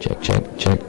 Check, check, check.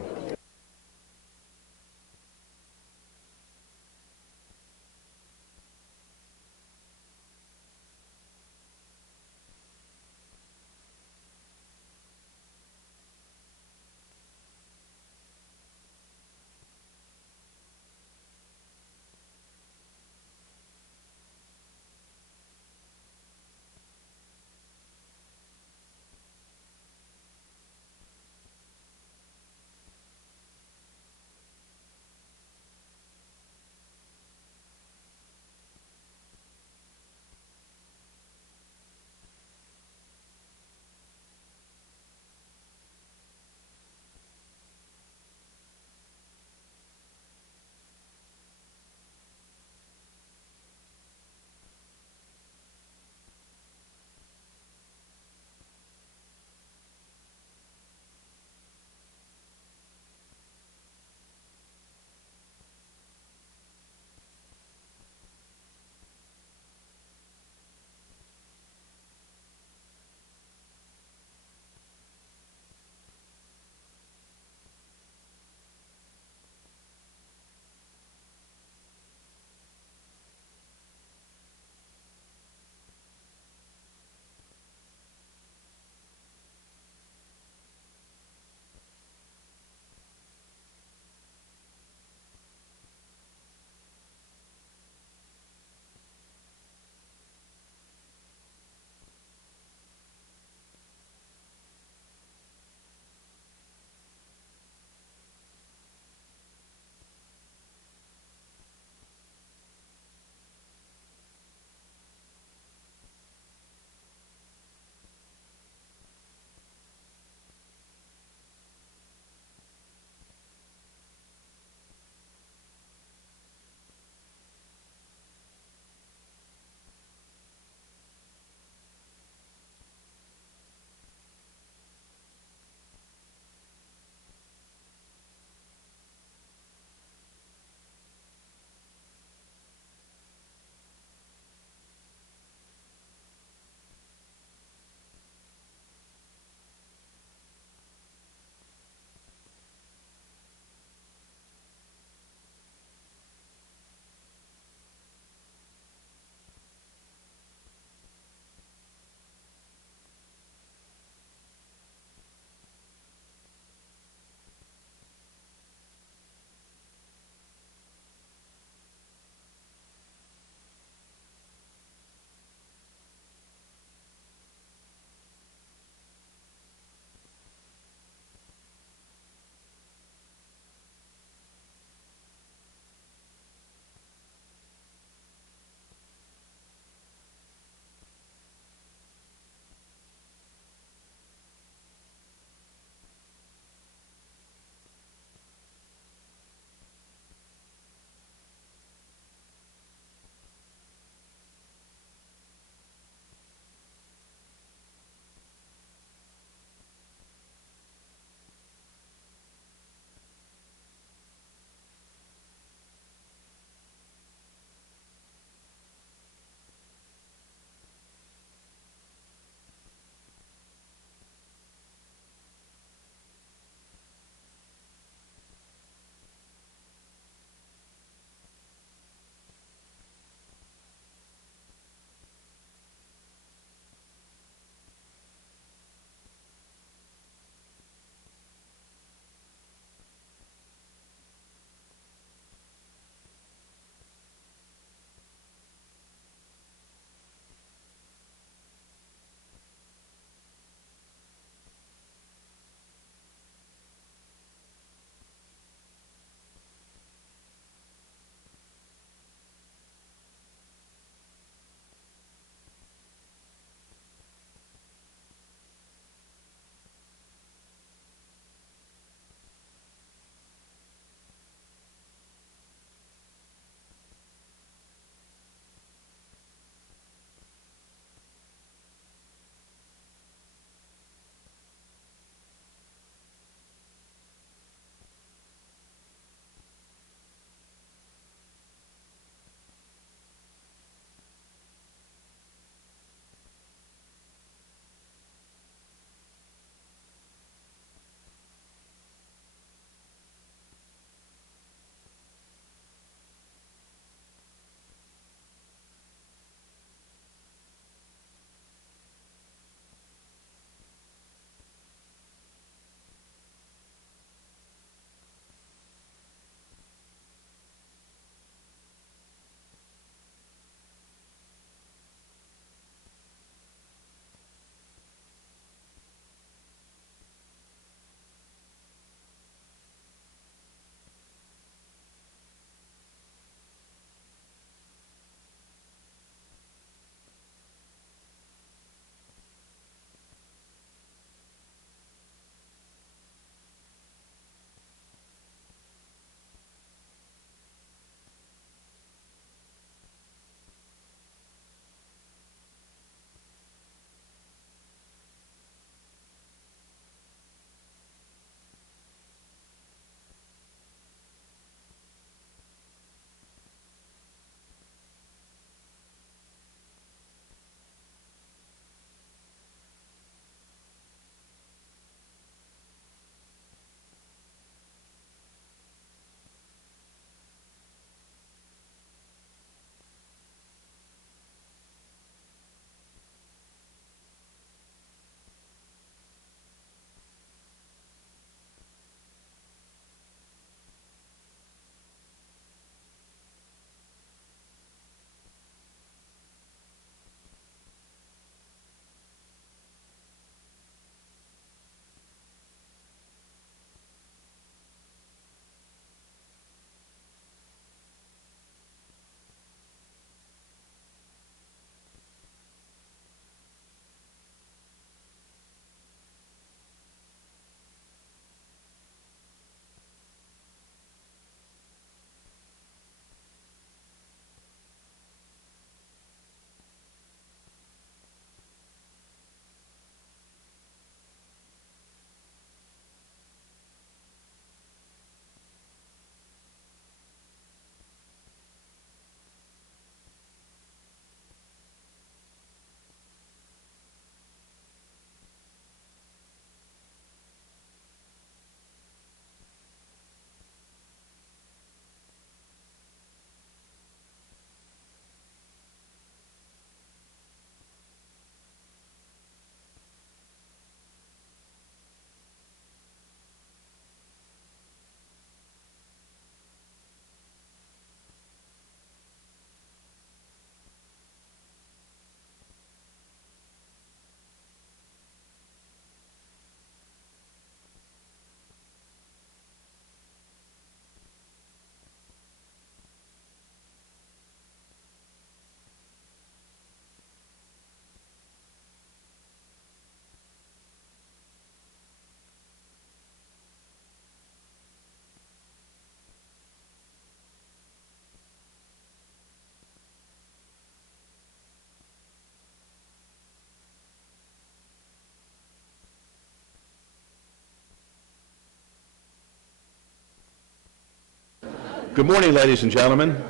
Good morning, ladies and gentlemen.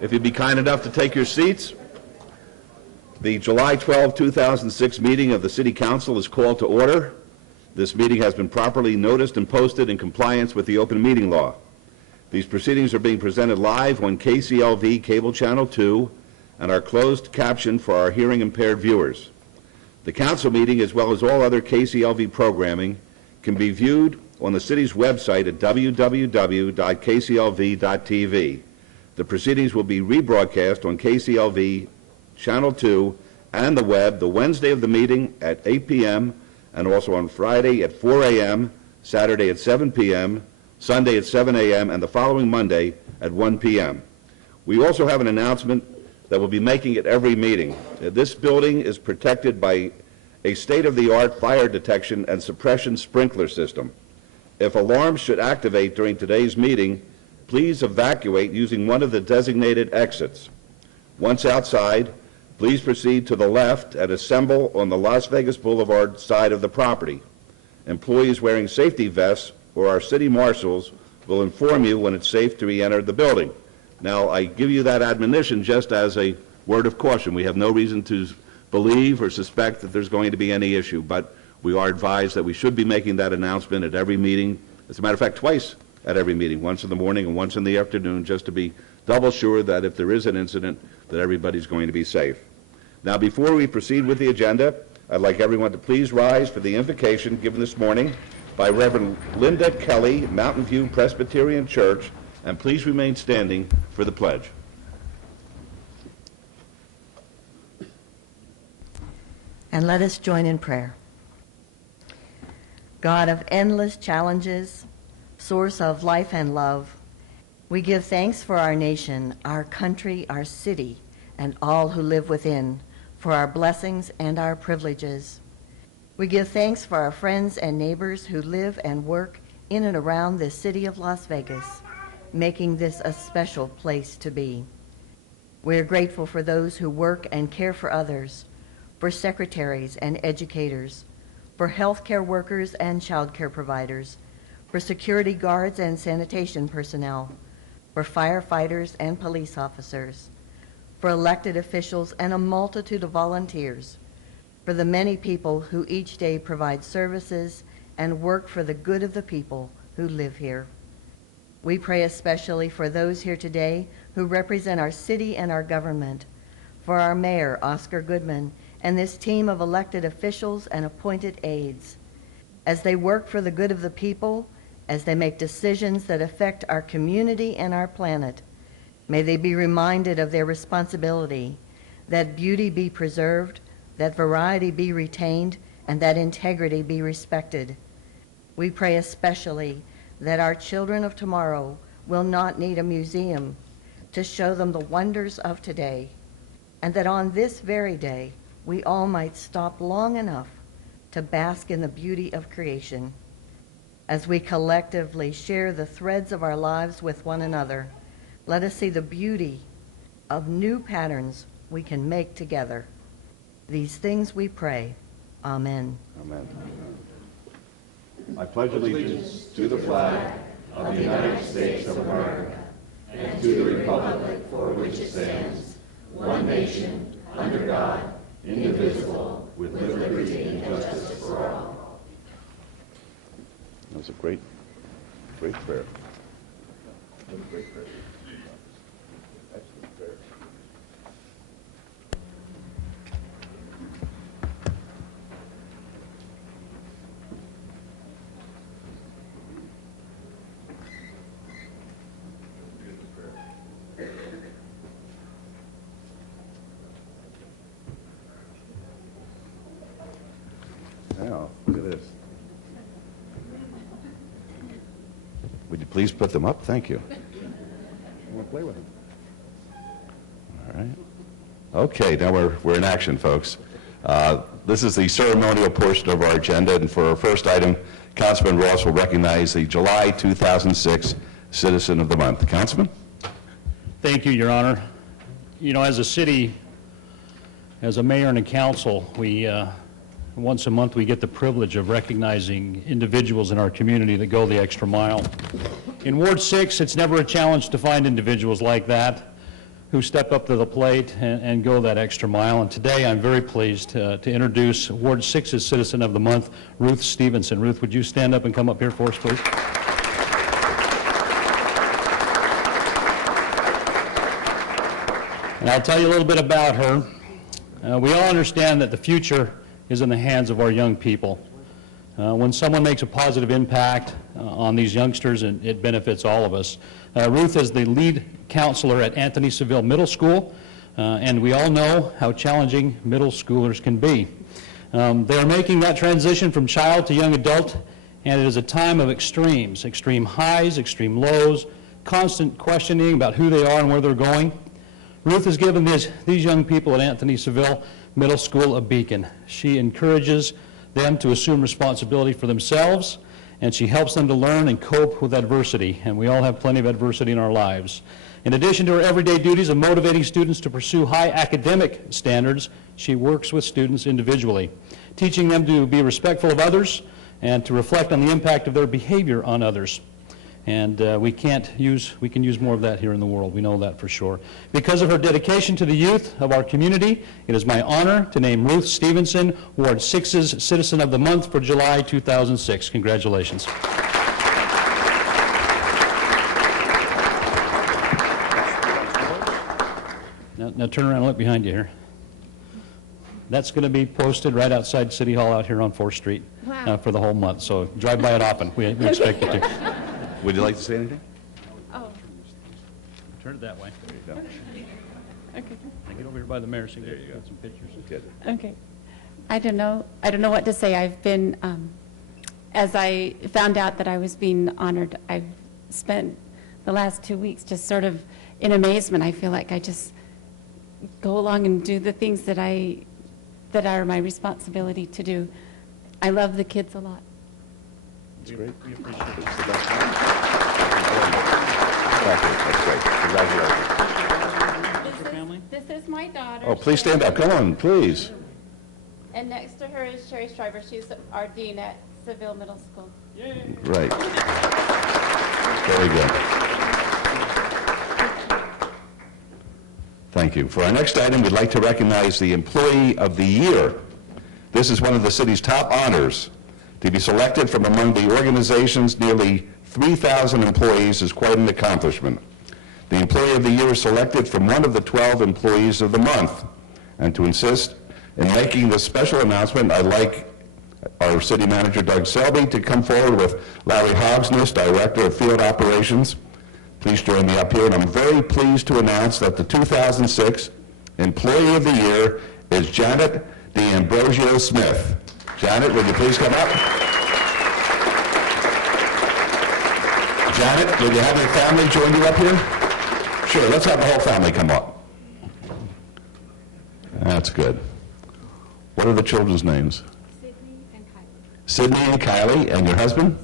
If you'd be kind enough to take your seats, the July 12, 2006 meeting of the City Council is called to order. This meeting has been properly noticed and posted in compliance with the open meeting law. These proceedings are being presented live on KCLV Cable Channel 2 and are closed captioned for our hearing impaired viewers. The council meeting, as well as all other KCLV programming, can be viewed on the city's website at www.kclv.tv. The proceedings will be rebroadcast on KCLV Channel 2 and the web the Wednesday of the meeting at 8 p.m. and also on Friday at 4 a.m., Saturday at 7 p.m., Sunday at 7 a.m., and the following Monday at 1 p.m. We also have an announcement that we'll be making at every meeting. This building is protected by a state-of-the-art fire detection and suppression sprinkler system. If alarms should activate during today's meeting, please evacuate using one of the designated exits. Once outside, please proceed to the left and assemble on the Las Vegas Boulevard side of the property. Employees wearing safety vests or our city marshals will inform you when it's safe to re-enter the building. Now, I give you that admonition just as a word of caution. We have no reason to believe or suspect that there's going to be any issue, but we are advised that we should be making that announcement at every meeting. As a matter of fact, twice at every meeting, once in the morning and once in the afternoon, just to be double sure that if there is an incident, that everybody's going to be safe. Now, before we proceed with the agenda, I'd like everyone to please rise for the invocation given this morning by Reverend Linda Kelly, Mountain View Presbyterian Church, and please remain standing for the pledge. And let us join in prayer. God of endless challenges, source of life and love, we give thanks for our nation, our country, our city, and all who live within, for our blessings and our privileges. We give thanks for our friends and neighbors who live and work in and around the city of Las Vegas, making this a special place to be. We are grateful for those who work and care for others, for secretaries and educators, for healthcare workers and child care providers, for security guards and sanitation personnel, for firefighters and police officers, for elected officials and a multitude of volunteers, for the many people who each day provide services and work for the good of the people who live here. We pray especially for those here today who represent our city and our government, for our mayor, Oscar Goodman, and this team of elected officials and appointed aides. As they work for the good of the people, as they make decisions that affect our community and our planet, may they be reminded of their responsibility, that beauty be preserved, that variety be retained, and that integrity be respected. We pray especially that our children of tomorrow will not need a museum to show them the wonders of today, and that on this very day, we all might stop long enough to bask in the beauty of creation. As we collectively share the threads of our lives with one another, let us see the beauty of new patterns we can make together. These things we pray. Amen. Amen. I pledge allegiance to the flag of the United States of America and to the republic for which it stands, one nation, under God, indivisible, with liberty and justice for all. That was a great prayer. That was a great prayer. Excellent prayer. Now, look at this. Would you please put them up? Thank you. I want to play with them. All right. Okay, now we're in action, folks. This is the ceremonial portion of our agenda, and for our first item, Councilman Ross will recognize the July 2006 Citizen of the Month. Councilman? Thank you, Your Honor. You know, as a city, as a mayor and a council, we once a month we get the privilege of recognizing individuals in our community that go the extra mile. In Ward 6, it's never a challenge to find individuals like that who step up to the plate and go that extra mile. And today, I'm very pleased to introduce Ward 6's Citizen of the Month, Ruth Stevenson. Ruth, would you stand up and come up here for us, please? And I'll tell you a little bit about her. We all understand that the future is in the hands of our young people. When someone makes a positive impact on these youngsters, it benefits all of us. Ruth is the lead counselor at Anthony Seville Middle School, and we all know how challenging middle schoolers can be. They are making that transition from child to young adult, and it is a time of extremes, extreme highs, extreme lows, constant questioning about who they are and where they're going. Ruth has given these young people at Anthony Seville Middle School a beacon. She encourages them to assume responsibility for themselves, and she helps them to learn and cope with adversity, and we all have plenty of adversity in our lives. In addition to her everyday duties of motivating students to pursue high academic standards, she works with students individually, teaching them to be respectful of others and to reflect on the impact of their behavior on others. And we can use more of that here in the world. We know that for sure. Because of her dedication to the youth of our community, it is my honor to name Ruth Stevenson Ward 6's Citizen of the Month for July 2006. Congratulations. Now turn around and look behind you here. That's going to be posted right outside City Hall out here on 4th Street for the whole month. So drive by it often. We expect you to. Would you like to say anything? Oh, Turn it that way. There you go. okay. Now get over here by the mayor so you can get some pictures. Good. Okay. I don't know what to say. I've been, as I found out that I was being honored, I've spent the last 2 weeks just sort of in amazement. I feel like I just go along and do the things that are my responsibility to do. I love the kids a lot. That's great. We appreciate it. It's the best time. That's great. Congratulations. Your family? This is my daughter. Oh, please stand up. Come on, please. And next to her is Sherry Schreiber. She's our dean at Seville Middle School. Right. Very good. Thank you. For our next item, we'd like to recognize the Employee of the Year. This is one of the city's top honors. To be selected from among the organization's nearly 3,000 employees is quite an accomplishment. The Employee of the Year is selected from one of the 12 employees of the month. And to assist in making this special announcement, I'd like our City Manager, Doug Selby, to come forward with Larry Hogsness, Director of Field Operations. Please join me up here. And I'm very pleased to announce that the 2006 Employee of the Year is Janet D'Ambrosio Smith. Janet, would you please come up? Janet, would you have your family join you up here? Sure, let's have the whole family come up. That's good. What are the children's names? Sydney and Kylie, and your husband?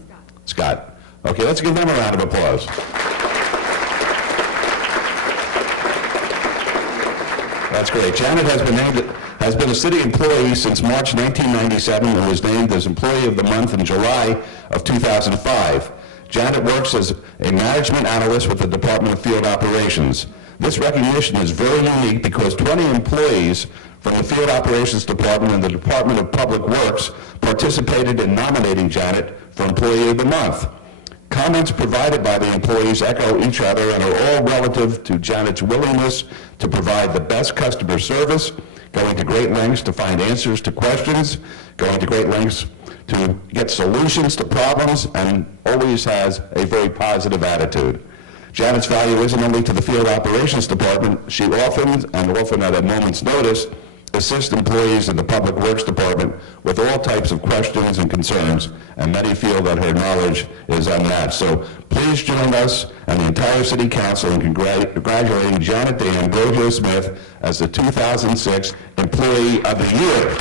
Scott. Okay, let's give them a round of applause. That's great. Janet has been a city employee since March 1997 and was named as Employee of the Month in July of 2005. Janet works as a management analyst with the Department of Field Operations. This recognition is very unique because 20 employees from the Field Operations Department and the Department of Public Works participated in nominating Janet for Employee of the Month. Comments provided by the employees echo each other and are all relative to Janet's willingness to provide the best customer service, going to great lengths to find answers to questions, going to great lengths to get solutions to problems, and always has a very positive attitude. Janet's value isn't only to the Field Operations Department. She often at a moment's notice, assists employees in the Public Works Department with all types of questions and concerns, and many feel that her knowledge is unmatched. So please join us and the entire City Council in congratulating Janet D'Ambrosio Smith as the 2006 Employee of the Year.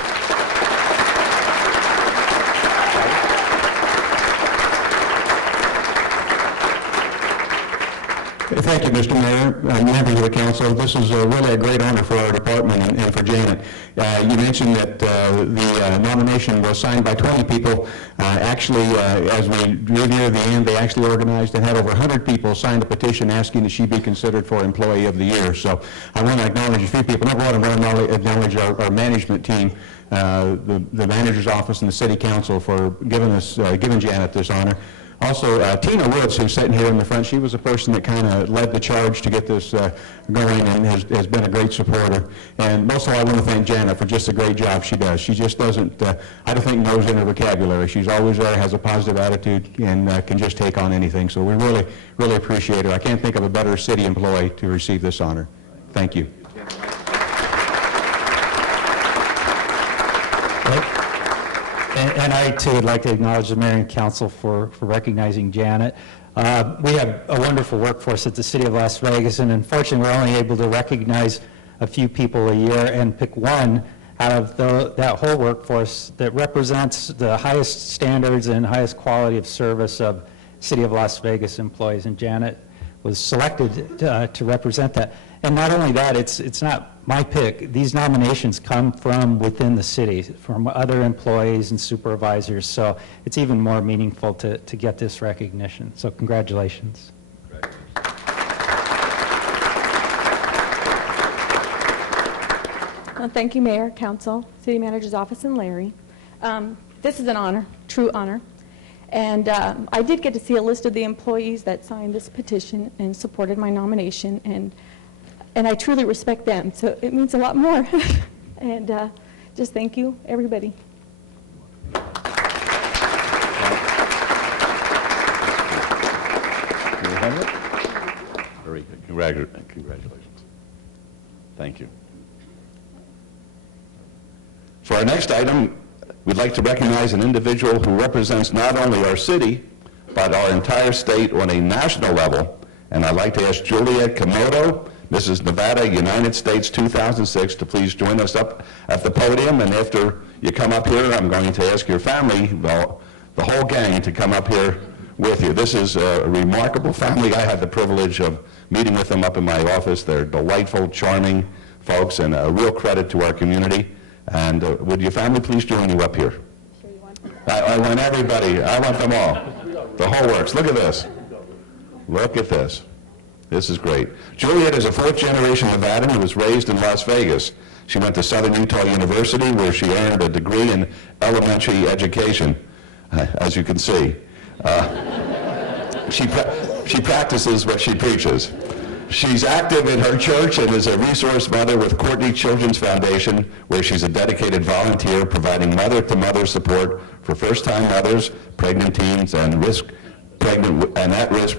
Thank you, Mr. Mayor, members of the council. This is really a great honor for our department and for Janet. You mentioned that the nomination was signed by 20 people. Actually, as we drew near the end, they actually organized and had over 100 people sign the petition asking that she be considered for Employee of the Year. So I want to acknowledge a few people. Number one, I want to acknowledge our management team, the manager's office and the city council for giving Janet this honor. Also, Tina Woods, who's sitting here in the front, she was the person that kind of led the charge to get this going and has been a great supporter. And most of all, I want to thank Janet for just the great job she does. She just doesn't, I don't think, knows in her vocabulary. She's always there, has a positive attitude, and can just take on anything. So we really, really appreciate her. I can't think of a better city employee to receive this honor. Thank you. And I, too, would like to acknowledge the mayor and council for recognizing Janet. We have a wonderful workforce at the City of Las Vegas, and unfortunately, we're only able to recognize a few people a year and pick one out of that whole workforce that represents the highest standards and highest quality of service of City of Las Vegas employees, and Janet was selected to represent that. And not only that, it's not my pick. These nominations come from within the city, from other employees and supervisors, so it's even more meaningful to get this recognition. So congratulations. Well, thank you, Mayor, Council, City Manager's Office, and Larry. This is an honor, true honor. And I did get to see a list of the employees that signed this petition and supported my nomination, and I truly respect them, so it means a lot more. And just thank you, everybody. Very good. Congratulations. Thank you. For our next item, we'd like to recognize an individual who represents not only our city, but our entire state on a national level. And I'd like to ask Juliet Komodo, Mrs. Nevada, United States 2006, to please join us up at the podium. And after you come up here, I'm going to ask your family, well, the whole gang, to come up here with you. This is a remarkable family. I had the privilege of meeting with them up in my office. They're delightful, charming folks, and a real credit to our community. And would your family please join you up here? I want everybody. I want them all. The whole works. Look at this. Look at this. This is great. Juliet is a fourth-generation Nevadan who was raised in Las Vegas. She went to Southern Utah University, where she earned a degree in elementary education, as you can see. She practices what she preaches. She's active in her church and is a resource mother with Courtney Children's Foundation, where she's a dedicated volunteer providing mother-to-mother support for first-time mothers, pregnant teens, and at-risk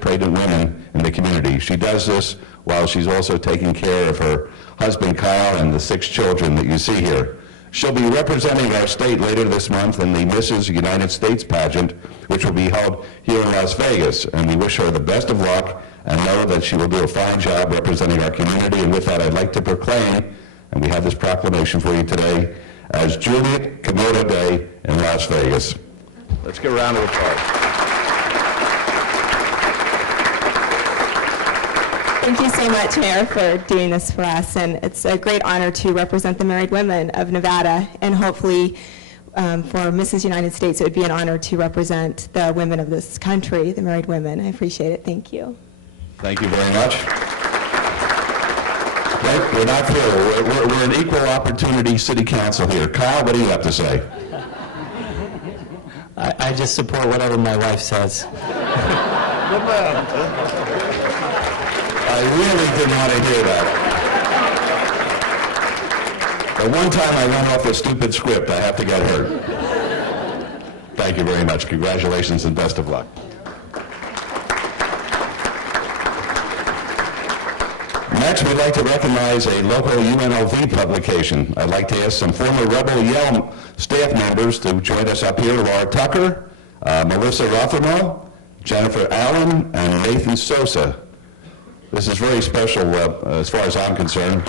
pregnant women in the community. She does this while she's also taking care of her husband, Kyle, and the 6 children that you see here. She'll be representing our state later this month in the Mrs. United States pageant, which will be held here in Las Vegas, and we wish her the best of luck and know that she will do a fine job representing our community. And with that, I'd like to proclaim, and we have this proclamation for you today, as Juliet Komodo Day in Las Vegas. Let's give a round of applause. Thank you so much, Mayor, for doing this for us, and it's a great honor to represent the married women of Nevada, and hopefully for Mrs. United States, it would be an honor to represent the women of this country, the married women. I appreciate it. Thank you. Thank you very much. Okay, we're not through. We're an equal opportunity city council here. Kyle, what do you have to say? I just support whatever my wife says. I really didn't want to hear that. The one time I went off a stupid script, I have to get hurt. Thank you very much. Congratulations and best of luck. Next, we'd like to recognize a local UNLV publication. I'd like to ask some former Rebel Yell staff members to join us up here. Laura Tucker, Melissa Rothermel, Jennifer Allen, and Nathan Sosa. This is very special as far as I'm concerned.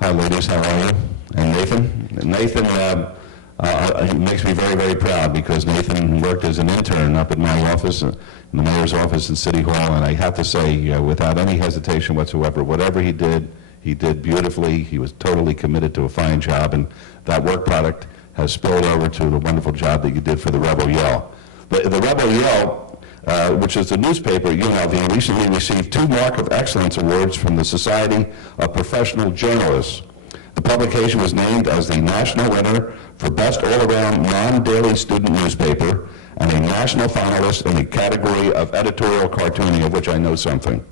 Hi, ladies. How are you? And Nathan? Nathan it makes me very, very proud because Nathan worked as an intern up at my office, in the mayor's office in City Hall, and I have to say, without any hesitation whatsoever, whatever he did beautifully. He was totally committed to a fine job, and that work product has spilled over to the wonderful job that you did for the Rebel Yell. The Rebel Yell, which is the newspaper at UNLV, recently received 2 Mark of Excellence Awards from the Society of Professional Journalists. The publication was named as the national winner for Best All-Around Non-Daily Student Newspaper and a national finalist in the category of editorial cartooning, of which I know something.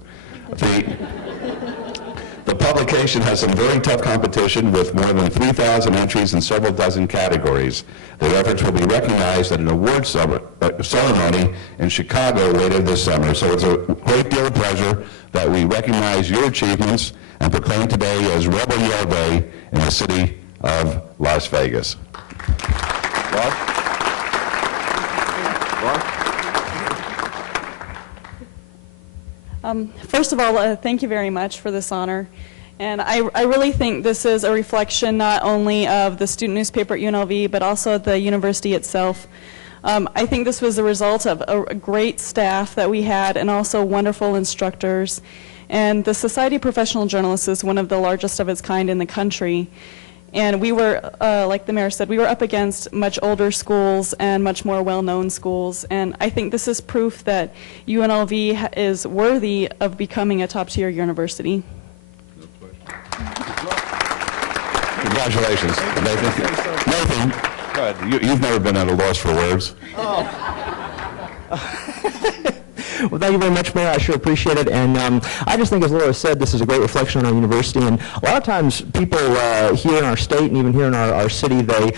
The publication has some very tough competition with more than 3,000 entries in several dozen categories. Their efforts will be recognized at an awards ceremony in Chicago later this summer. So it's a great deal of pleasure that we recognize your achievements and proclaim today as Rebel Yell Day in the city of Las Vegas. First of all, thank you very much for this honor. And I really think this is a reflection not only of the student newspaper at UNLV, but also the university itself. I think this was a result of a great staff that we had and also wonderful instructors. And the Society of Professional Journalists is one of the largest of its kind in the country. And we were, like the mayor said, we were up against much older schools and much more well-known schools. And I think this is proof that UNLV is worthy of becoming a top-tier university. Congratulations, Nathan. Nathan, go ahead. You've never been at a loss for words. Well, thank you very much, Mayor. I sure appreciate it. And I just think, as Laura said, this is a great reflection on our university. And a lot of times people here in our state and even here in our city, they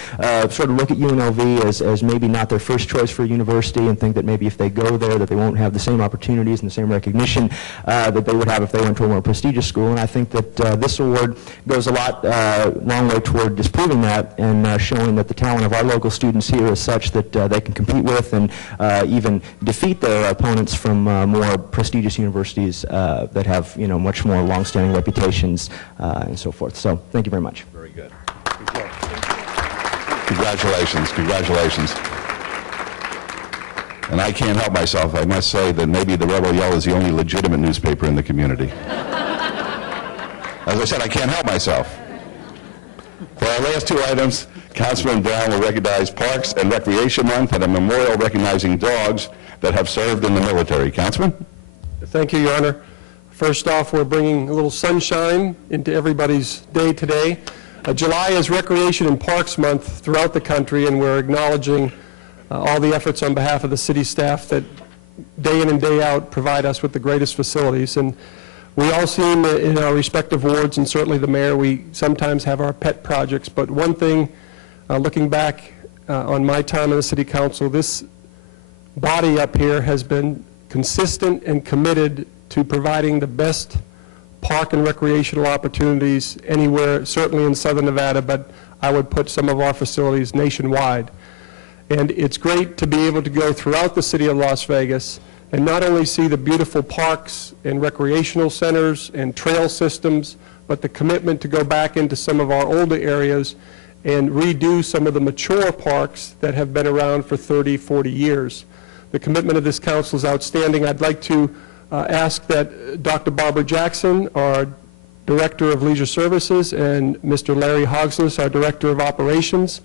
sort of look at UNLV as maybe not their first choice for a university and think that maybe if they go there that they won't have the same opportunities and the same recognition that they would have if they went to a more prestigious school. And I think that this award goes a long way toward disproving that and showing that the talent of our local students here is such that they can compete with and even defeat their opponents from more prestigious universities that have, much more long-standing reputations and so forth. So thank you very much. Very good. Congratulations, congratulations. And I can't help myself. I must say that maybe the Rebel Yell is the only legitimate newspaper in the community. As I said, I can't help myself. For our last 2 items, Councilman Brown will recognize Parks and Recreation Month and a memorial recognizing dogs that have served in the military. Councilman? Thank you, Your Honor. First off, we're bringing a little sunshine into everybody's day today. July is Recreation and Parks Month throughout the country, and we're acknowledging all the efforts on behalf of the city staff that day in and day out provide us with the greatest facilities. And we all seem in our respective wards, and certainly the mayor, we sometimes have our pet projects. But one thing, looking back on my time in the city council, this body up here has been consistent and committed to providing the best park and recreational opportunities anywhere, certainly in Southern Nevada, but I would put some of our facilities nationwide. And it's great to be able to go throughout the city of Las Vegas and not only see the beautiful parks and recreational centers and trail systems, but the commitment to go back into some of our older areas and redo some of the mature parks that have been around for 30, 40 years. The commitment of this council is outstanding. I'd like to ask that Dr. Barbara Jackson, our Director of Leisure Services, and Mr. Larry Hogsness, our Director of Operations,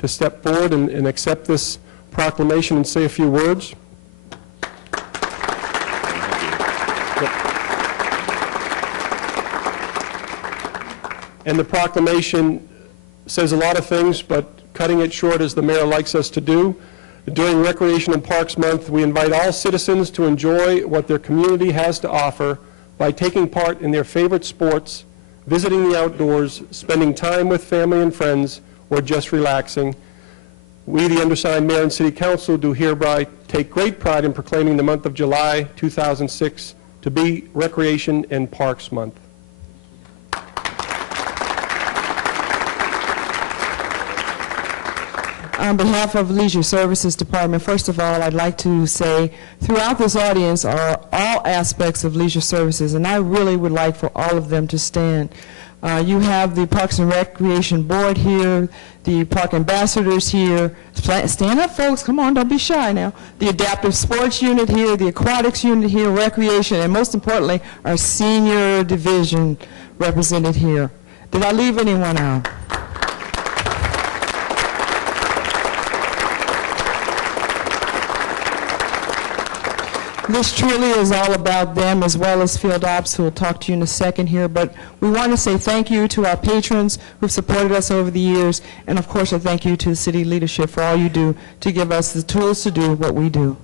to step forward and accept this proclamation and say a few words. And the proclamation says a lot of things, but cutting it short as the mayor likes us to do. During Recreation and Parks Month, we invite all citizens to enjoy what their community has to offer by taking part in their favorite sports, visiting the outdoors, spending time with family and friends, or just relaxing. We, the undersigned mayor and city council, do hereby take great pride in proclaiming the month of July 2006 to be Recreation and Parks Month. On behalf of Leisure Services Department, first of all, I'd like to say throughout this audience are all aspects of leisure services, and I really would like for all of them to stand You have the Parks and Recreation Board here, the park ambassadors here. Stand up, folks. Come on, don't be shy now. The Adaptive Sports Unit here, the Aquatics Unit here, Recreation, and most importantly, our Senior Division represented here. Did I leave anyone out? This truly is all about them, as well as Field Ops, who will talk to you in a second here. But we want to say thank you to our patrons who've supported us over the years, and of course a thank you to the city leadership for all you do to give us the tools to do what we do.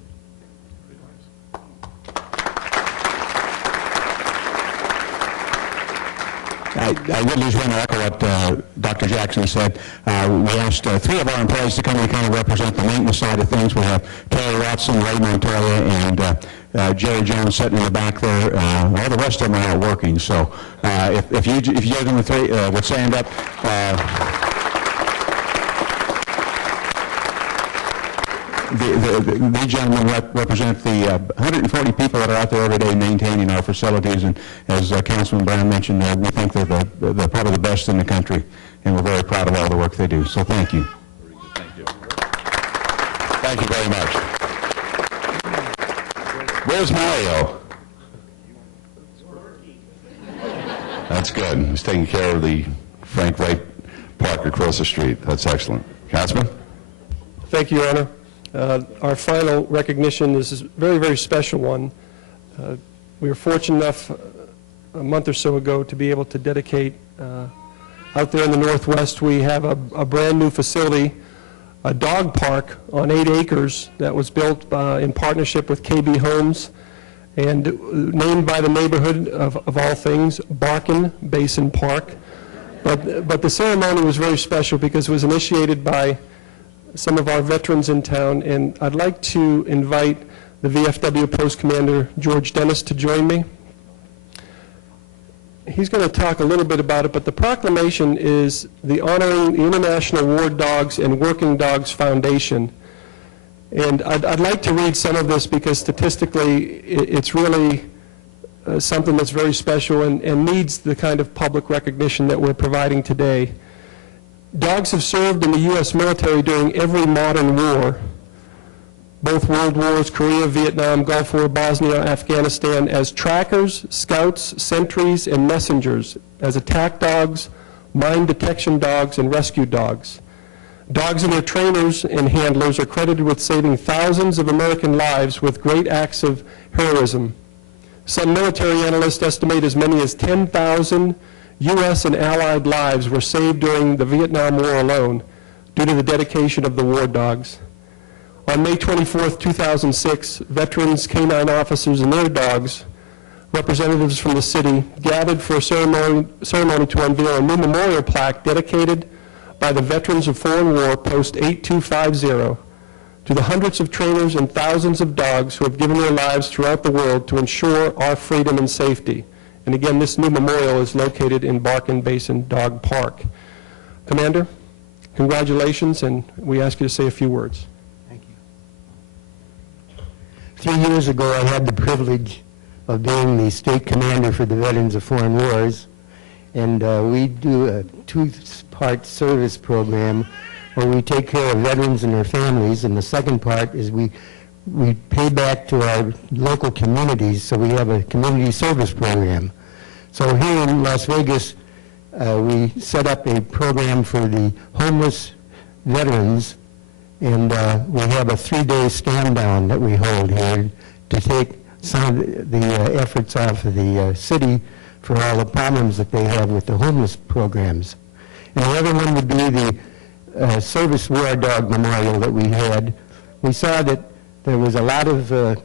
I really just want to echo what Dr. Jackson said. We asked 3 of our employees to come and kind of represent the maintenance side of things. We have Terry Watson, Ray Montoya, and Jerry Jones sitting in the back there. All the rest of them are out working. So if you hear them would stand up. The gentlemen represent the 140 people that are out there every day maintaining our facilities, and as Councilman Brown mentioned, we think they're probably the best in the country, and we're very proud of all the work they do. So thank you. Thank you. Thank you very much. Where's Mario? That's good. He's taking care of the Frank Wright Park across the street. That's excellent. Councilman? Thank you, Your Honor. Our final recognition is a very, very special one. We were fortunate enough a month or so ago to be able to dedicate, out there in the Northwest, we have a brand new facility, a dog park on 8 acres that was built in partnership with KB Homes and named by the neighborhood of all things, Barkin Basin Park. But the ceremony was very special because it was initiated by some of our veterans in town, and I'd like to invite the VFW Post Commander George Dennis to join me. He's going to talk a little bit about it, but the proclamation is the honoring the International War Dogs and Working Dogs Foundation. And I'd like to read some of this because statistically it's really something that's very special and needs the kind of public recognition that we're providing today. Dogs have served in the U.S. military during every modern war, both world wars, Korea, Vietnam, Gulf War, Bosnia, Afghanistan, as trackers, scouts, sentries, and messengers, as attack dogs, mine detection dogs, and rescue dogs. Dogs and their trainers and handlers are credited with saving thousands of American lives with great acts of heroism. Some military analysts estimate as many as 10,000 U.S. and Allied lives were saved during the Vietnam War alone due to the dedication of the war dogs. On May 24, 2006, veterans, canine officers, and their dogs, representatives from the city, gathered for a ceremony to unveil a new memorial plaque dedicated by the Veterans of Foreign War, Post 8250, to the hundreds of trainers and thousands of dogs who have given their lives throughout the world to ensure our freedom and safety. And again, this new memorial is located in Barkin Basin Dog Park. Commander, congratulations, and we ask you to say a few words. Thank you. 3 years ago, I had the privilege of being the state commander for the Veterans of Foreign Wars, and we do a 2-part service program where we take care of veterans and their families, and the second part is we pay back to our local communities, so we have a community service program. So here in Las Vegas, we set up a program for the homeless veterans, and we have a 3-day stand-down that we hold here to take some of the efforts off of the city for all the problems that they have with the homeless programs. And the other one would be the Service War Dog Memorial that we had. We saw that there was a lot of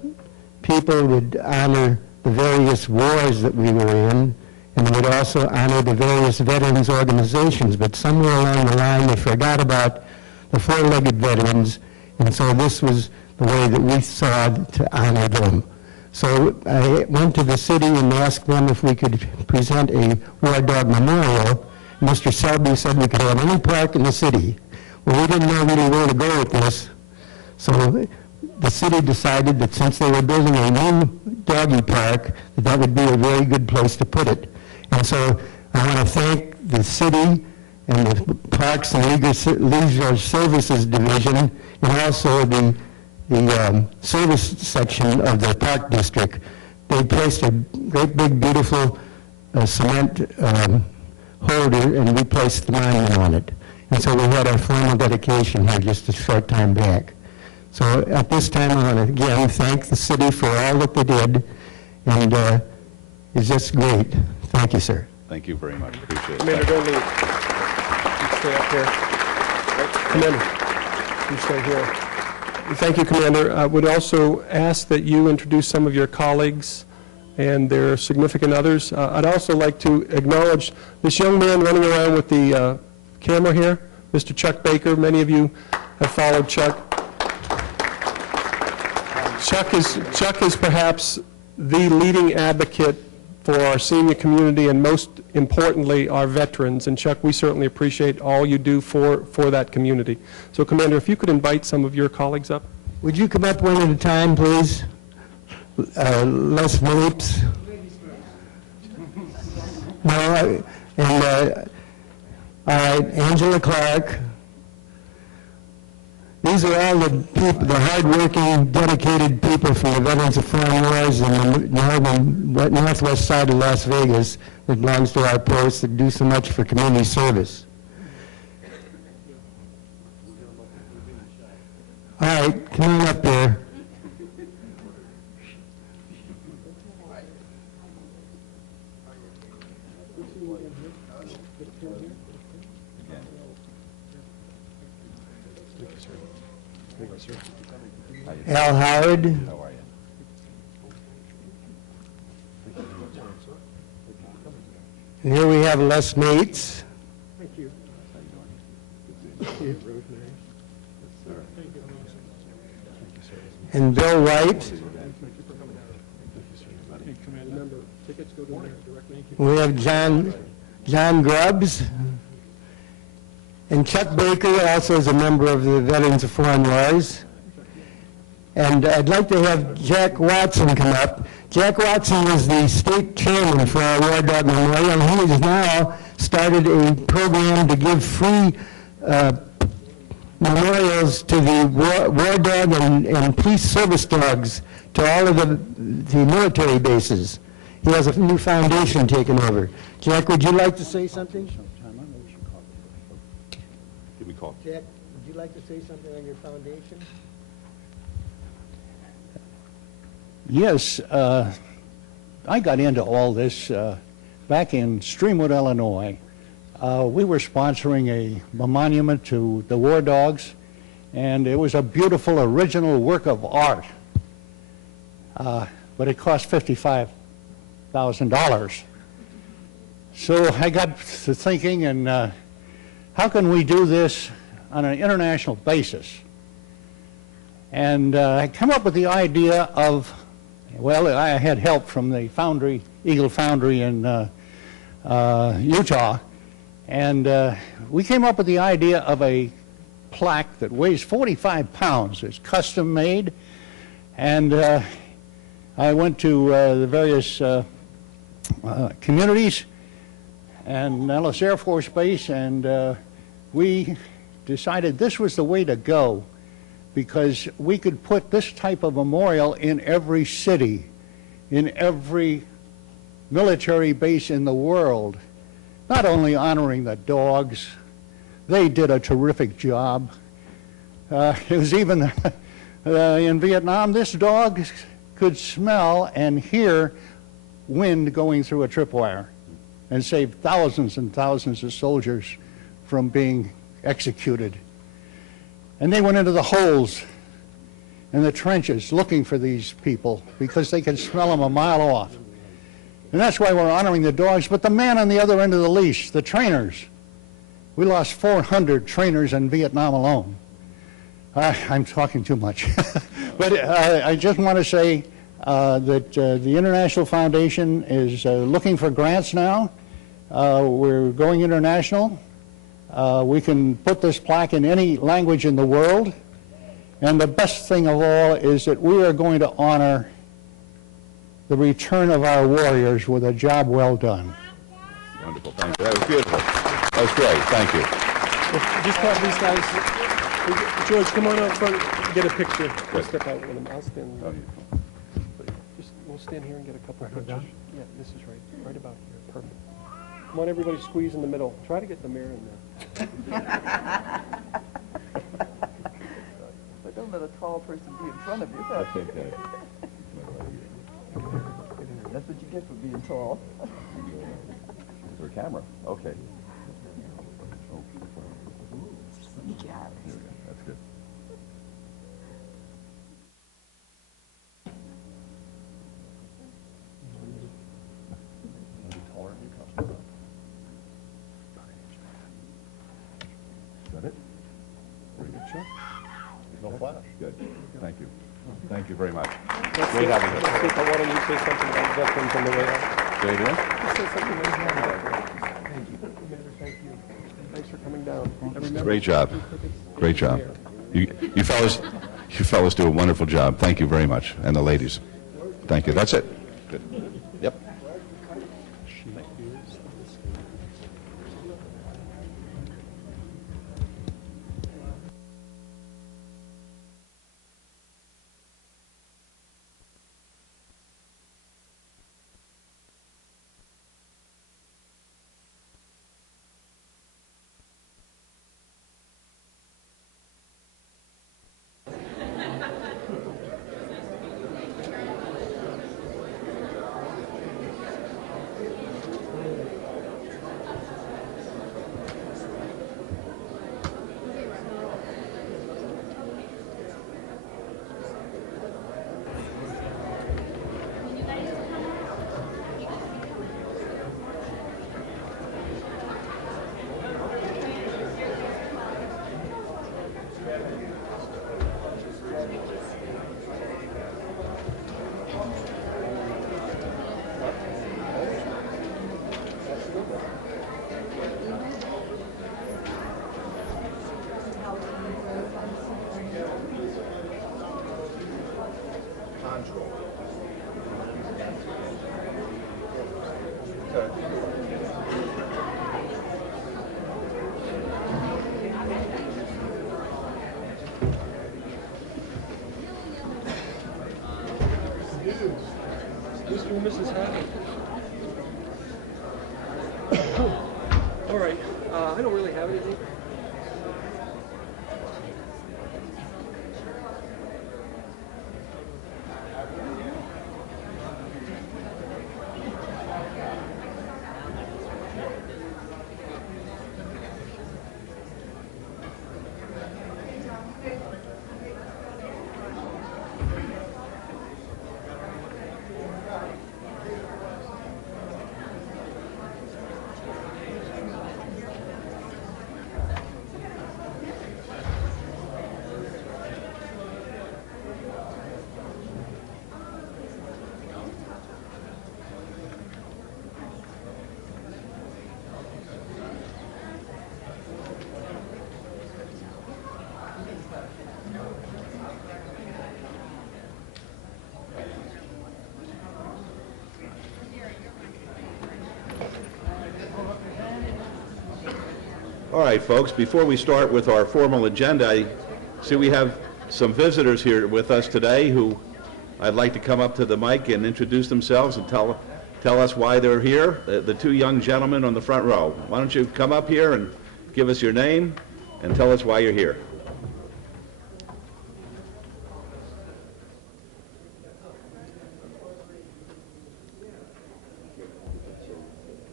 people would honor the various wars that we were in, and would also honor the various veterans organizations, but somewhere along the line they forgot about the four-legged veterans, and so this was the way that we saw to honor them. So I went to the city and asked them if we could present a War Dog Memorial. Mr. Selby said we could have any park in the city. Well, we didn't know really where to go with this, so the city decided that since they were building a new doggy park, that would be a very good place to put it. And so I want to thank the city and the Parks and Leisure Services Division, and also the service section of the Park District. They placed a great big beautiful cement holder, and we placed the monument on it. And so we had our formal dedication here just a short time back. So at this time, I want to again thank the city for all that they did, and it's just great. Thank you, sir. Thank you very much. Appreciate it. Commander, don't leave. You stay up here. Commander, you stay here. Thank you, Commander. I would also ask that you introduce some of your colleagues and their significant others. I'd also like to acknowledge this young man running around with the camera here, Mr. Chuck Baker. Many of you have followed Chuck. Chuck is perhaps the leading advocate for our senior community, and most importantly, our veterans. And Chuck, we certainly appreciate all you do for that community. So, Commander, if you could invite some of your colleagues up. Would you come up one at a time, please? Les Phillips. No, all right, Angela Clark. These are all the people, the hard-working, dedicated people from the Veterans of Foreign Wars in the northwest side of Las Vegas that belongs to our post that do so much for community service. All right, come on up there. Al Howard. How are you? And here we have Les Mates. Thank you. And Bill White. We have John Grubbs. And Chuck Baker also is a member of the Veterans of Foreign Wars. And I'd like to have Jack Watson come up. Jack Watson is the state chairman for our War Dog Memorial, and he has now started a program to give free memorials to the War Dog and police service dogs to all of the military bases. He has a new foundation taken over. Jack, would you like to say something? Give me a call. Jack, would you like to say something on your foundation? Yes, I got into all this back in Streamwood, Illinois. We were sponsoring a monument to the war dogs, and it was a beautiful original work of art, but it cost $55,000. So I got to thinking, and how can we do this on an international basis? And I came up with the idea of, well, I had help from the foundry, Eagle Foundry in Utah, and we came up with the idea of a plaque that weighs 45 pounds. It's custom made, and I went to the various communities and Nellis Air Force Base, and we decided this was the way to go, because we could put this type of memorial in every city, in every military base in the world, not only honoring the dogs. They did a terrific job. It was even in Vietnam, this dog could smell and hear wind going through a tripwire and saved thousands and thousands of soldiers from being executed. And they went into the holes in the trenches looking for these people because they could smell them a mile off. And that's why we're honoring the dogs. But the man on the other end of the leash, the trainers, we lost 400 trainers in Vietnam alone. I'm talking too much. But I just want to say that the International Foundation is looking for grants now. We're going international. We can put this plaque in any language in the world. And the best thing of all is that we are going to honor the return of our warriors with a job well done. Wonderful, thank you. That was beautiful. That was great, thank you. Just have these guys, George, come on out front, get a picture. We'll step out with them. I'll stand. We'll stand here and get a couple of pictures. Yeah, this is right about here. Perfect. Come on, everybody, squeeze in the middle. Try to get the mayor in there. But don't let a tall person be in front of you. That's okay. That's what you get for being tall. Is there a camera? Okay. Good job. That's good. Is that it? Very good, sure. No flash. Good. Thank you. Thank you very much. Great having you. Why don't you say something about veterans on the way out? Say it again? Just say something about veterans. Thank you. Thank you. Thanks for coming down. Great job. Great job. You fellas do a wonderful job. Thank you very much. And the ladies. Thank you. That's it. Good. Yep. Mr. and Mrs. Hammond. All right. I don't really have anything. All right, folks, before we start with our formal agenda, I see we have some visitors here with us today who I'd like to come up to the mic and introduce themselves and tell us why they're here. The two young gentlemen on the front row. Why don't you come up here and give us your name and tell us why you're here.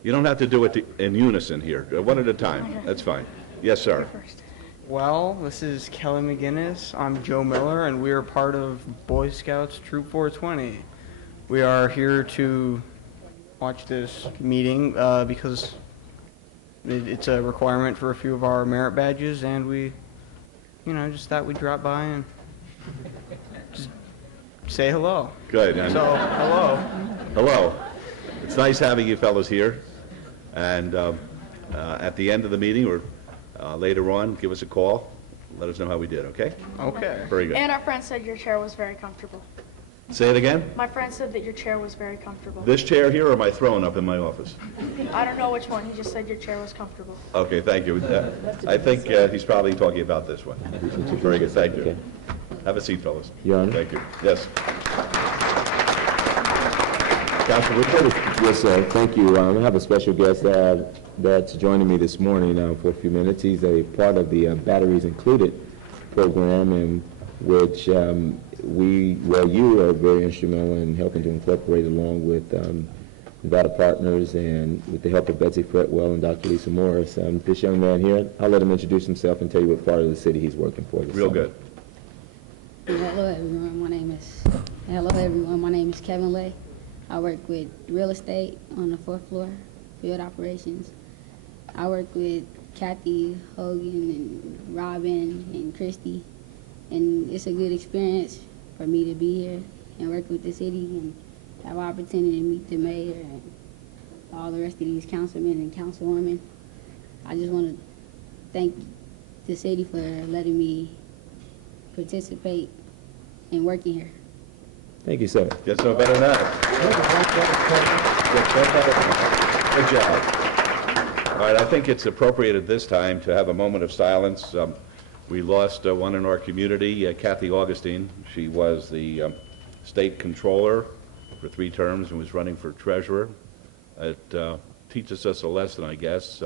You don't have to do it in unison here. One at a time. That's fine. Yes, sir. Well, this is Kelly McGinnis. I'm Joe Miller, and we are part of Boy Scouts Troop 420. We are here to watch this meeting because it's a requirement for a few of our merit badges, and we, just thought we'd drop by and just say hello. Good. So, hello. Hello. It's nice having you fellows here. And at the end of the meeting or later on, give us a call. Let us know how we did, okay? Okay. Very good. And our friend said your chair was very comfortable. Say it again? My friend said that your chair was very comfortable. This chair here or my throne up in my office? I don't know which one. He just said your chair was comfortable. Okay, thank you. I think he's probably talking about this one. Very good, thank you. Have a seat, fellas. Your Honor. Thank you. Yes. Councilor Woodford? Yes, sir. Thank you. I have a special guest that's joining me this morning for a few minutes. He's a part of the Batteries Included program, in which you are very instrumental in helping to incorporate, along with Nevada Partners and with the help of Betsy Fretwell and Dr. Lisa Morris. This young man here, I'll let him introduce himself and tell you what part of the city he's working for. Real good. Hello everyone, my name is Kevin Lay. I work with real estate on the 4th floor, field operations. I work with Kathy Hogan and Robin and Christy, and it's a good experience for me to be here and work with the city and have an opportunity to meet the mayor and all the rest of these councilmen and councilwomen. I just want to thank the city for letting me participate in working here. Thank you, sir. Gets no better than that. Good job. All right, I think it's appropriate at this time to have a moment of silence. We lost one in our community, Kathy Augustine. She was the state controller for 3 terms and was running for treasurer. It teaches us a lesson, I guess.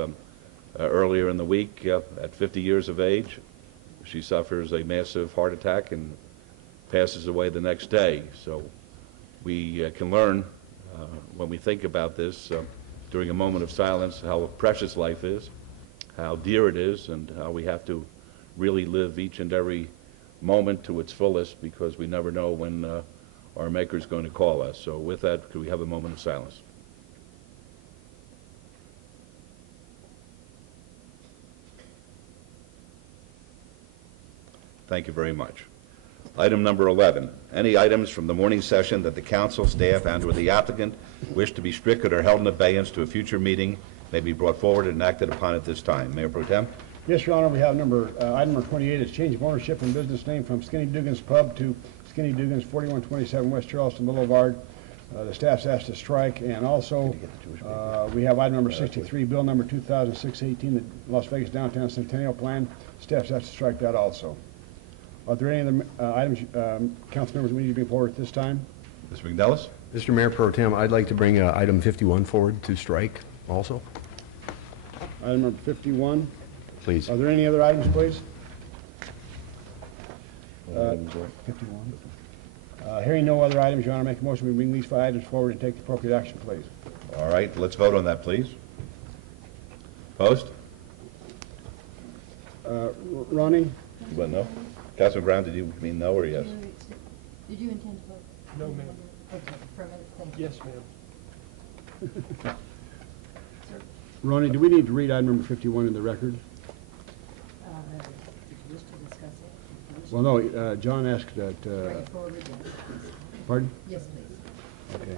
Earlier in the week, at 50 years of age, she suffers a massive heart attack and passes away the next day. So we can learn when we think about this during a moment of silence how precious life is, how dear it is, and how we have to really live each and every moment to its fullest, because we never know when our Maker is going to call us. So with that, could we have a moment of silence? Thank you very much. Item number 11, any items from the morning session that the council, staff, and/or the applicant wish to be stricken or held in abeyance to a future meeting may be brought forward and acted upon at this time. Mayor Pro Tem? Yes, Your Honor, we have item number 28, is change of ownership and business name from Skinny Dugan's Pub to Skinny Dugan's, 4127 West Charleston Boulevard. The staff's asked to strike, and also we have item number 63, bill number 2006-18, the Las Vegas Downtown Centennial Plan. Staff's asked to strike that also. Are there any other items, council members, we need to bring forward at this time? Mr. McNellis? Mr. Mayor Pro Tem, I'd like to bring item 51 forward to strike also. Item number 51. Please. Are there any other items, please? 51. Hearing no other items, Your Honor, make a motion we bring these 5 items forward and take the appropriate action, please. All right, let's vote on that, please. Post? Ronnie? You want no? Councilman Brown, did you mean no or yes? Did you intend to vote? No, ma'am. Okay, affirmative, thank you. Yes, ma'am. Ronnie, do we need to read item number 51 in the record? If you wish to discuss it. Well, no, John asked that, pardon? Yes, please. Okay.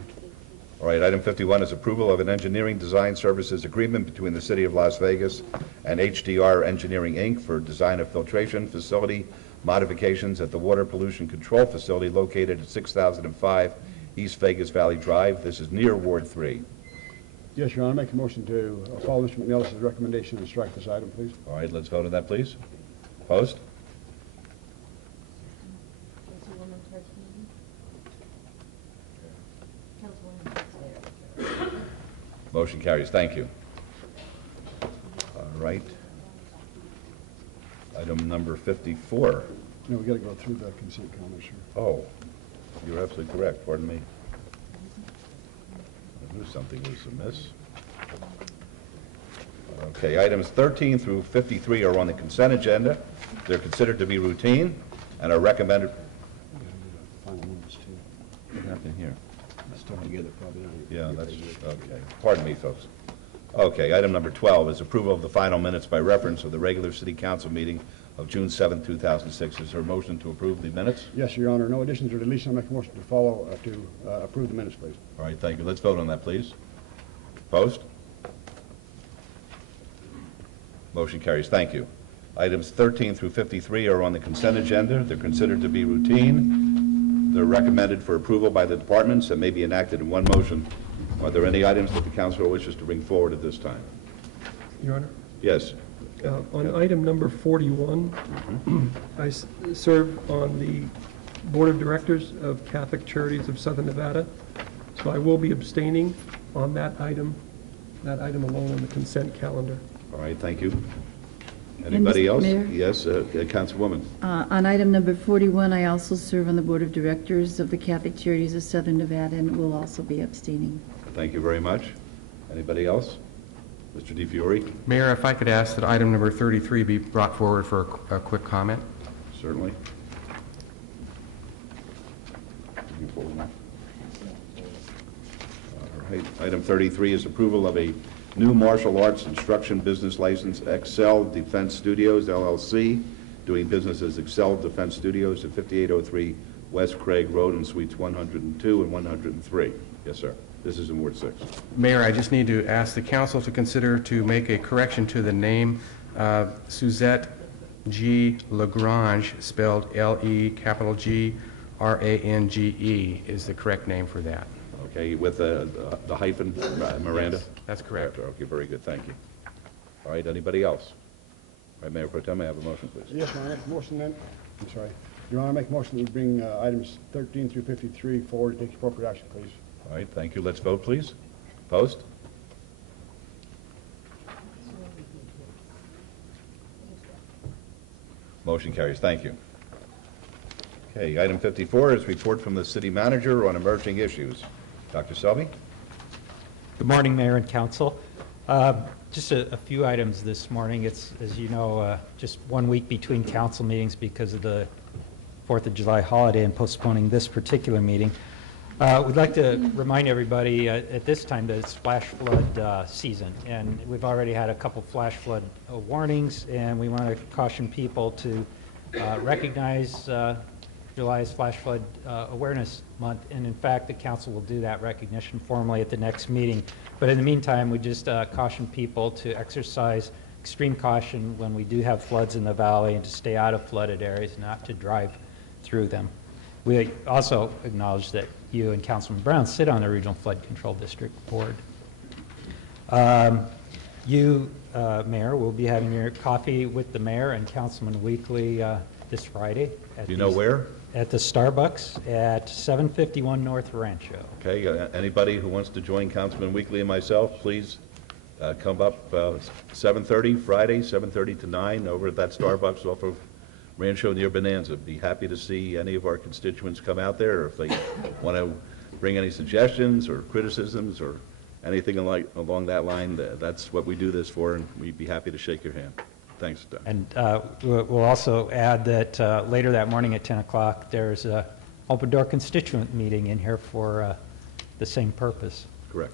All right, item 51 is approval of an engineering design services agreement between the City of Las Vegas and HDR Engineering, Inc. for design of filtration facility modifications at the Water Pollution Control Facility located at 6005 East Vegas Valley Drive. This is near Ward 3. Yes, Your Honor, make a motion to follow Mr. McNellis' recommendation and strike this item, please. All right, let's vote on that, please. Post? Councilwoman Tartini? Councilwoman Tartini? Motion carries. Thank you. All right. Item number 54. No, we got to go through the consent calendar, sure. Oh, you're absolutely correct. Pardon me. I knew something was amiss. Okay, items 13 through 53 are on the consent agenda. They're considered to be routine and are recommended. What happened here? Stuck together, probably. Yeah, that's, okay. Pardon me, folks. Okay, item number 12 is approval of the final minutes by reference of the regular city council meeting of June 7, 2006. Is there a motion to approve the minutes? Yes, Your Honor. No additions or deletions. I make a motion to follow, to approve the minutes, please. All right, thank you. Let's vote on that, please. Opposed? Motion carries. Thank you. Items 13 through 53 are on the consent agenda. They're considered to be routine They're recommended for approval by the departments and may be enacted in one motion. Are there any items that the council wishes to bring forward at this time? Your Honor? Yes. On item number 41, I serve on the Board of Directors of Catholic Charities of Southern Nevada, so I will be abstaining on that item alone on the consent calendar. All right, thank you. Anybody else? Mayor? Yes, Councilwoman. On item number 41, I also serve on the Board of Directors of the Catholic Charities of Southern Nevada and will also be abstaining. Thank you very much. Anybody else? Mr. DiFiore? Mayor, if I could ask that item number 33 be brought forward for a quick comment. Certainly. All right. Item 33 is approval of a new martial arts instruction business license, Excel Defense Studios, LLC, doing business as Excel Defense Studios at 5803 West Craig Road in Suites 102 and 103. Yes, sir. This is in Ward 6. Mayor, I just need to ask the council to consider to make a correction to the name. Suzette G. Lagrange, spelled L-E-G-R-A-N-G-E, is the correct name for that. Okay, with the hyphen, Miranda? Yes, that's correct. Okay, very good, thank you. All right, anybody else? All right, Mayor Pro Tem, may I have a motion, please? Yes, Your Honor, make a motion then, I'm sorry. Your Honor, make a motion that we bring items 13 through 53 forward and take appropriate action, please. All right, thank you. Let's vote, please. Opposed? Motion carries. Thank you. Okay, item 54 is report from the city manager on emerging issues. Dr. Selby? Good morning, Mayor and Council. Just a few items this morning. It's, as you know, just 1 week between council meetings because of the 4th of July holiday and postponing this particular meeting. We'd like to remind everybody at this time that it's flash flood season, and we've already had a couple flash flood warnings, and we want to caution people to recognize July as Flash Flood Awareness Month, and in fact, the council will do that recognition formally at the next meeting. But in the meantime, we just caution people to exercise extreme caution when we do have floods in the valley and to stay out of flooded areas, not to drive through them. We also acknowledge that you and Councilman Brown sit on the Regional Flood Control District Board. Mayor, will be having your coffee with the mayor and Councilman Weekly this Friday. Do you know where? At the Starbucks at 751 North Rancho. Okay, anybody who wants to join Councilman Weekly and myself, please come up 7:30 Friday, 7:30 to 9 over at that Starbucks off of Rancho near Bonanza. Be happy to see any of our constituents come out there, or if they want to bring any suggestions or criticisms or anything along that line. That's what we do this for, and we'd be happy to shake your hand. Thanks, Doug. And we'll also add that later that morning at 10 o'clock, there's an open door constituent meeting in here for the same purpose. Correct.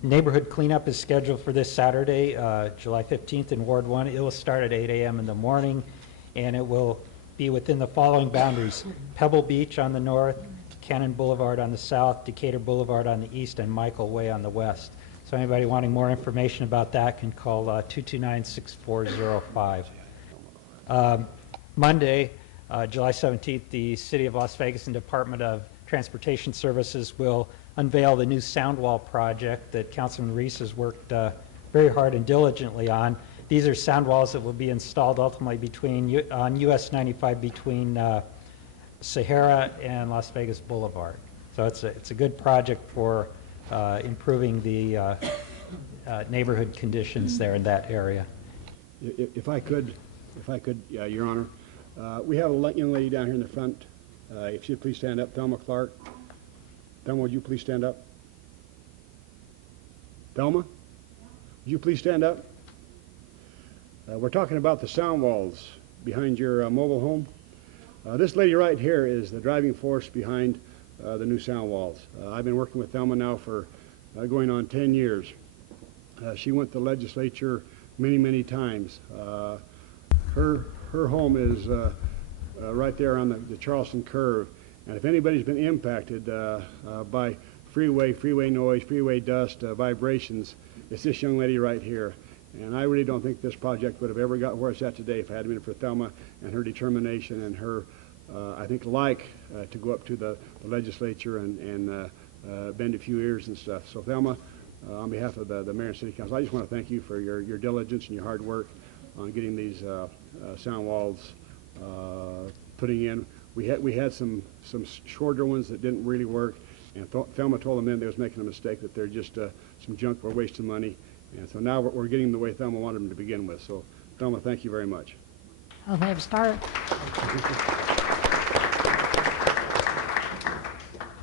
Neighborhood cleanup is scheduled for this Saturday, July 15th in Ward 1. It will start at 8 a.m. in the morning, and it will be within the following boundaries: Pebble Beach on the north, Cannon Boulevard on the south, Decatur Boulevard on the east, and Michael Way on the west. So anybody wanting more information about that can call 229-6405. Monday, July 17th, the City of Las Vegas and Department of Transportation Services will unveil the new sound wall project that Councilman Reese has worked very hard and diligently on. These are sound walls that will be installed ultimately on US 95 between Sahara and Las Vegas Boulevard. So it's a good project for improving the neighborhood conditions there in that area. If I could, Your Honor, we have a young lady down here in the front. If she'd please stand up, Thelma Clark. Thelma, would you please stand up? Thelma, would you please stand up? We're talking about the sound walls behind your mobile home. This lady right here is the driving force behind the new sound walls. I've been working with Thelma now for going on 10 years. She went to the legislature many, many times. Her home is right there on the Charleston curve, and if anybody's been impacted by freeway noise, freeway dust, vibrations, it's this young lady right here. And I really don't think this project would have ever got where it's at today if it hadn't been for Thelma and her determination and her I think, like to go up to the legislature and bend a few ears and stuff. So Thelma, on behalf of the mayor and city council, I just want to thank you for your diligence and your hard work on getting these sound walls putting in. We had some shorter ones that didn't really work, and Thelma told them then they was making a mistake, that they're just some junk, we're wasting money. And so now we're getting the way Thelma wanted them to begin with. So Thelma, thank you very much. Well, they've started.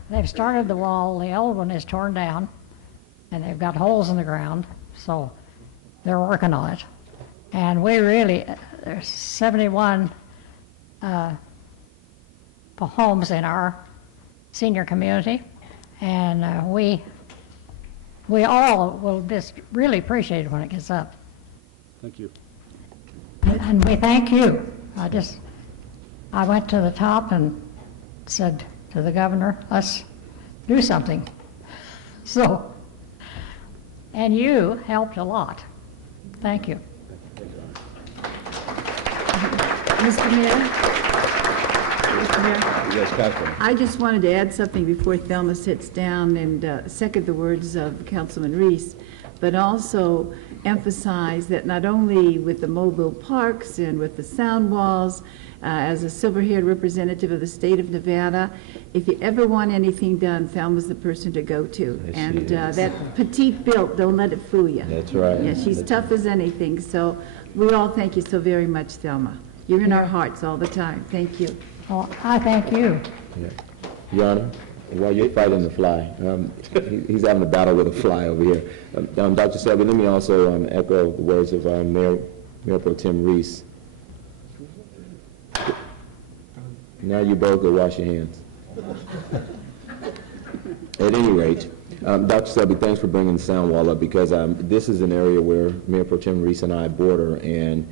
They've started the wall. The old one is torn down, and they've got holes in the ground, so they're working on it. And we really, there's 71 homes in our senior community, and we all will just really appreciate it when it gets up. Thank you. And we thank you. I went to the top and said to the governor, let's do something. So, and you helped a lot. Thank you. Mr. Mayor? Mr. Mayor? Yes, Councilman. I just wanted to add something before Thelma sits down and second the words of Councilman Reese, but also emphasize that not only with the mobile parks and with the sound walls, as a silver-haired representative of the state of Nevada, if you ever want anything done, Thelma's the person to go to. Yes, and she is. that petite built, don't let it fool you. That's right. Yeah, she's tough as anything. So we all thank you so very much, Thelma. You're in our hearts all the time. Thank you. Well, I thank you. Yeah. Your Honor, while you're fighting the fly, he's having a battle with a fly over here. Dr. Selby, let me also echo the words of Mayor Pro Tem Reese. Now you both go wash your hands. At any rate, Dr. Selby, thanks for bringing the sound wall up, because this is an area where Mayor Pro Tem Reese and I border, and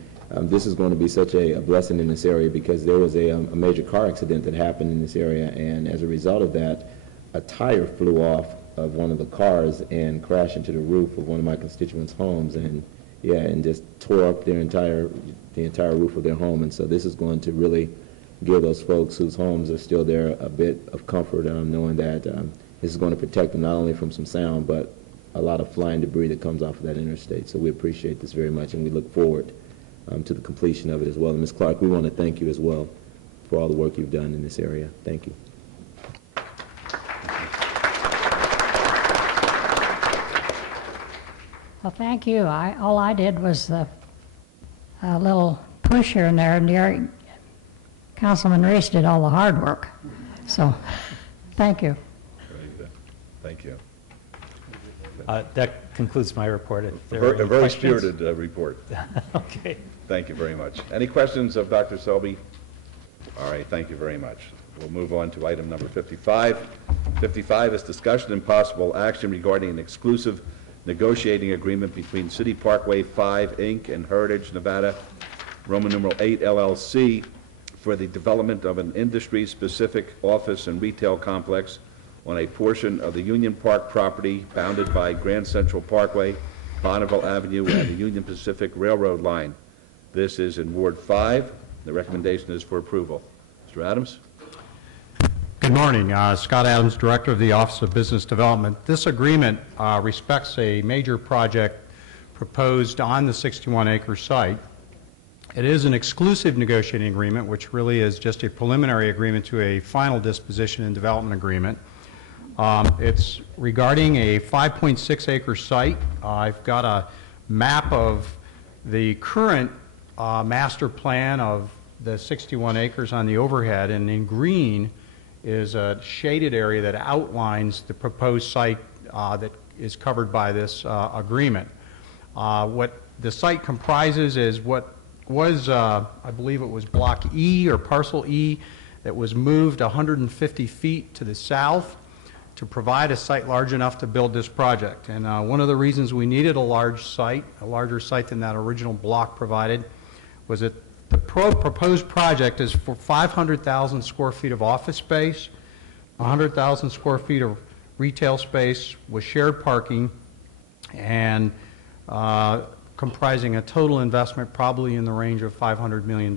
this is going to be such a blessing in this area, because there was a major car accident that happened in this area, and as a result of that, a tire flew off of one of the cars and crashed into the roof of one of my constituents' homes, and just tore up the entire roof of their home. And so this is going to really give those folks whose homes are still there a bit of comfort, knowing that this is going to protect them not only from some sound, but a lot of flying debris that comes off of that interstate. So we appreciate this very much, and we look forward to the completion of it as well. And Ms. Clark, we want to thank you as well for all the work you've done in this area. Thank you. Well, thank you. All I did was a little push here and there, and Councilman Reese did all the hard work. So, thank you. Thank you. That concludes my report. If there A are any very questions. spirited report. Okay. Thank you very much. Any questions of Dr. Selby? All right, thank you very much. We'll move on to item number 55. 55 is discussion and possible action regarding an exclusive negotiating agreement between City Parkway 5, Inc. and Heritage Nevada, Roman numeral 8 LLC, for the development of an industry-specific office and retail complex on a portion of the Union Park property bounded by Grand Central Parkway, Bonneville Avenue, and the Union Pacific Railroad line. This is in Ward 5. The recommendation is for approval. Mr. Adams? Good morning. Scott Adams, Director of the Office of Business Development. This agreement respects a major project proposed on the 61-acre site. It is an exclusive negotiating agreement, which really is just a preliminary agreement to a final disposition and development agreement. It's regarding a 5.6-acre site. I've got a map of the current master plan of the 61 acres on the overhead, and in green is a shaded area that outlines the proposed site that is covered by this agreement. What the site comprises is what was, I believe it was Block E or Parcel E, that was moved 150 feet to the south to provide a site large enough to build this project. And one of the reasons we needed a large site, a larger site than that original block provided, was that the proposed project is for 500,000 square feet of office space, 100,000 square feet of retail space with shared parking, and comprising a total investment probably in the range of $500 million.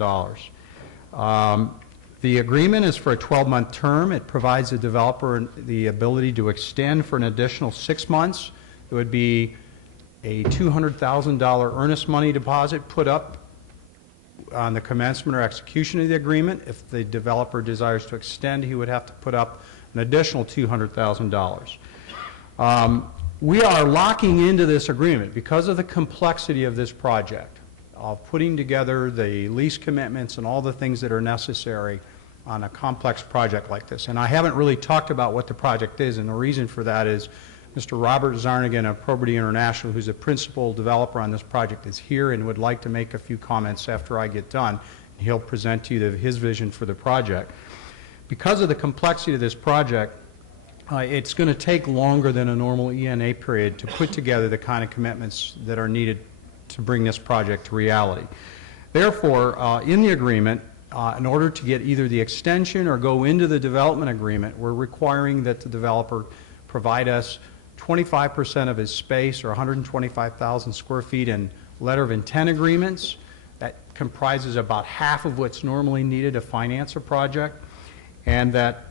The agreement is for a 12-month term. It provides the developer the ability to extend for an additional 6 months. It would be a $200,000 earnest money deposit put up on the commencement or execution of the agreement. If the developer desires to extend, he would have to put up an additional $200,000. We are locking into this agreement because of the complexity of this project, of putting together the lease commitments and all the things that are necessary on a complex project like this. And I haven't really talked about what the project is, and the reason for that is Mr. Robert Zarnigan of Probity International, who's the principal developer on this project, is here and would like to make a few comments after I get done. He'll present to you his vision for the project. Because of the complexity of this project, it's going to take longer than a normal ENA period to put together the kind of commitments that are needed to bring this project to reality. Therefore, in the agreement, in order to get either the extension or go into the development agreement, we're requiring that the developer provide us 25% of his space, or 125,000 square feet, in letter of intent agreements. That comprises about half of what's normally needed to finance a project, and that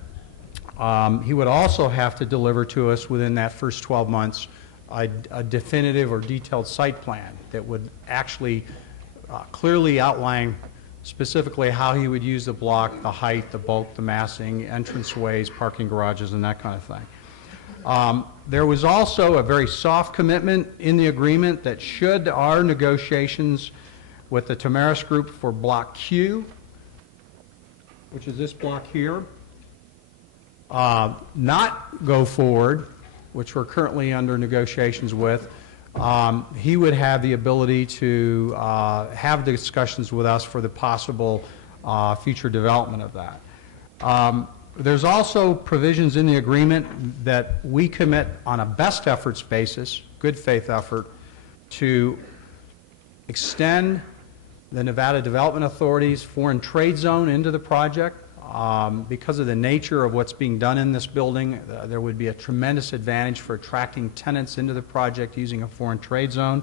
he would also have to deliver to us within that first 12 months a definitive or detailed site plan that would actually clearly outline specifically how he would use the block, the height, the bulk, the massing, entranceways, parking garages, and that kind of thing. There was also a very soft commitment in the agreement that should our negotiations with the Tamaris Group for Block Q, which is this block here, not go forward, which we're currently under negotiations with, he would have the ability to have discussions with us for the possible future development of that. There's also provisions in the agreement that we commit on a best efforts basis, good faith effort, to extend the Nevada Development Authority's foreign trade zone into the project. Because of the nature of what's being done in this building, there would be a tremendous advantage for attracting tenants into the project using a foreign trade zone.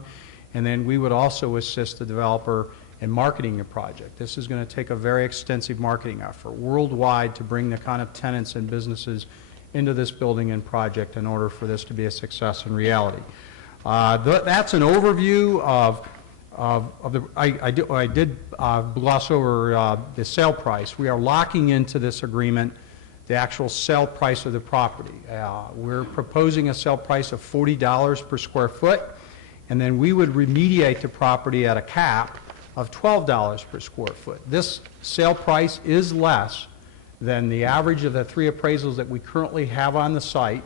And then we would also assist the developer in marketing the project. This is going to take a very extensive marketing effort worldwide to bring the kind of tenants and businesses into this building and project in order for this to be a success in reality. That's an overview of I did gloss over the sale price. We are locking into this agreement the actual sale price of the property. We're proposing a sale price of $40 per square foot, and then we would remediate the property at a cap of $12 per square foot. This sale price is less than the average of the 3 appraisals that we currently have on the site.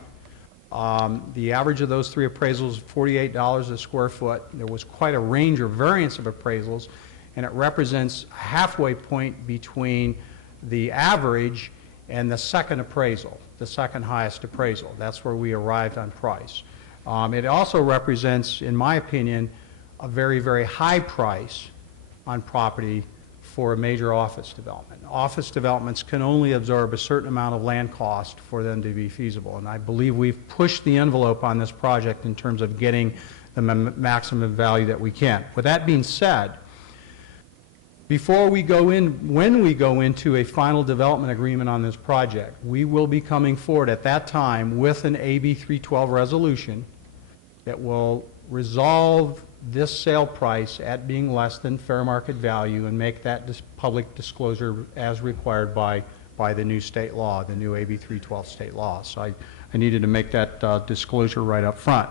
The average of those 3 appraisals is $48 a square foot. There was quite a range or variance of appraisals, and it represents a halfway point between the average and the second appraisal, the second highest appraisal. That's where we arrived on price. It also represents, in my opinion, a very, very high price on property for a major office development. Office developments can only absorb a certain amount of land cost for them to be feasible, and I believe we've pushed the envelope on this project in terms of getting the maximum value that we can. With that being said, before we go in, when we go into a final development agreement on this project, we will be coming forward at that time with an AB 312 resolution that will resolve this sale price at being less than fair market value and make that public disclosure as required by the new state law, the new AB 312 state law. So I needed to make that disclosure right up front.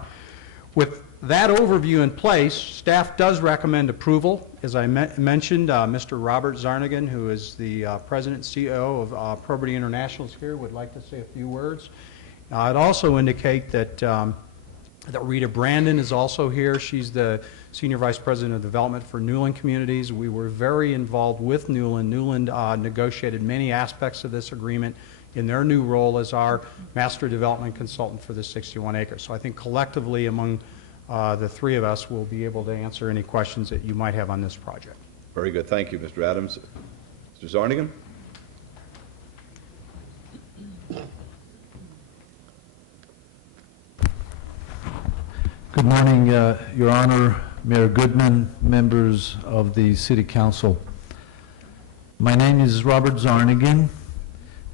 With that overview in place, staff does recommend approval. As I mentioned, Mr. Robert Zarnigan, who is the President and CEO of Probity International, is here, would like to say a few words. I'd also indicate that Rita Brandon is also here. She's the Senior Vice President of Development for Newland Communities. We were very involved with Newland. Newland negotiated many aspects of this agreement in their new role as our Master Development Consultant for the 61 acres. So I think collectively among the 3 of us will be able to answer any questions that you might have on this project. Very good. Thank you, Mr. Adams. Mr. Zarnigan? Good morning, Your Honor, Mayor Goodman, members of the City Council. My name is Robert Zarnigan,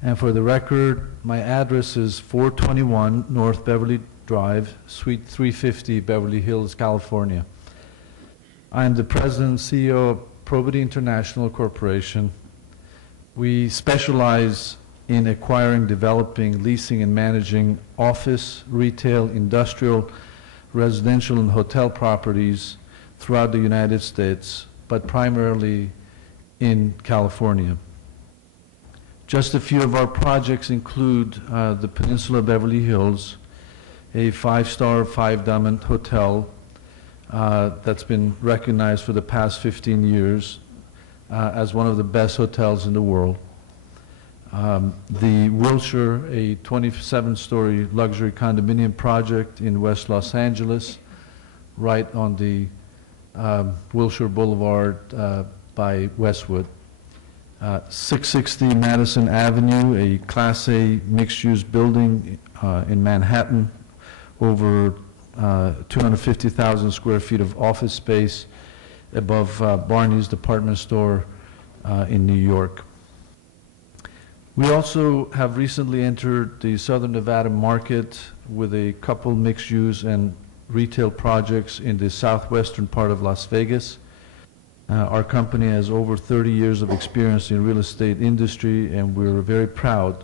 and for the record, my address is 421 North Beverly Drive, Suite 350, Beverly Hills, California. I am the President and CEO of Probity International Corporation. We specialize in acquiring, developing, leasing, and managing office, retail, industrial, residential, and hotel properties throughout the United States, but primarily in California. Just a few of our projects include the Peninsula Beverly Hills, a 5-star, 5-diamond hotel that's been recognized for the past 15 years as one of the best hotels in the world. The Wilshire, a 27-story luxury condominium project in West Los Angeles, right on the Wilshire Boulevard by Westwood. 660 Madison Avenue, a Class A mixed-use building in Manhattan, over 250,000 square feet of office space above Barney's department store in New York. We also have recently entered the Southern Nevada market with a couple mixed-use and retail projects in the southwestern part of Las Vegas. Our company has over 30 years of experience in real estate industry, and we're very proud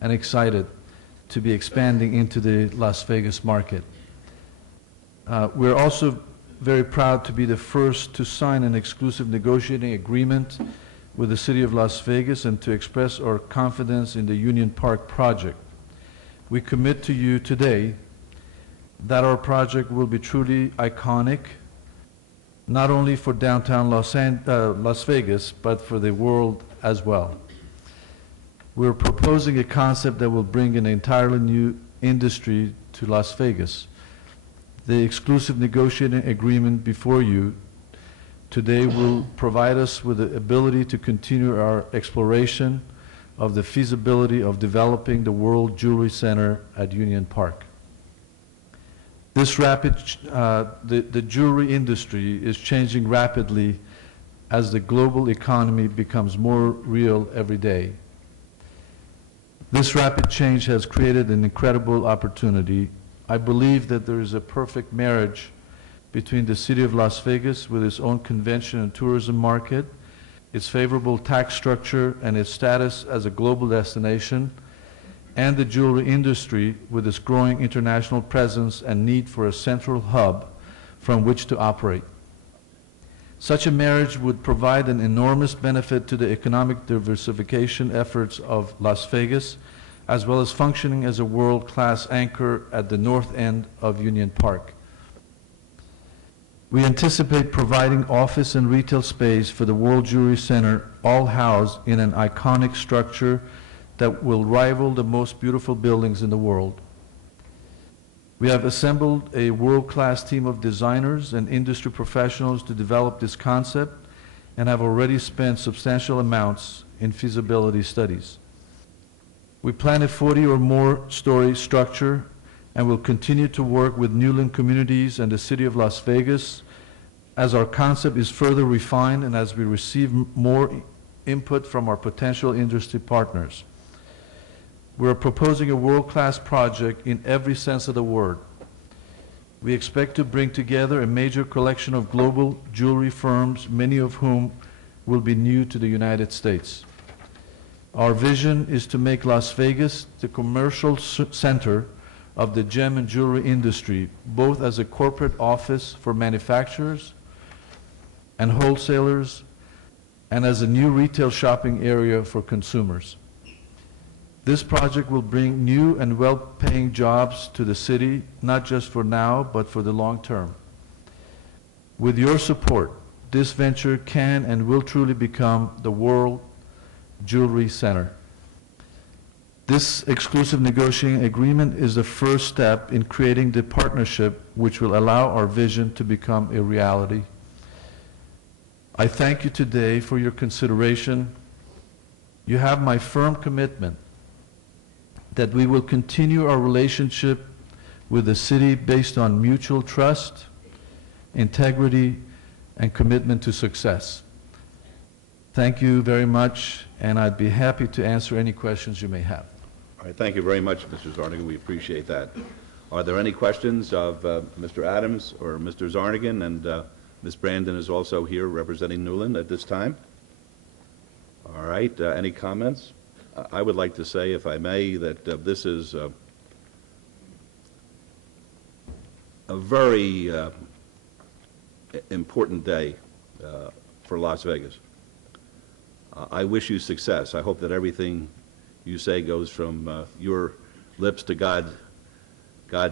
and excited to be expanding into the Las Vegas market. We're also very proud to be the first to sign an exclusive negotiating agreement with the City of Las Vegas and to express our confidence in the Union Park project. We commit to you today that our project will be truly iconic, not only for downtown Las Vegas, but for the world as well. We're proposing a concept that will bring an entirely new industry to Las Vegas. The exclusive negotiating agreement before you today will provide us with the ability to continue our exploration of the feasibility of developing the World Jewelry Center at Union Park. This the jewelry industry is changing rapidly as the global economy becomes more real every day. This rapid change has created an incredible opportunity. I believe that there is a perfect marriage between the City of Las Vegas with its own convention and tourism market, its favorable tax structure, and its status as a global destination, and the jewelry industry with its growing international presence and need for a central hub from which to operate. Such a marriage would provide an enormous benefit to the economic diversification efforts of Las Vegas, as well as functioning as a world-class anchor at the north end of Union Park. We anticipate providing office and retail space for the World Jewelry Center, all housed in an iconic structure that will rival the most beautiful buildings in the world. We have assembled a world-class team of designers and industry professionals to develop this concept and have already spent substantial amounts in feasibility studies. We plan a 40 or more story structure and will continue to work with Newland Communities and the City of Las Vegas as our concept is further refined and as we receive more input from our potential industry partners. We're proposing a world-class project in every sense of the word. We expect to bring together a major collection of global jewelry firms, many of whom will be new to the United States. Our vision is to make Las Vegas the commercial center of the gem and jewelry industry, both as a corporate office for manufacturers and wholesalers, and as a new retail shopping area for consumers. This project will bring new and well-paying jobs to the city, not just for now, but for the long term. With your support, this venture can and will truly become the World Jewelry Center. This exclusive negotiating agreement is the first step in creating the partnership which will allow our vision to become a reality. I thank you today for your consideration. You have my firm commitment that we will continue our relationship with the city based on mutual trust, integrity, and commitment to success. Thank you very much, and I'd be happy to answer any questions you may have. All right, thank you very much, Mr. Zarnigan. We appreciate that. Are there any questions of Mr. Adams or Mr. Zarnigan? And Ms. Brandon is also here representing Newland at this time. All right, any comments? I would like to say, if I may, that this is a very important day for Las Vegas. I wish you success. I hope that everything you say goes from your lips to God's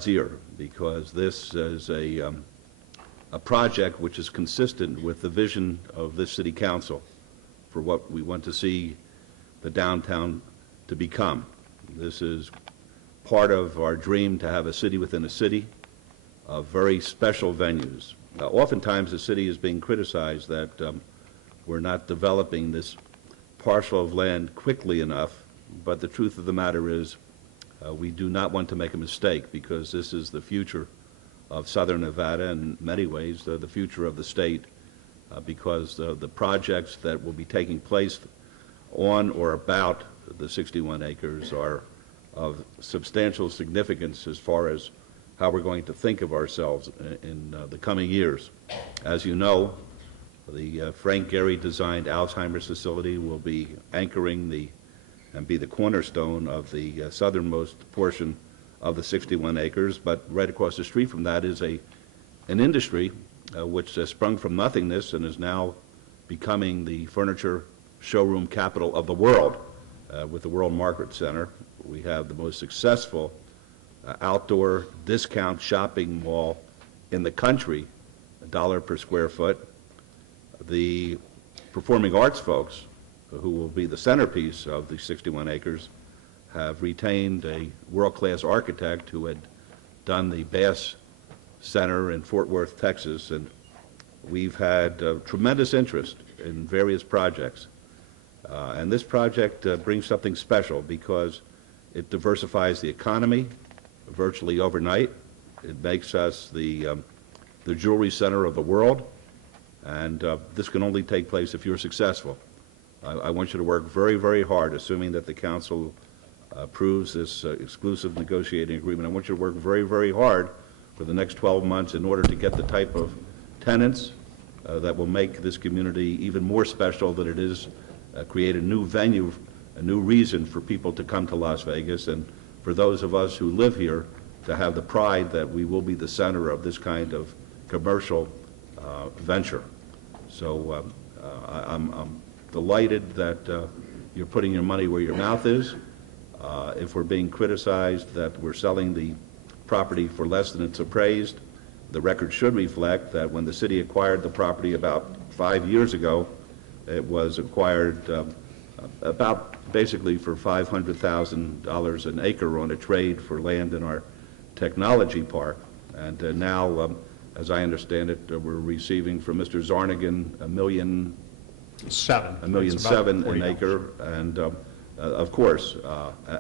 ear, because this is a project which is consistent with the vision of this city council for what we want to see the downtown to become. This is part of our dream to have a city within a city of very special venues. Oftentimes the city is being criticized that we're not developing this parcel of land quickly enough, but the truth of the matter is we do not want to make a mistake, because this is the future of Southern Nevada, and in many ways the future of the state, because the projects that will be taking place on or about the 61 acres are of substantial significance as far as how we're going to think of ourselves in the coming years. As you know, the Frank Gehry designed Alzheimer's facility will be anchoring and be the cornerstone of the southernmost portion of the 61 acres, but right across the street from that is an industry which has sprung from nothingness and is now becoming the furniture showroom capital of the world. With the World Market Center, we have the most successful outdoor discount shopping mall in the country, $1 per square foot. The performing arts folks, who will be the centerpiece of the 61 acres, have retained a world-class architect who had done the Bass Center in Fort Worth, Texas, and we've had tremendous interest in various projects. And this project brings something special because it diversifies the economy virtually overnight. It makes us the jewelry center of the world, and this can only take place if you're successful. I want you to work very, very hard, assuming that the council approves this exclusive negotiating agreement. I want you to work very, very hard for the next 12 months in order to get the type of tenants that will make this community even more special than it is, create a new venue, a new reason for people to come to Las Vegas, and for those of us who live here to have the pride that we will be the center of this kind of commercial venture. So I'm delighted that you're putting your money where your mouth is. If we're being criticized that we're selling the property for less than it's appraised, the record should reflect that when the city acquired the property about 5 years ago, it was acquired about basically for $500,000 an acre on a trade for land in our technology park. And now, as I understand it, we're receiving from Mr. Zarnigan $1.7 million an acre. And of course,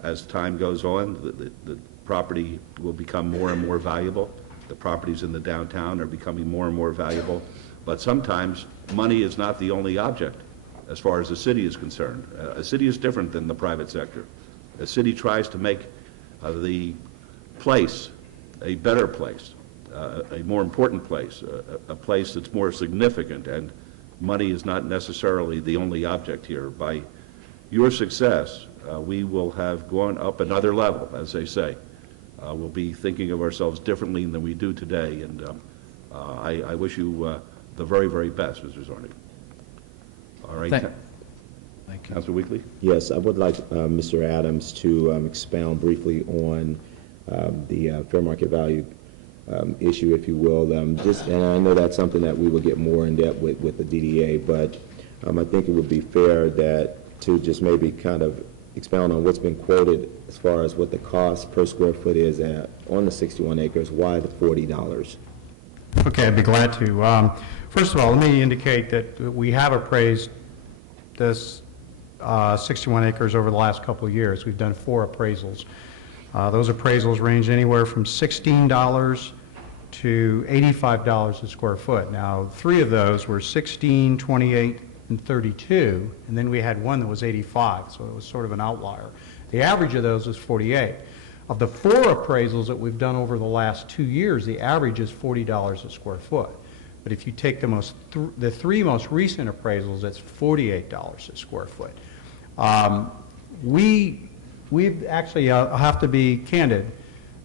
as time goes on, the property will become more and more valuable. The properties in the downtown are becoming more and more valuable. But sometimes money is not the only object as far as the city is concerned. A city is different than the private sector. A city tries to make the place a better place, a more important place, a place that's more significant, and money is not necessarily the only object here. By your success, we will have gone up another level, as they say. We'll be thinking of ourselves differently than we do today, and I wish you the very, very best, Mr. Zarnigan. All right. Thank you. Councilor Weekly? Yes, I would like Mr. Adams to expound briefly on the fair market value issue, if you will. And I know that's something that we will get more in depth with the DDA, but I think it would be fair to just maybe kind of expound on what's been quoted as far as what the cost per square foot is on the 61 acres, why the $40? Okay, I'd be glad to. First of all, let me indicate that we have appraised this 61 acres over the last couple of years. We've done 4 appraisals. Those appraisals range anywhere from $16 to $85 a square foot. Now, 3 of those were 16, 28, 32, and then we had one that was 85, so it was sort of an outlier. The average of those was 48. Of the 4 appraisals that we've done over the last 2 years, the average is $40 a square foot. But if you take the 3 most recent appraisals, it's $48 a square foot. We've actually, I'll have to be candid,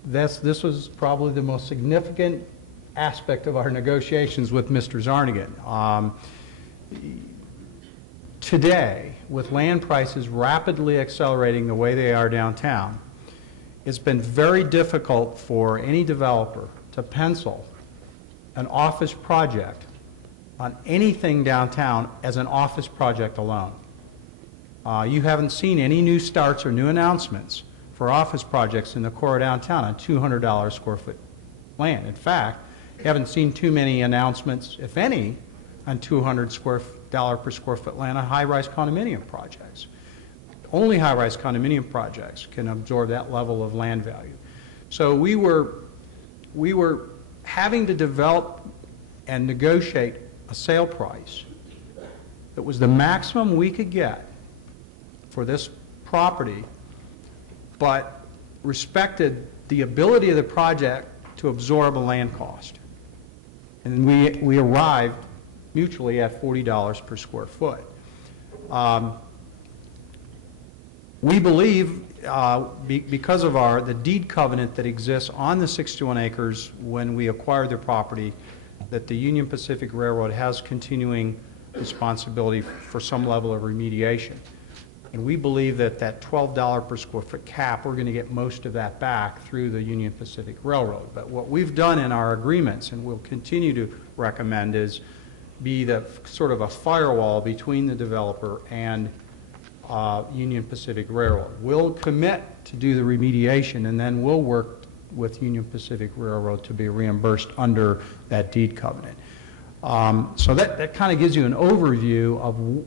this was probably the most significant aspect of our negotiations with Mr. Zarnigan. Today, with land prices rapidly accelerating the way they are downtown, it's been very difficult for any developer to pencil an office project on anything downtown as an office project alone. You haven't seen any new starts or new announcements for office projects in the core of downtown on $200 square foot land. In fact, you haven't seen too many announcements, if any, on $200 per square foot land on high-rise condominium projects. Only high-rise condominium projects can absorb that level of land value. So we were having to develop and negotiate a sale price that was the maximum we could get for this property, but respected the ability of the project to absorb a land cost. And we arrived mutually at $40 per square foot. We believe, because of the deed covenant that exists on the 61 acres when we acquired the property, that the Union Pacific Railroad has continuing responsibility for some level of remediation. And we believe that that $12 per square foot cap, we're going to get most of that back through the Union Pacific Railroad. But what we've done in our agreements, and we'll continue to recommend, is be the sort of a firewall between the developer and Union Pacific Railroad. We'll commit to do the remediation, and then we'll work with Union Pacific Railroad to be reimbursed under that deed covenant. So that kind of gives you an overview of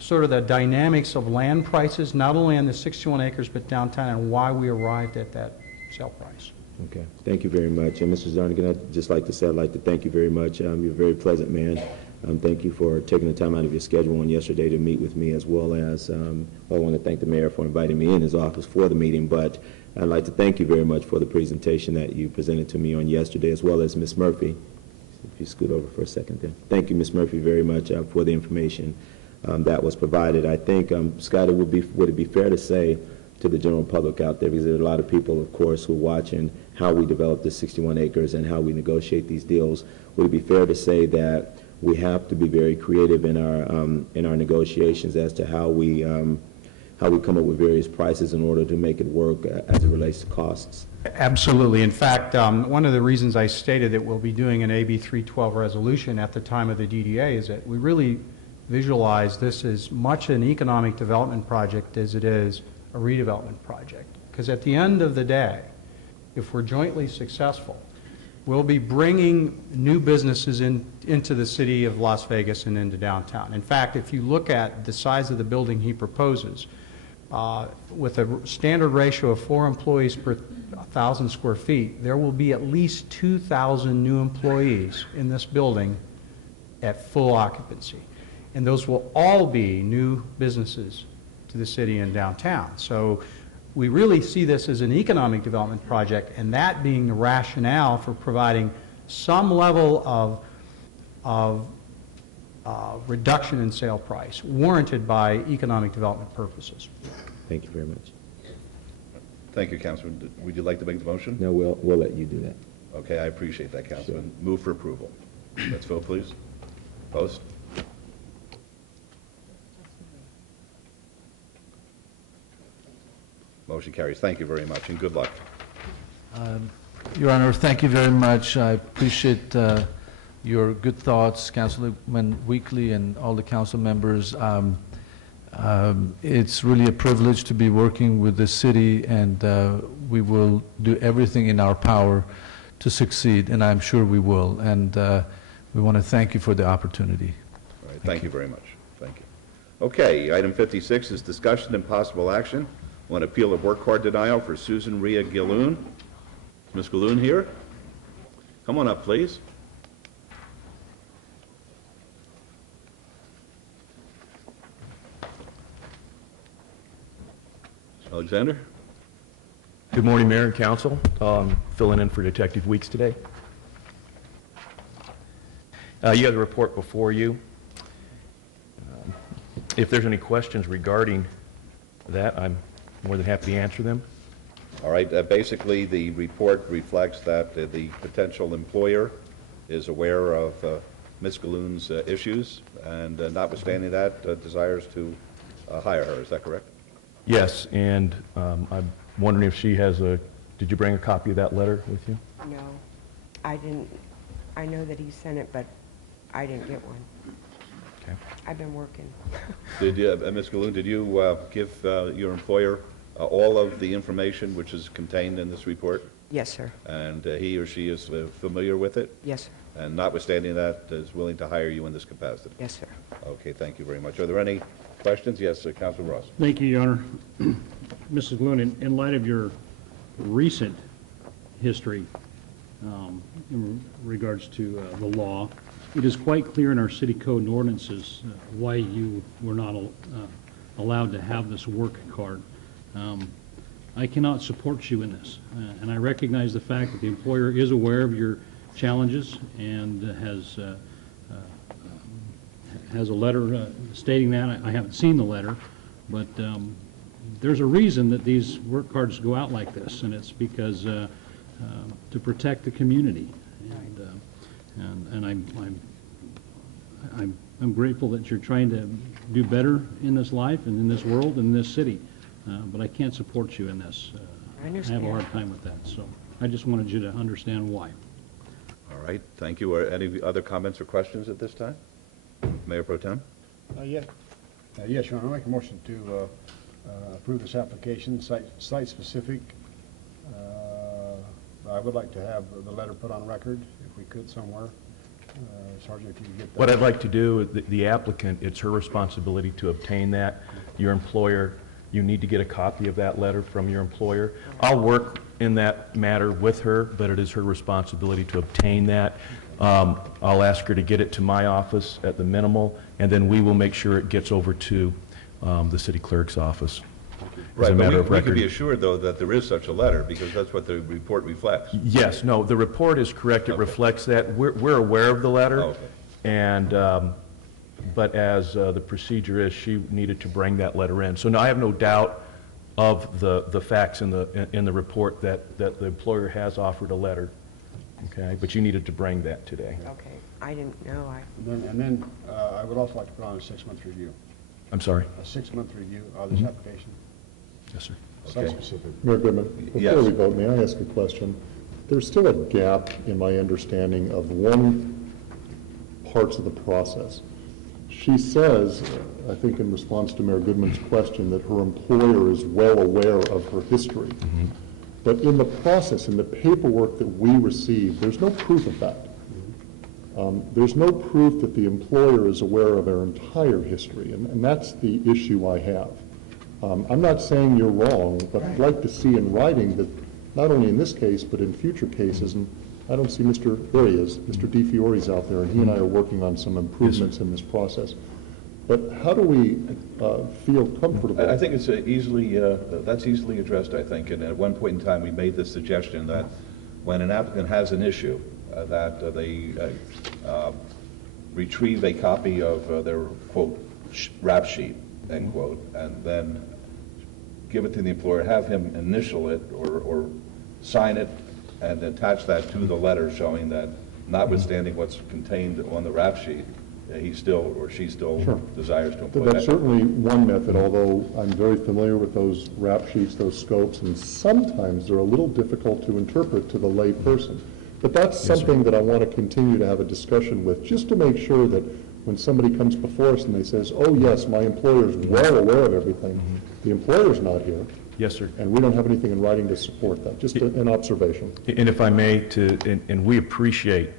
sort of the dynamics of land prices, not only on the 61 acres but downtown, and why we arrived at that sale price. Okay, thank you very much. And Mr. Zarnigan, I'd just like to say I'd like to thank you very much. You're a very pleasant man. Thank you for taking the time out of your schedule on yesterday to meet with me, as well as I want to thank the mayor for inviting me in his office for the meeting, but I'd like to thank you very much for the presentation that you presented to me on yesterday, as well as Ms. Murphy. If you scoot over for a second there. Thank you, Ms. Murphy, very much for the information that was provided. I think, Scott, would it be fair to say to the general public out there, because there are a lot of people, of course, who are watching how we develop this 61 acres and how we negotiate these deals, would it be fair to say that we have to be very creative in our negotiations as to how we come up with various prices in order to make it work as it relates to costs? Absolutely. In fact, one of the reasons I stated that we'll be doing an AB 312 resolution at the time of the DDA is that we really visualize this as much an economic development project as it is a redevelopment project. Because at the end of the day, if we're jointly successful, we'll be bringing new businesses into the city of Las Vegas and into downtown. In fact, if you look at the size of the building he proposes, with a standard ratio of 4 employees per 1,000 square feet, there will be at least 2,000 new employees in this building at full occupancy. And those will all be new businesses to the city and downtown. So we really see this as an economic development project, and that being the rationale for providing some level of reduction in sale price warranted by economic development purposes. Thank you very much. Thank you, Councilman. Would you like to make the motion? No, we'll let you do that. Okay, I appreciate that, Councilman. Move for approval. Let's vote, please. Opposed? Motion carries. Thank you very much, and good luck. Your Honor, thank you very much. I appreciate your good thoughts, Councilman Weekly and all the council members. It's really a privilege to be working with the city, and we will do everything in our power to succeed, and I'm sure we will. And we want to thank you for the opportunity. All right, thank you very much. Thank you. Okay, item 56 is discussion and possible action on appeal of work card denial for Susan Ria Gilloon. Is Ms. Gilloon here? Come on up, please. Alexander? Good morning, Mayor and Council. Filling in for Detective Weeks today. You have the report before you. If there's any questions regarding that, I'm more than happy to answer them. All right, basically, the report reflects that the potential employer is aware of Ms. Galoon's issues, and notwithstanding that, desires to hire her. Is that correct? Yes, and I'm wondering if she has did you bring a copy of that letter with you? No, I didn't. I know that he sent it, but I didn't get one. Okay. I've been working. Did Ms. Galoon, did you give your employer all of the information which is contained in this report? Yes, sir. And he or she is familiar with it? Yes, sir. And notwithstanding that, is willing to hire you in this capacity? Yes, sir. Okay, thank you very much. Are there any questions? Yes, Councilman Ross. Thank you, Your Honor. Mrs. Galoon, in light of your recent history in regards to the law, it is quite clear in our city code and ordinances why you were not allowed to have this work card. I cannot support you in this, and I recognize the fact that the employer is aware of your challenges and has a letter stating that. I haven't seen the letter, but there's a reason that these work cards go out like this, and it's because to protect the community. And I'm grateful that you're trying to do better in this life and in this world and in this city, but I can't support you in this. I understand. I have a hard time with that, so I just wanted you to understand why. All right, thank you. Are any other comments or questions at this time? Mayor Pro Tem? Yes, Your Honor, I make a motion to approve this application, site-specific. I would like to have the letter put on record, if we could, somewhere. Sergeant, if you could get that. What I'd like to do, the applicant, it's her responsibility to obtain that. Your employer, you need to get a copy of that letter from your employer. I'll work in that matter with her, but it is her responsibility to obtain that. I'll ask her to get it to my office at the minimal, and then we will make sure it gets over to the city clerk's office. Right, but we could be assured, though, that there is such a letter, because that's what the report reflects. Yes, no, the report is correct. It reflects that. We're aware of the letter, and but as the procedure is, she needed to bring that letter in. So now I have no doubt of the facts in the report that the employer has offered a letter. Okay, but you needed to bring that today. Okay, I didn't know. And then I would also like to put on a 6-month review. I'm sorry? A 6-month review of this application. Yes, sir. Site-specific. Mayor Goodman, before we vote, may I ask a question? There's still a gap in my understanding of one parts of the process. She says, I think in response to Mayor Goodman's question, that her employer is well aware of her history. Mm-hmm. But in the process, in the paperwork that we receive, there's no proof of that. There's no proof that the employer is aware of our entire history, and that's the issue I have. I'm not saying you're wrong, but I'd like to see in writing that, not only in this case, but in future cases, and I don't see there he is, Mr. DeFiore's out there, and he and I are working on some improvements in this process. But how do we feel comfortable? I think it's that's easily addressed, I think, and at one point in time, we made the suggestion that when an applicant has an issue, that they retrieve a copy of their, quote, rap sheet, end quote, and then give it to the employer, have him initial it or sign it, and attach that to the letter showing that, notwithstanding what's contained on the rap sheet, he still or she still desires to employ That's certainly one method, although I'm very familiar with those rap sheets, those scopes, and sometimes they're a little difficult to interpret to the lay person. But that's something that I want to continue to have a discussion with, just to make sure that when somebody comes before us and they says, oh yes, my employer is well aware of everything, the employer's not here. Yes, sir. And we don't have anything in writing to support that, just an observation. And if I may, and we appreciate,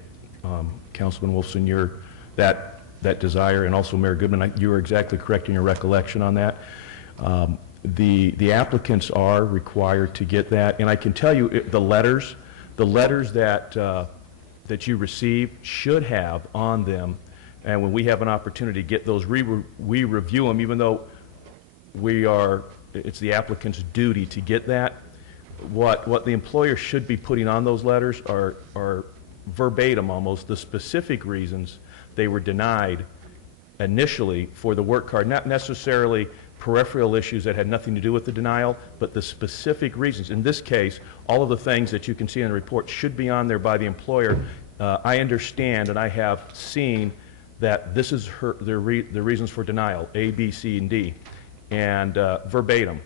Councilman Wolfson, that desire, and also Mayor Goodman, you are exactly correct in your recollection on that. The applicants are required to get that, and I can tell you the letters that you receive should have on them, and when we have an opportunity to get those, we review them, even though we are it's the applicant's duty to get that. What the employer should be putting on those letters are verbatim almost the specific reasons they were denied initially for the work card, not necessarily peripheral issues that had nothing to do with the denial, but the specific reasons. In this case, all of the things that you can see in the report should be on there by the employer. I understand and I have seen that this is the reasons for denial, A, B, C, and D, and verbatim.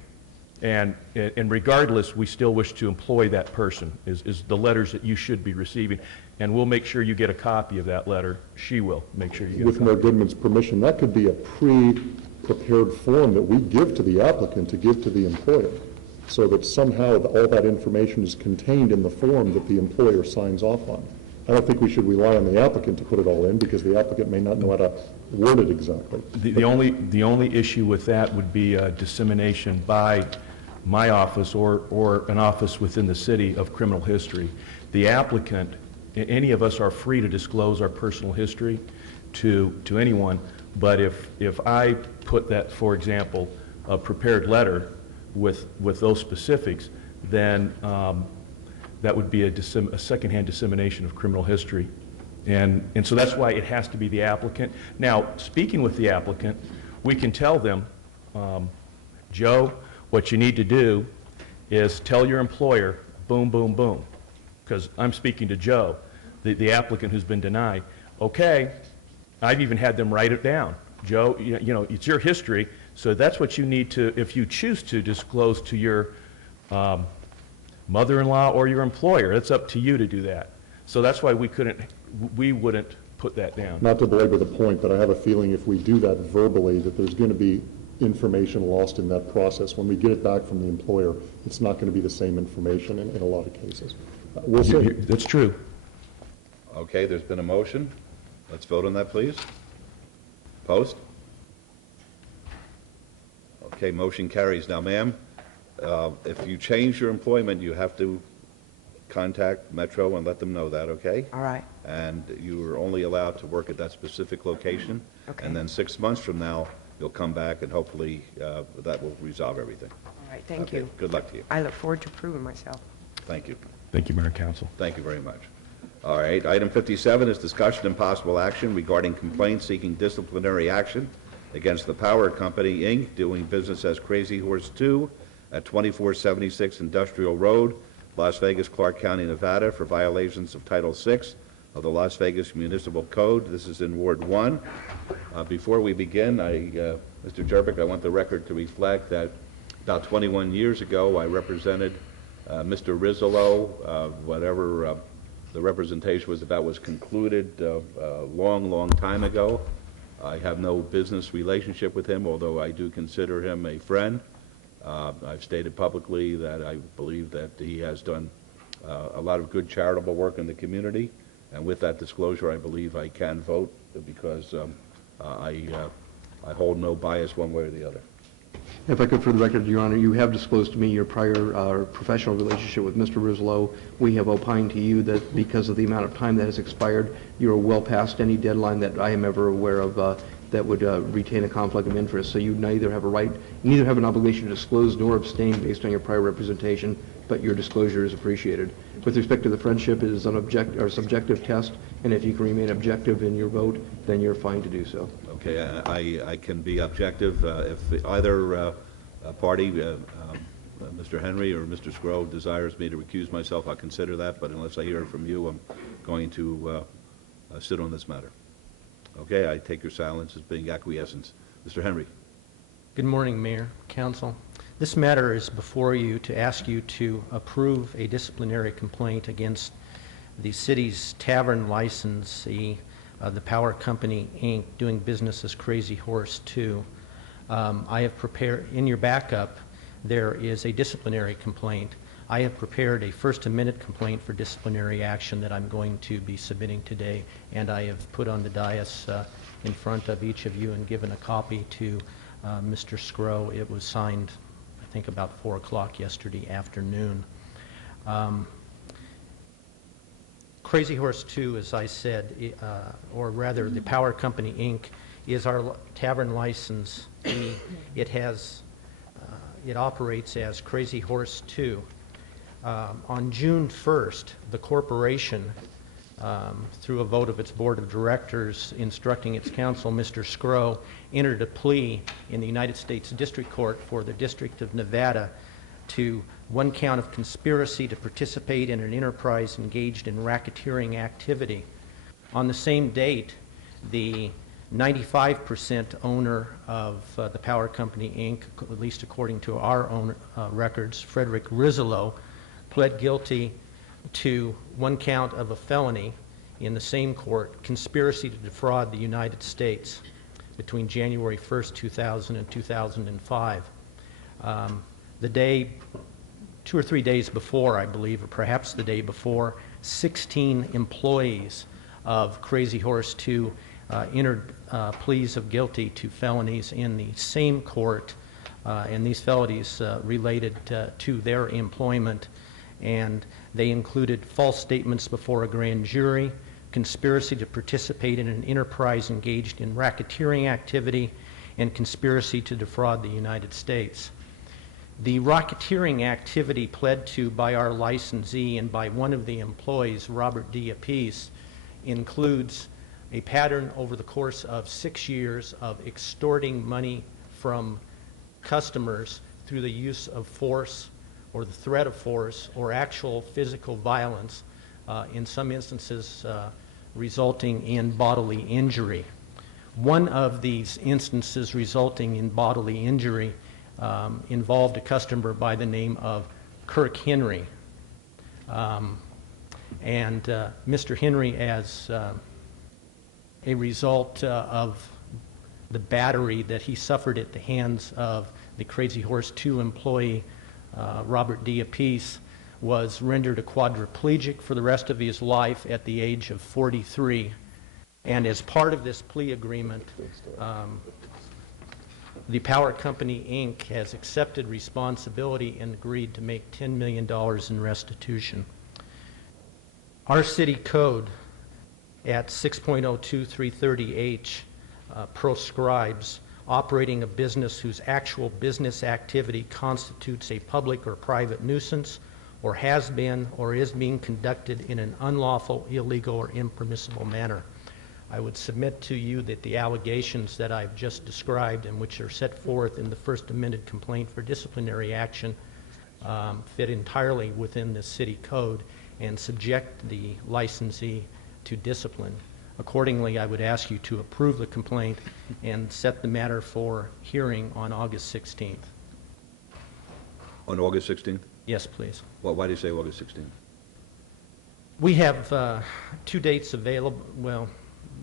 And regardless, we still wish to employ that person, is the letters that you should be receiving. And we'll make sure you get a copy of that letter. She will make sure you get a With copy. Mayor Goodman's permission, that could be a pre-prepared form that we give to the applicant to give to the employer, so that somehow all that information is contained in the form that the employer signs off on. I don't think we should rely on the applicant to put it all in, because the applicant may not know how to word it exactly. The only issue with that would be dissemination by my office or an office within the city of criminal history. The applicant, any of us are free to disclose our personal history to anyone, but if I put that, for example, a prepared letter with those specifics, then that would be a secondhand dissemination of criminal history. And so that's why it has to be the applicant. Now, speaking with the applicant, we can tell them, Joe, what you need to do is tell your employer, boom, boom, boom, because I'm speaking to Joe, the applicant who's been denied. Okay, I've even had them write it down. Joe, you know, it's your history, so that's what you need to, if you choose to disclose to your mother-in-law or your employer, it's up to you to do that. So that's why we wouldn't put that down. Not to belabor the point, but I have a feeling if we do that verbally, that there's going to be information lost in that process. When we get it back from the employer, it's not going to be the same information in a lot of cases. We'll see. That's true. Okay, there's been a motion. Let's vote on that, please. Post. Okay, motion carries. Now, ma'am, if you change your employment, you have to contact Metro and let them know that, okay? All right. And you are only allowed to work at that specific location. Okay. And then 6 months from now, you'll come back and hopefully that will resolve everything. All right, thank Okay, you. good luck to you. I look forward to proving myself. Thank you. Thank you, Mayor and Council. Thank you very much. All right, item 57 is discussion and possible action regarding complaints seeking disciplinary action against the Power Company, Inc., doing business as Crazy Horse 2 at 2476 Industrial Road, Las Vegas, Clark County, Nevada, for violations of Title VI of the Las Vegas Municipal Code. This is in Ward 1. Before we begin, Mr. Jerbick, I want the record to reflect that about 21 years ago, I represented Mr. Rizzolo, whatever the representation was, that was concluded a long, long time ago. I have no business relationship with him, although I do consider him a friend. I've stated publicly that I believe that he has done a lot of good charitable work in the community, and with that disclosure, I believe I can vote because I hold no bias one way or the other. If I could, for the record, Your Honor, you have disclosed to me your prior professional relationship with Mr. Rizzolo. We have opined to you that because of the amount of time that has expired, you are well past any deadline that I am ever aware of that would retain a conflict of interest. So you neither have a right, neither have an obligation to disclose nor abstain based on your prior representation, but your disclosure is appreciated. With respect to the friendship, it is an subjective test, and if you can remain objective in your vote, then you're fine to do so. Okay, I can be objective. If either party, Mr. Henry or Mr. Sgro, desires me to recuse myself, I'll consider that, but unless I hear it from you, I'm going to sit on this matter. Okay, I take your silence as being acquiescence. Mr. Henry. Good morning, Mayor, Council. This matter is before you to ask you to approve a disciplinary complaint against the city's tavern licensee, the Power Company, Inc., doing business as Crazy Horse 2. I have prepared, in your backup, there is a disciplinary complaint. I have prepared a First Amendment complaint for disciplinary action that I'm going to be submitting today, and I have put on the dais in front of each of you and given a copy to Mr. Sgro. It was signed, I think, about 4 o'clock yesterday afternoon. Crazy Horse 2, as I said, or rather the Power Company, Inc., is our tavern license. It has it operates as Crazy Horse 2. On June 1st, the corporation, through a vote of its board of directors instructing its counsel, Mr. Scrow, entered a plea in the United States District Court for the District of Nevada to one count of conspiracy to participate in an enterprise engaged in racketeering activity. On the same date, the 95% owner of the Power Company, Inc., at least according to our own records, Frederick Rizzolo, pled guilty to one count of a felony in the same court, conspiracy to defraud the United States, between January 1st, 2000 and 2005. The day, 2 or 3 days before, I believe, or perhaps the day before, 16 employees of Crazy Horse 2 entered pleas of guilty to felonies in the same court, and these felonies related to their employment, and they included false statements before a grand jury, conspiracy to participate in an enterprise engaged in racketeering activity, and conspiracy to defraud the United States. The racketeering activity pled to by our licensee and by one of the employees, Robert D. Apiece, includes a pattern over the course of 6 years of extorting money from customers through the use of force or the threat of force or actual physical violence, in some instances resulting in bodily injury. One of these instances resulting in bodily injury involved a customer by the name of Kirk Henry. Mr. Henry, as a result of the battery that he suffered at the hands of the Crazy Horse 2 employee, Robert D. Apiece, was rendered a quadriplegic for the rest of his life at the age of 43. And as part of this plea agreement, the Power Company, Inc. has accepted responsibility and agreed to make $10 million in restitution. Our city code at 6.02330H proscribes operating a business whose actual business activity constitutes a public or private nuisance or has been or is being conducted in an unlawful, illegal, or impermissible manner. I would submit to you that the allegations that I've just described and which are set forth in the first amended complaint for disciplinary action fit entirely within the city code and subject the licensee to discipline. Accordingly, I would ask you to approve the complaint and set the matter for hearing on August 16th. On August 16th? Yes, please. Well, why do you say August 16th? We have 2 dates available. Well,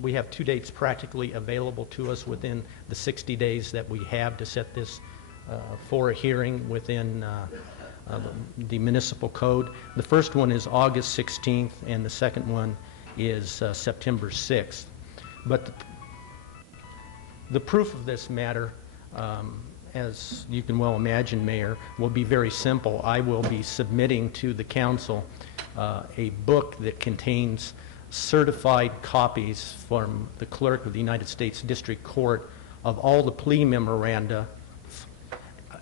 we have 2 dates practically available to us within the 60 days that we have to set this for a hearing within the municipal code. The first one is August 16th, and the second one is September 6th. But the proof of this matter, as you can well imagine, Mayor, will be very simple. I will be submitting to the council a book that contains certified copies from the clerk of the United States District Court of all the plea memoranda,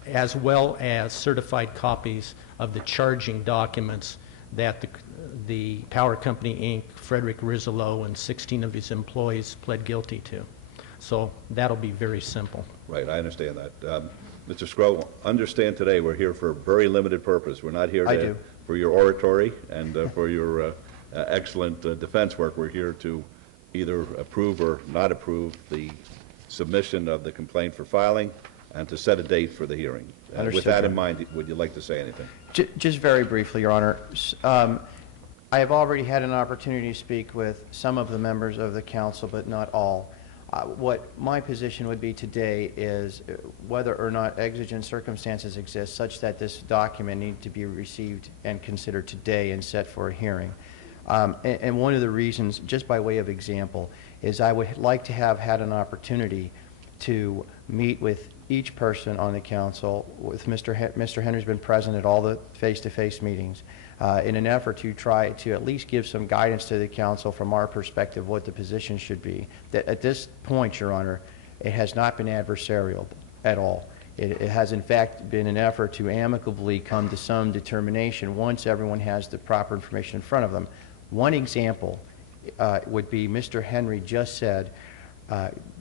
as well as certified copies of the charging documents that the Power Company, Inc., Frederick Rizzolo, and 16 of his employees pled guilty to. So that'll be very simple. Right, I understand that. Mr. Scrow, understand today we're here for a very limited purpose. We're not here for your oratory and for your excellent defense work. We're here to either approve or not approve the submission of the complaint for filing and to set a date for the hearing. With that in mind, would you like to say anything? Just very briefly, Your Honor. I have already had an opportunity to speak with some of the members of the council, but not all. What my position would be today is whether or not exigent circumstances exist such that this document needs to be received and considered today and set for a hearing. And one of the reasons, just by way of example, is I would like to have had an opportunity to meet with each person on the council. With Mr. Henry's been present at all the face-to-face meetings in an effort to try to at least give some guidance to the council from our perspective what the position should be. That at this point, Your Honor, it has not been adversarial at all. It has in fact been an effort to amicably come to some determination once everyone has the proper information in front of them. One example would be Mr. Henry just said,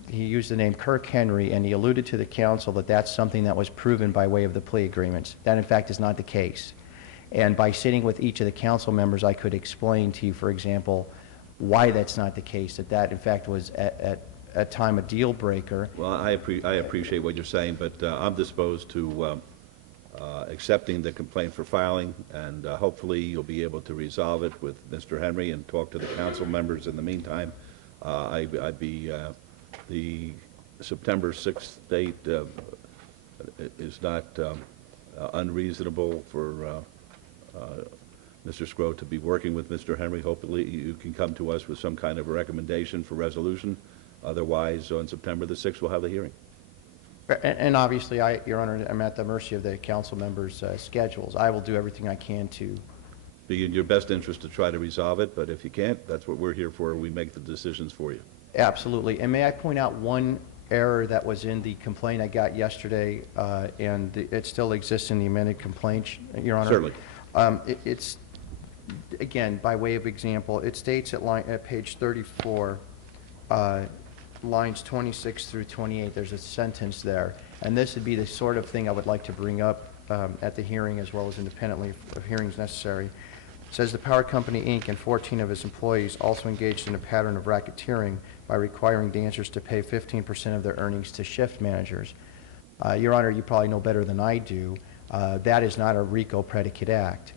he used the name Kirk Henry, and he alluded to the council that that's something that was proven by way of the plea agreements. That in fact is not the case. And by sitting with each of the council members, I could explain to you, for example, why that's not the case, that in fact was at time a deal breaker. Well, I appreciate what you're saying, but I'm disposed to accepting the complaint for filing, and hopefully you'll be able to resolve it with Mr. Henry and talk to the council members in the meantime. I'd be, the September 6th date is not unreasonable for Mr. Sgro to be working with Mr. Henry. Hopefully you can come to us with some kind of a recommendation for resolution. Otherwise, on September the 6th, we'll have the hearing. And obviously, Your Honor, I'm at the mercy of the council members' schedules. I will do everything I can to... Be in your best interest to try to resolve it, but if you can't, that's what we're here for. We make the decisions for you. Absolutely. And may I point out one error that was in the complaint I got yesterday, and it still exists in the amended complaint, Your Honor? Certainly. It's, again, by way of example, it states at page 34, lines 26 through 28, there's a sentence there. And this would be the sort of thing I would like to bring up at the hearing as well as independently if hearings necessary. It says the Power Company, Inc. and 14 of its employees also engaged in a pattern of racketeering by requiring dancers to pay 15% of their earnings to shift managers. Your Honor, you probably know better than I do, that is not a RICO predicate act.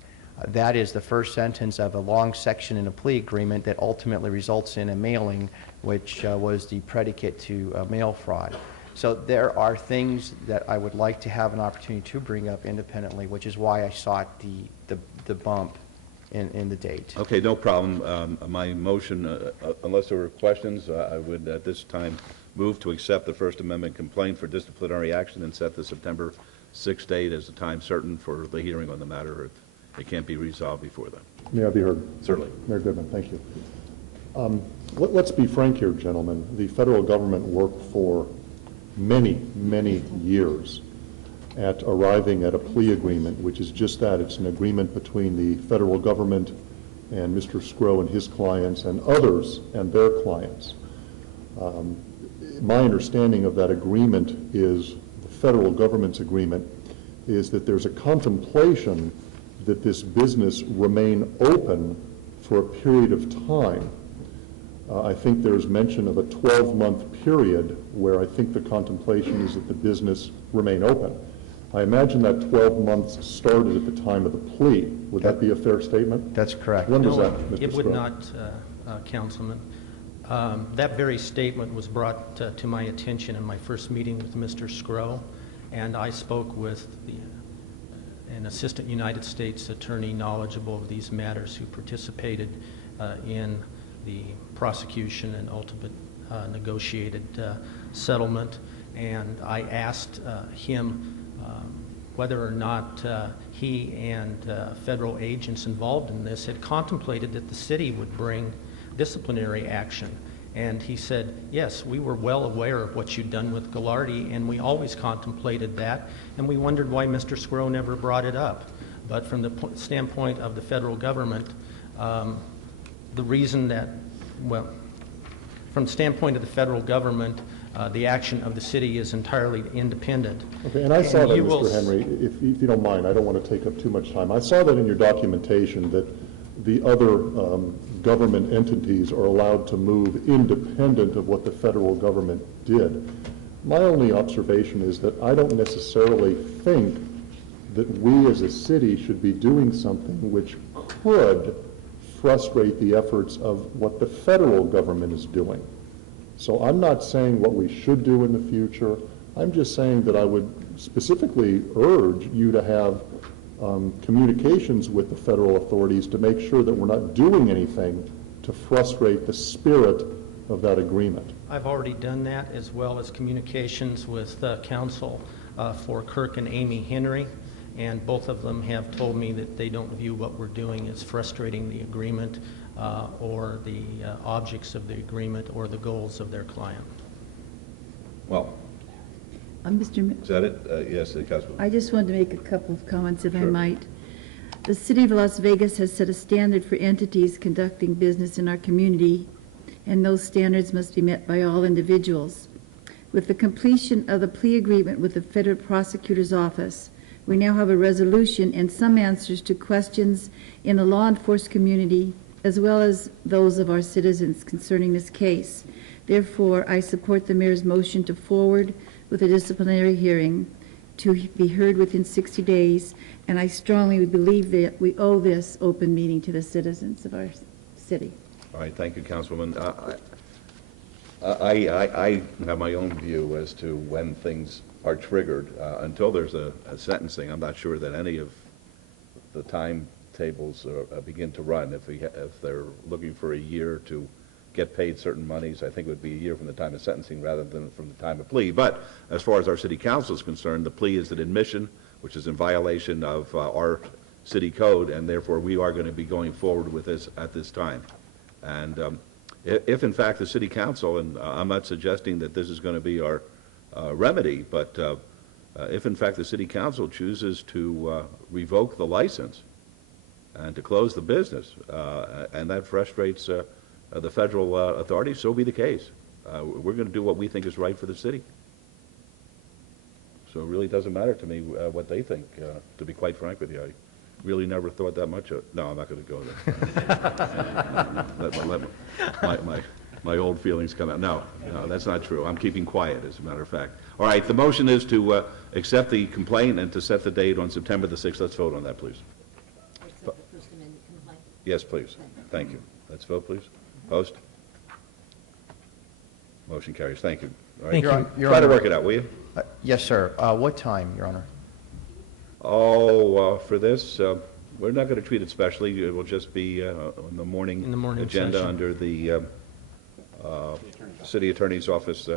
That is the first sentence of a long section in a plea agreement that ultimately results in a mailing, which was the predicate to mail fraud. So there are things that I would like to have an opportunity to bring up independently, which is why I sought the bump in the date. Okay, no problem. My motion, unless there were questions, I would at this time move to accept the First Amendment complaint for disciplinary action and set the September 6th date as a time certain for the hearing on the matter. It can't be resolved before then. May I be heard? Certainly. Mayor Goodman, thank you. Let's be frank here, gentlemen. The federal government worked for many, many years at arriving at a plea agreement, which is just that. It's an agreement between the federal government and Mr. Sgro and his clients and others and their clients. My understanding of that agreement is, the federal government's agreement, is that there's a contemplation that this business remain open for a period of time. I think there's mention of a 12-month period where I think the contemplation is that the business remain open. I imagine that 12 months started at the time of the plea. Would that be a fair statement? That's correct. When was No, that, Mr. it would Sgro? not, Councilman. That very statement was brought to my attention in my first meeting with Mr. Sgro, and I spoke with an assistant United States attorney knowledgeable of these matters who participated in the prosecution and ultimate negotiated settlement. And I asked him whether or not he and federal agents involved in this had contemplated that the city would bring disciplinary action. And he said, yes, we were well aware of what you'd done with Ghilardi, and we always contemplated that, and we wondered why Mr. Sgro never brought it up. But from the standpoint of the federal government, the reason that, well, from the standpoint of the federal government, the action of the city is entirely independent. Okay, and I saw that, Mr. Henry, if you don't mind, I don't want to take up too much time. I saw that in your documentation that the other government entities are allowed to move independent of what the federal government did. My only observation is that I don't necessarily think that we as a city should be doing something which could frustrate the efforts of what the federal government is doing. So I'm not saying what we should do in the future. I'm just saying that I would specifically urge you to have communications with the federal authorities to make sure that we're not doing anything to frustrate the spirit of that agreement. I've already done that, as well as communications with counsel for Kirk and Amy Henry, and both of them have told me that they don't view what we're doing as frustrating the agreement or the objects of the agreement or the goals of their client. Well, Mr. Ma- Is that it? Yes, Councilman. I just wanted to make a couple of comments, if I Sure. might. The City of Las Vegas has set a standard for entities conducting business in our community, and those standards must be met by all individuals. With the completion of the plea agreement with the Federal Prosecutor's Office, we now have a resolution and some answers to questions in the law enforcement community, as well as those of our citizens concerning this case. Therefore, I support the mayor's motion to forward with a disciplinary hearing to be heard within 60 days, and I strongly believe that we owe this open meeting to the citizens of our city. All right, thank you, Councilwoman. I have my own view as to when things are triggered. Until there's a sentencing, I'm not sure that any of the timetables begin to run. If they're looking for a year to get paid certain monies, I think it would be a year from the time of sentencing rather than from the time of plea. But as far as our city council is concerned, the plea is an admission, which is in violation of our city code, and therefore we are going to be going forward with this at this time. And if in fact the city council, and I'm not suggesting that this is going to be our remedy, but if in fact the city council chooses to revoke the license and to close the business, and that frustrates the federal authorities, so be the case. We're going to do what we think is right for the city. So it really doesn't matter to me what they think, to be quite frank with you. I really never thought that much of. No, I'm not going to go there. let my old feelings come out. No, that's not true. I'm keeping quiet, as a matter of fact. All right, the motion is to accept the complaint and to set the date on September the 6th. Let's vote on that, please. Yes, please. Thank you. Let's vote, please. Opposed? Motion carries. Thank you. All right. Thank you. Your Try to Honor. work it out, will you? Yes, sir. What time, Your Honor? Oh, for this, we're not going to treat it specially. It will just be on the morning agenda session. under the city attorney's office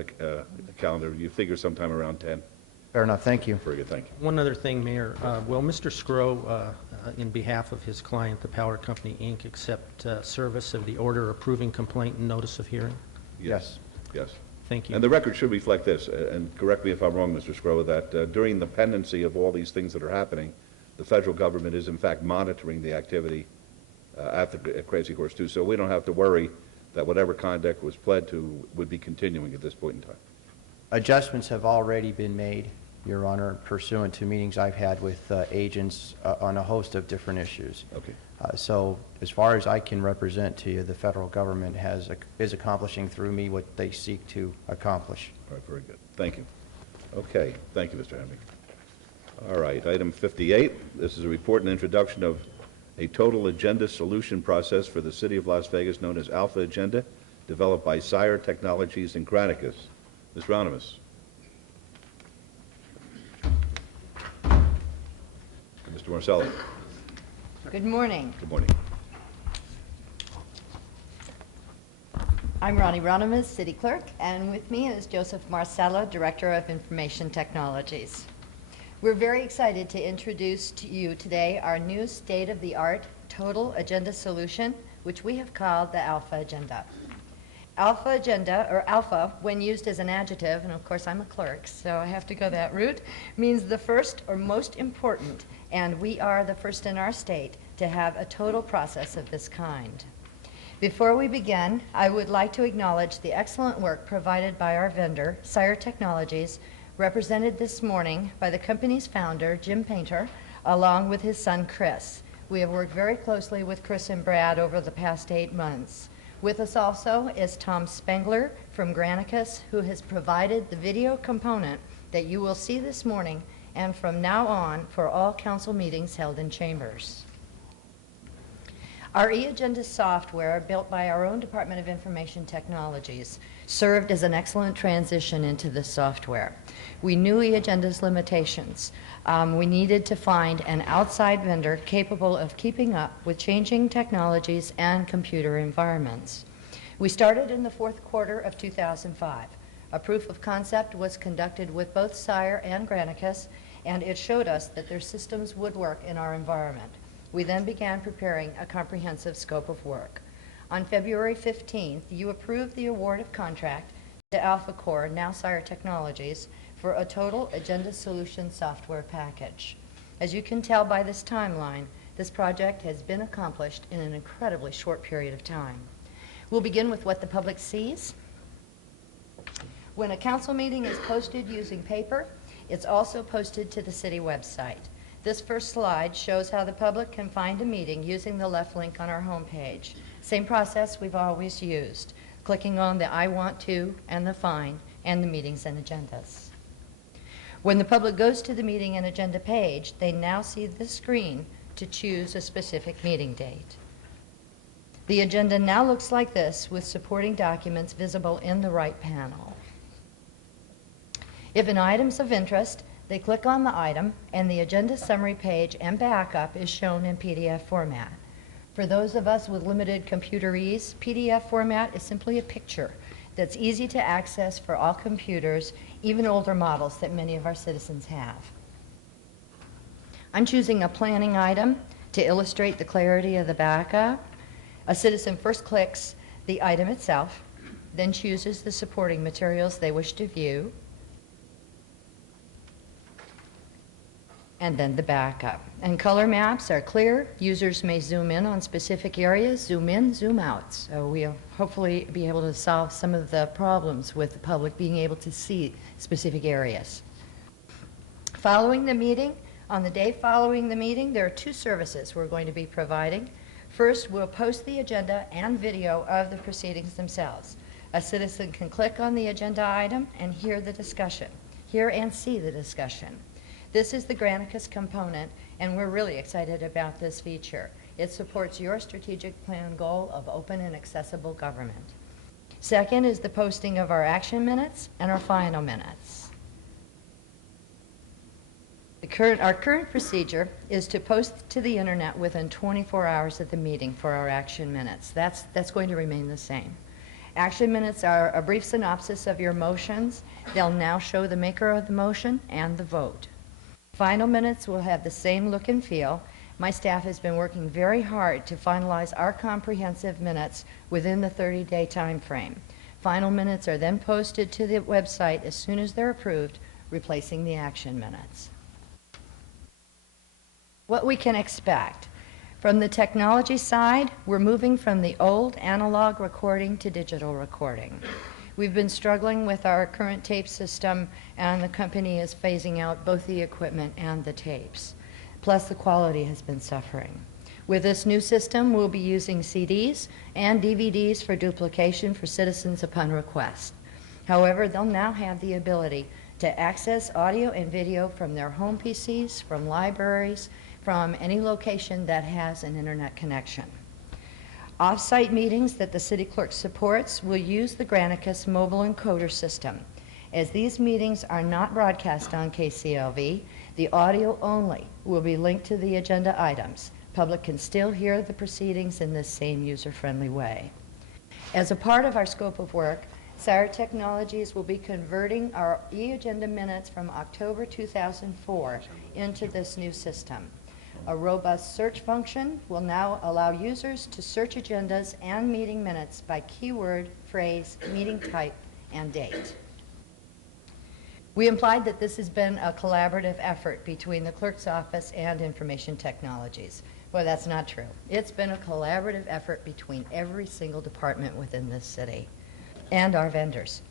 calendar. You figure sometime around 10. Fair enough. Thank you. Very good. Thank you. One other thing, Mayor. Will Mr. Scrow, in behalf of his client, the Power Company, Inc., accept service of the order approving complaint and notice of hearing? Yes. Yes. Thank you. And the record should reflect this, and correct me if I'm wrong, Mr. Scrow, that during the pendency of all these things that are happening, the federal government is in fact monitoring the activity at Crazy Horse 2, so we don't have to worry that whatever conduct was pled to would be continuing at this point in time. Adjustments have already been made, Your Honor, pursuant to meetings I've had with agents on a host of different issues. Okay. So as far as I can represent to you, the federal government is accomplishing through me what they seek to accomplish. All right, very good. Thank you. Okay, thank you, Mr. Hamby. All right, item 58, this is a report and introduction of a total agenda solution process for the City of Las Vegas known as Alpha Agenda, developed by Sire Technologies and Granicus. Ms. Ronimus. Mr. Marcello. Good morning. Good morning. I'm Ronnie Ronimus, City Clerk, and with me is Joseph Marcello, Director of Information Technologies. We're very excited to introduce to you today our new state-of-the-art total agenda solution, which we have called the Alpha Agenda. Alpha Agenda, or Alpha, when used as an adjective, and of course I'm a clerk, so I have to go that route, means the first or most important, and we are the first in our state to have a total process of this kind. Before we begin, I would like to acknowledge the excellent work provided by our vendor, Sire Technologies, represented this morning by the company's founder, Jim Painter, along with his son, Chris. We have worked very closely with Chris and Brad over the past 8 months. With us also is Tom Spengler from Granicus, who has provided the video component that you will see this morning and from now on for all council meetings held in chambers. Our e-agenda software, built by our own Department of Information Technologies, served as an excellent transition into this software. We knew e-agenda's limitations. We needed to find an outside vendor capable of keeping up with changing technologies and computer environments. We started in the fourth quarter of 2005. A proof of concept was conducted with both Sire and Granicus, and it showed us that their systems would work in our environment. We then began preparing a comprehensive scope of work. On February 15th, you approved the award of contract to Alpha Core, now Sire Technologies, for a total agenda solution software package. As you can tell by this timeline, this project has been accomplished in an incredibly short period of time. We'll begin with what the public sees. When a council meeting is posted using paper, it's also posted to the city website. This first slide shows how the public can find a meeting using the left link on our homepage. Same process we've always used, clicking on the I want to and the find and the meetings and agendas. When the public goes to the meeting and agenda page, they now see the screen to choose a specific meeting date. The agenda now looks like this with supporting documents visible in the right panel. If an item's of interest, they click on the item and the agenda summary page and backup is shown in PDF format. For those of us with limited computer ease, PDF format is simply a picture that's easy to access for all computers, even older models that many of our citizens have. I'm choosing a planning item to illustrate the clarity of the backup. A citizen first clicks the item itself, then chooses the supporting materials they wish to view, and then the backup. And color maps are clear. Users may zoom in on specific areas, zoom in, zoom out. So we'll hopefully be able to solve some of the problems with the public being able to see specific areas. Following the meeting, on the day following the meeting, there are two services we're going to be providing. First, we'll post the agenda and video of the proceedings themselves. A citizen can click on the agenda item and hear the discussion, hear and see the discussion. This is the Granicus component, and we're really excited about this feature. It supports your strategic plan goal of open and accessible government. Second is the posting of our action minutes and our final minutes. Our current procedure is to post to the internet within 24 hours of the meeting for our action minutes. That's going to remain the same. Action minutes are a brief synopsis of your motions. They'll now show the maker of the motion and the vote. Final minutes will have the same look and feel. My staff has been working very hard to finalize our comprehensive minutes within the 30-day time frame. Final minutes are then posted to the website as soon as they're approved, replacing the action minutes. What we can expect. From the technology side, we're moving from the old analog recording to digital recording. We've been struggling with our current tape system, and the company is phasing out both the equipment and the tapes. Plus, the quality has been suffering. With this new system, we'll be using CDs and DVDs for duplication for citizens upon request. However, they'll now have the ability to access audio and video from their home PCs, from libraries, from any location that has an internet connection. Off-site meetings that the city clerk supports will use the Granicus mobile encoder system. As these meetings are not broadcast on KCLV, the audio only will be linked to the agenda items. Public can still hear the proceedings in this same user-friendly way. As a part of our scope of work, Sire Technologies will be converting our e-agenda minutes from October 2004 into this new system. A robust search function will now allow users to search agendas and meeting minutes by keyword, phrase, meeting type, and date. We implied that this has been a collaborative effort between the clerk's office and information technologies. Well, that's not true. It's been a collaborative effort between every single department within this city and our vendors.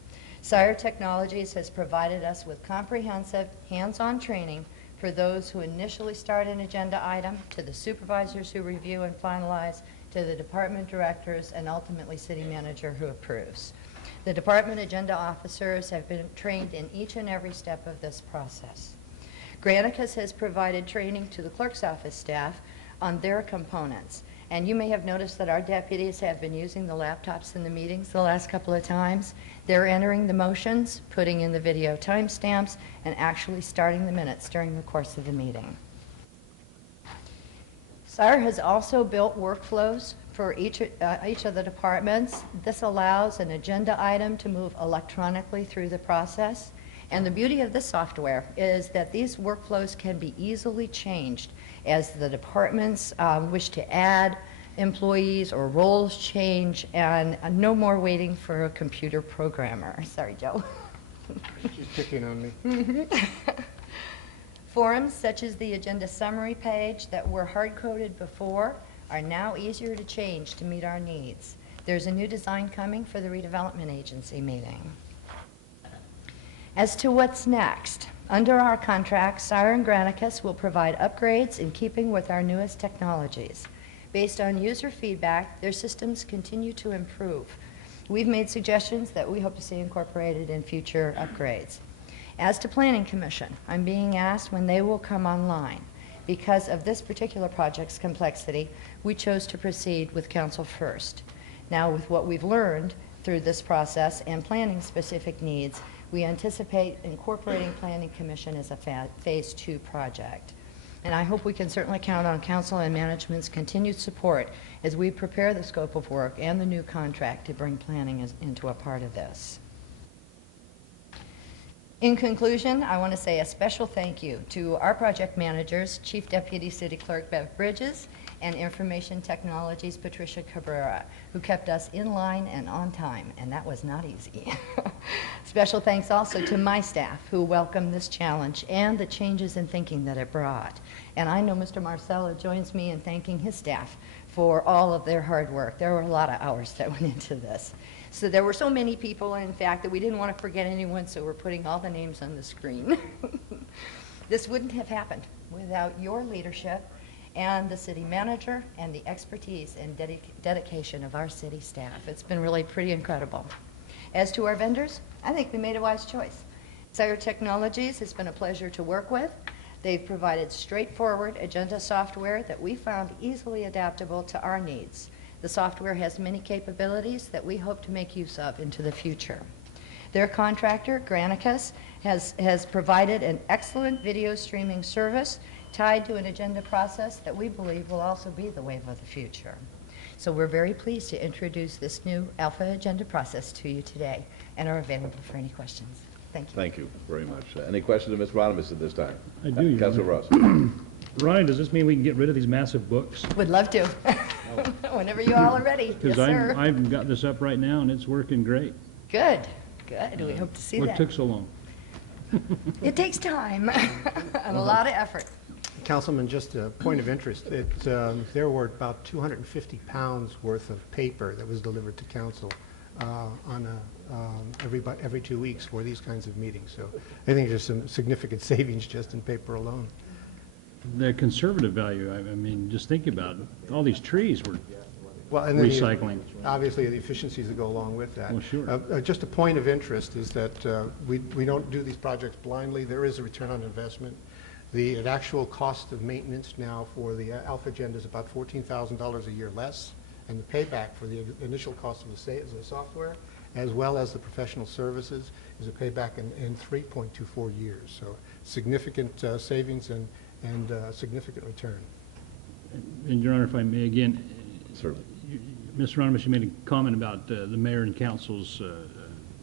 Sire Technologies has provided us with comprehensive hands-on training for those who initially start an agenda item, to the supervisors who review and finalize, to the department directors, and ultimately city manager who approves. The department agenda officers have been trained in each and every step of this process. Granicus has provided training to the clerk's office staff on their components. And you may have noticed that our deputies have been using the laptops in the meetings the last couple of times. They're entering the motions, putting in the video timestamps, and actually starting the minutes during the course of the meeting. Sire has also built workflows for each of the departments. This allows an agenda item to move electronically through the process. And the beauty of this software is that these workflows can be easily changed as the departments wish to add employees or roles change, and no more waiting for a computer programmer. Sorry, Joe. She's picking on me. Forums such as the agenda summary page that were hard-coded before are now easier to change to meet our needs. There's a new design coming for the redevelopment agency meeting. As to what's next, under our contract, Siren Granicus will provide upgrades in keeping with our newest technologies. Based on user feedback, their systems continue to improve. We've made suggestions that we hope to see incorporated in future upgrades. As to Planning Commission, I'm being asked when they will come online. Because of this particular project's complexity, we chose to proceed with council first. Now, with what we've learned through this process and planning specific needs, we anticipate incorporating Planning Commission as a Phase 2 project. And I hope we can certainly count on council and management's continued support as we prepare the scope of work and the new contract to bring planning into a part of this. In conclusion, I want to say a special thank you to our project managers, Chief Deputy City Clerk Bev Bridges, and Information Technologies Patricia Cabrera, who kept us in line and on time, and that was not easy. Special thanks also to my staff, who welcomed this challenge and the changes in thinking that it brought. And I know Mr. Marcello joins me in thanking his staff for all of their hard work. There were a lot of hours that went into this. So there were so many people, in fact, that we didn't want to forget anyone, so we're putting all the names on the screen. This wouldn't have happened without your leadership and the city manager and the expertise and dedication of our city staff. It's been really pretty incredible. As to our vendors, I think we made a wise choice. Sire Technologies has been a pleasure to work with. They've provided straightforward agenda software that we found easily adaptable to our needs. The software has many capabilities that we hope to make use of into the future. Their contractor, Granicus, has provided an excellent video streaming service tied to an agenda process that we believe will also be the wave of the future. So we're very pleased to introduce this new Alpha agenda process to you today and are available for any questions. Thank you. Thank you very much. Any questions of Ms. Ronimus at this time? I do, Your Councilor Honor. Ross. Ronnie, does this mean we can get rid of these massive books? Would love to. Whenever you all are ready. Yes, Because sir. I've got this up right now, and it's working great. Good, good. We hope to see What that. took so long? It takes time and a lot of effort. Councilman, just a point of interest, there were about 250 pounds worth of paper that was delivered to council every 2 weeks for these kinds of meetings. So I think there's some significant savings just in paper alone. The conservative value, I mean, just think about it. All these trees were Well, and then recycling. Obviously, the efficiencies that go along with that. Well, sure. Just a point of interest is that we don't do these projects blindly. There is a return on investment. The actual cost of maintenance now for the Alpha Agenda is about $14,000 a year less, and the payback for the initial cost of the software, as well as the professional services, is a payback in 3.24 years. So significant savings and significant return. And Your Honor, if I may again, Certainly. Mr. Ronimus, you made a comment about the mayor and council's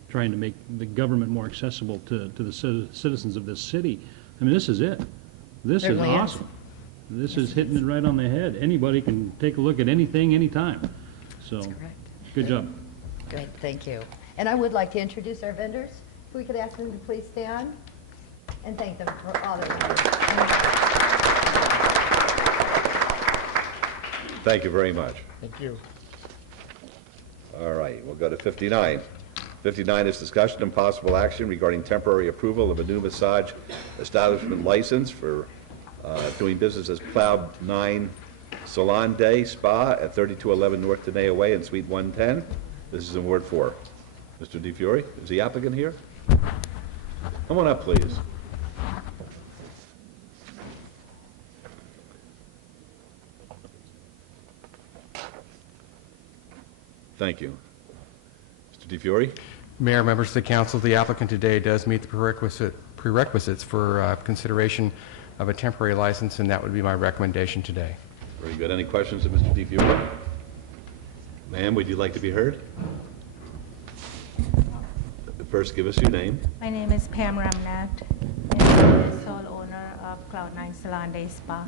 trying to make the government more accessible to the citizens of this city. I mean, this is it. This is Certainly is. awesome. This is hitting it right on the head. Anybody can take a look at anything, anytime. So, good job. Great, thank you. And I would like to introduce our vendors. If we could ask them to please stand and thank them for all their work. Thank you very much. Thank you. All right, we'll go to 59. 59 is discussion and possible action regarding temporary approval of a new massage establishment license for doing business as Cloud 9 Salon Day Spa at 3211 North Tenaya Way in Suite 110. This is in Ward 4. Mr. DeFiore, is the applicant here? Come on up, please. Thank you. Mr. DeFiore? Mayor, members of the council, the applicant today does meet the prerequisites for consideration of a temporary license, and that would be my recommendation today. Very good. Any questions of Mr. DeFiore? Ma'am, would you like to be heard? First, give us your name. My name is Pam Ramnath, and I'm the sole owner of Cloud9 Salon Day Spa.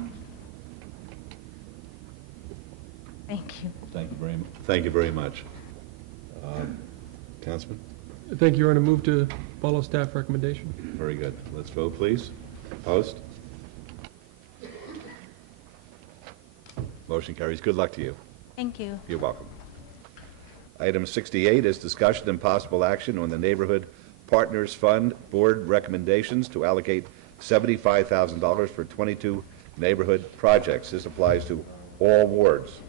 Thank you. Thank you very much. Thank you very much. Councilman? Thank you, Your Honor. Move to follow staff recommendation. Very good. Let's vote, please. Opposed? Motion carries. Good luck to you. Thank you. You're welcome. Item 68 is discussion and possible action on the Neighborhood Partners Fund Board recommendations to allocate $75,000 for 22 neighborhood projects. This applies to all wards.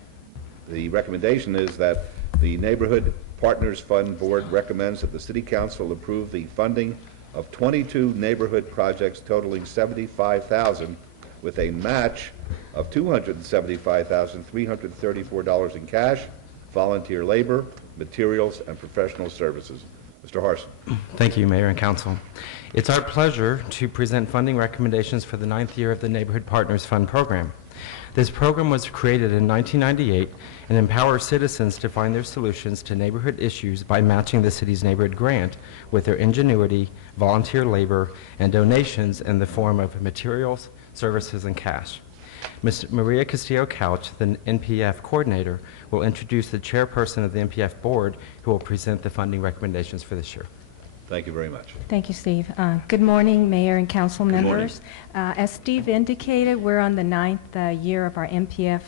The recommendation is that the Neighborhood Partners Fund Board recommends that the City Council approve the funding of 22 neighborhood projects totaling $75,000 with a match of $275,334 in cash, volunteer labor, materials, and professional services. Mr. Harson. Thank you, Mayor and Council. It's our pleasure to present funding recommendations for the 9th year of the Neighborhood Partners Fund program. This program was created in 1998 and empowers citizens to find their solutions to neighborhood issues by matching the city's neighborhood grant with their ingenuity, volunteer labor, and donations in the form of materials, services, and cash. Ms. Maria Castillo-Couch, the NPF coordinator, will introduce the chairperson of the NPF board, who will present the funding recommendations for this year. Thank you very much. Thank you, Steve. Good morning, Mayor and Council Good members. As Steve indicated, we're on the 9th year of our NPF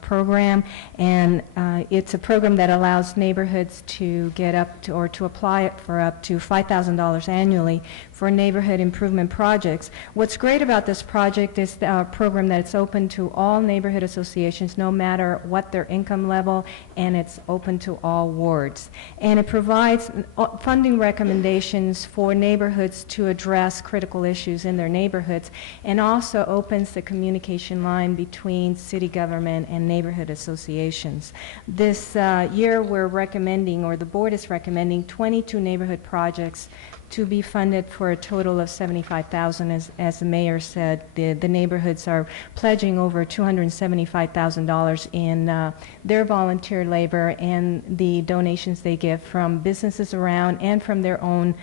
program, and it's a program that allows neighborhoods to get up to, or to apply it for up to $5,000 annually for neighborhood improvement projects. What's great about this project is the program that it's open to all neighborhood associations, no matter what their income level, and it's open to all wards. And it provides funding recommendations for neighborhoods to address critical issues in their neighborhoods, and also opens the communication line between city government and neighborhood associations. This year we're recommending, or the board is recommending, 22 neighborhood projects to be funded for a total of $75,000. As the mayor said, the neighborhoods are pledging over $275,000 in their volunteer labor and the donations they get from businesses around and from their own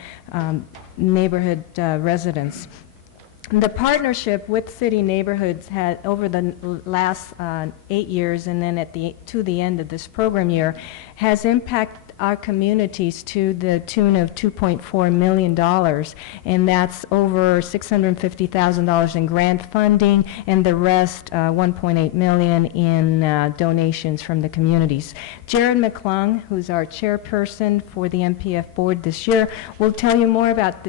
neighborhood residents. The partnership with city neighborhoods had, over the last 8 years, and then to the end of this program year, has impacted our communities to the tune of $2.4 million, and that's over $650,000 in grant funding, and the rest, $1.8 million in donations from the communities. Jared McClung, who's our chairperson for the NPF board this year, will tell you more about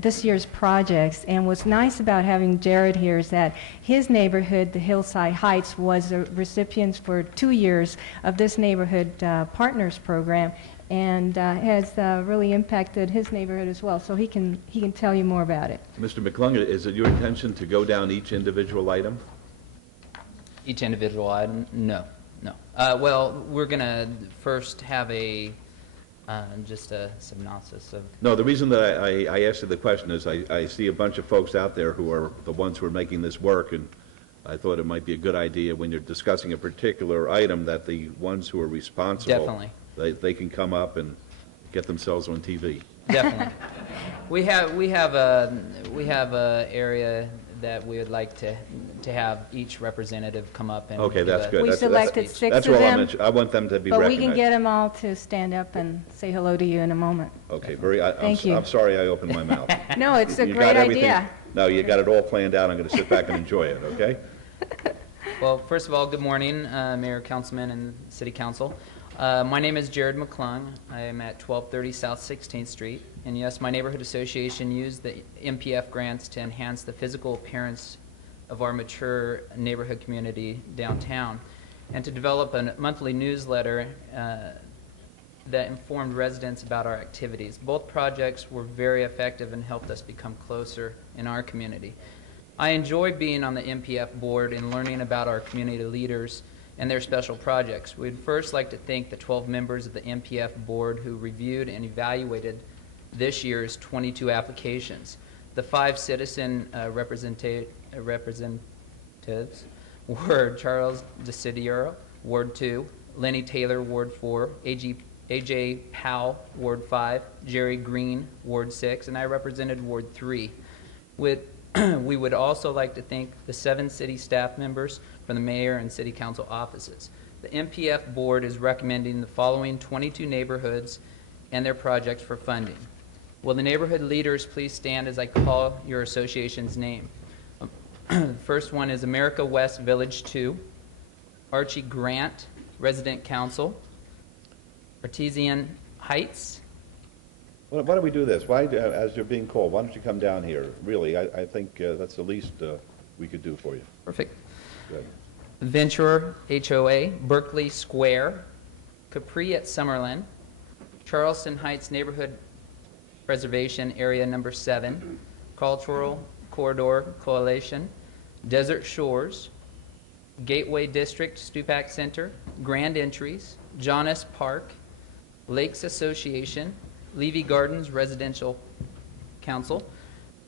this year's projects. And what's nice about having Jared here is that his neighborhood, the Hillside Heights, was a recipient for 2 years of this Neighborhood Partners program, and has really impacted his neighborhood as well. So he can tell you more about it. Mr. McClung, is it your intention to go down each individual item? Each individual item? No. Well, we're going to first have just a synopsis of... No, the reason that I asked you the question is I see a bunch of folks out there who are the ones who are making this work, and I thought it might be a good idea when you're discussing a particular item that the ones who are responsible... Definitely. They can come up and get themselves on TV. Definitely. We have a area that we would like to have each representative come up and... Okay, that's good. We selected 6 that's of them. I want them to be but recognized. we can get them all to stand up and say hello to you in a moment. Okay, Thank you. I'm sorry I opened my mouth. No, it's a You great got everything- idea. No, you got it all planned out. I'm going to sit back and enjoy it, okay? Well, first of all, good morning, Mayor, Councilman, and City Council. My name is Jared McClung. I am at 1230 South 16th Street. And yes, my neighborhood association used the MPF grants to enhance the physical appearance of our mature neighborhood community downtown, and to develop a monthly newsletter that informed residents about our activities. Both projects were very effective and helped us become closer in our community. I enjoy being on the MPF board and learning about our community leaders and their special projects. We'd first like to thank the 12 members of the MPF board who reviewed and evaluated this year's 22 applications. The 5 citizen representatives were Charles DeCidiero, Ward 2, Lenny Taylor, Ward 4, AJ Powell, Ward 5, Jerry Green, Ward 6, and I represented Ward 3. We would also like to thank the 7 city staff members from the mayor and city council offices. The MPF board is recommending the following 22 neighborhoods and their projects for funding: Will the neighborhood leaders please stand as I call your association's name? The first one is America West Village 2, Archie Grant, Resident Council, Artesian Heights. Why don't we do this? Why, as you're being called, why don't you come down here? Really, I think that's the least we could do for you. Perfect. Good. Venture HOA, Berkeley Square, Capri at Summerlin, Charleston Heights Neighborhood Preservation Area Number 7, Cultural Corridor Coalition, Desert Shores, Gateway District Stupak Center, Grand Entries, Jonas Park, Lakes Association, Levy Gardens Residential Council,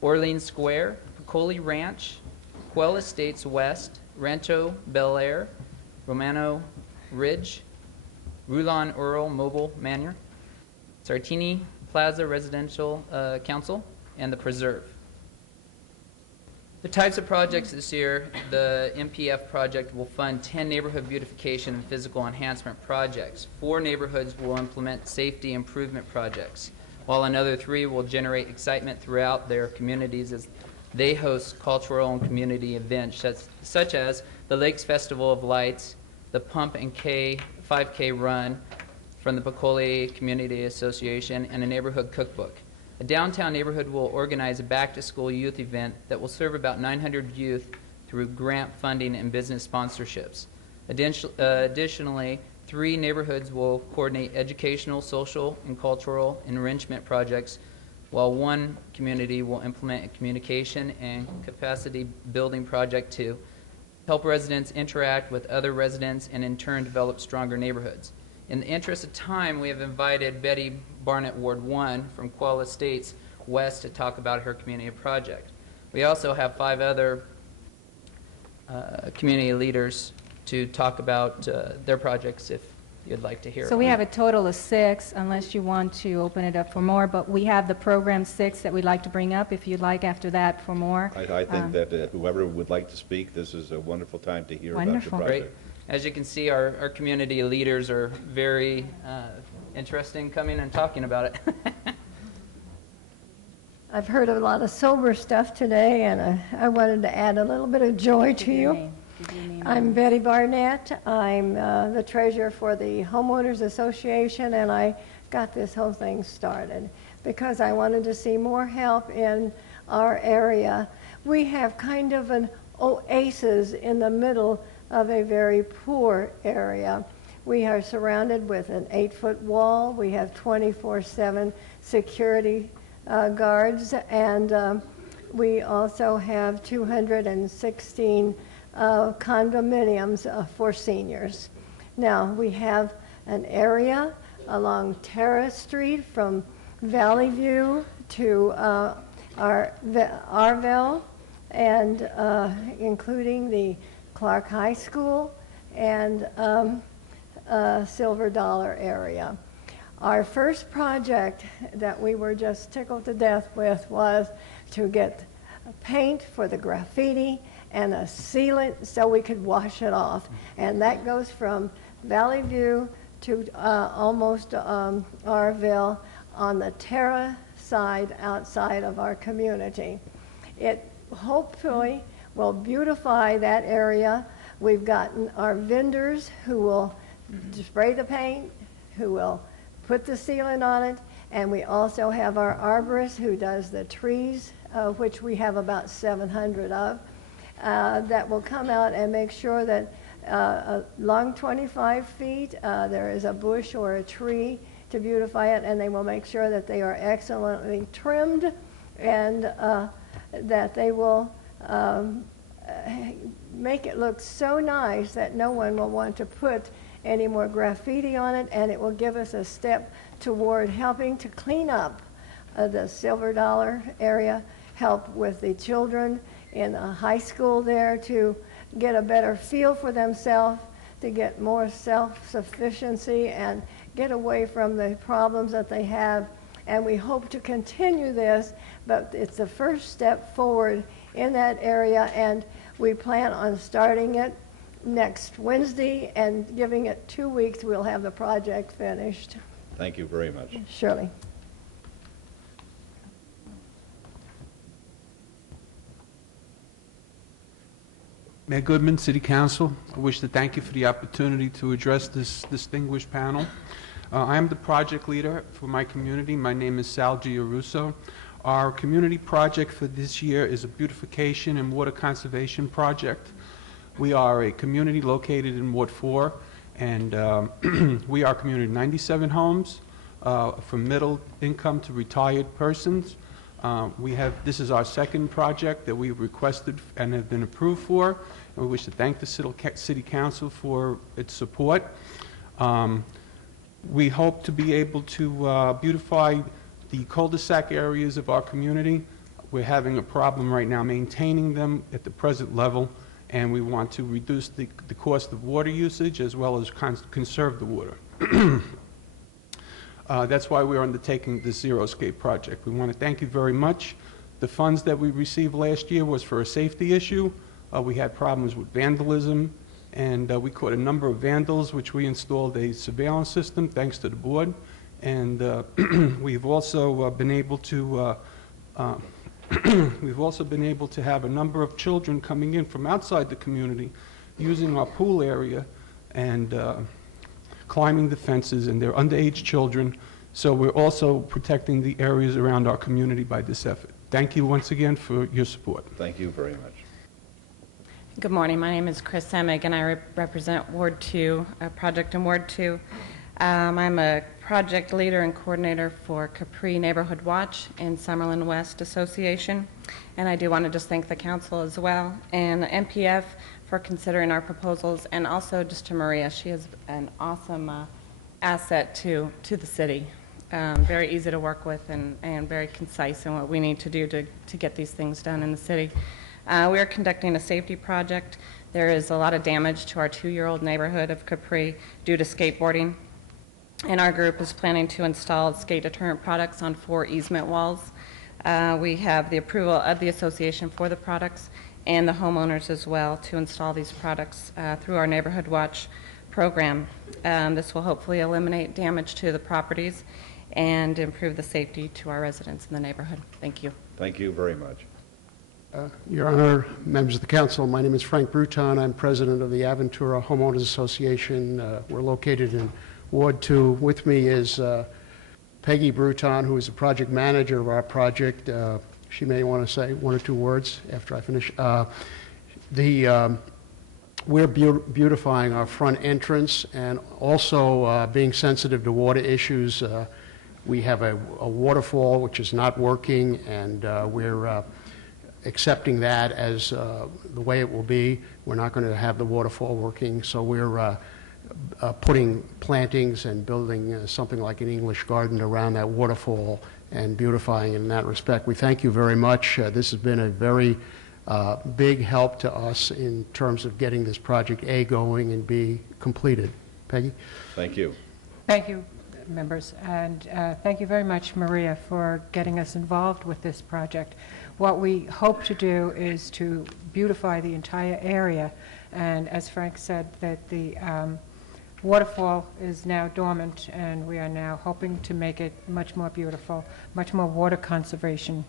Orleans Square, Piccoli Ranch, Quell Estates West, Rancho Bel Air, Romano Ridge, Rulon Earl Mobile Manor, Sartini Plaza Residential Council, and the Preserve. The types of projects this year, the MPF project will fund 10 neighborhood beautification and physical enhancement projects. 4 neighborhoods will implement safety improvement projects, while another 3 will generate excitement throughout their communities as they host cultural and community events such as the Lakes Festival of Lights, the Pump and K 5K Run from the Piccoli Community Association, and a neighborhood cookbook. A downtown neighborhood will organize a back-to-school youth event that will serve about 900 youth through grant funding and business sponsorships. Additionally, 3 neighborhoods will coordinate educational, social, and cultural enrichment projects, while 1 community will implement a communication and capacity building project to help residents interact with other residents and in turn develop stronger neighborhoods. In the interest of time, we have invited Betty Barnett, Ward 1 from Quell Estates West to talk about her community project. We also have 5 other community leaders to talk about their projects if you'd like to hear. So we have a total of 6, unless you want to open it up for more, but we have the program 6 that we'd like to bring up if you'd like after that for more. I think that whoever would like to speak, this is a wonderful time to hear about your project. Great. As you can see, our community leaders are very interested in coming and talking about it. I've heard a lot of sober stuff today, and I wanted to add a little bit of joy to you. I'm Betty Barnett. I'm the treasurer for the Homeowners Association, and I got this whole thing started because I wanted to see more help in our area. We have kind of an oasis in the middle of a very poor area. We are surrounded with an 8-foot wall. We have 24/7 security guards, and we also have 216 condominiums for seniors. Now, we have an area along Terrace Street from Valley View to Arville, and including the Clark High School and Silver Dollar area. Our first project that we were just tickled to death with was to get paint for the graffiti and a sealant so we could wash it off. And that goes from Valley View to almost Arville on the Terra side outside of our community. It hopefully will beautify that area. We've gotten our vendors who will spray the paint, who will put the sealant on it, and we also have our arborist who does the trees, which we have about 700 of, that will come out and make sure that along 25 feet there is a bush or a tree to beautify it, and they will make sure that they are excellently trimmed and that they will make it look so nice that no one will want to put any more graffiti on it, and it will give us a step toward helping to clean up the Silver Dollar area, help with the children in the high school there to get a better feel for themselves, to get more self-sufficiency and get away from the problems that they have. And we hope to continue this, but it's the first step forward in that area, and we plan on starting it next Wednesday, and giving it 2 weeks, we'll have the project finished. Thank you very much. Shirley. Mayor Goodman, City Council, I wish to thank you for the opportunity to address this distinguished panel. I am the project leader for my community. My name is Sal Giarusso. Our community project for this year is a beautification and water conservation project. We are a community located in Ward 4, and we are a community of 97 homes from middle income to retired persons. This is our second project that we requested and have been approved for. And we wish to thank the City Council for its support. We hope to be able to beautify the cul-de-sac areas of our community. We're having a problem right now maintaining them at the present level, and we want to reduce the cost of water usage as well as conserve the water. That's why we're undertaking the Xeriscape project. We want to thank you very much. The funds that we received last year was for a safety issue. We had problems with vandalism, and we caught a number of vandals, which we installed a surveillance system, thanks to the board. And we've also been able to have a number of children coming in from outside the community using our pool area and climbing the fences, and they're underage children. So we're also protecting the areas around our community by this effort. Thank you once again for your support. Thank you very much. Good morning. My name is Chris Semig, and I represent Ward 2, a project in Ward 2. I'm a project leader and coordinator for Capri Neighborhood Watch and Summerlin West Association. And I do want to just thank the council as well and MPF for considering our proposals, and also just to Maria. She is an awesome asset to the city. Very easy to work with and very concise in what we need to do to get these things done in the city. We are conducting a safety project. There is a lot of damage to our 2-year-old neighborhood of Capri due to skateboarding. And our group is planning to install skate deterrent products on 4 easement walls. We have the approval of the association for the products and the homeowners as well to install these products through our Neighborhood Watch program. This will hopefully eliminate damage to the properties and improve the safety to our residents in the neighborhood. Thank you. Thank you very much. Your Honor, members of the council, my name is Frank Bruton. I'm president of the Aventura Homeowners Association. We're located in Ward 2. With me is Peggy Bruton, who is the project manager of our project. She may want to say 1 or 2 words after I finish. We're beautifying our front entrance and also being sensitive to water issues. We have a waterfall which is not working, and we're accepting that as the way it will be. We're not going to have the waterfall working, so we're putting plantings and building something like an English garden around that waterfall and beautifying it in that respect. We thank you very much. This has been a very big help to us in terms of getting this project A going and B completed. Peggy? Thank you. Thank you, members, and thank you very much, Maria, for getting us involved with this project. What we hope to do is to beautify the entire area, and as Frank said, that the waterfall is now dormant, and we are now hoping to make it much more beautiful, much more water conservation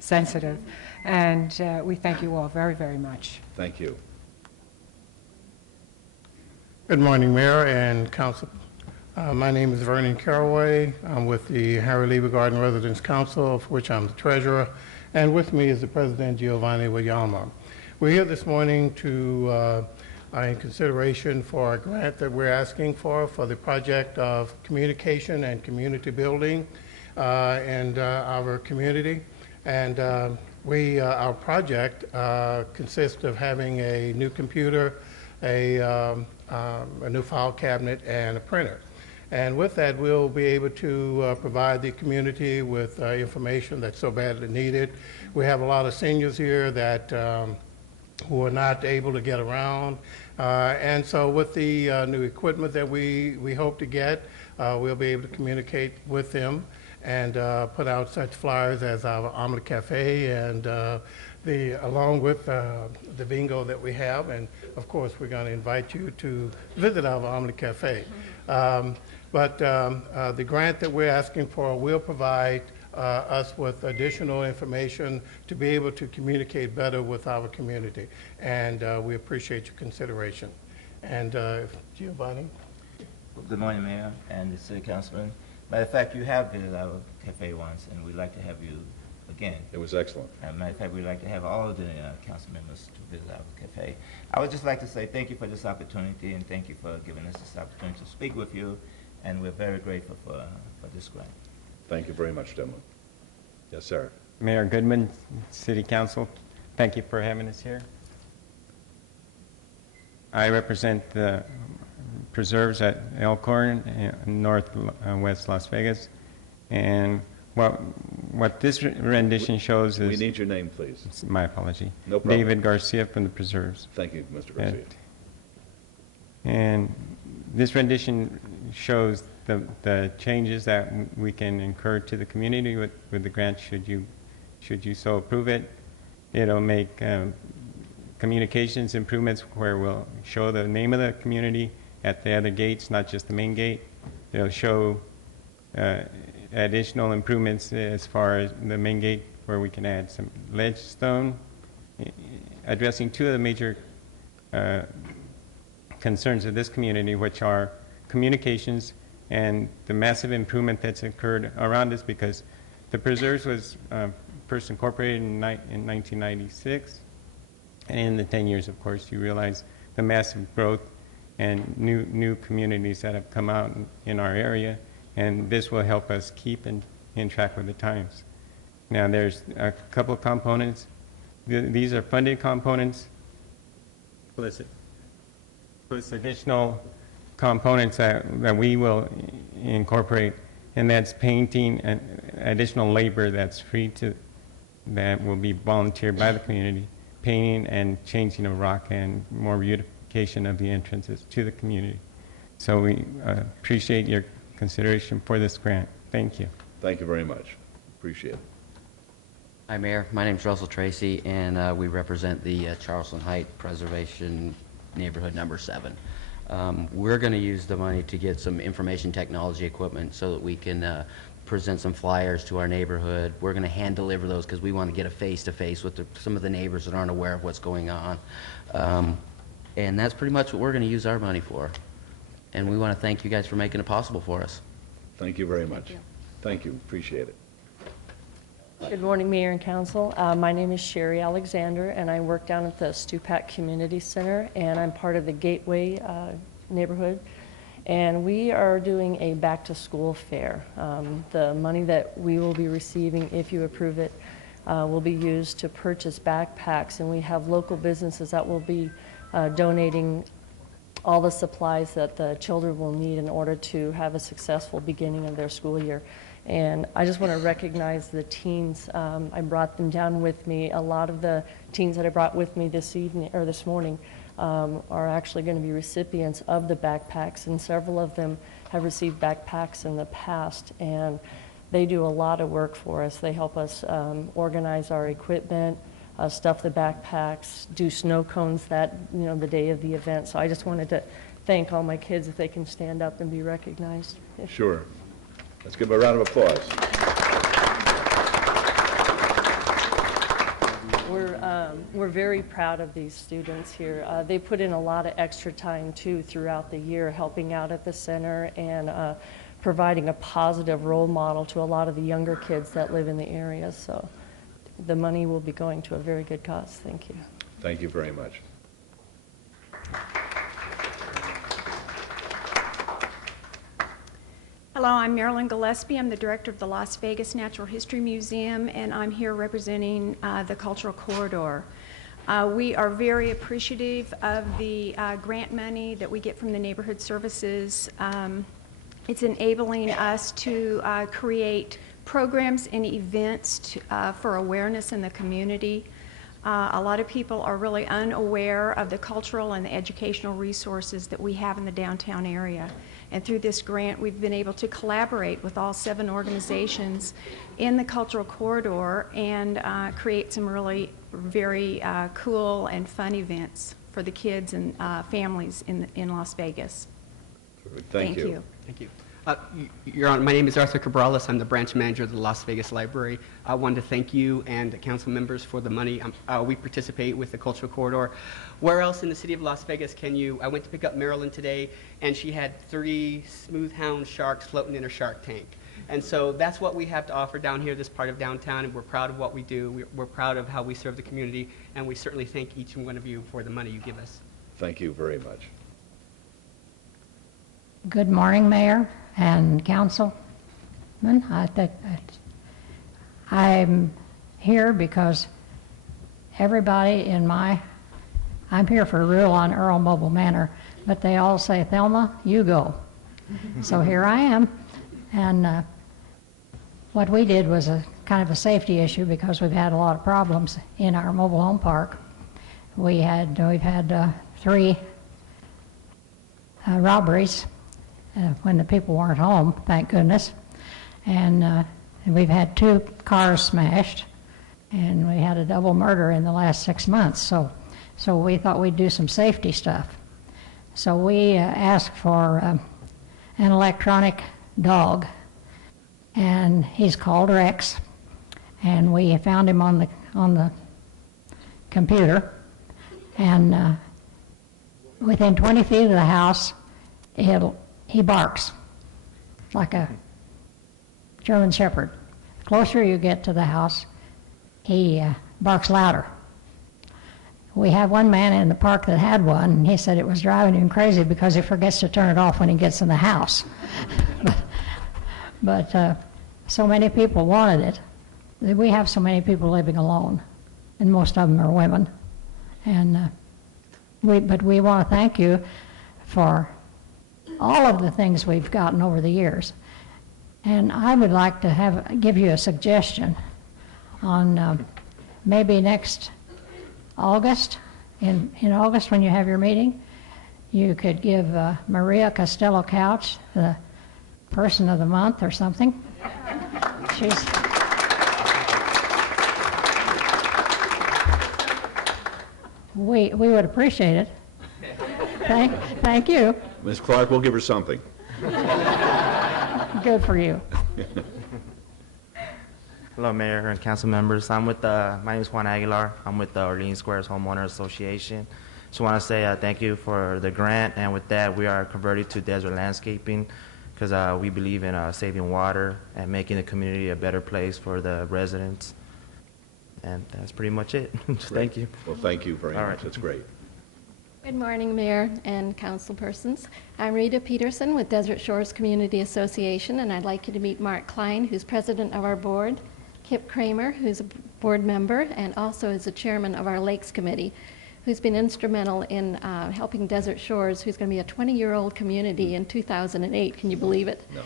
sensitive. And we thank you all very, very much. Thank you. Good morning, Mayor and Council. My name is Vernon Caraway. I'm with the Harry Lieber Garden Residents Council, of which I'm the treasurer, and with me is the President Giovanni Wayama. We're here this morning to in consideration for a grant that we're asking for the project of communication and community building in our community. And our project consists of having a new computer, a new file cabinet, and a printer. And with that, we'll be able to provide the community with information that's so badly needed. We have a lot of seniors here that who are not able to get around. And so with the new equipment that we hope to get, we'll be able to communicate with them and put out such flyers as our Omelet Cafe and along with the bingo that we have. And of course, we're going to invite you to visit our Omelet Cafe. But the grant that we're asking for will provide us with additional information to be able to communicate better with our community. And we appreciate your consideration. And Giovanni? Good morning, Mayor and the City Councilman. Matter of fact, you have visited our cafe once, and we'd like to have you again. It was excellent. Matter of fact, we'd like to have all of the council members to visit our cafe. I would just like to say thank you for this opportunity, and thank you for giving us this opportunity to speak with you, and we're very grateful for this grant. Thank you very much, gentlemen. Yes, sir. Mayor Goodman, City Council, thank you for having us here. I represent the preserves at Elkhorn, northwest Las Vegas, and what this rendition shows is... We need your name, please. My apology. No problem. David Garcia from the preserves. Thank you, Mr. Garcia. And this rendition shows the changes that we can incur to the community with the grant should you so approve it. It'll make communications improvements where we'll show the name of the community at the other gates, not just the main gate. It'll show additional improvements as far as the main gate where we can add some ledge stone, addressing two of the major concerns of this community, which are communications and the massive improvement that's occurred around us, because the preserves was first incorporated in 1996. And in the 10 years, of course, you realize the massive growth and new communities that have come out in our area, and this will help us keep in track with the times. Now, there's a couple of components. These are funded components, plus additional components that we will incorporate, and that's painting and additional labor that will be volunteered by the community, painting and changing of rock and more beautification of the entrances to the community. So we appreciate your consideration for this grant. Thank you. Thank you very much. Appreciate it. Hi, Mayor. My name is Russell Tracy, and we represent the Charleston Heights Preservation Neighborhood Number 7. We're going to use the money to get some information technology equipment so that we can present some flyers to our neighborhood. We're going to hand deliver those because we want to get a face-to-face with some of the neighbors that aren't aware of what's going on. And that's pretty much what we're going to use our money for. And we want to thank you guys for making it possible for us. Thank you very much. Thank you. Appreciate it. Good morning, Mayor and Council. My name is Sherry Alexander, and I work down at the Stupak Community Center, and I'm part of the Gateway neighborhood. And we are doing a back-to-school fair. The money that we will be receiving, if you approve it, will be used to purchase backpacks, and we have local businesses that will be donating all the supplies that the children will need in order to have a successful beginning of their school year. And I just want to recognize the teens. I brought them down with me. A lot of the teens that I brought with me this morning are actually going to be recipients of the backpacks, and several of them have received backpacks in the past, and they do a lot of work for us. They help us organize our equipment, stuff the backpacks, do snow cones the day of the event. So I just wanted to thank all my kids, if they can stand up and be recognized. Sure. Let's give a round of applause. We're very proud of these students here. They put in a lot of extra time, too, throughout the year, helping out at the center and providing a positive role model to a lot of the younger kids that live in the area. So the money will be going to a very good cause. Thank you. Thank you very much. Hello, I'm Marilyn Gillespie. I'm the director of the Las Vegas Natural History Museum, and I'm here representing the Cultural Corridor. We are very appreciative of the grant money that we get from the neighborhood services. It's enabling us to create programs and events for awareness in the community. A lot of people are really unaware of the cultural and the educational resources that we have in the downtown area. And through this grant, we've been able to collaborate with all 7 organizations in the Cultural Corridor and create some really very cool and fun events for the kids and families in Las Vegas. Thank you. Thank you. Your Honor, my name is Arthur Cabrales. I'm the branch manager of the Las Vegas Library. I wanted to thank you and the council members for the money. We participate with the Cultural Corridor. Where else in the city of Las Vegas can you? I went to pick up Marilyn today, and she had 3 smooth hound sharks floating in her shark tank. And so that's what we have to offer down here, this part of downtown, and we're proud of what we do. We're proud of how we serve the community, and we certainly thank each and one of you for the money you give us. Thank you very much. Good morning, Mayor and Councilman. I'm here because everybody I'm here for a rule on Earl Mobile Manor, but they all say, Thelma, you go. So here I am. And what we did was a kind of a safety issue because we've had a lot of problems in our mobile home park. We've had 3 robberies when the people weren't home, thank goodness. And we've had 2 cars smashed, and we had a double murder in the last 6 months. So we thought we'd do some safety stuff. So we asked for an electronic dog, and he's called Rex, and we found him on the computer, and within 20 feet of the house, he barks like a German Shepherd. The closer you get to the house, he barks louder. We have one man in the park that had one, and he said it was driving him crazy because he forgets to turn it off when he gets in the house. but so many people wanted it. We have so many people living alone, and most of them are women. And but we want to thank you for all of the things we've gotten over the years. And I would like to give you a suggestion on maybe next August, in August when you have your meeting, you could give Maria Costello Couch the Person of the Month or something. We would appreciate it. Thank you. Ms. Clark, we'll give her something. Good for you. Hello, Mayor and council members. My name is Juan Aguilar. I'm with the Orleans Squares Homeowner Association. Just want to say thank you for the grant, and with that, we are converted to desert landscaping because we believe in saving water and making the community a better place for the residents. And that's pretty much it. Thank you. Well, thank you very much. That's great. Good morning, Mayor and council persons. I'm Rita Peterson with Desert Shores Community Association, and I'd like you to meet Mark Klein, who's president of our board, Kip Kramer, who's a board member, and also is the chairman of our Lakes Committee, who's been instrumental in helping Desert Shores, who's going to be a 20-year-old community in 2008. Can you believe it? No.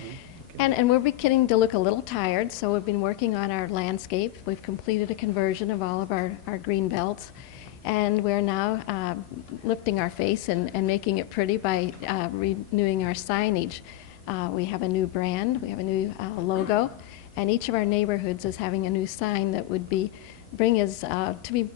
And we're beginning to look a little tired, so we've been working on our landscape. We've completed a conversion of all of our green belts, and we're now lifting our face and making it pretty by renewing our signage. We have a new brand, we have a new logo, and each of our neighborhoods is having a new sign that would bring us to be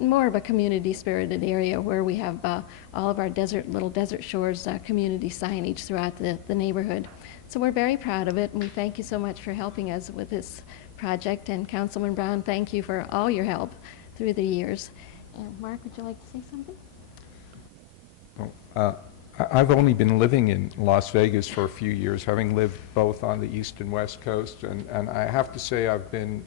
more of a community-spirited area where we have all of our little Desert Shores community signage throughout the neighborhood. So we're very proud of it, and we thank you so much for helping us with this project. And Councilman Brown, thank you for all your help through the years. Mark, would you like to say something? Well, I've only been living in Las Vegas for a few years, having lived both on the East and West Coast, and I have to say I've been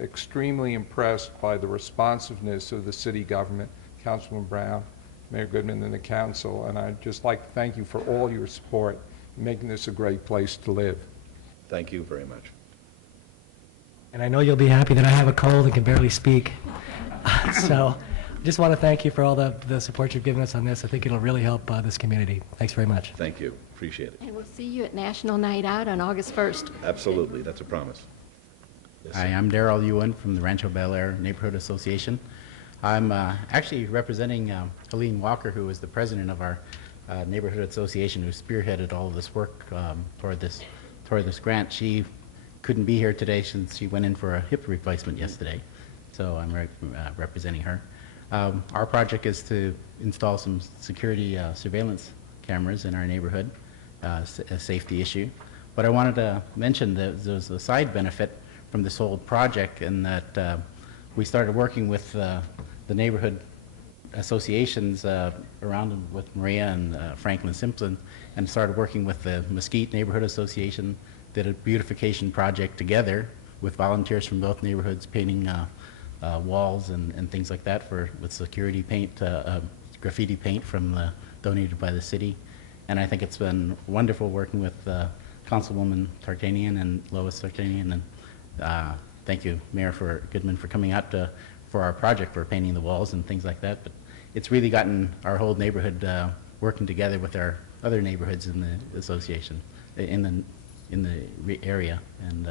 extremely impressed by the responsiveness of the city government, Councilman Brown, Mayor Goodman, and the council, and I'd just like to thank you for all your support in making this a great place to live. Thank you very much. And I know you'll be happy that I have a cold and can barely speak. So just want to thank you for all the support you've given us on this. I think it'll really help this community. Thanks very much. Thank you. Appreciate it. And we'll see you at National Night Out on August 1st. Absolutely. That's a promise. Yes, hi, I'm Darrell Ewan from the Rancho Bel Air Neighborhood Association. I'm actually representing Helene Walker, who is the president of our neighborhood association, who spearheaded all of this work toward this grant. She couldn't be here today since she went in for a hip replacement yesterday, so I'm representing her. Our project is to install some security surveillance cameras in our neighborhood, a safety issue. But I wanted to mention that there's a side benefit from this whole project in that we started working with the neighborhood associations around with Maria and Franklin Simpson, and started working with the Mesquite Neighborhood Association, did a beautification project together with volunteers from both neighborhoods painting walls and things like that with security paint, graffiti paint donated by the city. And I think it's been wonderful working with Councilwoman Tarkanian and Lois Tarkanian. And thank you, Mayor Goodman, for coming out for our project for painting the walls and things like that. But it's really gotten our whole neighborhood working together with our other neighborhoods in the association, in the area. And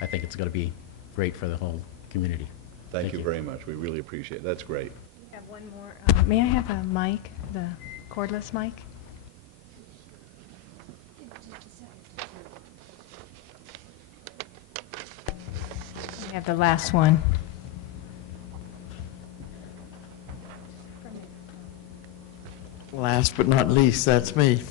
I think it's going to be great for the whole community. Thank you very much. We really appreciate it. That's great. We have one more. May I have a mic, the cordless mic? We have the last one. Last but not least, that's me.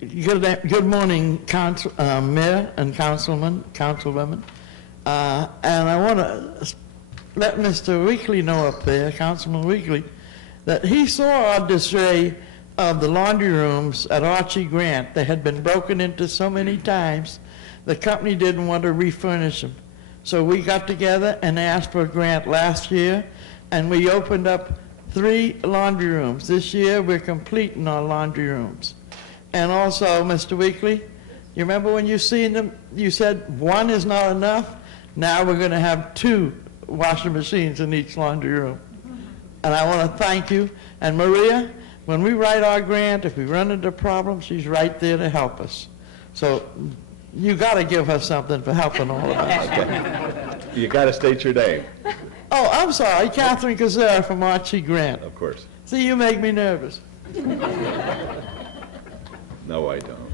Good morning, Mayor and Councilwomen. And I want to let Mr. Weekly know up there, Councilman Weekly, that he saw our display of the laundry rooms at Archie Grant. They had been broken into so many times, the company didn't want to refurnish them. So we got together and asked for a grant last year, and we opened up 3 laundry rooms. This year, we're completing our laundry rooms. And also, Mr. Weekly, you remember when you seen them, you said 1 is not enough? Now we're going to have 2 washing machines in each laundry room. And I want to thank you. And Maria, when we write our grant, if we run into problems, she's right there to help us. So you got to give her something for helping all of us. Okay. You got to state your name. Oh, I'm sorry, Catherine Kazera from Archie Grant. Of course. See, you make me nervous. No, I don't.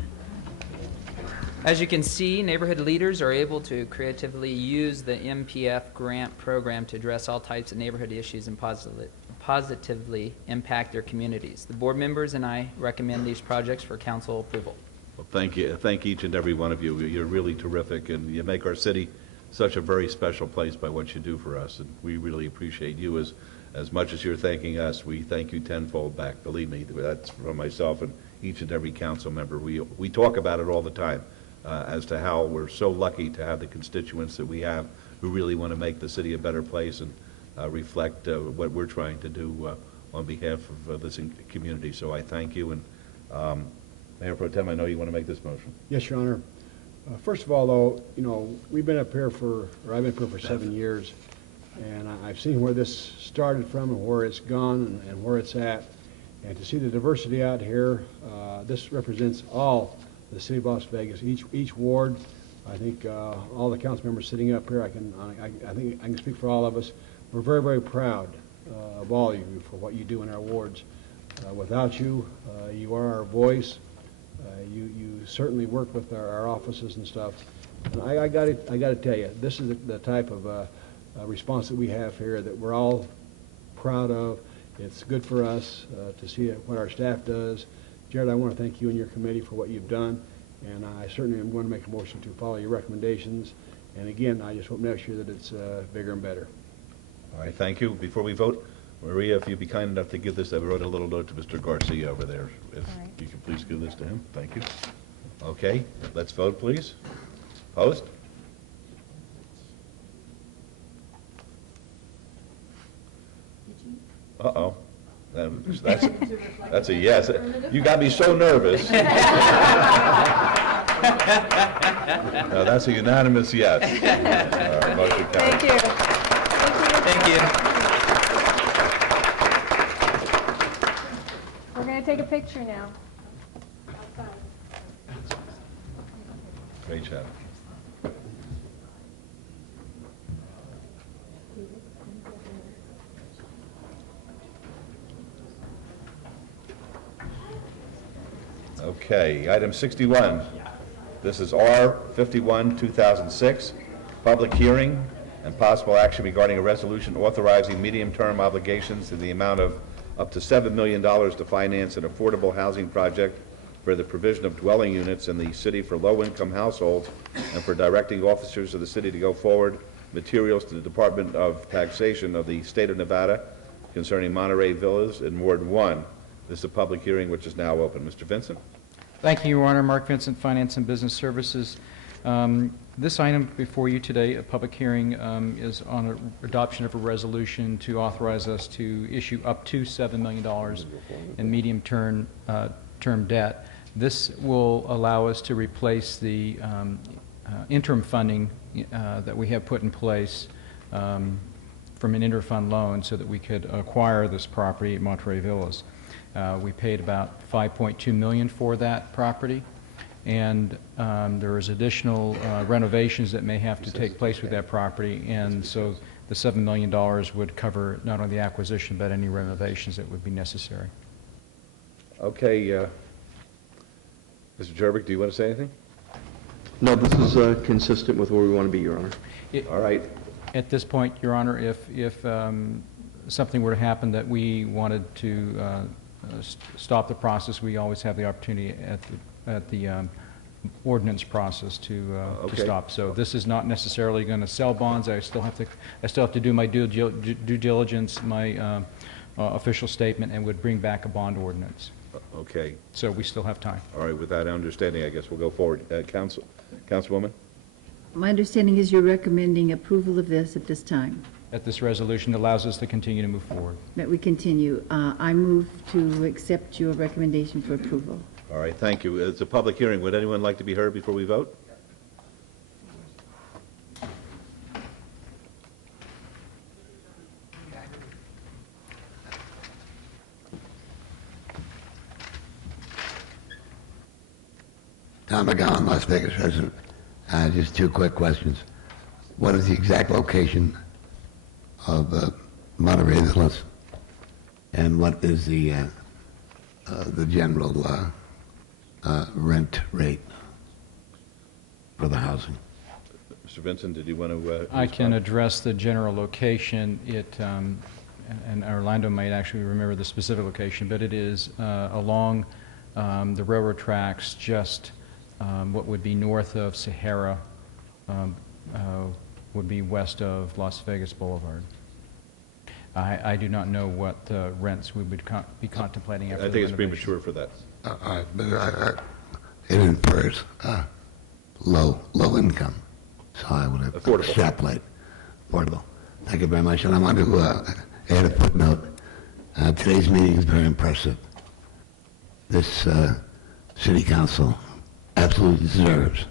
As you can see, neighborhood leaders are able to creatively use the MPF grant program to address all types of neighborhood issues and positively impact their communities. The board members and I recommend these projects for council approval. Well, thank you. Thank each and every one of you. You're really terrific, and you make our city such a very special place by what you do for us, and we really appreciate you as much as you're thanking us. We thank you tenfold back. Believe me, that's from myself and each and every council member. We talk about it all the time as to how we're so lucky to have the constituents that we have who really want to make the city a better place and reflect what we're trying to do on behalf of this community. So I thank you. And Mayor Pro Tem, I know you want to make this motion. Yes, Your Honor. First of all, though, you know, we've been up here I've been up here for 7 years, and I've seen where this started from and where it's gone and where it's at. And to see the diversity out here, this represents all the city of Las Vegas, each ward. I think all the council members sitting up here, I think I can speak for all of us. We're very, very proud of all of you for what you do in our wards. Without you, you are our voice. You certainly work with our offices and stuff. And I got to tell you, this is the type of response that we have here that we're all proud of. It's good for us to see what our staff does. Jared, I want to thank you and your committee for what you've done, and I certainly am going to make a motion to follow your recommendations. And again, I just hope next year that it's bigger and better. All right, thank you. Before we vote, Maria, if you'd be kind enough to give this, I wrote a little note to Mr. Garcia over there. If you could please give this to him. Thank you. Okay, let's vote, please. Opposed? Uh-oh. That's a yes. You got me so nervous. No, that's a unanimous yes. Motion carries. Thank you. Thank you. We're going to take a picture now. Great job. Okay, item 61. This is R 51, 2006, public hearing and possible action regarding a resolution authorizing medium-term obligations in the amount of up to $7 million to finance an affordable housing project for the provision of dwelling units in the city for low-income households and for directing officers of the city to go forward materials to the Department of Taxation of the State of Nevada concerning Monterey Villas in Ward 1. This is a public hearing which is now open. Mr. Vincent? Thank you, Your Honor. Mark Vincent, Finance and Business Services. This item before you today, a public hearing, is on adoption of a resolution to authorize us to issue up to $7 million in medium-term debt. This will allow us to replace the interim funding that we have put in place from an interfund loan so that we could acquire this property at Monterey Villas. We paid about $5.2 million for that property, and there is additional renovations that may have to take place with that property, and so the $7 million would cover not only the acquisition but any renovations that would be necessary. Okay, Mr. Jervik, do you want to say anything? No, this is consistent with where we want to be, Your Honor. All right. At this point, Your Honor, if something were to happen that we wanted to stop the process, we always have the opportunity at the ordinance process to stop. So this is not necessarily going to sell bonds. I still have to do my due diligence, my official statement, and would bring back a bond ordinance. Okay. So we still have time. All right. With that understanding, I guess we'll go forward. Councilwoman? My understanding is you're recommending approval of this at this time. That this resolution allows us to continue to move forward. That we continue. I move to accept your recommendation for approval. All right, thank you. It's a public hearing. Would anyone like to be heard before we vote? Tom McGowan, Las Vegas resident. Just two quick questions. What is the exact location of Monterey Villas, and what is the general rent rate for the housing? Mr. Vincent, did you want to? I can address the general location. And Orlando might actually remember the specific location, but it is along the railroad tracks, just what would be north of Sahara, would be west of Las Vegas Boulevard. I do not know what rents we would be contemplating after I think it's premature for that. It infers low income, so I would have extrapolate affordable. Thank you very much. And I want to add a footnote. Today's meeting is very impressive. This city council absolutely deserves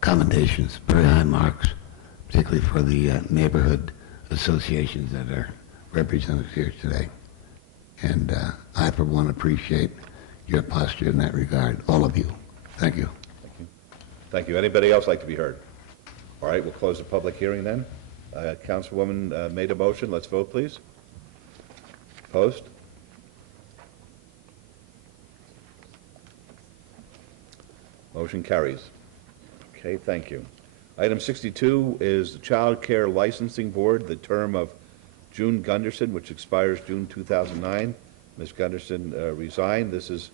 commendations, very high marks, particularly for the neighborhood associations that are represented here today. And I, for one, appreciate your posture in that regard, all of you. Thank you. Thank you. Thank you. Anybody else like to be heard? All right, we'll close the public hearing then. Councilwoman made a motion. Let's vote, please. Opposed? Motion carries. Okay, thank you. Item 62 is the Child Care Licensing Board, the term of June Gunderson, which expires June 2009. Ms. Gunderson resigned. This is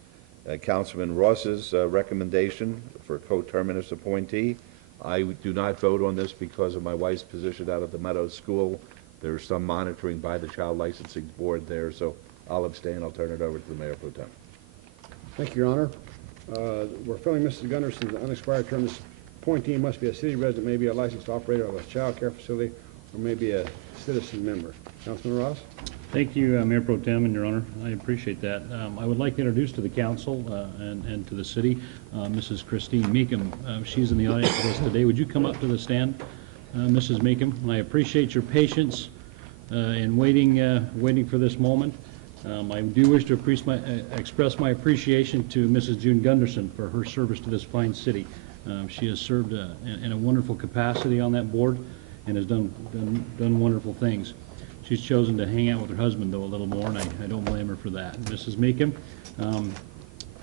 Councilman Ross's recommendation for co-terminus appointee. I do not vote on this because of my wife's position out at the Meadows School. There's some monitoring by the Child Licensing Board there, so I'll abstain. I'll turn it over to the Mayor Pro Tem. Thank you, Your Honor. We're filling Mrs. Gunderson's unexpired term. This appointee must be a city resident, maybe a licensed operator of a child care facility, or maybe a citizen member. Councilman Ross? Thank you, Mayor Pro Tem and Your Honor. I appreciate that. I would like to introduce to the council and to the city Mrs. Christine Meekum. She's in the audience with us today. Would you come up to the stand, Mrs. Meekum? I appreciate your patience in waiting for this moment. I do wish to express my appreciation to Mrs. June Gunderson for her service to this fine city. She has served in a wonderful capacity on that board and has done wonderful things. She's chosen to hang out with her husband, though, a little more, and I don't blame her for that. Mrs. Meekum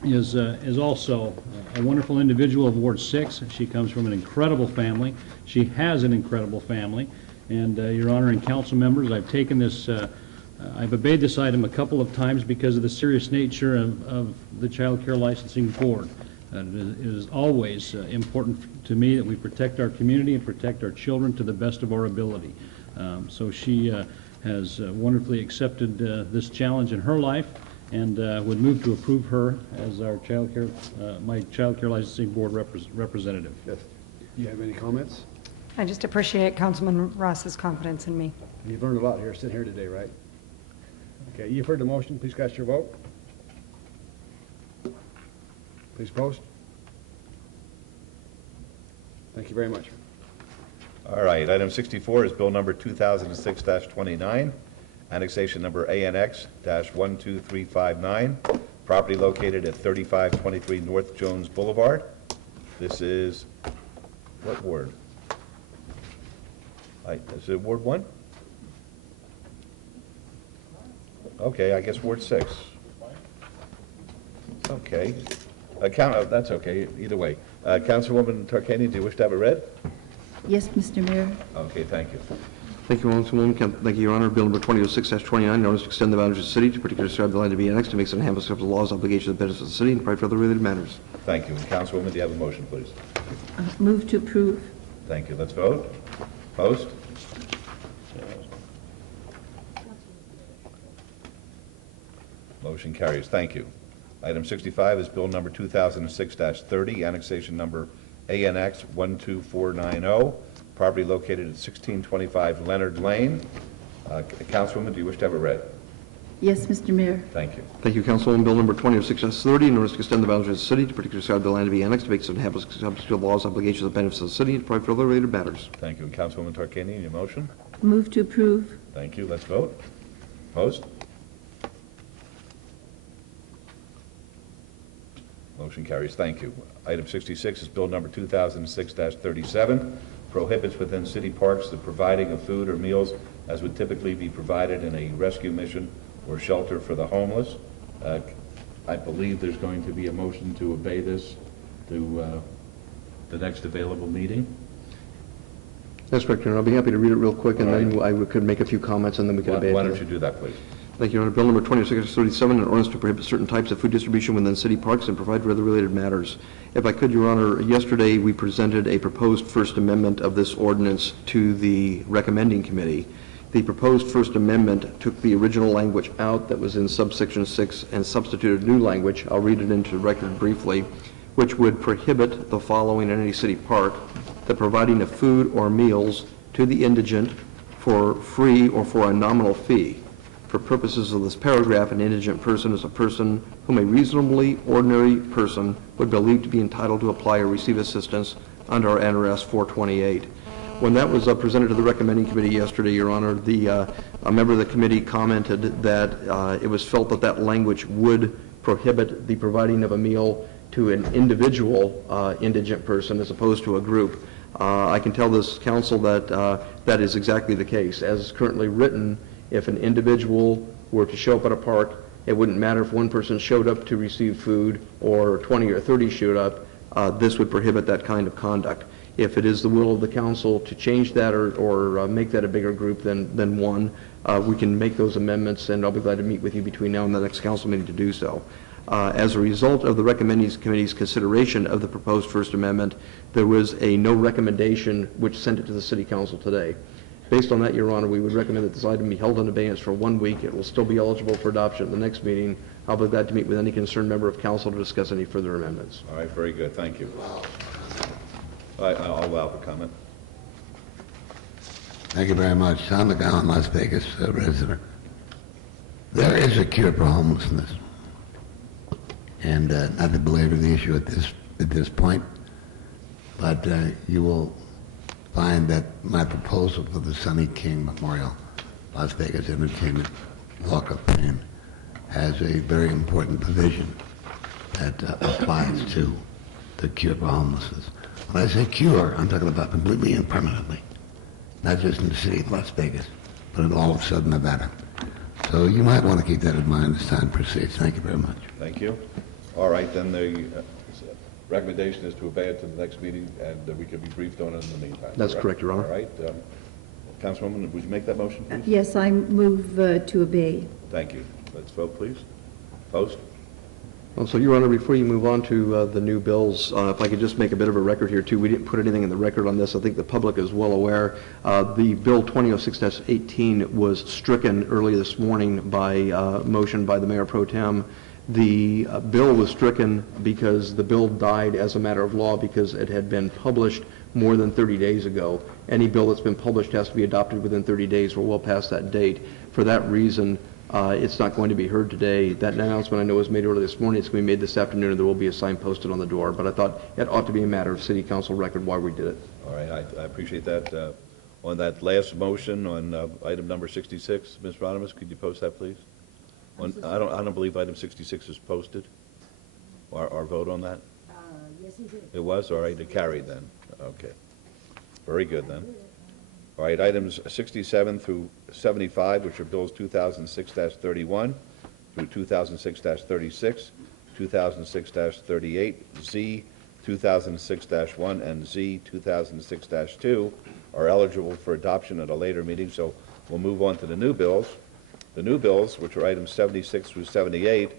is also a wonderful individual of Ward 6. She comes from an incredible family. She has an incredible family. And, Your Honor and council members, I've taken this I've obeyed this item a couple of times because of the serious nature of the Child Care Licensing Board. It is always important to me that we protect our community and protect our children to the best of our ability. So she has wonderfully accepted this challenge in her life, and would move to approve her as our my Child Care Licensing Board representative. Yes. Do you have any comments? I just appreciate Councilman Ross's confidence in me. You've learned a lot here, sitting here today, right? Okay, you've heard the motion. Please cast your vote. Please post. Thank you very much. All right, item 64 is bill number 2006-29, annexation number ANX-12359, property located at 3523 North Jones Boulevard. This is, what ward? Is it Ward 1? Okay, I guess Ward 6. Okay. That's okay, either way. Councilwoman Tarkanian, do you wish to have it read? Yes, Mr. Mayor. Okay, thank you. Thank you, Councilwoman. Thank you, Your Honor. Bill number 2006-29, in order to extend the boundaries of the city to particularly describe the line to be annexed to make some enhancements of the laws, obligations, and benefits of the city, and provide for other related matters. Thank you. And Councilwoman, do you have a motion, please? Move to approve. Thank you. Let's vote. Post. Motion carries. Thank you. Item 65 is bill number 2006-30, annexation number ANX 12490, property located at 1625 Leonard Lane. Councilwoman, do you wish to have it read? Yes, Mr. Mayor. Thank you. Thank you, Councilwoman. Bill number 2006-30, in order to extend the boundaries of the city to particularly describe the land to be annexed to make some enhancements to the laws, obligations, and benefits of the city, and provide for other related matters. Thank you. And Councilwoman Tarkanian, your motion? Move to approve. Thank you. Let's vote. Post. Motion carries. Thank you. Item 66 is bill number 2006-37, prohibits within city parks the providing of food or meals as would typically be provided in a rescue mission or shelter for the homeless. I believe there's going to be a motion to obey this to the next available meeting. That's correct, Your Honor. I'll be happy to read it real quick, and then I could make a few comments, and then we could obey it. Why don't you do that, please? Thank you, Your Honor. Bill number 2637, an ordinance to prohibit certain types of food distribution within city parks and provide for other related matters. If I could, Your Honor, yesterday we presented a proposed First Amendment of this ordinance to the recommending committee. The proposed First Amendment took the original language out that was in subsection 6 and substituted new language. I'll read it into the record briefly, which would prohibit the following in any city park: the providing of food or meals to the indigent for free or for a nominal fee. For purposes of this paragraph, an indigent person is a person whom a reasonably ordinary person would believe to be entitled to apply or receive assistance under NRS 428. When that was presented to the recommending committee yesterday, Your Honor, a member of the committee commented that it was felt that that language would prohibit the providing of a meal to an individual indigent person as opposed to a group. I can tell this council that that is exactly the case. As currently written, if an individual were to show up at a park, it wouldn't matter if one person showed up to receive food or 20 or 30 showed up. This would prohibit that kind of conduct. If it is the will of the council to change that or make that a bigger group than one, we can make those amendments, and I'll be glad to meet with you between now and the next council meeting to do so. As a result of the recommending committee's consideration of the proposed First Amendment, there was a no recommendation which sent it to the City Council today. Based on that, Your Honor, we would recommend that this item be held in abeyance for 1 week. It will still be eligible for adoption at the next meeting. I'll be glad to meet with any concerned member of council to discuss any further amendments. All right, very good. Thank you. I'll allow for comment. Thank you very much. Tom McGowan, Las Vegas resident. There is a cure for homelessness. And not to belabor the issue at this point, but you will find that my proposal for the Sonny King Memorial Las Vegas Entertainment Walk of Fame has a very important provision that applies to the cure for homelessness. When I say cure, I'm talking about completely and permanently, not just in the city of Las Vegas, but in all of Southern Nevada. So you might want to keep that in mind as time proceeds. Thank you very much. Thank you. All right, then the recommendation is to obey it to the next meeting, and we can be briefed on it in the meantime. That's correct, Your Honor. All right. Councilwoman, would you make that motion, please? Yes, I move to obey. Thank you. Let's vote, please. Opposed? Well, so, Your Honor, before you move on to the new bills, if I could just make a bit of a record here, too. We didn't put anything in the record on this. I think the public is well aware. The Bill 2006-18 was stricken early this morning by motion by the Mayor Pro Tem. The bill was stricken because the bill died as a matter of law because it had been published more than 30 days ago. Any bill that's been published has to be adopted within 30 days. We're well past that date. For that reason, it's not going to be heard today. That announcement I know was made earlier this morning. It's going to be made this afternoon, and there will be a sign posted on the door. But I thought it ought to be a matter of city council record why we did it. All right, I appreciate that. On that last motion on item number 66, Ms. Ronimus, could you post that, please? I don't believe item 66 is posted. Our vote on that? Yes, it did. It was? All right, it carried then. Okay. Very good then. All right, items 67 through 75, which are bills 2006-31 through 2006-36, 2006-38, Z 2006-1, and Z 2006-2, are eligible for adoption at a later meeting, so we'll move on to the new bills. The new bills, which are items 76 through 78,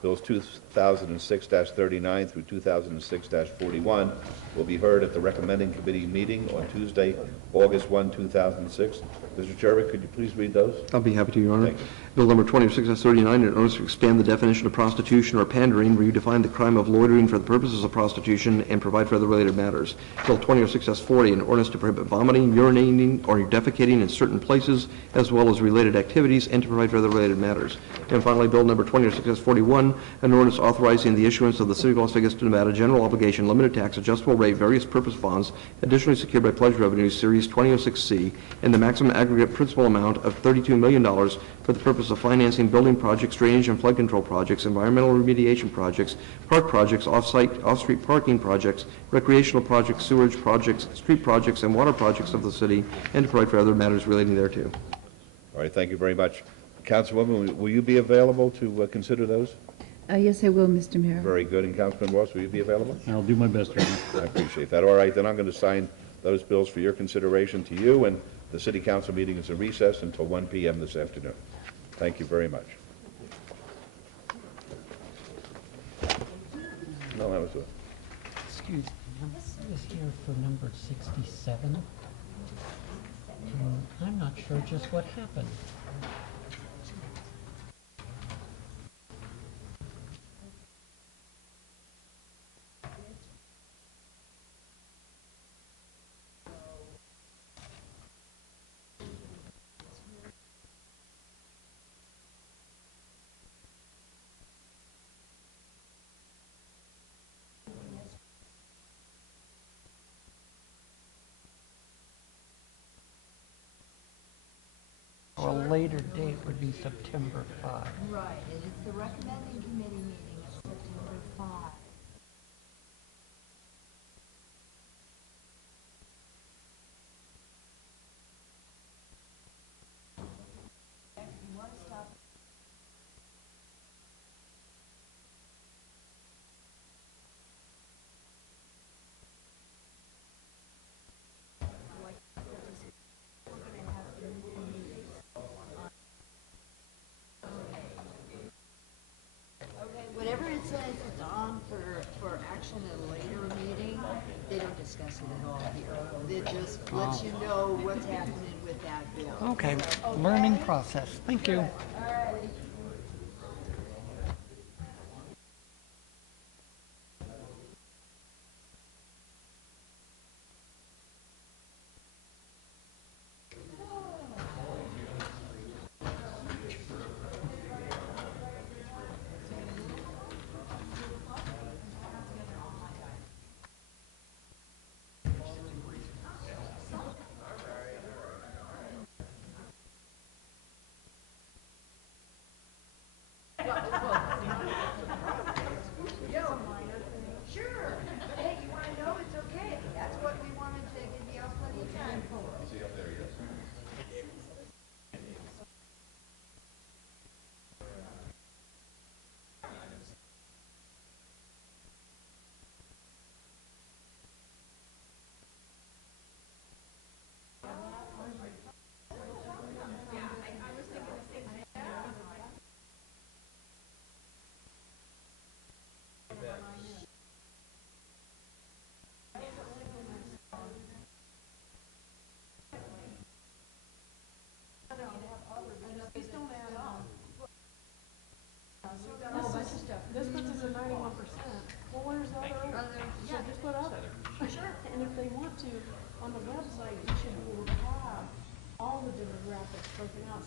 bills 2006-39 through 2006-41, will be heard at the recommending committee meeting on Tuesday, August 1, 2006. Mr. Chairman, could you please read those? I'll be happy to, Your Honor. Thank you. Bill number 26-39, in order to expand the definition of prostitution or pandering, redefine the crime of loitering for the purposes of prostitution and provide for other related matters. Bill 2006-40, an ordinance to prohibit vomiting, urinating, or defecating in certain places, as well as related activities, and to provide for other related matters. And finally, Bill number 2006-41, an ordinance authorizing the issuance of the City of Las Vegas, Nevada general obligation limited tax adjustable rate various purpose bonds additionally secured by pledge revenues series 2006C in the maximum aggregate principal amount of $32 million for the purpose of financing building projects, drainage and flood control projects, environmental remediation projects, park projects, off-street parking projects, recreational projects, sewage projects, street projects, and water projects of the city, and to provide for other matters relating thereto. All right, thank you very much. Councilwoman, will you be available to consider those? Yes, I will, Mr. Mayor. Very good. And Councilman Ross, will you be available? I'll do my best, Your Honor. I appreciate that. All right, then I'm going to sign those bills for your consideration to you, and the city council meeting is in recess until 1 p.m. this afternoon. Thank you very much. No, that was it. Excuse me, this is here for number 67. I'm not sure just what happened. Or a later date would be September 5. Right, and it's the recommending committee meeting of September 5. You want to stop? Whatever it says it's on for action at a later meeting, they don't discuss it at all here. It just lets you know what's happening with that bill. Okay, learning process. Thank you.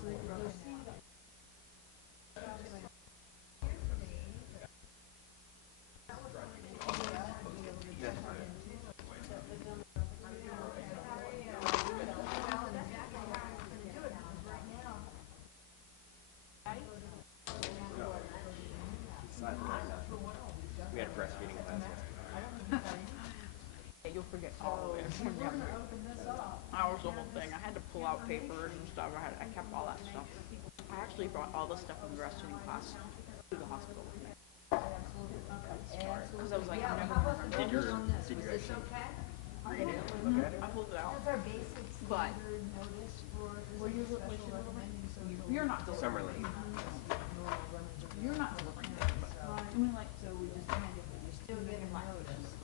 We had a breastfeeding class yesterday. You'll forget all of it. That was the whole thing. I had to pull out papers and stuff. I kept all that stuff. I actually brought all the stuff from the breastfeeding class to the hospital with me. Because I was like, I never remember. Did you actually I did. I pulled it out. But you're not delivering. Summer leave. You're not delivering it. I mean, like, so we just you're still getting notice.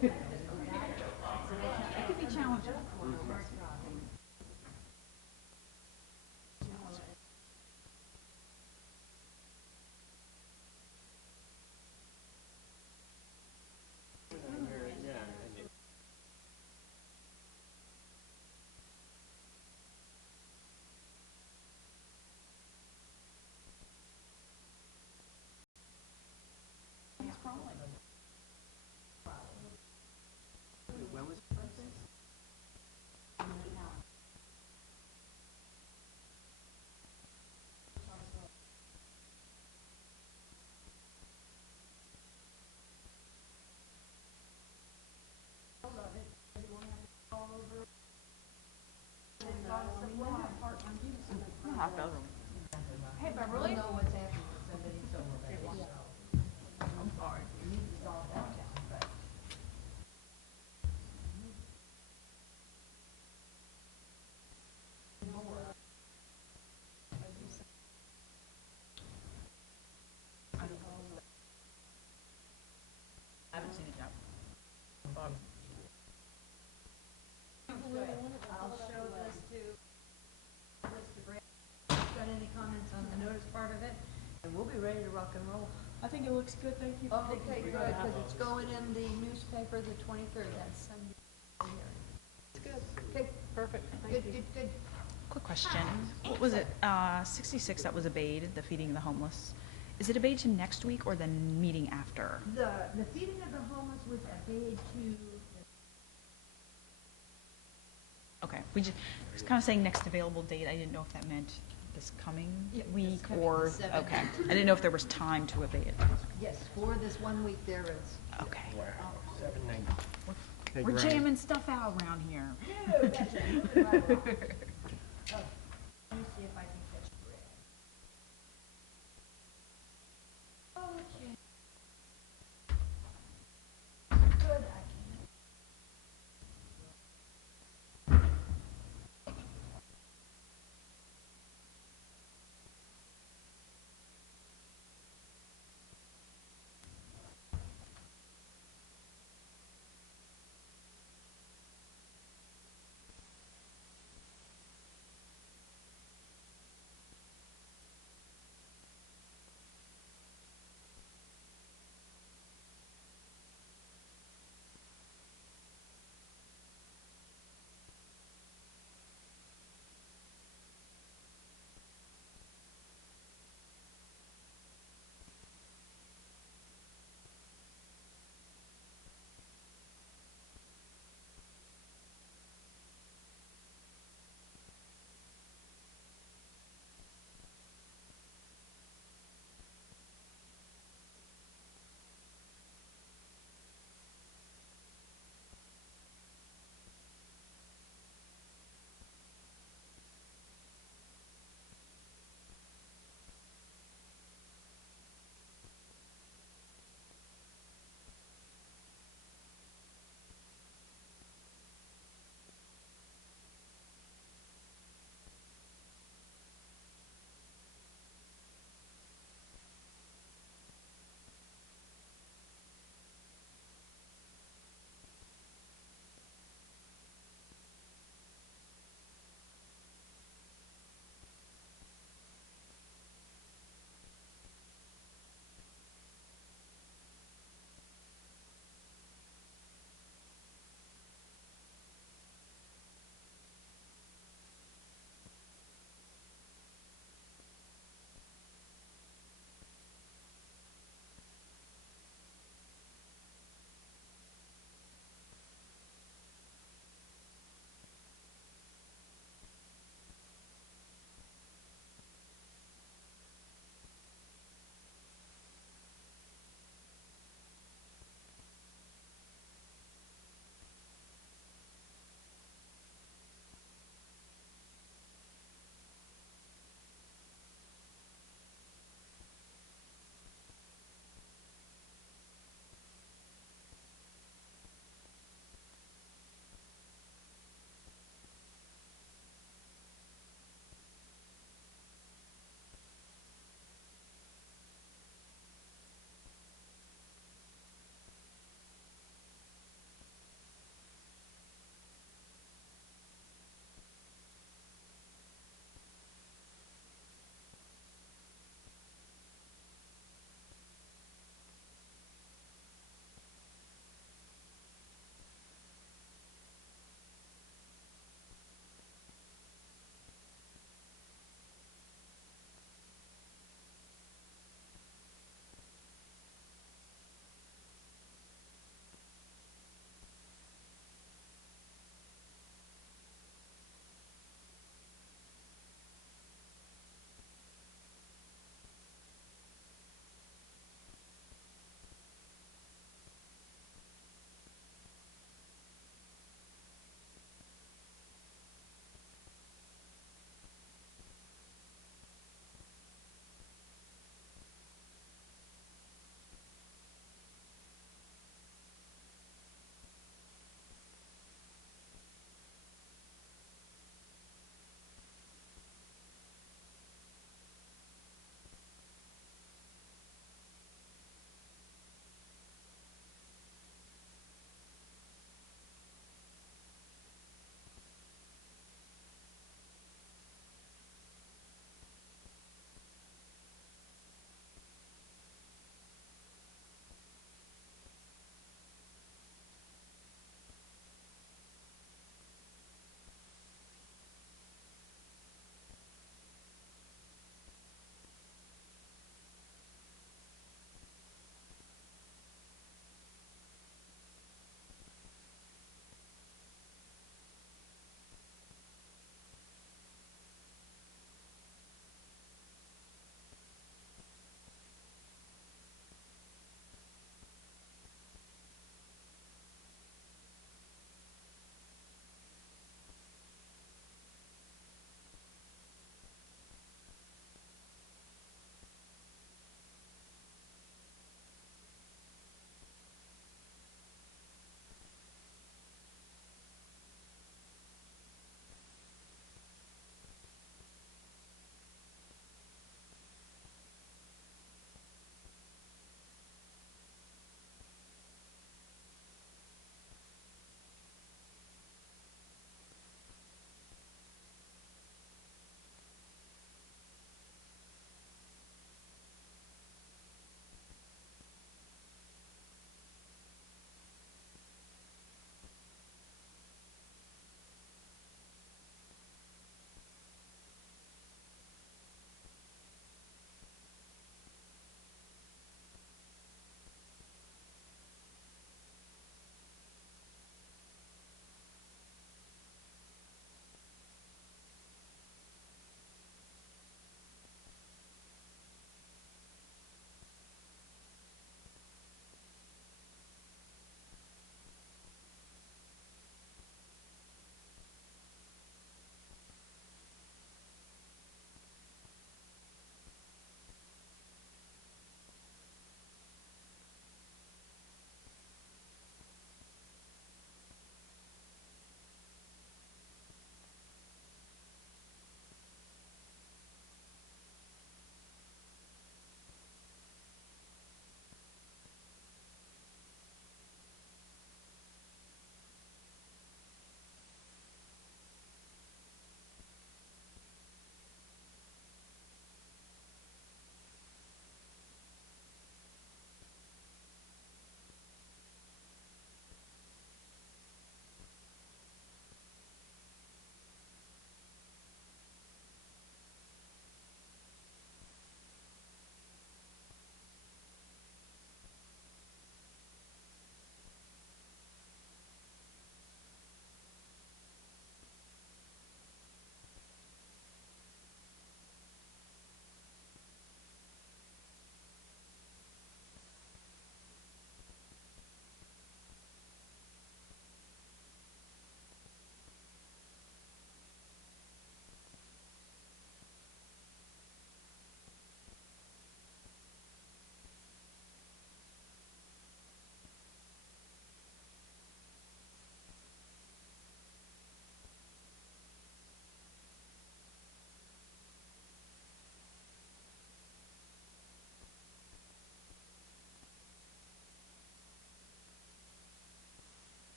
It could be challenging. When was Half dozen. Hey, Beverly. Know what's happening with somebody I'm sorry. You need to solve that. I haven't seen it yet. I'll show this to Mr. Brand. Got any comments on the notice part of it? And we'll be ready to rock and roll. I think it looks good. Thank you. Okay, good, because it's going in the newspaper the 23rd, that's Sunday. It's good. Okay, Perfect. good, good, good. Quick question. What was it, 66 that was abated, the feeding of the homeless? Is it abated to next week or the meeting after? The feeding of the homeless was abated to, Okay, we just, was kind of saying next available date. I didn't know if that meant this coming week coming or, 7th. okay. I didn't know if there was time to abate it. yes, for this 1 week there is. Okay. 790. We're jamming stuff out around here. No, that's absolutely right. Oh, let me see if I can catch Brad. Okay. Good, I can.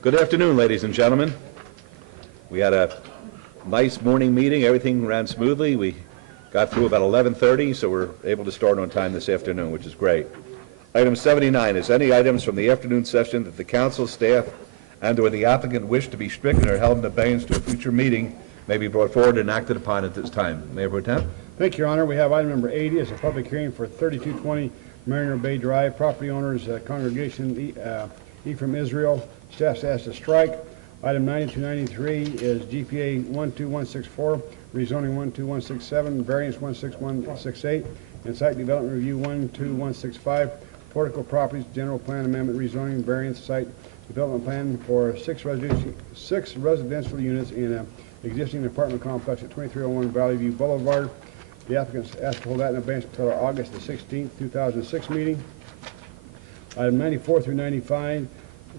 Good afternoon, ladies and gentlemen. We had a nice morning meeting. Everything ran smoothly. We got through about 11:30, so we're able to start on time this afternoon, which is great. Item 79 is any items from the afternoon session that the council, staff, and/or the applicant wish to be stricken or held in abeyance to a future meeting may be brought forward and acted upon at this time. Mayor Pro Tem? Thank you, Your Honor. We have item number 80 as a public hearing for 3220 Mariner Bay Drive. Property owners, Congregation Ephraim Israel. Staff's asked to strike. Item 9293 is GPA 12164, rezoning 12167, variance 16168, and site development review 12165, Portico Properties General Plan Amendment rezoning variance site development plan for six residential units in an existing apartment complex at 2301 Valley View Boulevard. The applicants asked to hold that in advance until our August the 16th, 2006 meeting. Item 94 through 95.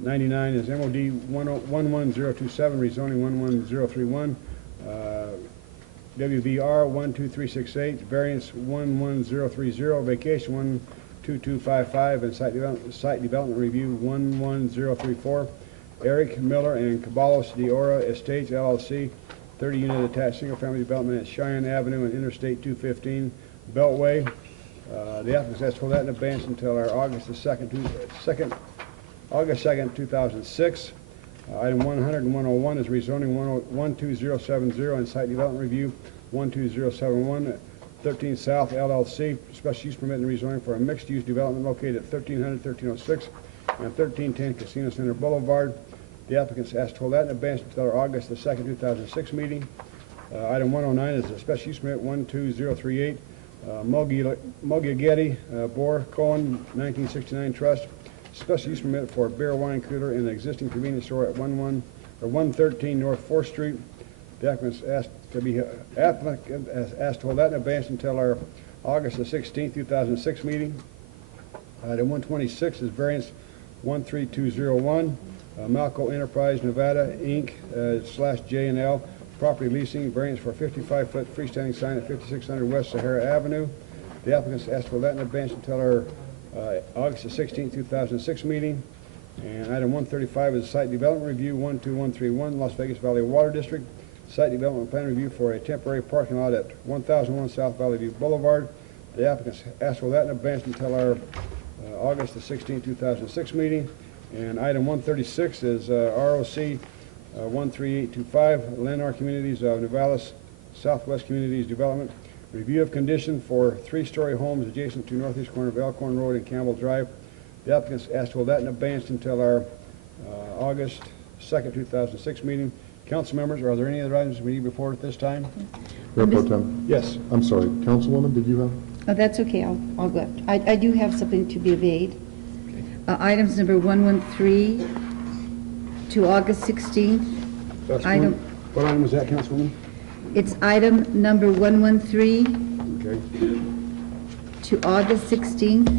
99 is MOD 11027, rezoning 11031, WVR 12368, variance 11030, vacation 12255, and site development review 11034. Eric Miller and Caballos de Ora Estates LLC, 30-unit attached single-family development at Cheyenne Avenue and Interstate 215 Beltway. The applicants asked to hold that in advance until our August 2nd, 2006. Item 100 and 101 is rezoning 12070 and site development review 12071, 13 South LLC, special use permit and rezoning for a mixed-use development located at 1300, 1306, and 1310 Casino Center Boulevard. The applicants asked to hold that in advance until our August the 2nd, 2006 meeting. Item 109 is a special use permit 12038, Mogiageti, Boer Cohen, 1969 Trust. Special use permit for a beer wine cooler in an existing convenience store at 113 North 4th Street. The applicant asked to hold that in advance until our August the 16th, 2006 meeting. Item 126 is variance 13201, Malco Enterprise Nevada Inc. /J&L property leasing variance for a 55-foot freestanding sign at 5600 West Sahara Avenue. The applicants asked to hold that in advance until our August the 16th, 2006 meeting. And item 135 is site development review 12131 Las Vegas Valley Water District. Site development plan review for a temporary parking lot at 1001 South Valley View Boulevard. The applicants asked for that in advance until our August the 16th, 2006 meeting. And item 136 is ROC 13825 Lennar Communities of Nogales Southwest Communities Development. Review of condition for 3-story homes adjacent to northeast corner of Elkhorn Road and Campbell Drive. The applicants asked to hold that in advance until our August 2nd, 2006 meeting. Council members, are there any other items we need before at this time? Mayor Pro Tem? Yes. I'm sorry, Councilwoman, did you have? Oh, that's okay, I'll go. I do have something to be obeyed. Items number 113 to August 16th. What item is that, Councilwoman? It's item number 113 Okay. to August 16th,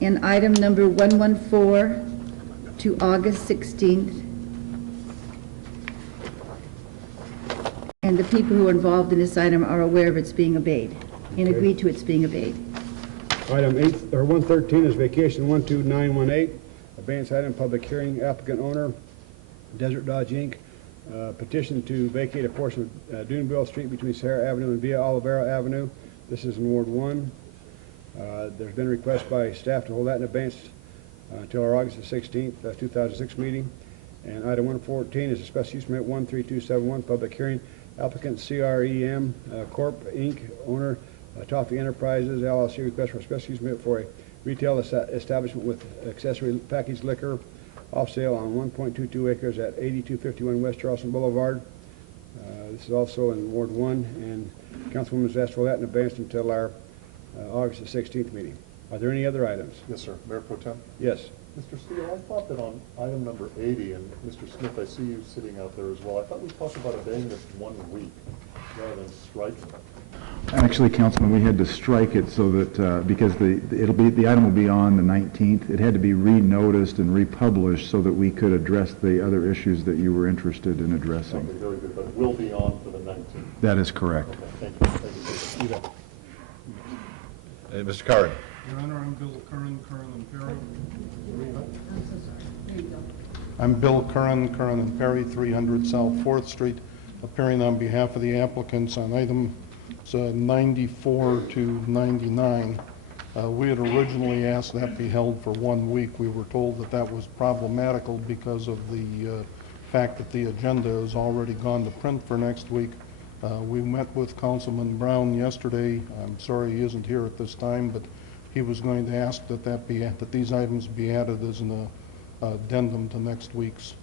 and item number 114 to August 16th. And the people who are involved in this item are aware of its being obeyed and agreed to its being obeyed. Item 113 is vacation 12918, advance item, public hearing, applicant owner, Desert Dodge Inc., petition to vacate a portion of Duneville Street between Sahara Avenue and Via Olivera Avenue. This is in Ward 1. There's been a request by staff to hold that in advance until our August the 16th, 2006 meeting. And item 114 is a special use permit 13271, public hearing, applicant CREM Corp. Inc., owner Toffee Enterprises LLC, request for a special use permit for a retail establishment with accessory packaged liquor off sale on 1.22 acres at 8251 West Charleston Boulevard. This is also in Ward 1, and Councilwoman has asked for that in advance until our August the 16th meeting. Are there any other items? Yes, sir. Mayor Pro Tem? Yes. Mr. Steele, I thought that on item number 80, and Mr. Smith, I see you sitting out there as well, I thought we talked about obeying this 1 week rather than striking it. Actually, Councilman, we had to strike it so that, because the item will be on the 19th, it had to be re-noticed and republished so that we could address the other issues that you were interested in addressing. Okay, very good, but it will be on for the 19th. That is correct. Okay, thank you. Mr. Curran. Your Honor, I'm Bill Curran and Perry. I'm Bill Curran, Curran and Perry, 300 South 4th Street, appearing on behalf of the applicants on items 94 to 99. We had originally asked that be held for 1 week. We were told that that was problematical because of the fact that the agenda has already gone to print for next week. We met with Councilman Brown yesterday. I'm sorry he isn't here at this time, but he was going to ask that these items be added as an addendum to next week's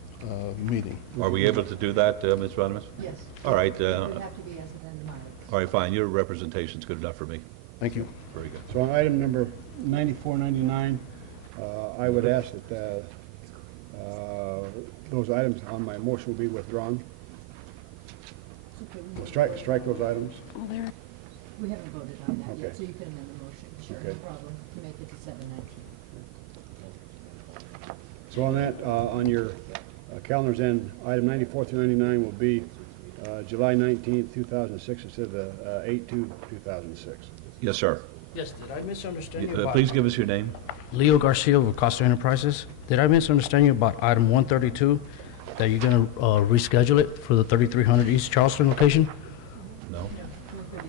meeting. Are we able to do that, Ms. Rodimus? Yes. All right. It would have to be as an addendum. All right, fine. Your representation's good enough for me. Thank you. Very good. So on item number 9499, I would ask that those items on my motion will be withdrawn. Strike those items. We haven't voted on that Okay. yet, so you can amend the motion. Sure, Okay. no problem, to make it to 719. So on that, on your calendars then, item 94 through 99 will be July 19th, 2006 instead of 8/2/2006. Yes, sir. Yes, did I misunderstand you about... Please give us your name. Leo Garcia with Costa Enterprises. Did I misunderstand you about item 132, that you're going to reschedule it for the 3300 East Charleston location? No.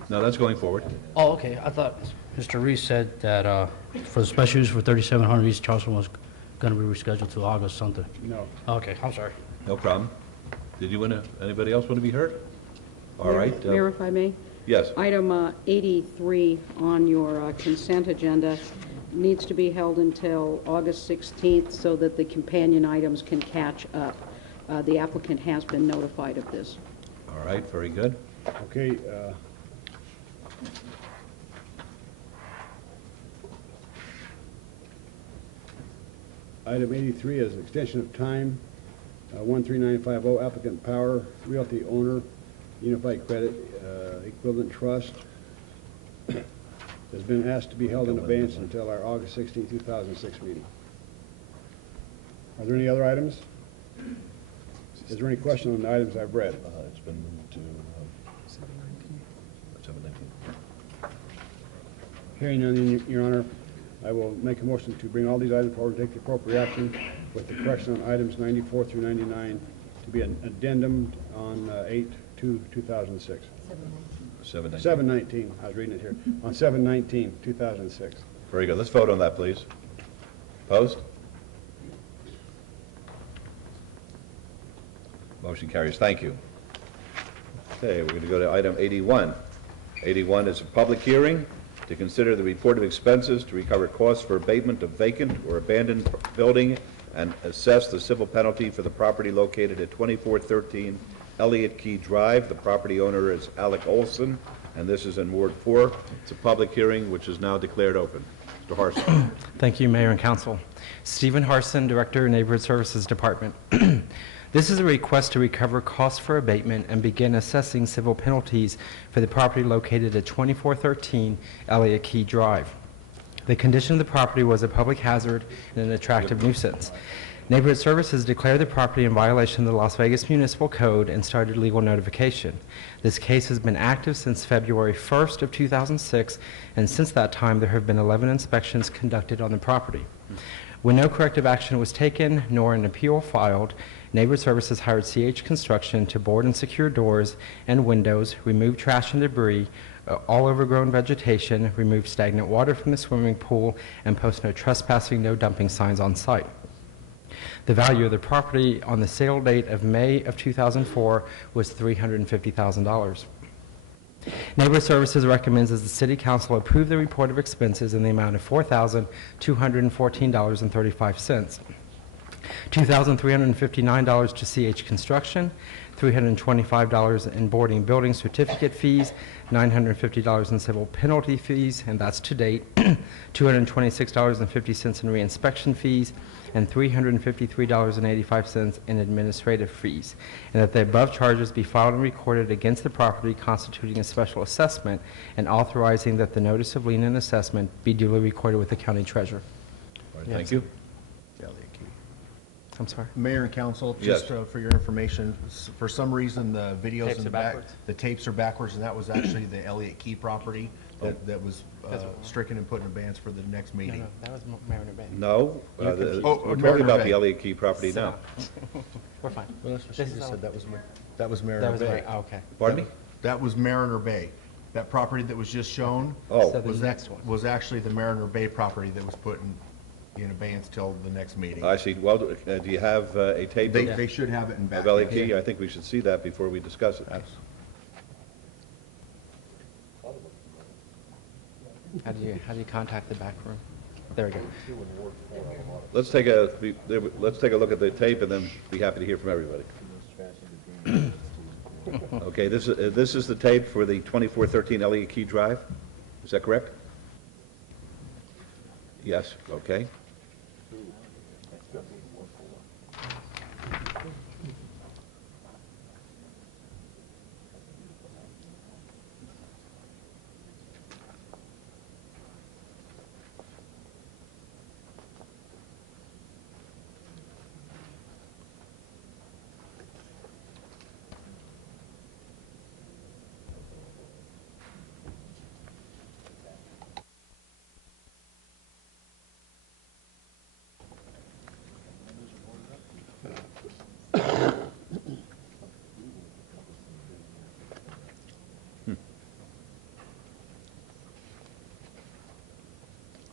No, that's going forward. Oh, okay. I thought Mr. Reese said that for the special use for 3700 East Charleston was going to be rescheduled to August something. No. Okay, I'm sorry. No problem. Did you want to, anybody else want to be heard? All right. Mayor, if I may? Yes. Item 83 on your consent agenda needs to be held until August 16th so that the companion items can catch up. The applicant has been notified of this. All right, very good. Okay. Item 83 is extension of time. 13950 applicant Power Realty owner, Unified Credit Equivalent Trust, has been asked to be held in abeyance until our August 16, 2006 meeting. Are there any other items? Is there any question on the items I've read? It's been moved to 719. Hearing none, Your Honor, I will make a motion to bring all these items forward and take the appropriate action with the correction on items 94 through 99 to be an addendum on 8/2/2006. 7/19, I was reading it here, on 7/19/2006. Very good. Let's vote on that, please. Opposed? Motion carries. Thank you. Okay, we're going to go to item 81. 81 is a public hearing to consider the report of expenses to recover costs for abatement of vacant or abandoned building and assess the civil penalty for the property located at 2413 Elliott Key Drive. The property owner is Alec Olson, and this is in Ward 4. It's a public hearing which is now declared open. Mr. Harson. Thank you, Mayor and Council. Stephen Harson, Director, Neighborhood Services Department. This is a request to recover costs for abatement and begin assessing civil penalties for the property located at 2413 Elliott Key Drive. The condition of the property was a public hazard and an attractive nuisance. Neighborhood Services declared the property in violation of the Las Vegas Municipal Code and started legal notification. This case has been active since February 1st of 2006, and since that time there have been 11 inspections conducted on the property. When no corrective action was taken, nor an appeal filed, Neighborhood Services hired CH Construction to board and secure doors and windows, remove trash and debris, all overgrown vegetation, remove stagnant water from the swimming pool, and post no trespassing, no dumping signs on site. The value of the property on the sale date of May of 2004 was $350,000. Neighborhood Services recommends that the City Council approve the report of expenses in the amount of $4,214.35. $2,359 to CH Construction, $325 in boarding building certificate fees, $950 in civil penalty fees, and that's to date, $226.50 in reinspection fees, and $353.85 in administrative fees, and that the above charges be filed and recorded against the property constituting a special assessment, and authorizing that the notice of lien and assessment be duly recorded with the county treasurer. All right, thank you. I'm sorry. Mayor and Council, Yes. just for your information, for some reason, the videos Tapes in are the back, backwards. the tapes are backwards, and that was actually the Elliott Key property that was stricken and put in abeyance for the next meeting. No, that was Mariner Bay. No, You're confused. Oh, we're talking Mariner about Bay. the Elliott Key property now. We're fine. Well, that's what she This is just all- said, that was Mariner That was Bay. Mar- oh, okay. Pardon me? That was Mariner Bay. That property that was just shown. Oh. So the was next one. Was actually the Mariner Bay property that was put in abeyance till the next meeting. I see. Well, do you have a tape They, of they should have it in back. of Elliott Key? I think we should see that before we discuss it. How do you contact the back room? There we go. Let's take a look at the tape and then be happy to hear from everybody. Okay, this is the tape for the 2413 Elliott Key Drive. Is that correct? Yes, okay.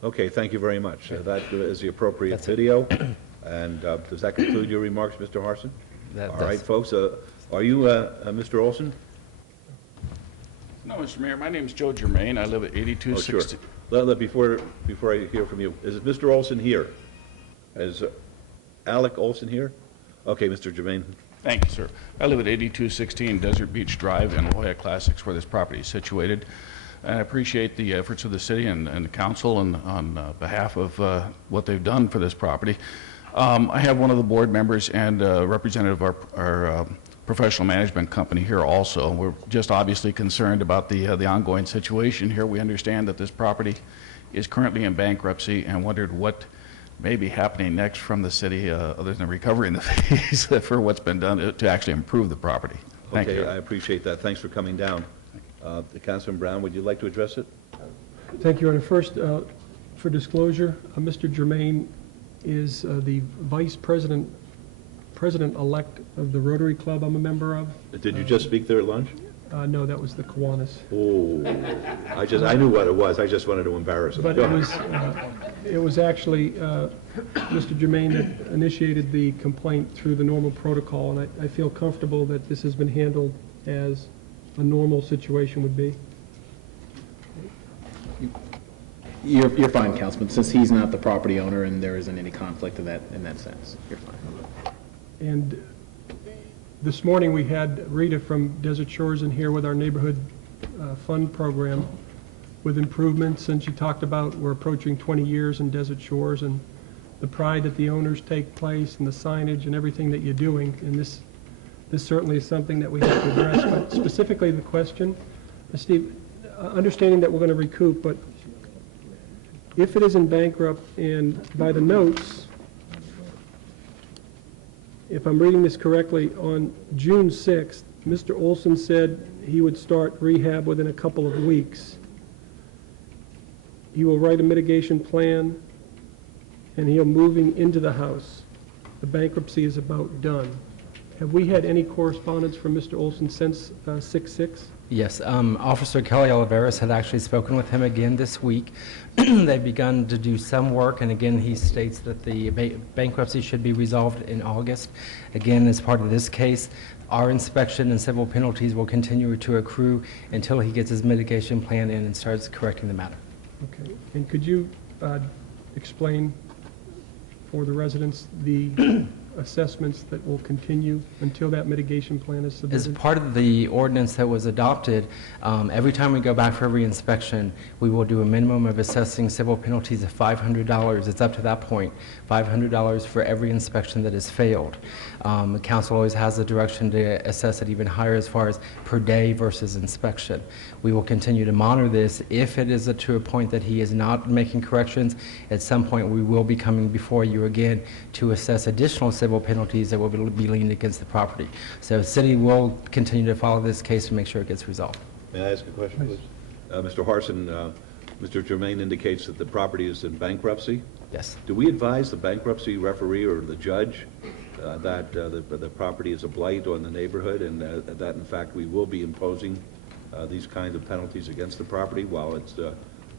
Okay, thank you very much. That is the appropriate That's it. video. And does that conclude your remarks, Mr. Harson? That All does. right, folks, are you Mr. Olson? No, Mr. Mayor, my name's Joe Germain. I live at Oh, sure. 8260. Before I hear from you, is Mr. Olson here? Is Alec Olson here? Okay, Mr. Germain. Thank you, sir. I live at 8216 Desert Beach Drive in La Jolla Classics, where this property is situated. And I appreciate the efforts of the city and the council and on behalf of what they've done for this property. I have one of the board members and a representative of our professional management company here also. We're just obviously concerned about the ongoing situation here. We understand that this property is currently in bankruptcy and wondered what may be happening next from the city other than recovering the fees for what's been done to actually improve the property. Thank Okay, you. I appreciate that. Thanks for coming down. Councilman Brown, would you like to address it? Thank you, Your Honor. First, for disclosure, Mr. Germain is the vice president-elect of the Rotary Club I'm a member of. Did you just speak there at lunch? No, that was the Kiwanis. Oh, I knew what it was. I just wanted to embarrass him. But Go it ahead. was actually Mr. Germain that initiated the complaint through the normal protocol, and I feel comfortable that this has been handled as a normal situation would be. You're fine, Councilman, since he's not the property owner and there isn't any conflict in that sense. You're fine. And this morning, we had Rita from Desert Shores in here with our neighborhood fund program with improvements, and she talked about we're approaching 20 years in Desert Shores and the pride that the owners take place and the signage and everything that you're doing. And this certainly is something that we have to address. But specifically the question, Steve, understanding that we're going to recoup, but if it is in bankrupt and by the notes, if I'm reading this correctly, on June 6th, Mr. Olson said he would start rehab within a couple of weeks. He will write a mitigation plan, and he'll moving into the house. The bankruptcy is about done. Have we had any correspondence from Mr. Olson since 6/6? Yes, Officer Kelly Oliveras had actually spoken with him again this week. They've begun to do some work, and again, he states that the bankruptcy should be resolved in August. Again, as part of this case, our inspection and civil penalties will continue to accrue until he gets his mitigation plan in and starts correcting the matter. Okay, and could you explain for the residents the assessments that will continue until that mitigation plan is As submitted? part of the ordinance that was adopted, every time we go back for a reinspection, we will do a minimum of assessing civil penalties of $500. It's up to that point, $500 for every inspection that has failed. The council always has the direction to assess it even higher as far as per day versus inspection. We will continue to monitor this. If it is to a point that he is not making corrections, at some point we will be coming before you again to assess additional civil penalties that will be leaned against the property. So the city will continue to follow this case to make sure it gets resolved. May I ask a question, please? Mr. Harson, Mr. Jermaine indicates that the property is in bankruptcy. Yes. Do we advise the bankruptcy referee or the judge that the property is a blight on the neighborhood and that in fact we will be imposing these kind of penalties against the property while it's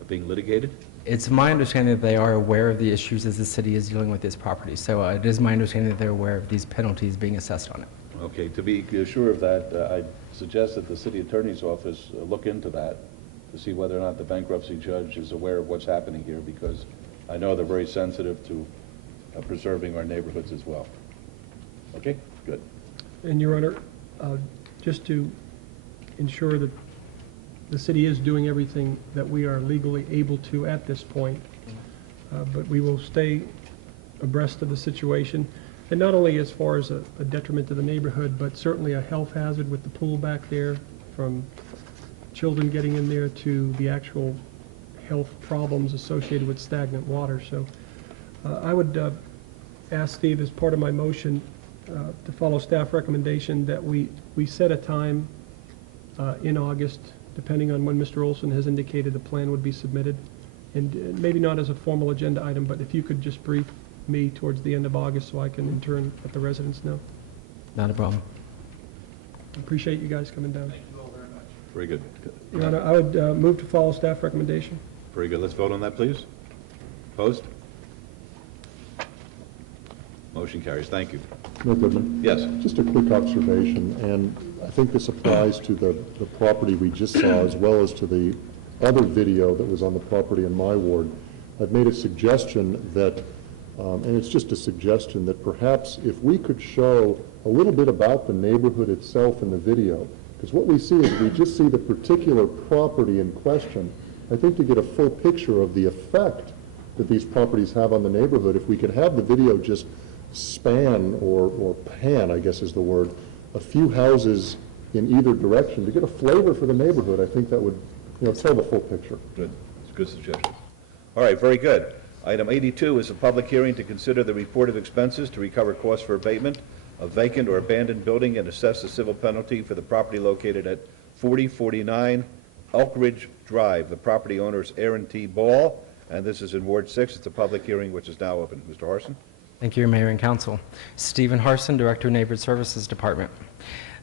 being litigated? It's my understanding that they are aware of the issues as the city is dealing with this property. So it is my understanding that they're aware of these penalties being assessed on it. Okay, to be sure of that, I suggest that the city attorney's office look into that to see whether or not the bankruptcy judge is aware of what's happening here, because I know they're very sensitive to preserving our neighborhoods as well. Okay, good. And Your Honor, just to ensure that the city is doing everything that we are legally able to at this point, but we will stay abreast of the situation, and not only as far as a detriment to the neighborhood, but certainly a health hazard with the pool back there, from children getting in there to the actual health problems associated with stagnant water. So I would ask Steve, as part of my motion, to follow staff recommendation that we set a time in August, depending on when Mr. Olson has indicated a plan would be submitted. And maybe not as a formal agenda item, but if you could just brief me towards the end of August so I can in turn let the residents know. Not a problem. Appreciate you guys coming down. Thank you all very much. Very good. Your Honor, I would move to follow staff recommendation. Very good. Let's vote on that, please. Opposed? Motion carries. Thank you. Mayor Goodman? Yes. Just a quick observation, and I think this applies to the property we just saw as well as to the other video that was on the property in my ward. I've made a suggestion that, and it's just a suggestion, that perhaps if we could show a little bit about the neighborhood itself in the video, because what we see is we just see the particular property in question. I think to get a full picture of the effect that these properties have on the neighborhood, if we could have the video just span or pan, I guess is the word, a few houses in either direction to get a flavor for the neighborhood, I think that would, tell the full picture. Good. It's a good suggestion. All right, very good. Item 82 is a public hearing to consider the report of expenses to recover costs for abatement of vacant or abandoned building and assess the civil penalty for the property located at 4049 Elk Ridge Drive. The property owner is Aaron T. Ball, and this is in Ward 6. It's a public hearing which is now open. Mr. Harson? Thank you, Mayor and Council. Stephen Harson, Director, Neighborhood Services Department.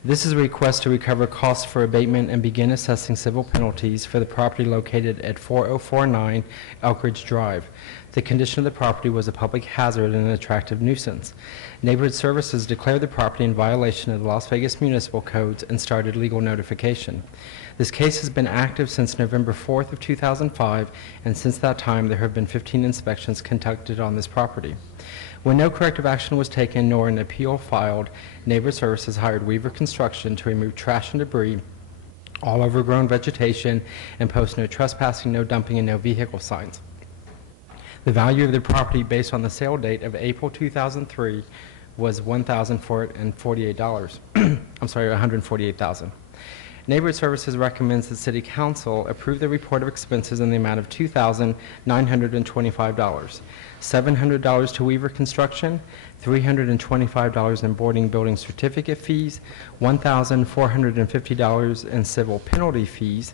This is a request to recover costs for abatement and begin assessing civil penalties for the property located at 4049 Elk Ridge Drive. The condition of the property was a public hazard and an attractive nuisance. Neighborhood Services declared the property in violation of the Las Vegas municipal codes and started legal notification. This case has been active since November 4th of 2005, and since that time there have been 15 inspections conducted on this property. When no corrective action was taken nor an appeal filed, Neighborhood Services hired Weaver Construction to remove trash and debris, all overgrown vegetation, and post no trespassing, no dumping, and no vehicle signs. The value of the property based on the sale date of April 2003 was $1,048. I'm sorry, $148,000. Neighborhood Services recommends that City Council approve the report of expenses in the amount of $2,925, $700 to Weaver Construction, $325 in boarding building certificate fees, $1,450 in civil penalty fees,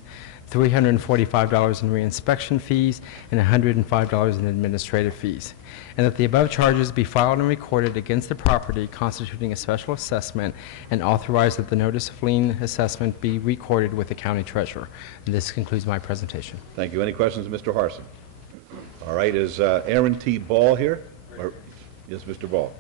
$345 in reinspection fees, and $105 in administrative fees, and that the above charges be filed and recorded against the property constituting a special assessment, and authorize that the notice of lien assessment be recorded with the county treasurer. And this concludes my presentation. Thank you. Any questions, Mr. Harson? All right, is Aaron T. Ball here? Or, yes, Mr. Ball.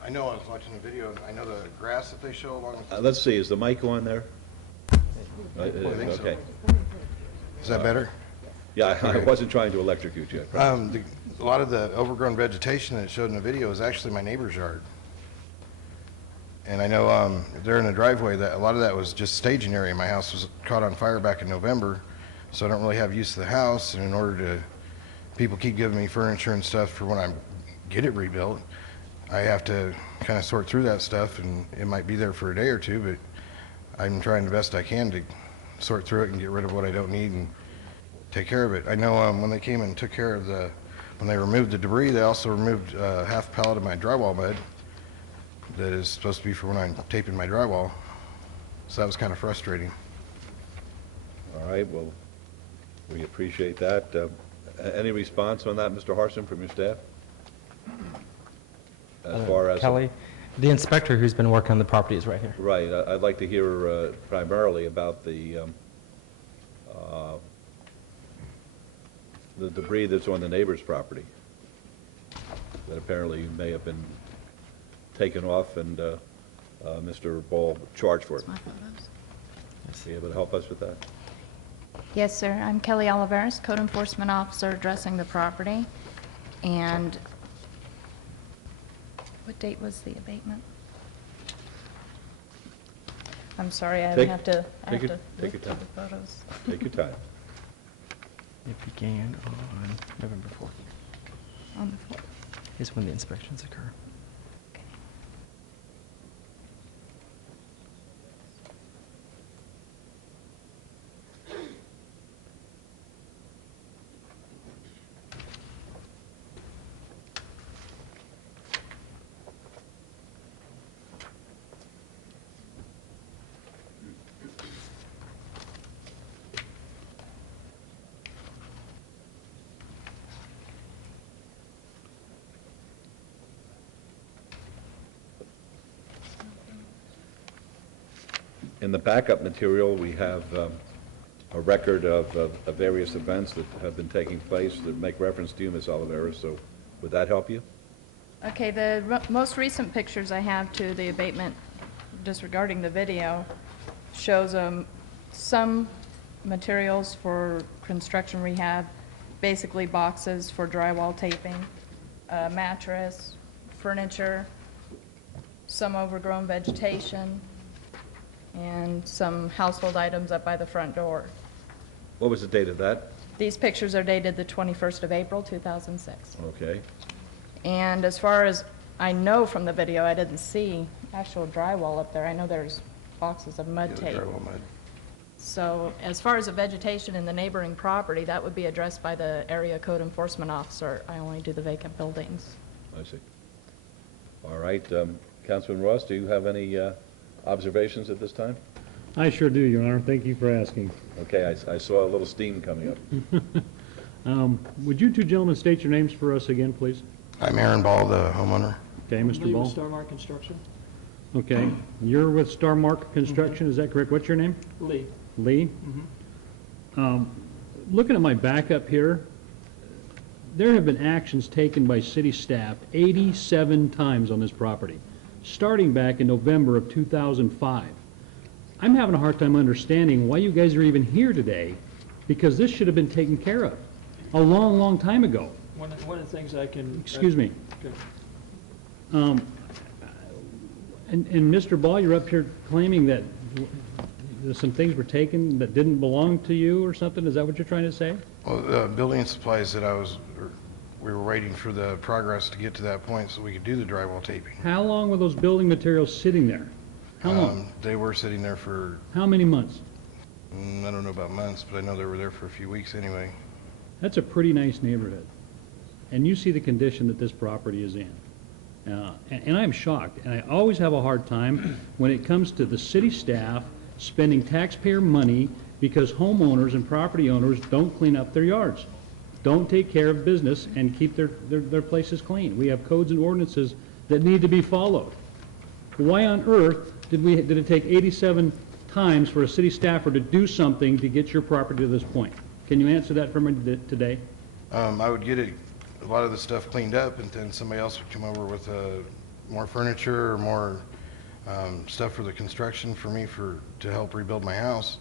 I know I was watching the video, I know the grass that they show along the... Let's see, is the mic on there? I think so. Okay. Is that better? Yeah, I wasn't trying to electrocute you. A lot of the overgrown vegetation that it showed in the video is actually my neighbor's yard. And I know there in the driveway, that a lot of that was just staging area. My house was caught on fire back in November, so I don't really have use of the house. And in order to, people keep giving me furniture and stuff for when I get it rebuilt, I have to kind of sort through that stuff, and it might be there for a day or two, but I'm trying the best I can to sort through it and get rid of what I don't need and take care of it. I know when they came and took care of when they removed the debris, they also removed half a pallet of my drywall mud that is supposed to be for when I'm taping my drywall. So that was kind of frustrating. All right, well, we appreciate that. Any response on that, Mr. Harson, from your staff? As far as... Kelly, the inspector who's been working on the property is right here. Right, I'd like to hear primarily about the debris that's on the neighbor's property that apparently may have been taken off and Mr. Ball charged for it. Be able to help us with that? Yes, sir. I'm Kelly Oliveris, Code Enforcement Officer addressing the property. And what date was the abatement? I'm sorry, I have to Take your look at time. the photos. Take your time. It began on November 4th. On the 4th. Is when the inspections occur. In the backup material, we have a record of various events that have been taking place that make reference to you, Ms. Oliveira, so would that help you? Okay, the most recent pictures I have to the abatement, disregarding the video, shows some materials for construction rehab, basically boxes for drywall taping, a mattress, furniture, some overgrown vegetation, and some household items up by the front door. What was the date of that? These pictures are dated the 21st of April, 2006. Okay. And as far as I know from the video, I didn't see actual drywall up there. I know there's boxes of mud tape. Drywall mud. So as far as the vegetation in the neighboring property, that would be addressed by the area code enforcement officer. I only do the vacant buildings. I see. All right. Councilman Ross, do you have any observations at this time? I sure do, Your Honor. Thank you for asking. Okay, I saw a little steam coming up. Would you two gentlemen state your names for us again, please? I'm Aaron Ball, the homeowner. Okay, Mr. Ball? Starmark Construction. Okay, you're with Starmark Construction, is that correct? What's your name? Lee. Lee? Looking at my backup here, there have been actions taken by city staff 87 times on this property, starting back in November of 2005. I'm having a hard time understanding why you guys are even here today, because this should have been taken care of a long, long time ago. One of the things I can... Excuse me. Okay. And Mr. Ball, you're up here claiming that some things were taken that didn't belong to you or something? Is that what you're trying to say? Well, the building supplies that we were waiting for the progress to get to that point so we could do the drywall taping. How long were those building materials sitting there? How long? They were sitting there for, How many months? I don't know about months, but I know they were there for a few weeks anyway. That's a pretty nice neighborhood. And you see the condition that this property is in. And I'm shocked, and I always have a hard time when it comes to the city staff spending taxpayer money because homeowners and property owners don't clean up their yards, don't take care of business and keep their places clean. We have codes and ordinances that need to be followed. Why on earth did it take 87 times for a city staffer to do something to get your property to this point? Can you answer that for me today? I would get a lot of the stuff cleaned up, and then somebody else would come over with more furniture or more stuff for the construction for me to help rebuild my house.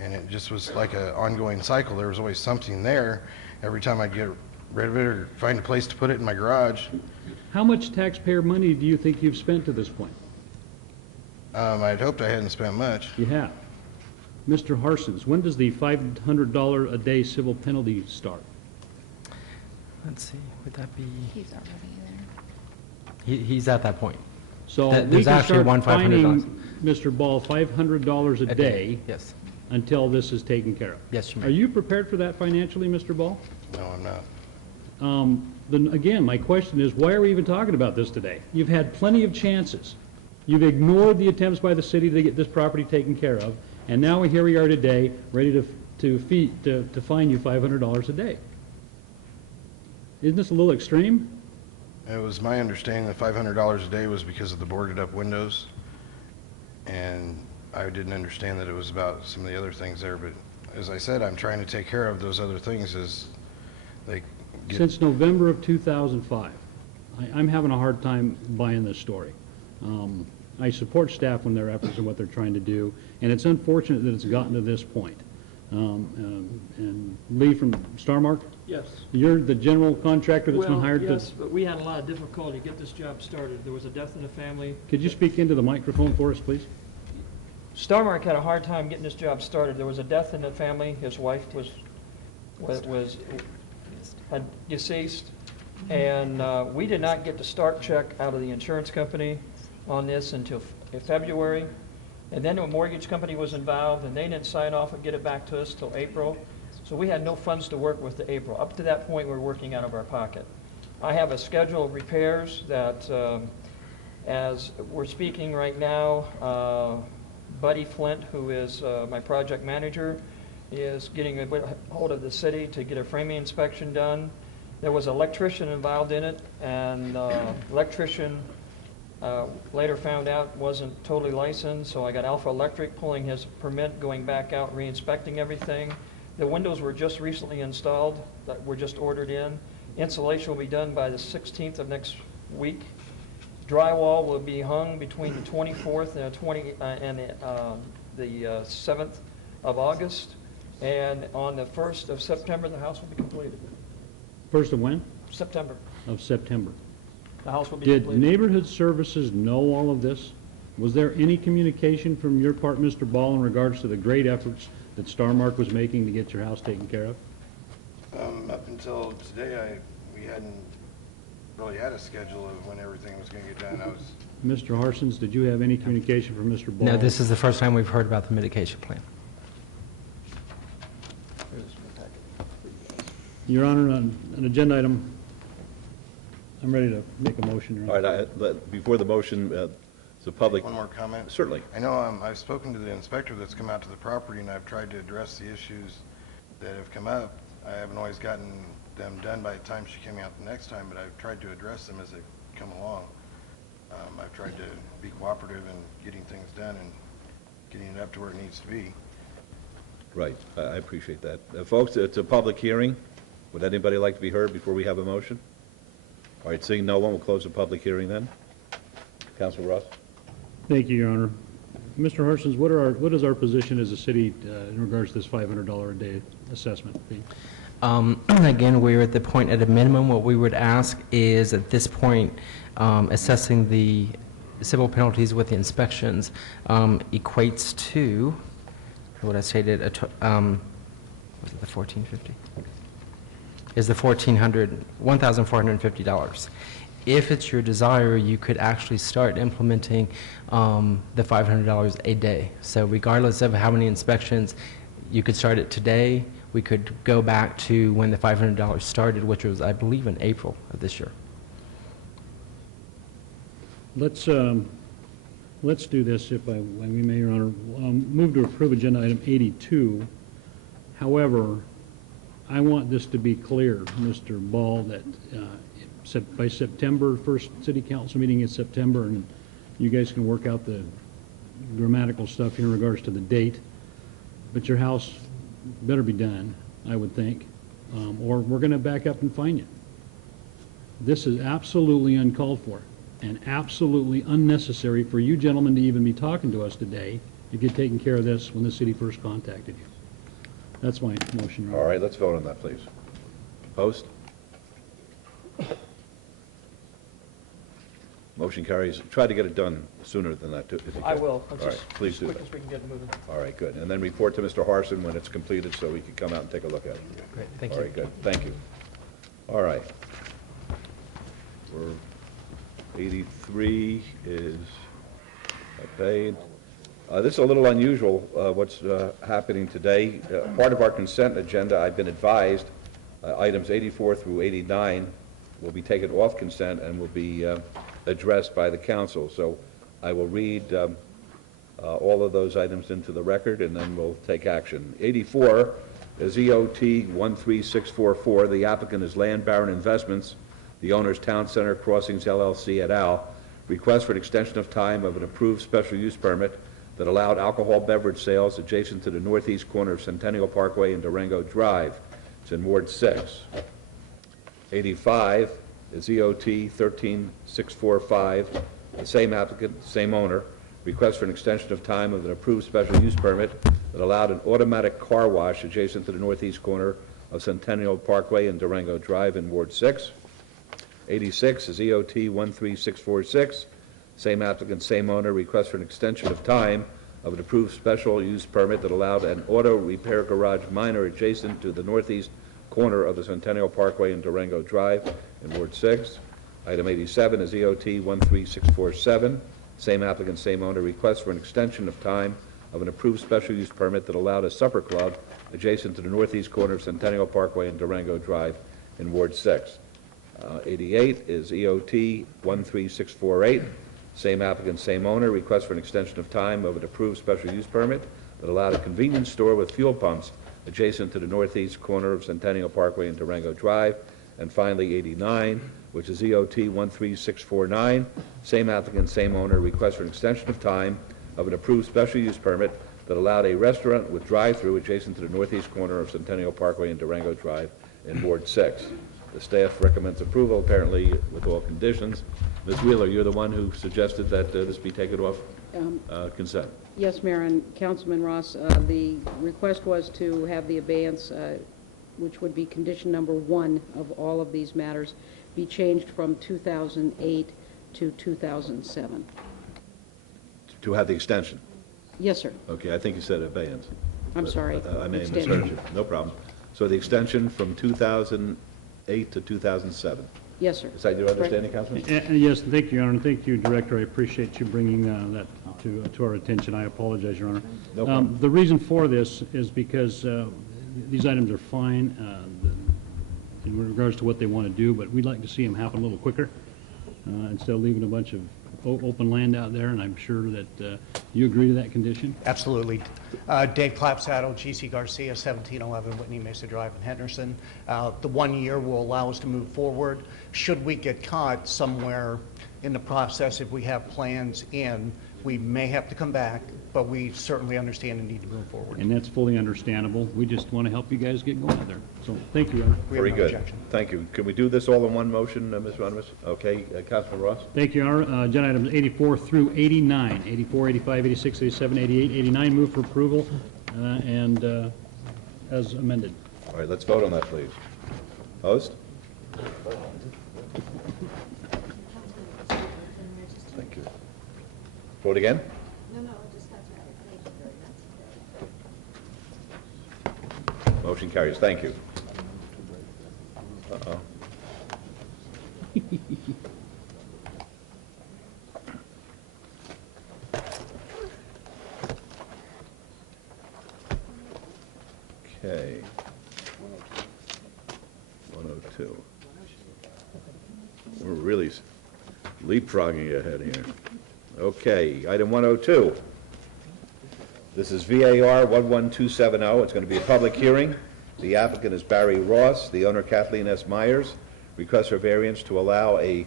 And it just was like an ongoing cycle. There was always something there. Every time I'd get rid of it or find a place to put it in my garage. How much taxpayer money do you think you've spent to this point? I'd hoped I hadn't spent much. You have. Mr. Harsons, when does the $500 a day civil penalty start? Let's see, would that be? He's already there. He's at that point. So we There's can actually start one $500. fining Mr. Ball $500 a day. Yes. Until this is taken care of. Yes, you may. Are you prepared for that financially, Mr. Ball? No, I'm not. Then again, my question is, why are we even talking about this today? You've had plenty of chances You've ignored the attempts by the city to get this property taken care of, and now here we are today, ready to fine you $500 a day. Isn't this a little extreme? It was my understanding that $500 a day was because of the boarded up windows, and I didn't understand that it was about some of the other things there, but as I said, I'm trying to take care of those other things as they get... Since November of 2005, I'm having a hard time buying this story. I support staff in their efforts and what they're trying to do, and it's unfortunate that it's gotten to this point. And Lee from Starmark? Yes. You're the general contractor that's been Well, hired to... yes, but we had a lot of difficulty to get this job started. There was a death in the family. Could you speak into the microphone for us, please? Starmark had a hard time getting this job started. There was a death in the family. His wife had deceased, and we did not get the start check out of the insurance company on this until February. And then the mortgage company was involved, and they didn't sign off and get it back to us till April. So we had no funds to work with to April. Up to that point, we were working out of our pocket. I have a schedule of repairs that, as we're speaking right now, Buddy Flint, who is my project manager, is getting a hold of the city to get a framing inspection done. There was an electrician involved in it, and electrician later found out wasn't totally licensed, so I got Alpha Electric pulling his permit, going back out, re-inspecting everything. The windows were just recently installed, that were just ordered in. Insulation will be done by the 16th of next week. Drywall will be hung between the 24th and the 7th of August. And on the 1st of September, the house will be completed. 1st of when? September. Of September. The house will be Did completed. Neighborhood Services know all of this? Was there any communication from your part, Mr. Ball, in regards to the great efforts that Starmark was making to get your house taken care of? Up until today, we hadn't really had a schedule of when everything was going to get done. Mr. Harsons, did you have any communication from Mr. Ball? No, this is the first time we've heard about the mitigation plan. Your Honor, on an agenda item, I'm ready to make a motion, Your Honor. All right, before the motion, the public... One more comment? Certainly. I know I've spoken to the inspector that's come out to the property, and I've tried to address the issues that have come up. I haven't always gotten them done by the time she came out the next time, but I've tried to address them as they come along. I've tried to be cooperative in getting things done and getting it up to where it needs to be. Right, I appreciate that. Folks, it's a public hearing. Would anybody like to be heard before we have a motion? All right, seeing no one, we'll close the public hearing then. Councilor Ross? Thank you, Your Honor. Mr. Harsons, what is our position as a city in regards to this $500 a day assessment fee? Again, we're at the point, at a minimum, what we would ask is, at this point, assessing the civil penalties with the inspections equates to, what I stated, was it the $1,450? Is the $1,450. If it's your desire, you could actually start implementing the $500 a day. So regardless of how many inspections, you could start it today. We could go back to when the $500 started, which was, I believe, in April of this year. Let's do this, if we may, Your Honor. Move to approve agenda item 82. However, I want this to be clear, Mr. Ball, that by September, first city council meeting in September, and you guys can work out the grammatical stuff here in regards to the date, but your house better be done, I would think, or we're going to back up and fine you. This is absolutely uncalled for and absolutely unnecessary for you gentlemen to even be talking to us today if you'd taken care of this when the city first contacted you. That's my motion, Your Honor. All right, let's vote on that, please. Opposed? Motion carries. Try to get it done sooner than that, too, if you can. I will. All right, please do As quick that. as we can get it moving. All right, good. And then report to Mr. Harson when it's completed so we can come out and take a look at it. Great, thank you. All right, good. Thank you. All right. We're 83 is paid. This is a little unusual, what's happening today. Part of our consent agenda, I've been advised, items 84 through 89 will be taken off consent and will be addressed by the council. So I will read all of those items into the record, and then we'll take action. 84 is EOT 13644. The applicant is Land Baron Investments. The owner is Town Center Crossings LLC et al. Request for an extension of time of an approved special use permit that allowed alcohol beverage sales adjacent to the northeast corner of Centennial Parkway and Durango Drive. It's in Ward 6. 85 is EOT 13645. The same applicant, same owner. Request for an extension of time of an approved special use permit that allowed an automatic car wash adjacent to the northeast corner of Centennial Parkway and Durango Drive in Ward 6. 86 is EOT 13646. Same applicant, same owner. Request for an extension of time of an approved special use permit that allowed an auto repair garage minor adjacent to the northeast corner of the Centennial Parkway and Durango Drive in Ward 6. Item 87 is EOT 13647. Same applicant, same owner. Request for an extension of time of an approved special use permit that allowed a supper club adjacent to the northeast corner of Centennial Parkway and Durango Drive in Ward 6. 88 is EOT 13648. Same applicant, same owner. Request for an extension of time of an approved special use permit that allowed a convenience store with fuel pumps adjacent to the northeast corner of Centennial Parkway and Durango Drive. And finally, 89, which is EOT 13649. Same applicant, same owner. Request for an extension of time of an approved special use permit that allowed a restaurant with drive-through adjacent to the northeast corner of Centennial Parkway and Durango Drive in Ward 6. The staff recommends approval, apparently with all conditions. Ms. Wheeler, you're the one who suggested that this be taken off consent. Yes, Mayor and Councilman Ross, the request was to have the abeyance, which would be condition number 1 of all of these matters, be changed from 2008 to 2007. To have the extension? Yes, sir. Okay, I think you said abeyance. I'm sorry. I may have Extension. misheard you. No problem. So the extension from 2008 to 2007? Yes, sir. Is that your understanding, Councilman? Yes, thank you, Your Honor, and thank you, Director. I appreciate you bringing that to our attention. I apologize, Your Honor. No problem. The reason for this is because these items are fine in regards to what they want to do, but we'd like to see them happen a little quicker instead of leaving a bunch of open land out there, and I'm sure that you agree to that condition? Absolutely. Dave Clapsaddle, GC Garcia, 1711 Whitney Mesa Drive in Henderson. The 1 year will allow us to move forward. Should we get caught somewhere in the process, if we have plans in, we may have to come back, but we certainly understand the need to move forward. And that's fully understandable. We just want to help you guys get going out there. So, thank you, Your Honor. Very good. Thank you. Can we do this all in one motion, Ms. Ronimus? Okay, Councilman Ross? Thank you, Your Honor. Agenda items 84 through 89, 84, 85, 86, 87, 88, 89, move for approval and as amended. All right, let's vote on that, please. Host? Thank you. Vote again? Motion carries. Thank you. Uh-oh. Okay. 102. We're really leapfrogging ahead here. Okay, item 102. This is VAR 11270. It's going to be a public hearing. The applicant is Barry Ross, the owner Kathleen S. Myers. Request for variance to allow a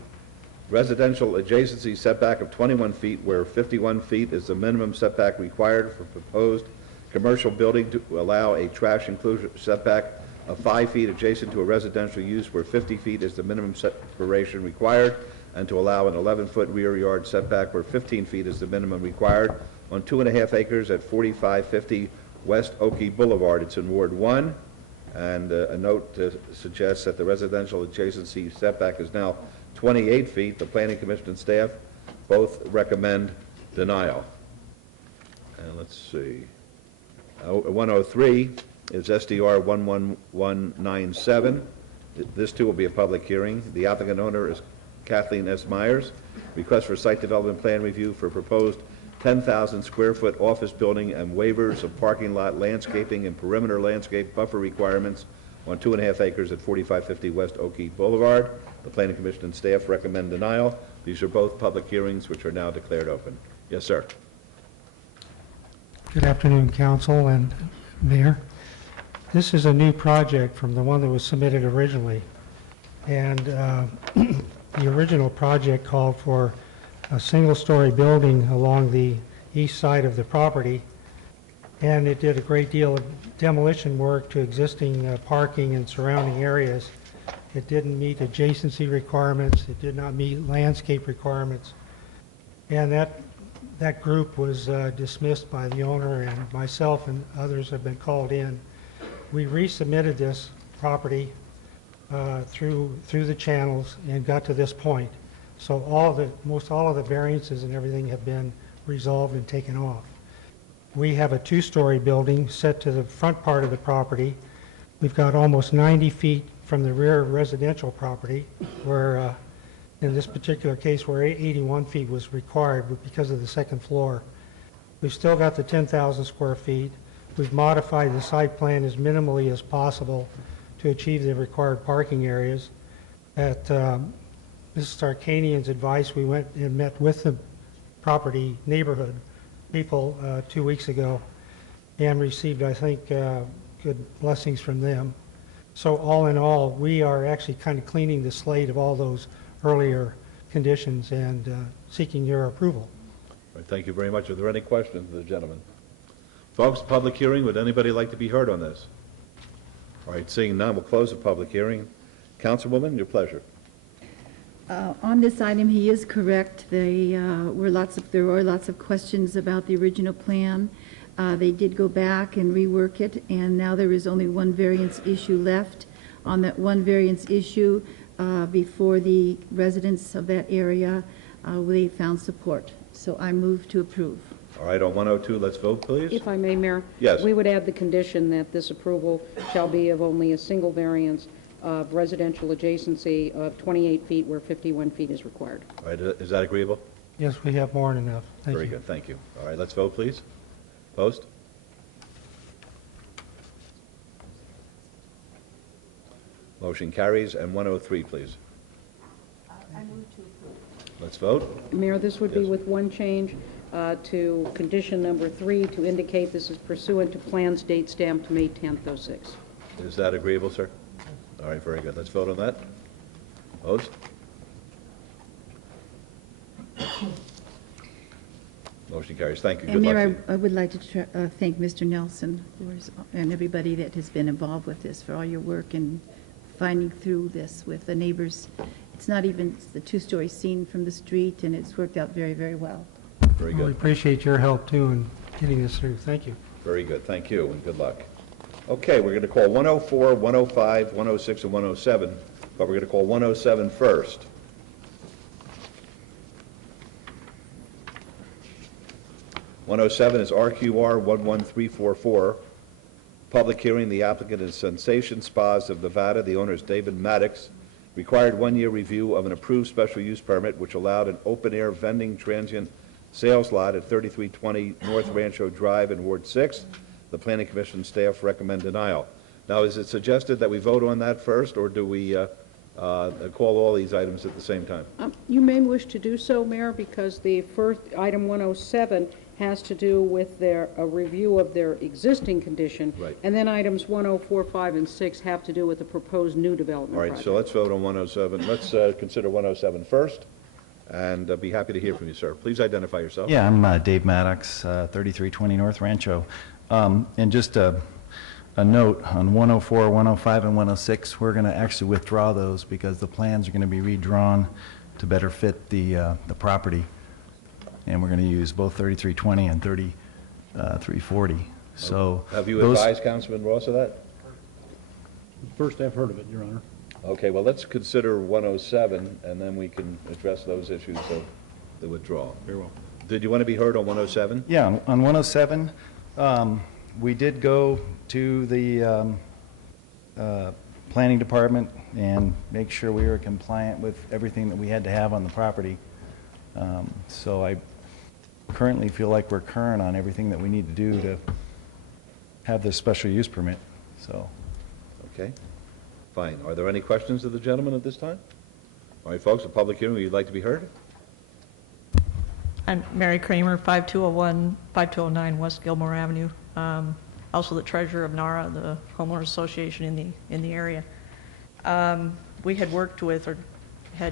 residential adjacency setback of 21 feet where 51 feet is the minimum setback required for proposed commercial building, to allow a trash enclosure setback of 5 feet adjacent to a residential use where 50 feet is the minimum separation required, and to allow an 11-foot rear yard setback where 15 feet is the minimum required on 2.5 acres at 4550 West Oakey Boulevard. It's in Ward 1, and a note suggests that the residential adjacency setback is now 28 feet. The Planning Commission and staff both recommend denial. And let's see. 103 is SDR 11197. This too will be a public hearing. The applicant owner is Kathleen S. Myers. Request for site development plan review for proposed 10,000 square foot office building and waivers of parking lot landscaping and perimeter landscape buffer requirements on 2.5 acres at 4550 West Oakey Boulevard. The Planning Commission and staff recommend denial. These are both public hearings which are now declared open. Yes, sir. Good afternoon, Council and Mayor. This is a new project from the one that was submitted originally. And the original project called for a single-story building along the east side of the property. And it did a great deal of demolition work to existing parking and surrounding areas. It didn't meet adjacency requirements. It did not meet landscape requirements. And that group was dismissed by the owner, and myself and others have been called in. We resubmitted this property through the channels and got to this point. So most all of the variances and everything have been resolved and taken off. We have a two-story building set to the front part of the property. We've got almost 90 feet from the rear residential property, where in this particular case where 81 feet was required but because of the second floor. We've still got the 10,000 square feet. We've modified the site plan as minimally as possible to achieve the required parking areas. At Mrs. Starkanian's advice, we went and met with the property neighborhood people 2 weeks ago and received, I think, good blessings from them. So all in all, we are actually kind of cleaning the slate of all those earlier conditions and seeking your approval. All right, thank you very much. Are there any questions of the gentleman? Folks, public hearing, would anybody like to be heard on this? All right, seeing none, we'll close the public hearing. Councilwoman, your pleasure. On this item, he is correct. There were lots of questions about the original plan. They did go back and rework it, and now there is only one variance issue left. On that one variance issue, before the residents of that area, they found support. So I move to approve. All right, on 102, let's vote, please. If I may, Mayor? Yes. We would add the condition that this approval shall be of only a single variance of residential adjacency of 28 feet where 51 feet is required. All right, is that agreeable? Yes, we have more than enough. Thank you. Very good, thank you. All right, let's vote, please. Post. Motion carries. And 103, please. I move to approve. Let's vote. Mayor, this would be Yes. with one change to condition number 3 to indicate this is pursuant to plans date stamped May 10th, '06. Is that agreeable, sir? All right, very good. Let's vote on that. Post. Motion carries. Thank you. And Good luck to Mayor, you. I would like to thank Mr. Nelson and everybody that has been involved with this for all your work in finding through this with the neighbors. It's not even the two-story scene from the street, and it's worked out very, very well. Very Well, we good. appreciate your help, too, in getting this through. Thank you. Very good. Thank you, and good luck. Okay, we're going to call 104, 105, 106, and 107, but we're going to call 107 first. (107) is RQR 11344. Public hearing. The applicant is Sensation Spas of Nevada. The owner is David Maddox. Required one-year review of an approved special use permit which allowed an open-air vending transient sales lot at 3320 North Rancho Drive in Ward 6. The Planning Commission staff recommend denial. Now, is it suggested that we vote on that first, or do we call all these items at the same time? You may wish to do so, Mayor, because the first, item 107, has to do with a review of their existing condition. Right. And then items 104, 5, and 6 have to do with the proposed new development All right, project. so let's vote on 107. Let's consider 107 first, and I'll be happy to hear from you, sir. Please identify yourself. Yeah, I'm Dave Maddox, 3320 North Rancho. And just a note on 104, 105, and 106, we're going to actually withdraw those because the plans are going to be redrawn to better fit the property. And we're going to use both 3320 and 3340. So Have you those- advised Councilman Ross of that? First I've heard of it, Your Honor. Okay, well, let's consider 107, and then we can address those issues of the withdrawal. Very well. Did you want to be heard on 107? Yeah, on 107, we did go to the planning department and make sure we were compliant with everything that we had to have on the property. So I currently feel like we're current on everything that we need to do to have this special use permit, so. Okay, fine. Are there any questions of the gentleman at this time? All right, folks, a public hearing, would you like to be heard? I'm Mary Kramer, 5209 West Gilmore Avenue. Also the treasurer of NARA, the homeowners association in the area. We had worked with, or had,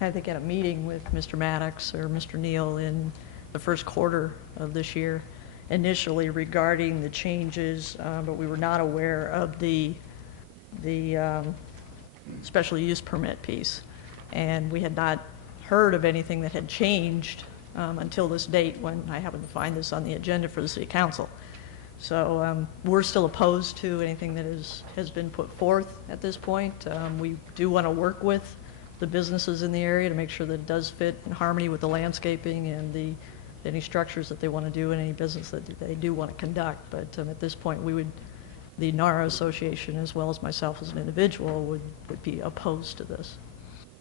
I think, had a meeting with Mr. Maddox or Mr. Neal in the first quarter of this year, initially regarding the changes, but we were not aware of the special use permit piece. And we had not heard of anything that had changed until this date, when I happened to find this on the agenda for the city council. So we're still opposed to anything that has been put forth at this point. We do want to work with the businesses in the area to make sure that it does fit in harmony with the landscaping and any structures that they want to do in any business that they do want to conduct. But at this point, the NARA Association, as well as myself as an individual, would be opposed to this.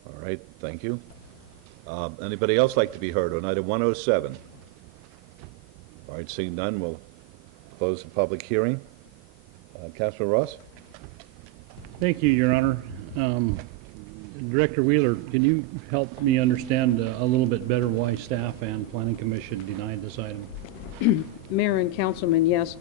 All right, thank you. Anybody else like to be heard on item 107? All right, seeing none, we'll close the public hearing. Councilman Ross? Thank you, Your Honor. Director Wheeler, can you help me understand a little bit better why staff and Planning Commission denied this item? Mayor and Councilman, yes.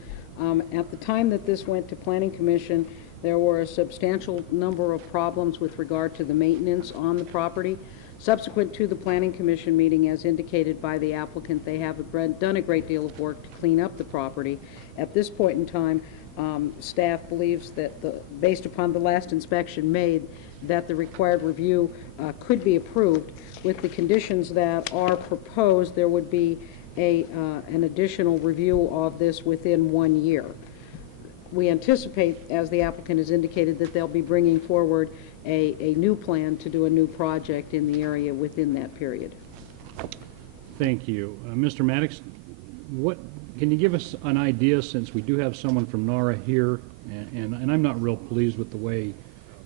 At the time that this went to Planning Commission, there were a substantial number of problems with regard to the maintenance on the property. Subsequent to the Planning Commission meeting, as indicated by the applicant, they have done a great deal of work to clean up the property. At this point in time, staff believes that, based upon the last inspection made, that the required review could be approved. With the conditions that are proposed, there would be an additional review of this within 1 year. We anticipate, as the applicant has indicated, that they'll be bringing forward a new plan to do a new project in the area within that period. Thank you. Mr. Maddox, can you give us an idea, since we do have someone from NARA here, and I'm not real pleased with the way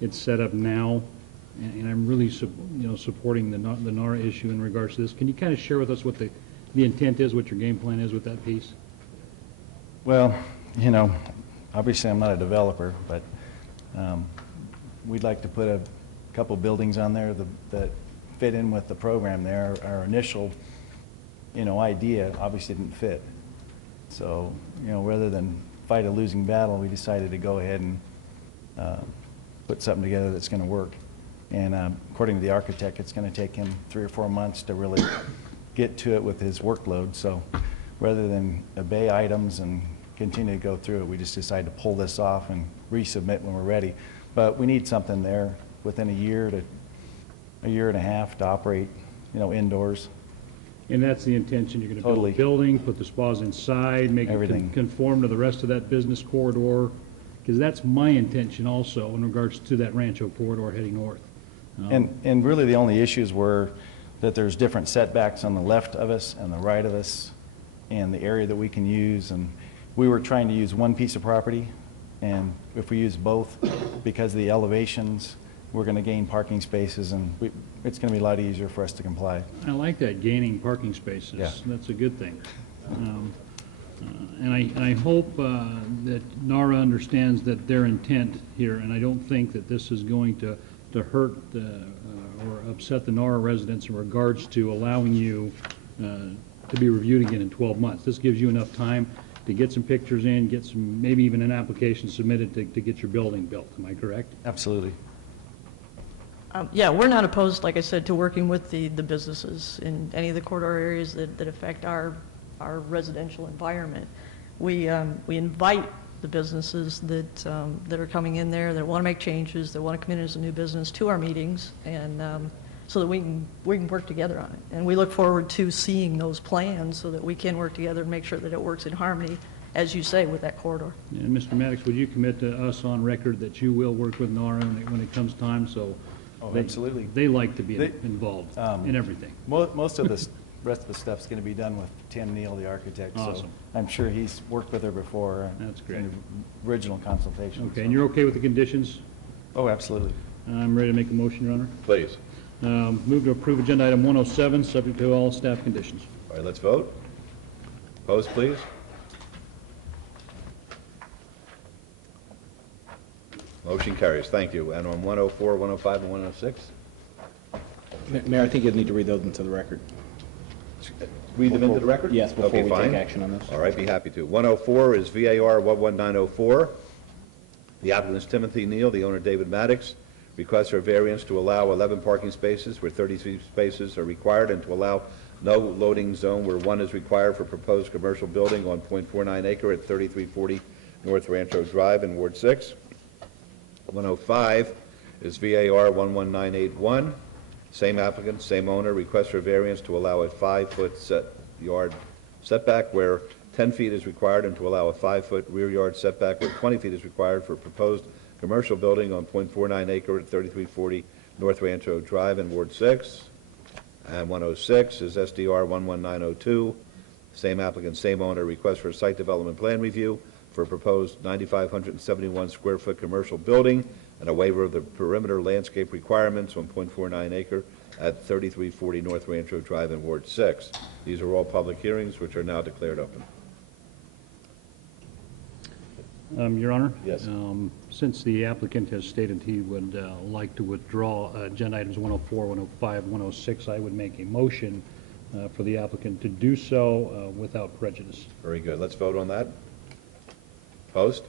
it's set up now, and I'm really supporting the NARA issue in regards to this. Can you kind of share with us what the intent is, what your game plan is with that piece? Well, obviously I'm not a developer, but we'd like to put a couple buildings on there that fit in with the program there. Our initial, idea obviously didn't fit. So, rather than fight a losing battle, we decided to go ahead and put something together that's going to work. And according to the architect, it's going to take him 3 or 4 months to really get to it with his workload. So rather than obey items and continue to go through it, we just decided to pull this off and resubmit when we're ready. But we need something there within a year to a year and a half to operate, indoors. And that's the intention? You're going to Totally. build a building, put the spas inside, make Everything. it conform to the rest of that business corridor? Because that's my intention also in regards to that Rancho corridor heading north. And really the only issues were that there's different setbacks on the left of us and the right of us and the area that we can use. And we were trying to use one piece of property, and if we use both, because of the elevations, we're going to gain parking spaces, and it's going to be a lot easier for us to comply. I like that, gaining parking spaces. Yeah. That's a good thing. And I hope that NARA understands that their intent here, and I don't think that this is going to hurt or upset the NARA residents in regards to allowing you to be reviewed again in 12 months. This gives you enough time to get some pictures in, get some, maybe even an application submitted to get your building built. Am I correct? Absolutely. Yeah, we're not opposed, like I said, to working with the businesses in any of the corridor areas that affect our residential environment. We invite the businesses that are coming in there, that want to make changes, that want to come in as a new business to our meetings, and so that we can work together on it. And we look forward to seeing those plans so that we can work together and make sure that it works in harmony, as you say, with that corridor. And Mr. Maddox, would you commit to us on record that you will work with NARA when it comes time? So absolutely. They like to be involved in everything. Most of the rest of the stuff's going to be done with Tim Neal, the architect. Awesome. So I'm sure he's worked with her before. That's great. In the original consultation. Okay, and you're okay with the conditions? Oh, absolutely. I'm ready to make a motion, Your Honor. Please. Move to approve agenda item 107, subject to all staff conditions. All right, let's vote. Opposed, please? Motion carries. Thank you. And on 104, 105, and 106? Mayor, I think you'll need to read those into the record. read them into the record? Yes, before Okay, we take fine. action on this. All right, be happy to. 104 is VAR 11904. The applicant is Timothy Neal, the owner David Maddox. Request for a variance to allow 11 parking spaces where 33 spaces are required and to allow no loading zone where 1 is required for proposed commercial building on .49 acre at 3340 North Rancho Drive in Ward 6. 105 is VAR 11981. Same applicant, same owner, request for variance to allow a 5-foot yard setback where 10 feet is required and to allow a 5-foot rear yard setback where 20 feet is required for proposed commercial building on .49 acre at 3340 North Rancho Drive in Ward 6. And 106 is SDR 11902. Same applicant, same owner, request for a site development plan review for a proposed 9,571 square foot commercial building and a waiver of the perimeter landscape requirements on .49 acre at 3340 North Rancho Drive in Ward 6. These are all public hearings which are now declared open. Your Honor? Yes. Since the applicant has stated he would like to withdraw agenda items 104, 105, 106, I would make a motion for the applicant to do so without prejudice. Very good. Let's vote on that. Opposed?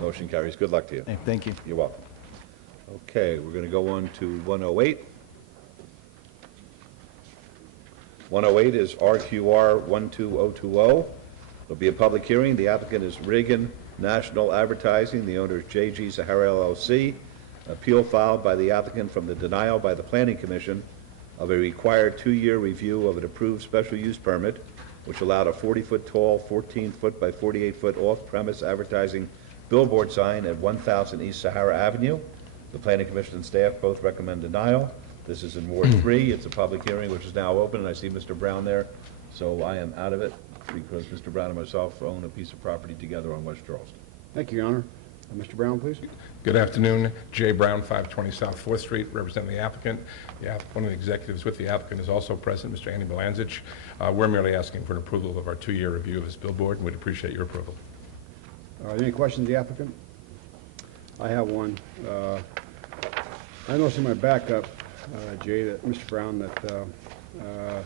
Motion carries. Good luck to you. Hey, thank you. You're welcome. Okay, we're going to go on to 108. 108 is RQR 12020. There'll be a public hearing. The applicant is Reagan National Advertising. The owner is JG Sahara LLC. Appeal filed by the applicant from the denial by the Planning Commission of a required 2-year review of an approved special use permit, which allowed a 40-foot tall, 14-foot by 48-foot off-premise advertising billboard sign at 1000 East Sahara Avenue. The Planning Commission and staff both recommend denial. This is in Ward 3. It's a public hearing which is now open, and I see Mr. Brown there, so I am out of it because Mr. Brown and myself own a piece of property together on West Charleston. Thank you, Your Honor. Mr. Brown, please. Good afternoon. Jay Brown, 520 South 4th Street, representing the applicant. One of the executives with the applicant is also present, Mr. Andy Belanzich. We're merely asking for an approval of our 2-year review of this billboard, and we'd appreciate your approval. Are there any questions of the applicant? I have one. I noticed in my backup, Jay, that Mr. Brown, that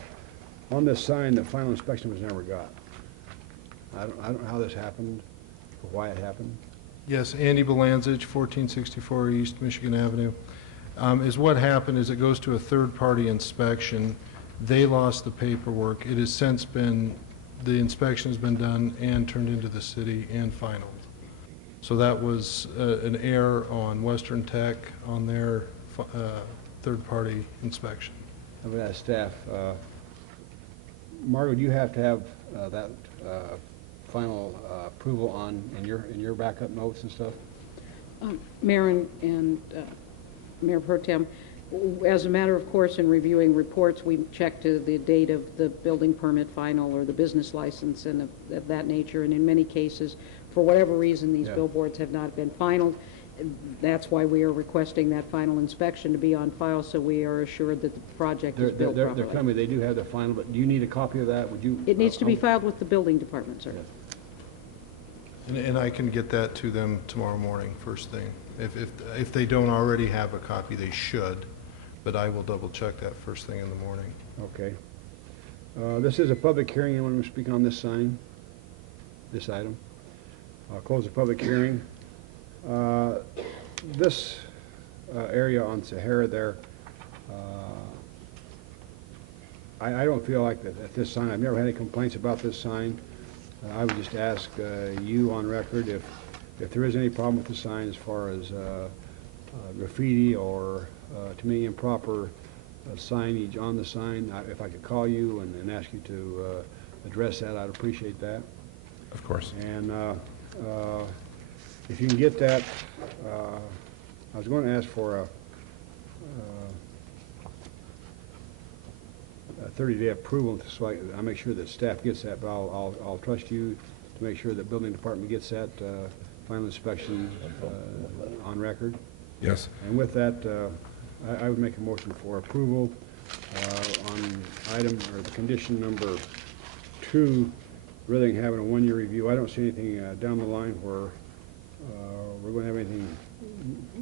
on this sign, the final inspection was never got. I don't know how this happened, or why it happened. Yes, Andy Belanzich, 1464 East Michigan Avenue. Is what happened is it goes to a third-party inspection. They lost the paperwork. It has since been, the inspection has been done and turned into the city and finalized. So that was an error on Western Tech on their third-party inspection. Of that staff, Margo, do you have to have that final approval on in your backup notes and stuff? Mayor and Mayor Pro Tem, as a matter of course, in reviewing reports, we check to the date of the building permit final or the business license and of that nature. And in many cases, for whatever reason, these billboards have not been finalized. That's why we are requesting that final inspection to be on file, so we are assured that the project is built properly. They're coming, they do have the final, but do you need a copy of that? Would you? It needs to be filed with the building department, sir. And I can get that to them tomorrow morning, first thing. If they don't already have a copy, they should, but I will double-check that first thing in the morning. Okay. This is a public hearing. Anyone want to speak on this sign, this item? I'll close the public hearing. This area on Sahara there, I don't feel like that this sign, I've never had any complaints about this sign. I would just ask you on record if there is any problem with the sign as far as graffiti or to me improper signage on the sign. If I could call you and ask you to address that, I'd appreciate that. Of course. And if you can get that, I was going to ask for a 30-day approval, so I make sure that staff gets that, but I'll trust you to make sure that building department gets that final inspection on record. Yes. And with that, I would make a motion for approval on item, or the condition number 2, rather than having a 1-year review. I don't see anything down the line where we're going to have anything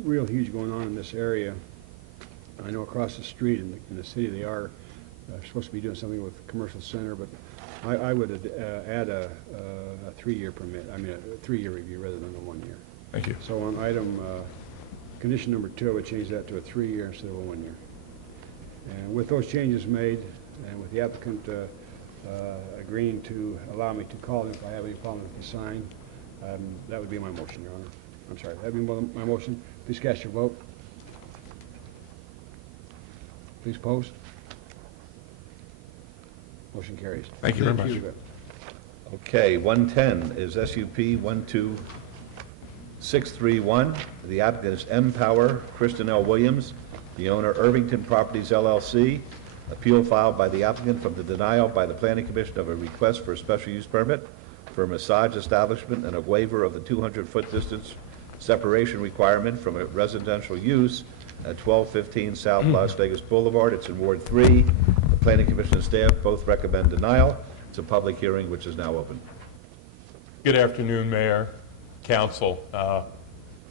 real huge going on in this area. I know across the street in the city, they are supposed to be doing something with commercial center, but I would add a 3-year permit, I mean, a 3-year review rather than a 1 year. Thank you. So on item, condition number 2, I would change that to a 3-year instead of a 1 year. And with those changes made, and with the applicant agreeing to allow me to call him if I have any problem with the sign, that would be my motion, Your Honor. I'm sorry, that would be my motion. Please cast your vote. Please post. Motion carries. Thank you very much. Okay, 110 is SUP 12631. The applicant is M Power, Kristen L. Williams, the owner Irvington Properties LLC. Appeal filed by the applicant from the denial by the Planning Commission of a request for a special use permit for a massage establishment and a waiver of the 200-foot distance separation requirement from a residential use at 1215 South Las Vegas Boulevard. It's in Ward 3. The Planning Commission and staff both recommend denial. It's a public hearing which is now open. Good afternoon, Mayor, Council. I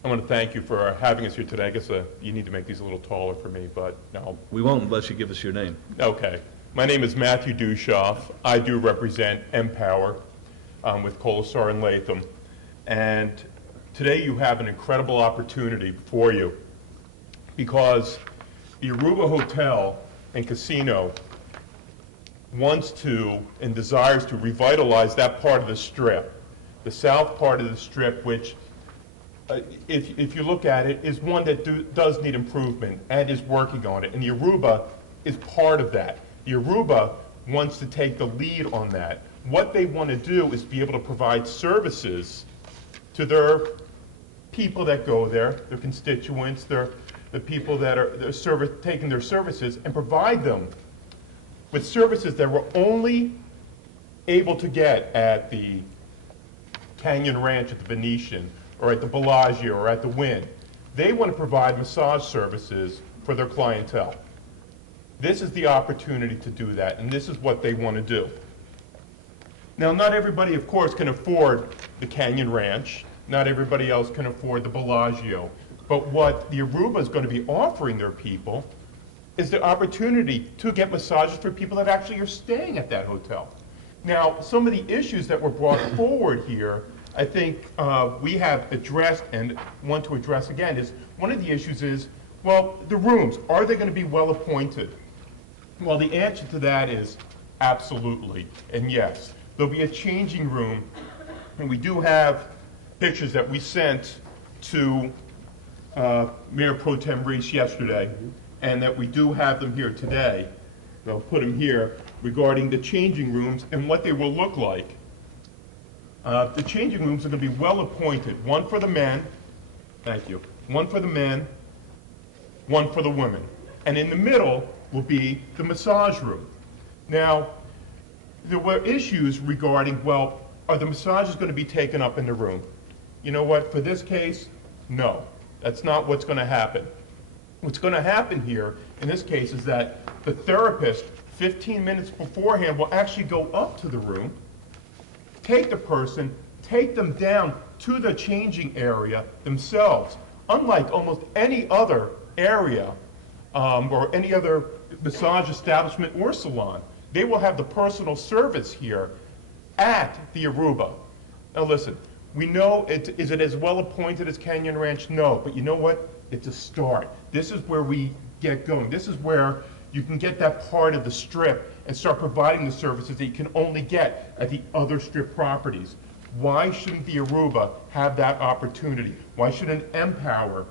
want to thank you for having us here today. I guess you need to make these a little taller for me, but no. We won't unless you give us your name. Okay. My name is Matthew Dushoff. I do represent Empower with Colasar and Latham. And today you have an incredible opportunity before you because the Aruba Hotel and Casino wants to and desires to revitalize that part of the Strip, the south part of the Strip, which if you look at it, is one that does need improvement and is working on it. And the Aruba is part of that. The Aruba wants to take the lead on that. What they want to do is be able to provide services to their people that go there, their constituents, the people that are taking their services, and provide them with services that we're only able to get at the Canyon Ranch, at the Venetian, or at the Bellagio, or at the Wynn. They want to provide massage services for their clientele. This is the opportunity to do that, and this is what they want to do. Now, not everybody, of course, can afford the Canyon Ranch. Not everybody else can afford the Bellagio. But what the Aruba is going to be offering their people is the opportunity to get massages for people that actually are staying at that hotel. Now, some of the issues that were brought forward here, I think we have addressed and want to address again, is one of the issues is, well, the rooms, are they going to be well appointed? Well, the answer to that is absolutely, and yes. There'll be a changing room, and we do have pictures that we sent to Mayor Pro Tem Reese yesterday, and that we do have them here today. I'll put them here regarding the changing rooms and what they will look like. The changing rooms are going to be well appointed. One for the men, thank you, one for the men, one for the women. And in the middle will be the massage room. Now, there were issues regarding, well, are the massages going to be taken up in the room? You know what, for this case, no. That's not what's going to happen. What's going to happen here, in this case, is that the therapist, 15 minutes beforehand, will actually go up to the room, take the person, take them down to the changing area themselves. Unlike almost any other area or any other massage establishment or salon, they will have the personal service here at the Aruba. Now listen, we know, is it as well appointed as Canyon Ranch? No, but you know what? It's a start. This is where we get going. This is where you can get that part of the Strip and start providing the services that you can only get at the other Strip properties. Why shouldn't the Aruba have that opportunity? Why shouldn't Empower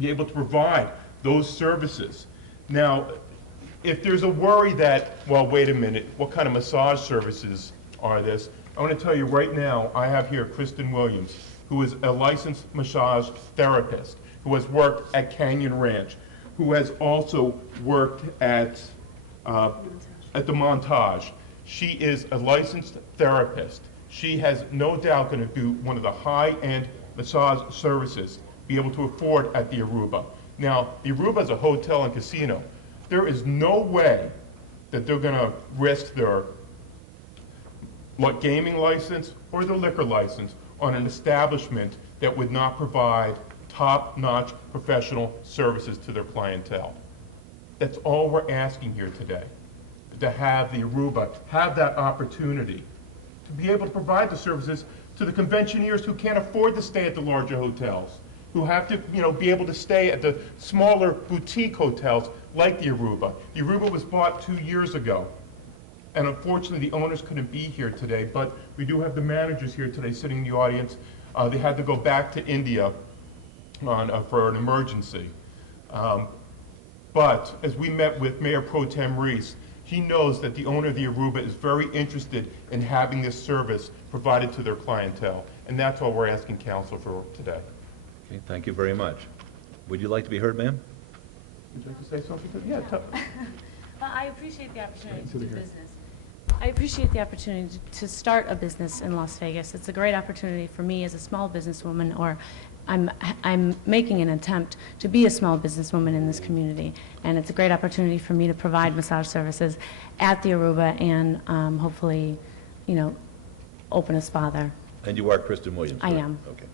be able to provide those services? Now, if there's a worry that, well, wait a minute, what kind of massage services are this? I want to tell you right now, I have here Kristen Williams, who is a licensed massage therapist, who has worked at Canyon Ranch, who has also worked at the Montage. She is a licensed therapist. She has no doubt going to do one of the high-end massage services, be able to afford at the Aruba. Now, the Aruba is a hotel and casino. There is no way that they're going to risk their gaming license or their liquor license on an establishment that would not provide top-notch professional services to their clientele. That's all we're asking here today, to have the Aruba have that opportunity to be able to provide the services to the conventioneers who can't afford to stay at the larger hotels, who have to, be able to stay at the smaller boutique hotels like the Aruba. The Aruba was bought 2 years ago, and unfortunately, the owners couldn't be here today, but we do have the managers here today sitting in the audience. They had to go back to India for an emergency. But as we met with Mayor Pro Tem Reese, he knows that the owner of the Aruba is very interested in having this service provided to their clientele, and that's all we're asking council for today. Okay, thank you very much. Would you like to be heard, ma'am? Would you like to say something? Yeah. I appreciate the opportunity to do business. I appreciate the opportunity to start a business in Las Vegas. It's a great opportunity for me as a small businesswoman, or I'm making an attempt to be a small businesswoman in this community, and it's a great opportunity for me to provide massage services at the Aruba and hopefully, open a spa there. And you are Kristen Williams? I right? am. Okay.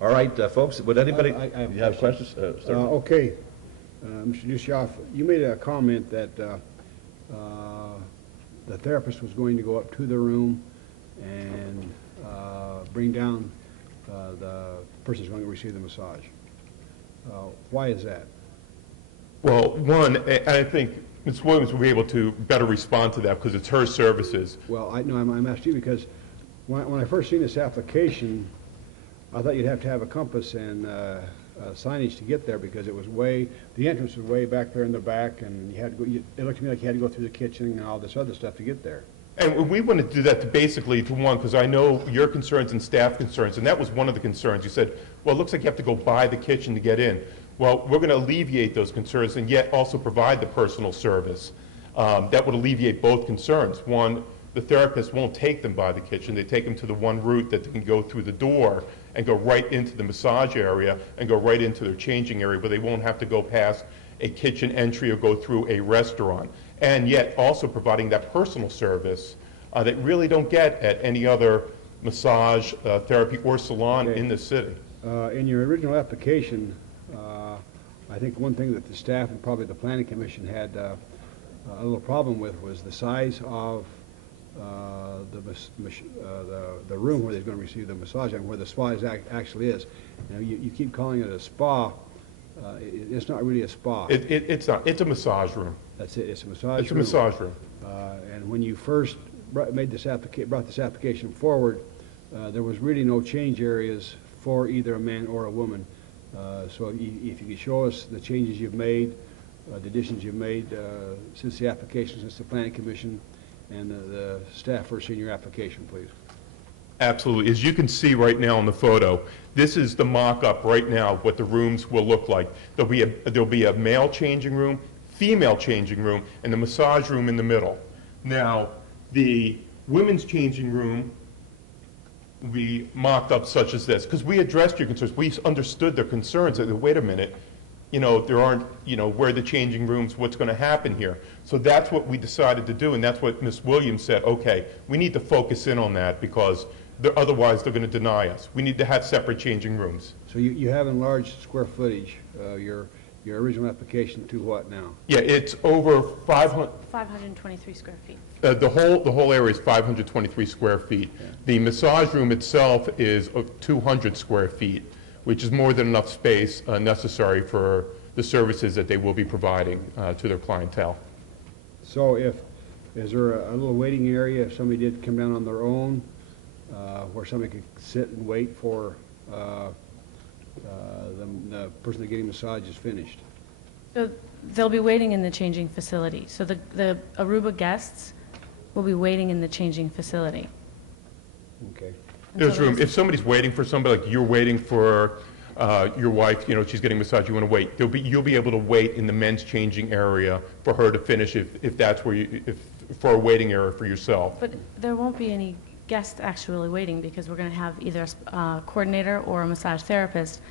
All right, folks, would anybody, you have questions? Sir? Okay. Mr. Dushoff, you made a comment that the therapist was going to go up to the room and bring down the person who's going to receive the massage. Why is that? Well, one, I think Ms. Williams will be able to better respond to that because it's her services. Well, I'm asking you because when I first seen this application, I thought you'd have to have a compass and signage to get there because it was the entrance was way back there in the back, and you had to go, it looked to me like you had to go through the kitchen and all this other stuff to get there. And we want to do that to one, because I know your concerns and staff concerns, and that was one of the concerns. You said, well, it looks like you have to go by the kitchen to get in. Well, we're going to alleviate those concerns and yet also provide the personal service. That would alleviate both concerns. One, the therapist won't take them by the kitchen. They take them to the one route that they can go through the door and go right into the massage area and go right into their changing area, where they won't have to go past a kitchen entry or go through a restaurant. And yet also providing that personal service that really don't get at any other massage therapy or salon in the city. In your original application, I think one thing that the staff and probably the Planning Commission had a little problem with was the size of the room where they're going to receive the massage and where the spa actually is. You keep calling it a spa. It's not really a spa. It's not. It's a massage room. That's it. It's a massage room. It's a massage room. And when you first brought this application forward, there was really no change areas for either a man or a woman. So if you could show us the changes you've made, the additions you've made since the application, since the Planning Commission, and the staff first seen your application, please. Absolutely. As you can see right now in the photo, this is the mock-up right now, what the rooms will look like. There'll be a male changing room, female changing room, and the massage room in the middle. Now, the women's changing room will be mocked up such as this, because we addressed your concerns. We understood their concerns. That, wait a minute, there aren't, where the changing rooms, what's going to happen here. So that's what we decided to do, and that's what Ms. Williams said, okay, we need to focus in on that because otherwise they're going to deny us. We need to have separate changing rooms. So you have enlarged square footage, your original application to what now? Yeah, it's over 523 square feet. The whole area is 523 square feet. Yeah. The massage room itself is 200 square feet, which is more than enough space necessary for the services that they will be providing to their clientele. So is there a little waiting area if somebody did come down on their own, where somebody could sit and wait for the person that's getting massage is finished? So they'll be waiting in the changing facility. So the Aruba guests will be waiting in the changing facility. Okay. There's room. If somebody's waiting for somebody, like you're waiting for your wife, she's getting a massage, you want to wait. You'll be able to wait in the men's changing area for her to finish if that's where for a waiting area for yourself. But there won't be any guests actually waiting because we're going to have either a coordinator or a massage therapist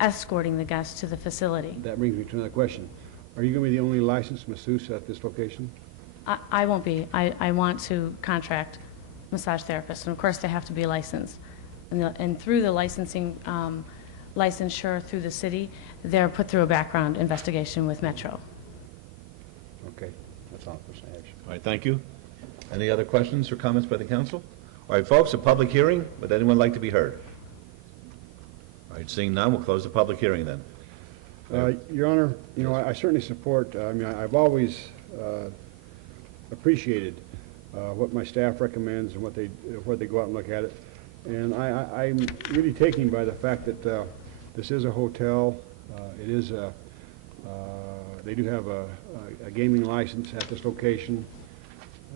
escorting the guests to the facility. That brings me to another question. Are you going to be the only licensed masseuse at this location? I won't be. I want to contract massage therapists, and of course they have to be licensed. And through the licensing, licensure through the city, they're put through a background investigation with Metro. That's all I'm saying. All right, thank you. Any other questions or comments by the council? All right, folks, a public hearing. Would anyone like to be heard? All right, seeing none, we'll close the public hearing then. Your Honor, you know, I certainly support, I mean, I've always appreciated what my staff recommends and where they go out and look at it. And I'm really taken by the fact that this is a hotel. It is they do have a gaming license at this location.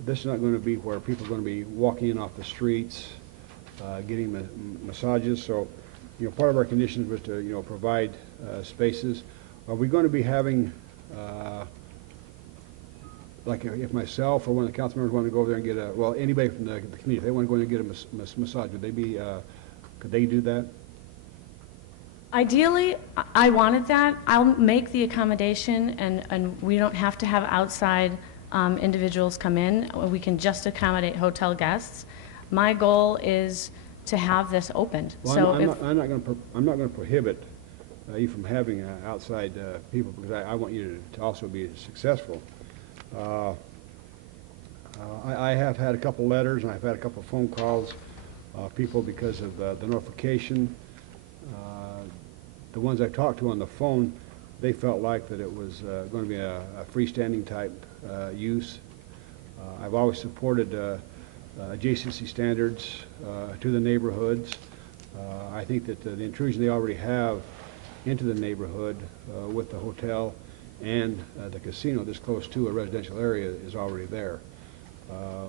This is not going to be where people are going to be walking in off the streets, getting massages. So, you know, part of our conditions was to, you know, provide spaces. Are we going to be having, like if myself or one of the council members want to go over there and get a, well, anybody from the community, if they want to go in and get a massage, would they be, could they do that? Ideally, I wanted that. I'll make the accommodation, and we don't have to have outside individuals come in. We can just accommodate hotel guests. My goal is to have this opened. Well, So I'm not going to prohibit you from having outside people, because I want you to also be successful. I have had a couple letters, and I've had a couple phone calls, people because of the notification. The ones I talked to on the phone, they felt like that it was going to be a freestanding type use. I've always supported adjacency standards to the neighborhoods. I think that the intrusion they already have into the neighborhood with the hotel and the casino this close to a residential area is already there.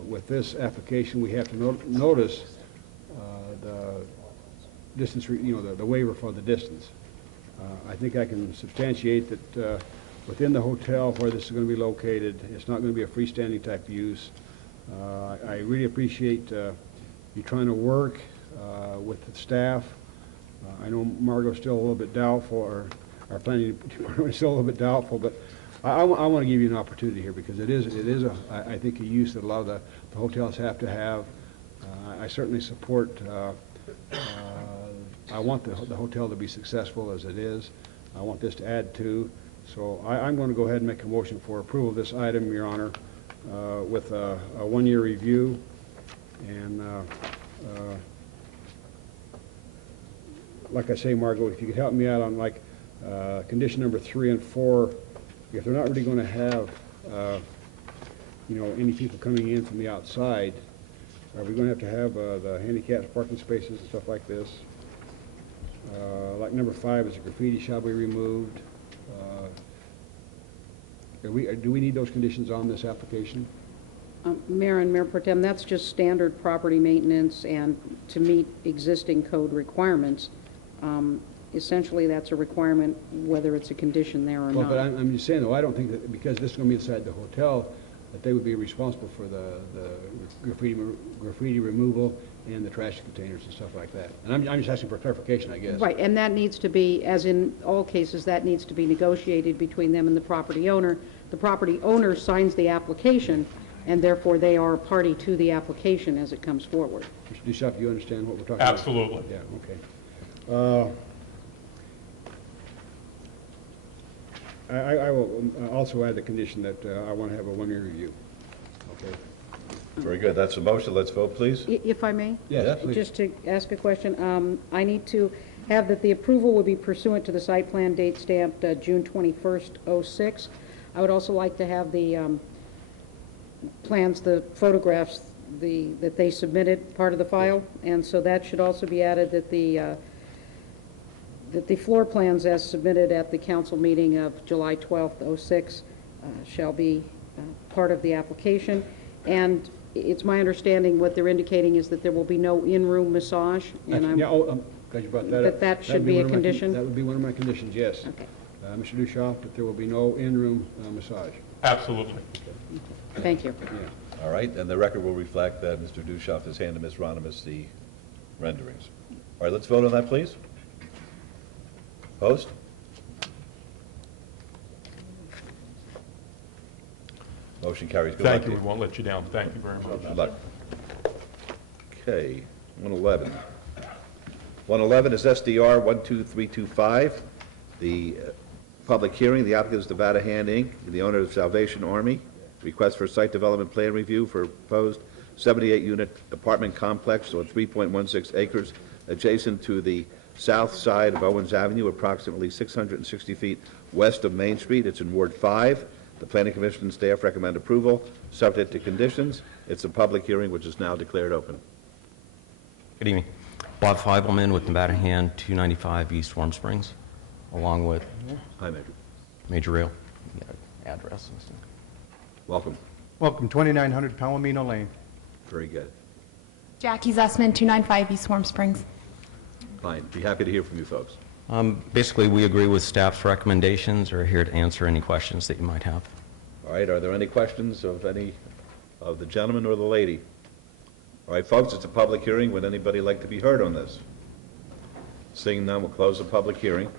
With this application, we have to notice the distance, you know, the waiver for the distance. I think I can substantiate that within the hotel where this is going to be located, it's not going to be a freestanding type use. I really appreciate you trying to work with the staff. I know Margot's still a little bit doubtful, or our planning department is still a little bit doubtful, but I want to give you an opportunity here, because it is I think a use that a lot of the hotels have to have. I certainly support. I want the hotel to be successful as it is. I want this to add to. So I'm going to go ahead and make a motion for approval of this item, Your Honor, with a one-year review. And like I say, Margot, if you could help me out on like condition number 3 and 4, if they're not really going to have, you know, any people coming in from the outside, are we going to have the handicapped parking spaces and stuff like this? Like number 5 is the graffiti shall be removed. Do we need those conditions on this application? Mayor and Mayor Pro Tem, that's just standard property maintenance and to meet existing code requirements. Essentially, that's a requirement whether it's a condition there or Well, not. but I'm just saying, though, I don't think that because this is going to be inside the hotel, that they would be responsible for the graffiti removal and the trash containers and stuff like that. And I'm just asking for clarification, I guess. Right, and that needs to be, as in all cases, that needs to be negotiated between them and the property owner. The property owner signs the application, and therefore they are a party to the application as it comes forward. Mr. Duchoff, you understand what we're talking Absolutely. about? Yeah, okay. I will also add the condition that I want to have a one-year review. Okay. Very good. That's a motion. Let's vote, please. If I may? Yes, please. Just to ask a question, I need to have that the approval would be pursuant to the site plan date stamped June 21st, '06. I would also like to have the plans, the photographs, that they submitted, part of the file, and so that should also be added, that the floor plans as submitted at the council meeting of July 12th, '06 shall be part of the application. And it's my understanding what they're indicating is that there will be no in-room massage. And I'm, Glad you brought that up. that should be a condition? That would be one of my conditions, yes. Okay. Mr. Duchoff, that there will be no in-room massage. Absolutely. Thank you. Yeah. All right, and the record will reflect that Mr. Duchoff has handed Ms. Ronimus the renderings. All right, let's vote on that, please. Opposed? Motion carries. Good luck Thank to you. We won't let you down. Thank you very much. Good luck. Okay, 111. 111 is SDR 12325, the public hearing. The applicant is Nevada Hand, Inc., the owner of Salvation Army. Request for site development plan review for proposed 78-unit apartment complex on 3.16 acres adjacent to the south side of Owens Avenue, approximately 660 feet west of Main Street. It's in Ward 5. The Planning Commission and staff recommend approval, subject to conditions. It's a public hearing which is now declared open. Good evening. Bob Feibelman with Nevada Hand, 295 East Warm Springs, along with Hi, Major. Major Rail. You got an address and stuff. Welcome. Welcome, 2900 Palomino Lane. Very good. Jackie Zussman, 295 East Warm Springs. Fine. Be happy to hear from you folks. Basically, we agree with staff's recommendations. We're here to answer any questions that you might have. All right. Are there any questions of any of the gentleman or the lady? All right, folks, it's a public hearing. Would anybody like to be heard on this? Seeing none, we'll close the public hearing.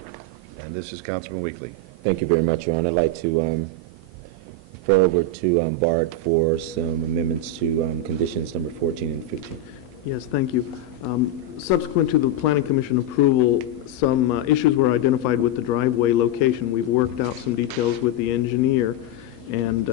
And this is Councilman Weekly. Thank you very much, Your Honor. I'd like to refer over to Bart for some amendments to conditions number 14 and 15. Yes, thank you. Subsequent to the Planning Commission approval, some issues were identified with the driveway location. We've worked out some details with the engineer, and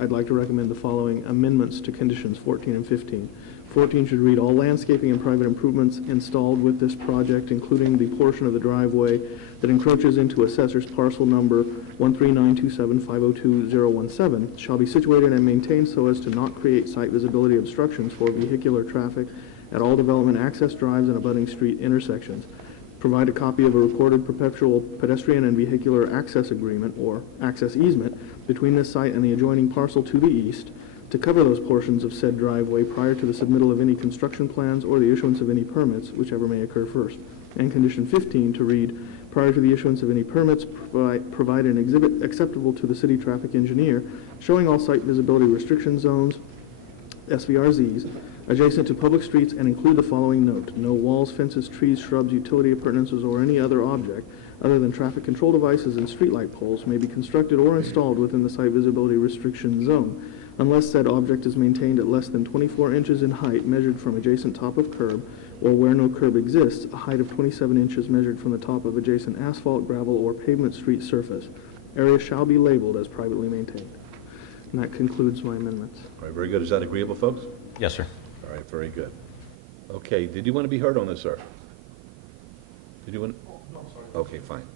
I'd like to recommend the following amendments to conditions 14 and 15. 14 should read, all landscaping and private improvements installed with this project, including the portion of the driveway that encroaches into assessor's parcel number 13927502017, shall be situated and maintained so as to not create site visibility obstructions for vehicular traffic at all development access drives and abutting street intersections. Provide a copy of a recorded perpetual pedestrian and vehicular access agreement or access easement between this site and the adjoining parcel to the east to cover those portions of said driveway prior to the submittal of any construction plans or the issuance of any permits, whichever may occur first. And condition 15 to read, prior to the issuance of any permits, provide an exhibit acceptable to the city traffic engineer showing all site visibility restriction zones, SVRZs, adjacent to public streets, and include the following note: no walls, fences, trees, shrubs, utility appurtenances, or any other object other than traffic control devices and streetlight poles may be constructed or installed within the site visibility restriction zone, unless said object is maintained at less than 24 inches in height measured from adjacent top of curb, or where no curb exists, a height of 27 inches measured from the top of adjacent asphalt, gravel, or pavement street surface. Area shall be labeled as privately maintained. And that concludes my amendments. All right, very good. Is that agreeable, folks? Yes, sir. All right, very good. Okay, did you want to be heard on this, sir? Did you want? No, sorry. Okay, fine.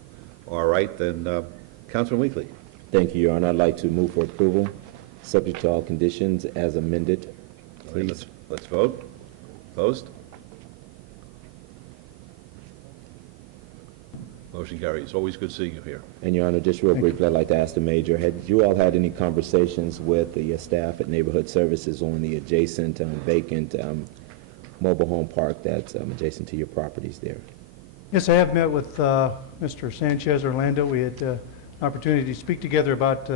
All right, then, Councilman Weekly. Thank you, Your Honor. I'd like to move for approval, subject to all conditions as amended. Please. Right, let's vote. Opposed? Motion carries. Always good seeing you here. And Your Honor, just real briefly, I'd like to ask the Major, had you all had any conversations with the staff at Neighborhood Services on the adjacent vacant mobile home park that's adjacent to your properties there? Yes, I have met with Mr. Sanchez Orlando. We had an opportunity to speak together about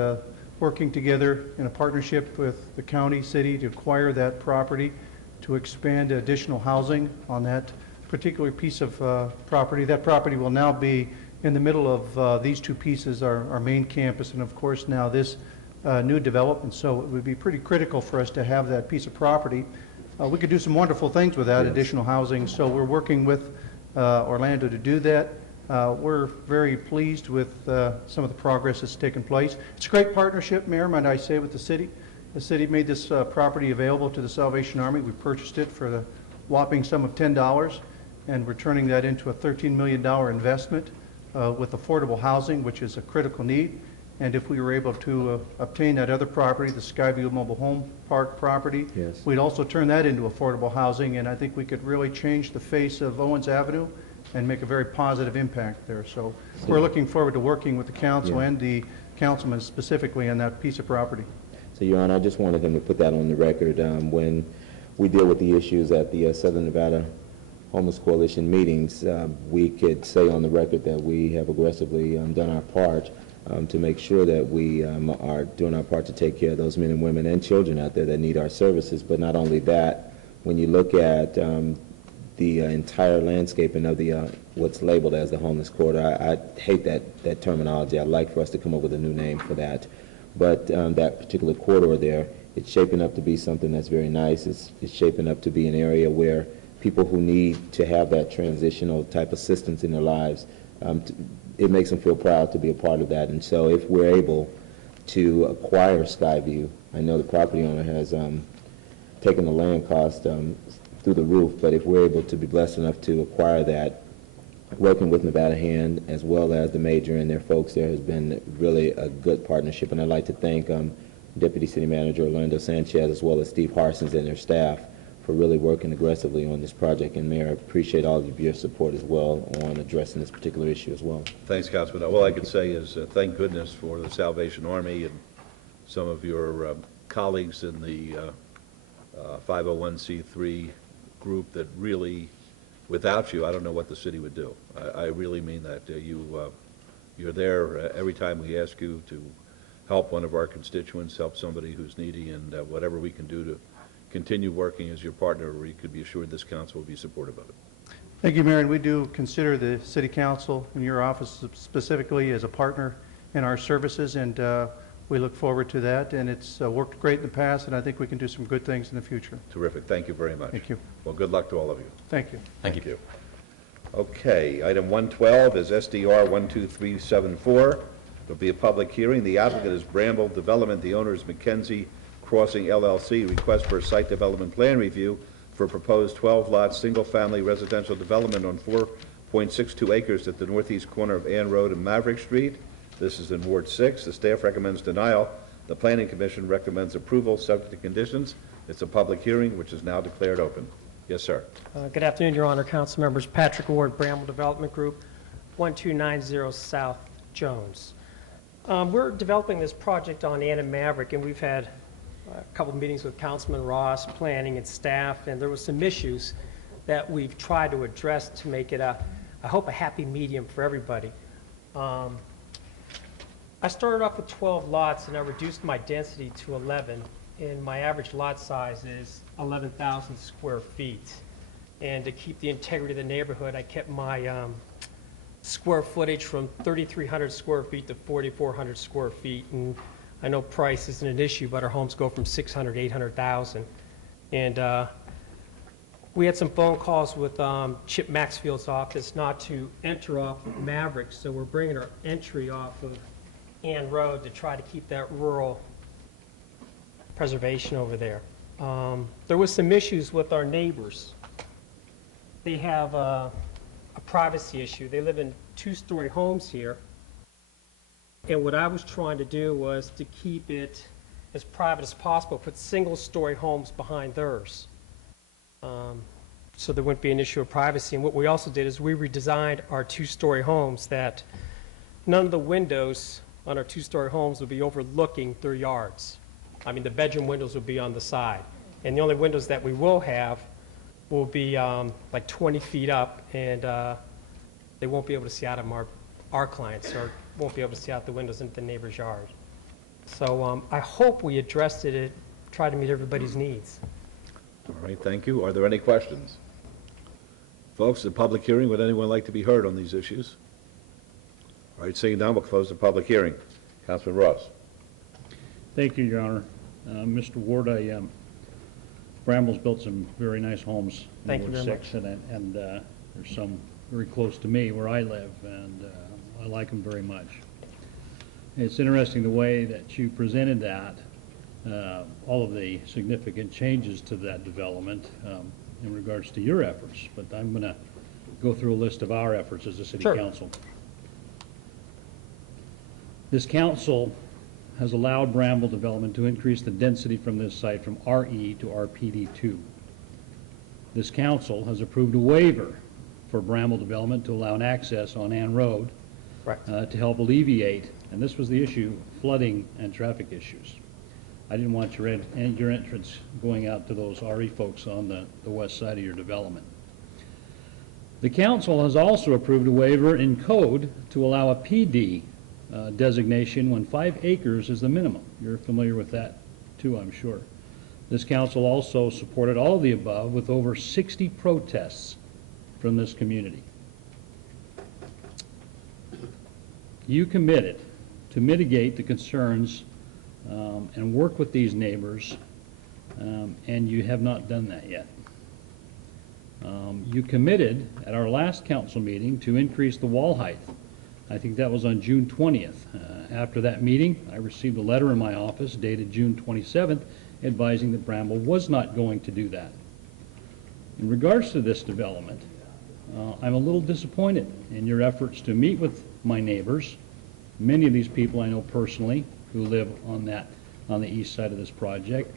working together in a partnership with the county, city to acquire that property, to expand additional housing on that particular piece of property. That property will now be in the middle of these two pieces, our main campus, and of course now this new development. So it would be pretty critical for us to have that piece of property. We could do some wonderful things with that additional housing, so we're working with Orlando to do that. We're very pleased with some of the progress that's taken place. It's a great partnership, Mayor, might I say, with the city. The city made this property available to the Salvation Army. We purchased it for the whopping sum of $10, and we're turning that into a $13 million investment with affordable housing, which is a critical need. And if we were able to obtain that other property, the Skyview Mobile Home Park property, we'd also turn that into affordable housing, and I think we could really change the face of Owens Avenue and make a very positive impact there. So we're looking forward to working with the council and the councilman specifically on that piece of property. So, Your Honor, I just wanted them to put that on the record. When we deal with the issues at the Southern Nevada Homeless Coalition meetings, we could say on the record that we have aggressively done our part to make sure that we are doing our part to take care of those men and women and children out there that need our services. But not only that, when you look at the entire landscaping of the what's labeled as the homeless corridor, I hate that terminology. I'd like for us to come up with a new name for that. But that particular corridor there, it's shaping up to be something that's very nice. It's shaping up to be an area where people who need to have that transitional type assistance in their lives, it makes them feel proud to be a part of that. And so if we're able to acquire Skyview. I know the property owner has taken the land cost through the roof, but if we're able to be blessed enough to acquire that, working with Nevada Hand as well as the major and their folks there has been really a good partnership. And I'd like to thank Deputy City Manager Orlando Sanchez as well as Steve Harsons and their staff for really working aggressively on this project. And Mayor, I appreciate all of your support as well on addressing this particular issue as well. Thanks, Councilman. All I can say is thank goodness for the Salvation Army and some of your colleagues in the 501c3 group that really, without you, I don't know what the city would do. I really mean that. You're there every time we ask you to help one of our constituents, help somebody who's needy, and whatever we can do to continue working as your partner, you could be assured this council will be supportive of it. Thank you, Mayor, and we do consider the City Council and your office specifically as a partner in our services, and we look forward to that, and it's worked great in the past, and I think we can do some good things in the future. Terrific. Thank you very much. Thank you. Well, good luck to all of you. Thank you. Thank you. Okay, item 112 is SDR 12374. There'll be a public hearing. The applicant is Bramble Development. The owner is Mackenzie Crossing LLC. Request for a site development plan review for proposed 12-lot single-family residential development on 4.62 acres at the northeast corner of Ann Road and Maverick Street. This is in Ward 6. The staff recommends denial. The Planning Commission recommends approval subject to conditions. It's a public hearing which is now declared open. Yes, sir. Good afternoon, Your Honor, Council members. Patrick Ward, Bramble Development Group, 1290 South Jones. We're developing this project on Ann and Maverick, and we've had a couple of meetings with Councilman Ross, planning and staff, and there were some issues that we've tried to address to make it, I hope, a happy medium for everybody. I started off with 12 lots, and I reduced my density to 11, and my average lot size is 11,000 square feet. And to keep the integrity of the neighborhood, I kept my square footage from 3,300 square feet to 4,400 square feet. And I know price isn't an issue, but our homes go from 600 to 800,000. And we had some phone calls with Chip Maxfield's office not to enter off of Maverick, so we're bringing our entry off of Ann Road to try to keep that rural preservation over there. There was some issues with our neighbors. They have a privacy issue. They live in two-story homes here. And what I was trying to do was to keep it as private as possible, put single-story homes behind theirs. So there wouldn't be an issue of privacy. And what we also did is we redesigned our two-story homes that none of the windows on our two-story homes would be overlooking their yards. I mean, the bedroom windows would be on the side. And the only windows that we will have will be like 20 feet up, and they won't be able to see out of our clients, or won't be able to see out the windows into the neighbor's yard. So I hope we addressed it and try to meet everybody's needs. All right, thank you. Are there any questions? Folks, the public hearing, would anyone like to be heard on these issues? All right, seeing none, we'll close the public hearing. Councilman Ross. Thank you, Your Honor. Mr. Ward, Bramble's built some very nice homes in Thank you Ward very 6, and there's some very close to me where I live, and I like them very much. It's interesting the way that you presented that, all of the significant changes to that development in regards to your efforts, but I'm going to go through a list of our efforts as a city council. This council has allowed Bramble Development to increase the density from this site from RE to RPD2. This council has approved a waiver for Bramble Development to allow an access on Ann Road to help alleviate, and this was the issue, flooding and traffic issues. I didn't want your entrance going out to those RE folks on the west side of your development. The council has also approved a waiver in code to allow a PD designation when 5 acres is the minimum. You're familiar with that too, I'm sure. This council also supported all of the above with over 60 protests from this community. You committed to mitigate the concerns and work with these neighbors, and you have not done that yet. You committed at our last council meeting to increase the wall height I think that was on June 20th. After that meeting, I received a letter in my office dated June 27th advising that Bramble was not going to do that. In regards to this development, I'm a little disappointed in your efforts to meet with my neighbors. Many of these people I know personally who live on the east side of this project.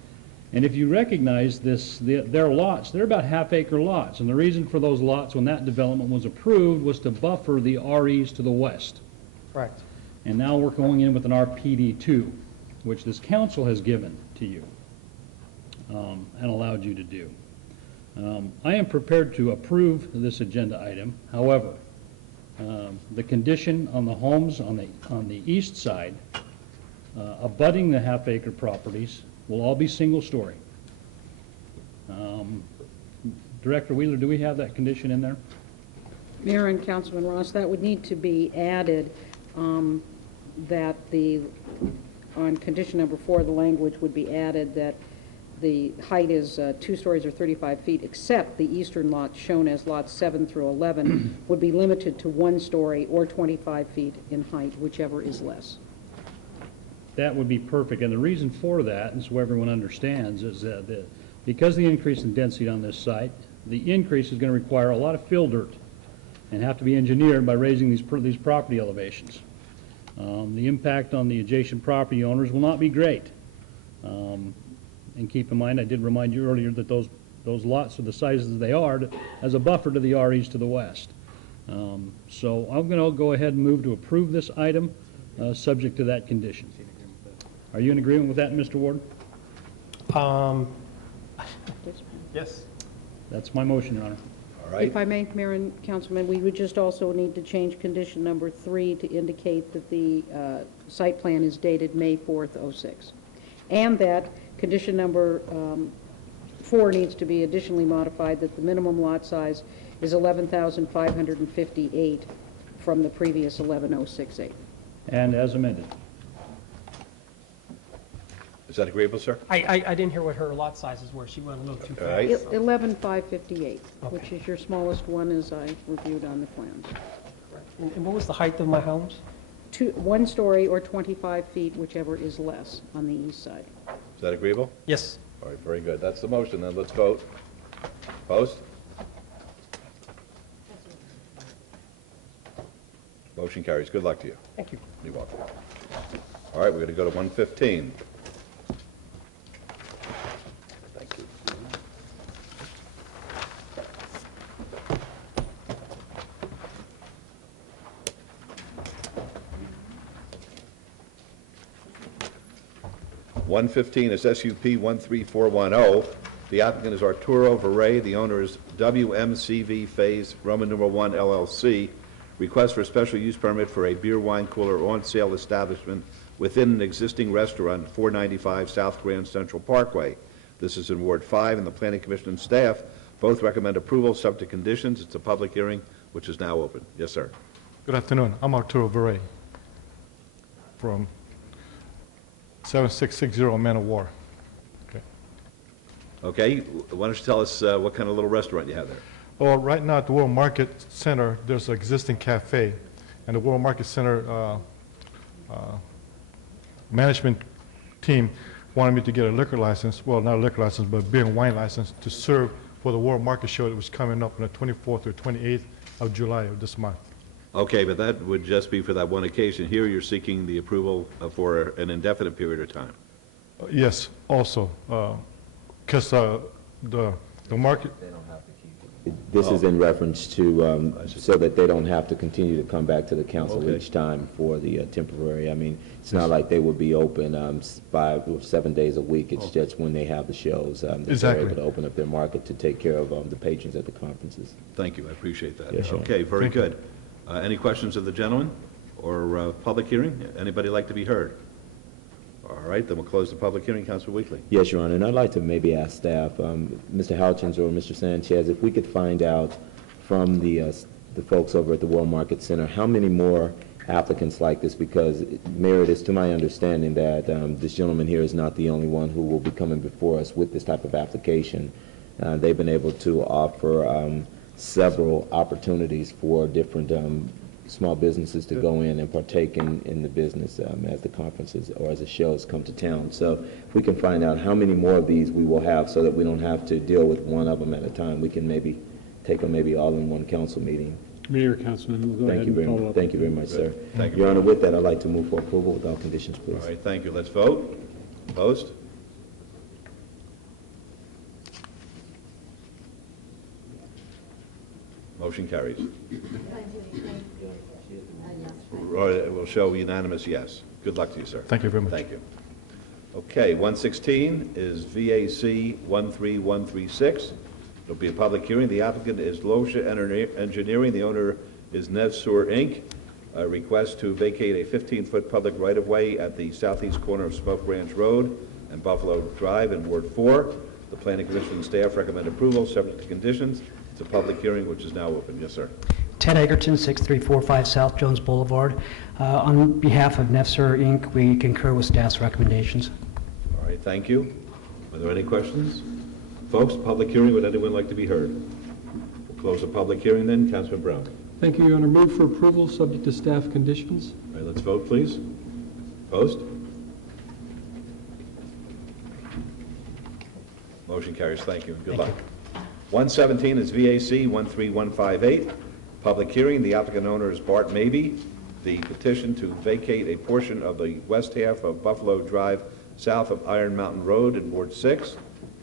And if you recognize their lots, they're about half-acre lots. And the reason for those lots when that development was approved was to buffer the REs to the west. Correct. And now we're going in with an RPD2, which this council has given to you and allowed you to do. I am prepared to approve this agenda item. However, the condition on the homes on the east side abutting the half-acre properties will all be single-story. Director Wheeler, do we have that condition in there? Mayor and Councilman Ross, that would need to be added, that on condition number 4, the language would be added that the height is 2 stories or 35 feet, except the eastern lots shown as lots 7 through 11 would be limited to 1 story or 25 feet in height, whichever is less. That would be perfect, and the reason for that, and so everyone understands, is that because of the increase in density on this site, the increase is going to require a lot of fill dirt and have to be engineered by raising these property elevations. The impact on the adjacent property owners will not be great. And keep in mind, I did remind you earlier that those lots are the sizes they are as a buffer to the REs to the west. So I'm going to go ahead and move to approve this item subject to that condition. Are you in agreement with that, Mr. Ward? Yes. That's my motion, Your Honor. All right. If I may, Mayor and Councilman, we would just also need to change condition number 3 to indicate that the site plan is dated May 4th, '06. And that condition number 4 needs to be additionally modified, that the minimum lot size is 11,558 from the previous 11,068. And as amended. Is that agreeable, sir? I didn't hear what her lot sizes were. She went a little too All right. fast. 11,558, Okay. which is your smallest one as I reviewed on the plans. And what was the height of my homes? 1 story or 25 feet, whichever is less on the east side. Is that agreeable? Yes. All right, very good. That's the motion, then let's vote. Opposed? Motion carries. Good luck to you. Thank you. You're welcome. All right, we're going to go to 115. Thank you. (115) is SUP 13410. The applicant is Arturo Varay. The owner is WMCV Phase Roman numeral 1 LLC. Request for a special use permit for a beer wine cooler on-sale establishment within an existing restaurant, 495 South Grand Central Parkway. This is in Ward 5, and the Planning Commission and staff both recommend approval subject to conditions. It's a public hearing, which is now open. Yes, sir. Good afternoon. I'm Arturo Varay from 7660 Man of War. Okay, why don't you tell us what kind of little restaurant you have there? Well, right now at the World Market Center, there's an existing cafe, and the World Market Center management team wanted me to get a liquor license, well, not a liquor license, but a beer and wine license to serve for the World Market Show that was coming up on the 24th or 28th of July of this month. Okay, but that would just be for that one occasion. Here, you're seeking the approval for an indefinite period of time. Yes, also, because the market... This is in reference to, so that they don't have to continue to come back to the council Okay. each time for the temporary. I mean, it's not like they would be open 5 or 7 days a week. It's just when they have the shows that Exactly. they're able to open up their market to take care of the patrons at the conferences. Thank you, I appreciate that. Yes, sir. Okay, very Thank you. good. Any questions of the gentleman or public hearing? Anybody like to be heard? All right, then we'll close the public hearing. Councilor Weekly. Yes, Your Honor, and I'd like to maybe ask staff, Mr. Houchins or Mr. Sanchez, if we could find out from the folks over at the World Market Center, how many more applicants like this, because, Mayor, it is to my understanding that this gentleman here is not the only one who will be coming before us with this type of application. They've been able to offer several opportunities for different small businesses to go in and partake in the business as the conferences or as the shows come to town. So if we can find out how many more of these we will have so that we don't have to deal with one of them at a time, we can maybe take them maybe all in one council meeting. Mayor, Councilman, we'll go ahead and follow up. Thank you very much, sir. Thank you. Your Honor, with that, I'd like to move for approval with all conditions, please. All right, thank you. Let's vote. Opposed? Motion carries. It will show unanimous yes. Good luck to you, sir. Thank you very much. Thank you. Okay, 116 is VAC 13136. It'll be a public hearing. The applicant is Losha Engineering. The owner is Nevsur Inc. A request to vacate a 15-foot public right-of-way at the southeast corner of Smoke Ranch Road and Buffalo Drive in Ward 4. The Planning Commission and staff recommend approval, subject to conditions. It's a public hearing which is now open. Yes, sir. Ted Egerton, 6345 South Jones Boulevard. On behalf of Nevsur Inc., we concur with staff's recommendations. All right, thank you. Are there any questions? Folks, public hearing, would anyone like to be heard? We'll close the public hearing then. Councilman Brown. Thank you, Your Honor. Move for approval, subject to staff conditions. All right, let's vote, please. Opposed? Motion carries. Thank you, and good luck. 117 is VAC 13158. Public hearing. The applicant owner is Bart Mabey. The petition to vacate a portion of the west half of Buffalo Drive south of Iron Mountain Road in Ward 6.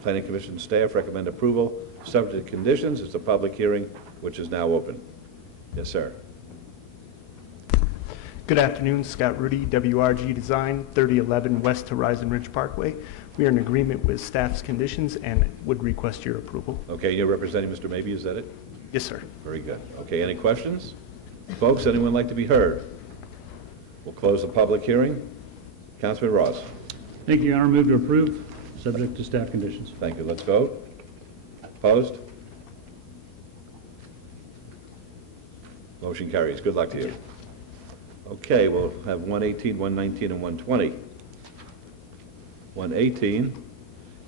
Planning Commission staff recommend approval, subject to conditions. It's a public hearing which is now open. Yes, sir. Good afternoon, Scott Rudy, WRG Design, 3011 West Horizon Ridge Parkway. We are in agreement with staff's conditions and would request your approval. Okay, you're representing Mr. Mabey, is that it? Yes, sir. Very good. Okay, any questions? Folks, anyone like to be heard? We'll close the public hearing. Councilman Ross. Thank you, Your Honor. Move to approve, subject to staff conditions. Thank you. Let's vote. Opposed? Motion carries. Good luck to you. Okay, we'll have 118, 119, and 120. 118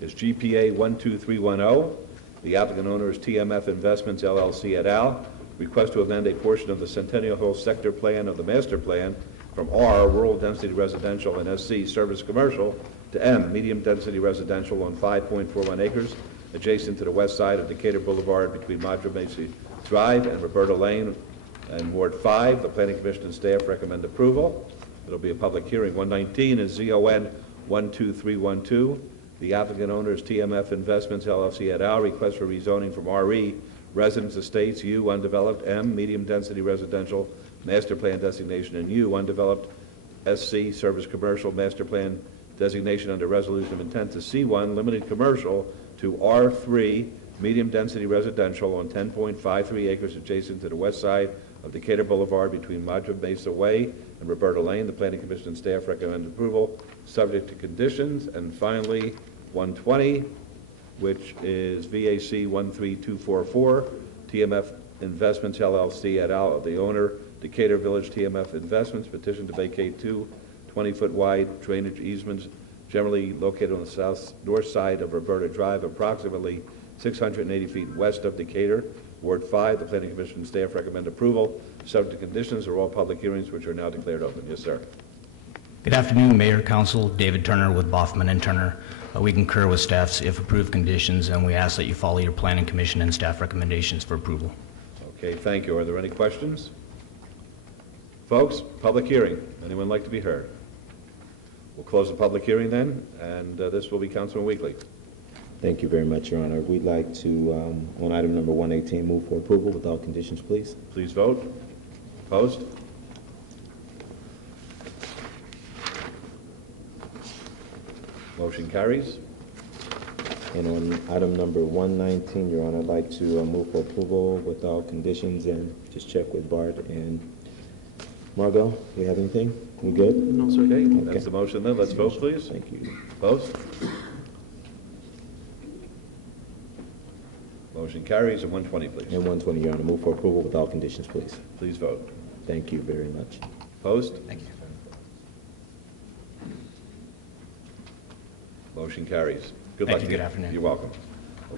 is GPA 12310. The applicant owner is TMF Investments LLC et al. Request to amend a portion of the Centennial Hill sector plan of the master plan from R, rural density residential, and SC, service commercial, to M, medium density residential on 5.41 acres adjacent to the west side of Decatur Boulevard between Madra Mesa Drive and Roberta Lane and Ward 5. The Planning Commission and staff recommend approval. It'll be a public hearing. 119 is ZON 12312. The applicant owner is TMF Investments LLC et al. Request for rezoning from RE, Residence Estates, U, undeveloped, M, medium density residential, master plan designation, and U, undeveloped, SC, service commercial, master plan designation under resolution of intent to C1, limited commercial, to R3, medium density residential on 10.53 acres adjacent to the west side of Decatur Boulevard between Madra Mesa Way and Roberta Lane. The Planning Commission and staff recommend approval, subject to conditions. And finally, 120, which is VAC 13244, TMF Investments LLC et al. Of the owner, Decatur Village TMF Investments, petition to vacate two 20-foot wide drainage easements generally located on the north side of Roberta Drive, approximately 680 feet west of Decatur. Ward 5, the Planning Commission and staff recommend approval. Subject to conditions are all public hearings which are now declared open. Yes, sir. Good afternoon, Mayor, Council. David Turner with Boffman and Turner. We concur with staff's if approved conditions, and we ask that you follow your Planning Commission and staff recommendations for approval. Okay, thank you. Are there any questions? Folks, public hearing. Anyone like to be heard? We'll close the public hearing then, and this will be Councilman Weekly. Thank you very much, Your Honor. We'd like to, on item number 118, move for approval with all conditions, please. Please vote. Opposed? Motion carries. And on item number 119, Your Honor, I'd like to move for approval with all conditions and just check with Bart and Margot. Do we have anything? We good? No, sir. Okay, that's the motion then. Let's vote, please. Thank you. Opposed? Motion carries. And 120, please. And 120, Your Honor. Move for approval with all conditions, please. Please vote. Thank you very much. Opposed? Thank you. Motion carries. Good Thank luck you. to you. Good afternoon. You're welcome.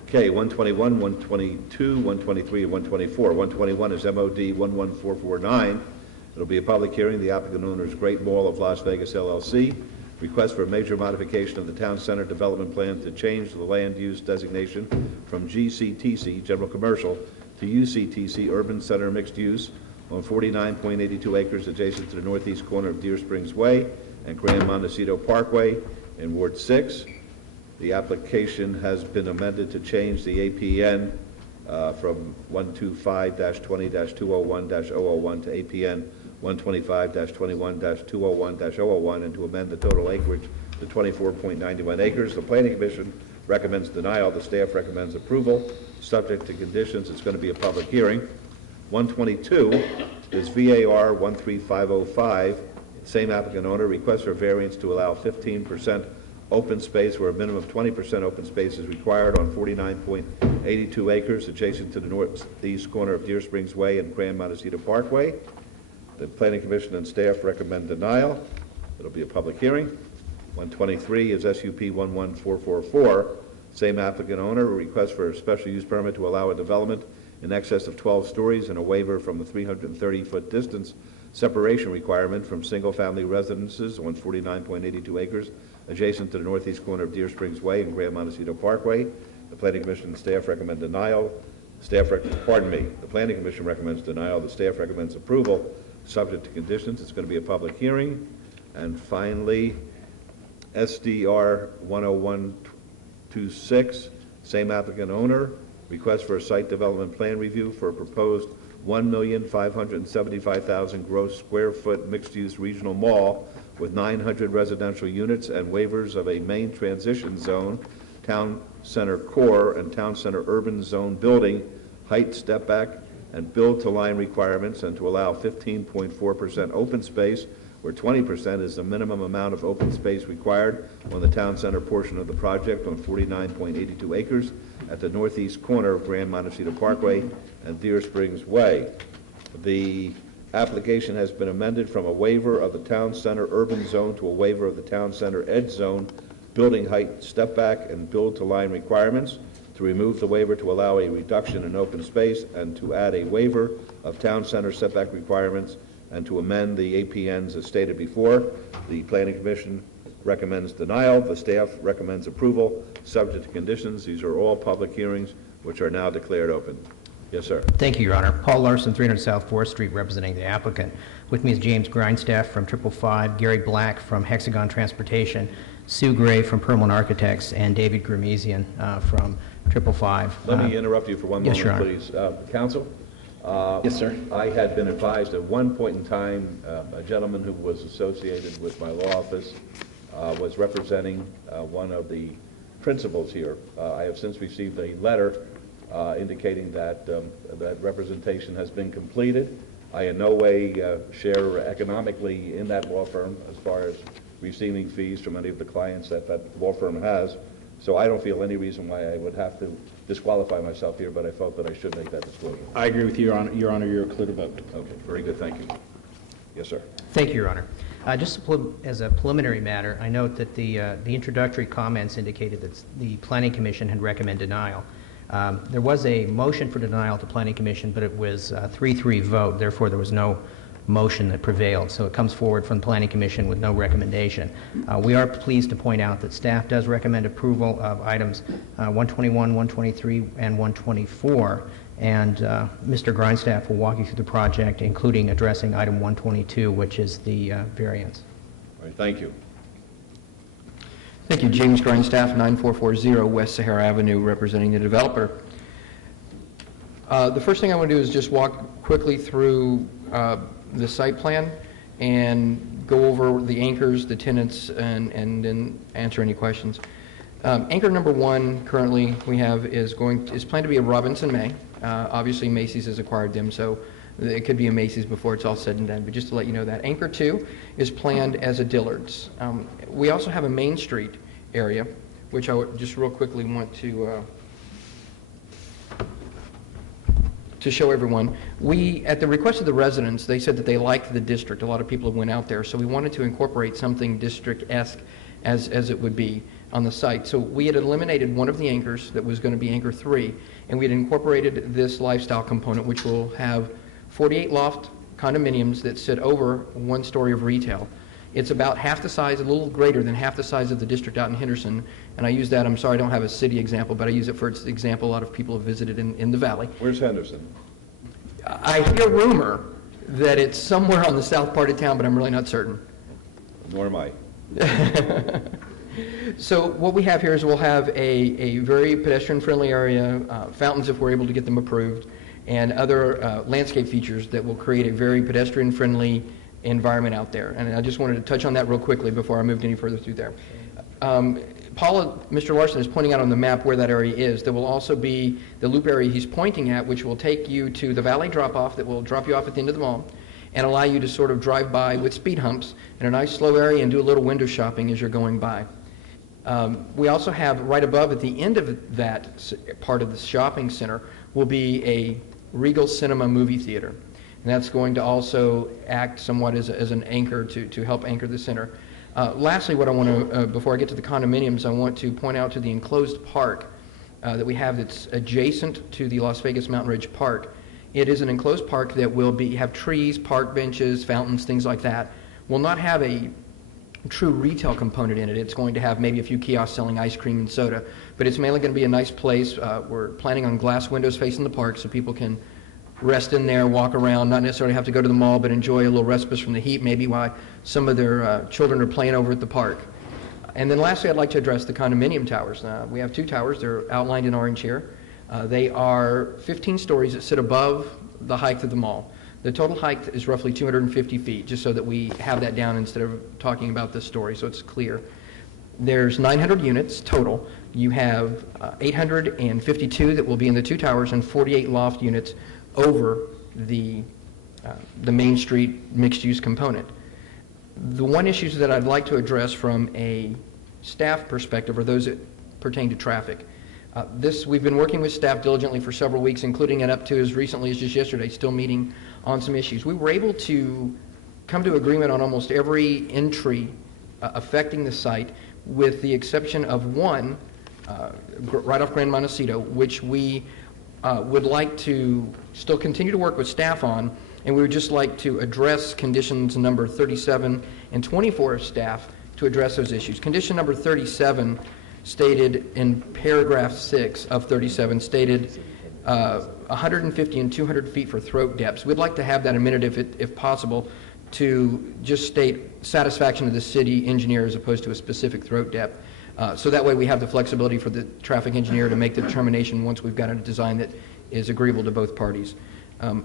Okay, 121, 122, 123, and 124. 121 is MOD 11449. It'll be a public hearing. The applicant owner is Great Mall of Las Vegas LLC. Request for a major modification of the Town Center Development Plan to change the land use designation from GCTC, General Commercial, to UCTC, Urban Center Mixed Use, on 49.82 acres adjacent to the northeast corner of Deer Springs Way and Grand Montecito Parkway in Ward 6. The application has been amended to change the APN from 125-20-201-001 to APN 125-21-201-001 and to amend the total acreage to 24.91 acres. The Planning Commission recommends denial. The staff recommends approval, subject to conditions. It's going to be a public hearing. 122 is VAR 13505. Same applicant owner. Request for variance to allow 15% open space where a minimum of 20% open space is required on 49.82 acres adjacent to the northeast corner of Deer Springs Way and Grand Montecito Parkway. The Planning Commission and staff recommend denial. It'll be a public hearing. 123 is SUP 11444. Same applicant owner. A request for a special use permit to allow a development in excess of 12 stories and a waiver from the 330-foot distance separation requirement from single-family residences on 49.82 acres adjacent to the northeast corner of Deer Springs Way and Grand Montecito Parkway. The Planning Commission and staff recommend denial. The Planning Commission recommends denial. The staff recommends approval, subject to conditions. It's going to be a public hearing. And finally, SDR 10126, same applicant owner. Request for a site development plan review for a proposed 1,575,000 gross square foot mixed-use regional mall with 900 residential units and waivers of a main transition zone, town center core, and town center urban zone building, height, step back, and build-to-line requirements, and to allow 15.4% open space, where 20% is the minimum amount of open space required on the town center portion of the project on 49.82 acres at the northeast corner of Grand Montecito Parkway and Deer Springs Way. The application has been amended from a waiver of the town center urban zone to a waiver of the town center edge zone, building height, step back, and build-to-line requirements, to remove the waiver to allow a reduction in open space, and to add a waiver of town center setback requirements, and to amend the APNs as stated before. The Planning Commission recommends denial. The staff recommends approval, subject to conditions. These are all public hearings which are now declared open. Yes, sir. Thank you, Your Honor. Paul Larson, 300 South 4th Street, representing the applicant. With me is James Grindstaff from 555, Gary Black from Hexagon Transportation, Sue Gray from Perlman Architects, and David Gramesian from 555. Let me interrupt you for one moment, yes, Your Honor. please. Counsel? Yes, sir. I had been advised at one point in time, a gentleman who was associated with my law office was representing one of the principals here. I have since received a letter indicating that that representation has been completed. I in no way share economically in that law firm as far as receiving fees from any of the clients that that law firm has. So I don't feel any reason why I would have to disqualify myself here, but I felt that I should make that disclosure. I agree with you, Your Honor. Your Honor, you're clear to vote. Okay, very good. Thank you. Yes, sir. Thank you, Your Honor. Just as a preliminary matter, I note that the introductory comments indicated that the Planning Commission had recommended denial. There was a motion for denial to Planning Commission, but it was a 3-3 vote. Therefore, there was no motion that prevailed. So it comes forward from the Planning Commission with no recommendation. We are pleased to point out that staff does recommend approval of items 121, 123, and 124. And Mr. Grindstaff will walk you through the project, including addressing item 122, which is the variance. All right, thank you. Thank you. James Grindstaff, 9440 West Sahara Avenue, representing the developer. The first thing I want to do is just walk quickly through the site plan and go over the anchors, the tenants, and then answer any questions. Anchor number 1 currently we have is planned to be a Robinson May. Obviously Macy's has acquired them, so it could be a Macy's before it's all said and done, but just to let you know that. Anchor 2 is planned as a Dillard's. We also have a Main Street area, which I would just real quickly want to show everyone. We, at the request of the residents, they said that they liked the district. A lot of people went out there, so we wanted to incorporate something district-esque as it would be on the site. So we had eliminated one of the anchors that was going to be Anchor 3, and we had incorporated this lifestyle component, which will have 48 loft condominiums that sit over one story of retail. It's about half the size, a little greater than half the size of the district out in Henderson. And I use that, I'm sorry I don't have a city example, but I use it for its example. A lot of people have visited in the valley. Where's Henderson? I hear rumor that it's somewhere on the south part of town, but I'm really not certain. Nor am I. So what we have here is we'll have a very pedestrian-friendly area, fountains if we're able to get them approved, and other landscape features that will create a very pedestrian-friendly environment out there. And I just wanted to touch on that real quickly before I moved any further through there. Mr. Larson is pointing out on the map where that area is. There will also be the loop area he's pointing at, which will take you to the valet drop-off that will drop you off at the end of the mall and allow you to sort of drive by with speed humps in a nice slow area and do a little window shopping as you're going by. We also have right above at the end of that part of the shopping center will be a Regal Cinema movie theater. And that's going to also act somewhat as an anchor to help anchor the center. Lastly, what I want to, before I get to the condominiums, I want to point out to the enclosed park that we have that's adjacent to the Las Vegas Mountain Ridge Park. It is an enclosed park that will have trees, park benches, fountains, things like that. Will not have a true retail component in it. It's going to have maybe a few kiosks selling ice cream and soda, but it's mainly going to be a nice place. We're planning on glass windows facing the park so people can rest in there, walk around, not necessarily have to go to the mall, but enjoy a little respite from the heat, maybe while some of their children are playing over at the park. And then lastly, I'd like to address the condominium towers. We have 2 towers. They're outlined in orange here. They are 15 stories that sit above the height of the mall. The total height is roughly 250 feet, just so that we have that down instead of talking about this story, so it's clear. There's 900 units total. You have 852 that will be in the 2 towers and 48 loft units over the Main Street mixed-use component. The one issue that I'd like to address from a staff perspective are those that pertain to traffic. We've been working with staff diligently for several weeks, including it up to as recently as just yesterday, still meeting on some issues. We were able to come to agreement on almost every entry affecting the site, with the exception of one right off Grand Montecito, which we would like to still continue to work with staff on, and we would just like to address conditions number 37 and 24 of staff to address those issues. Condition number 37 stated in paragraph 6 of 37 stated 150 and 200 feet for throat depths. We'd like to have that amended if possible to just state satisfaction of the city engineer as opposed to a specific throat depth. So that way we have the flexibility for the traffic engineer to make the determination once we've got a design that is agreeable to both parties.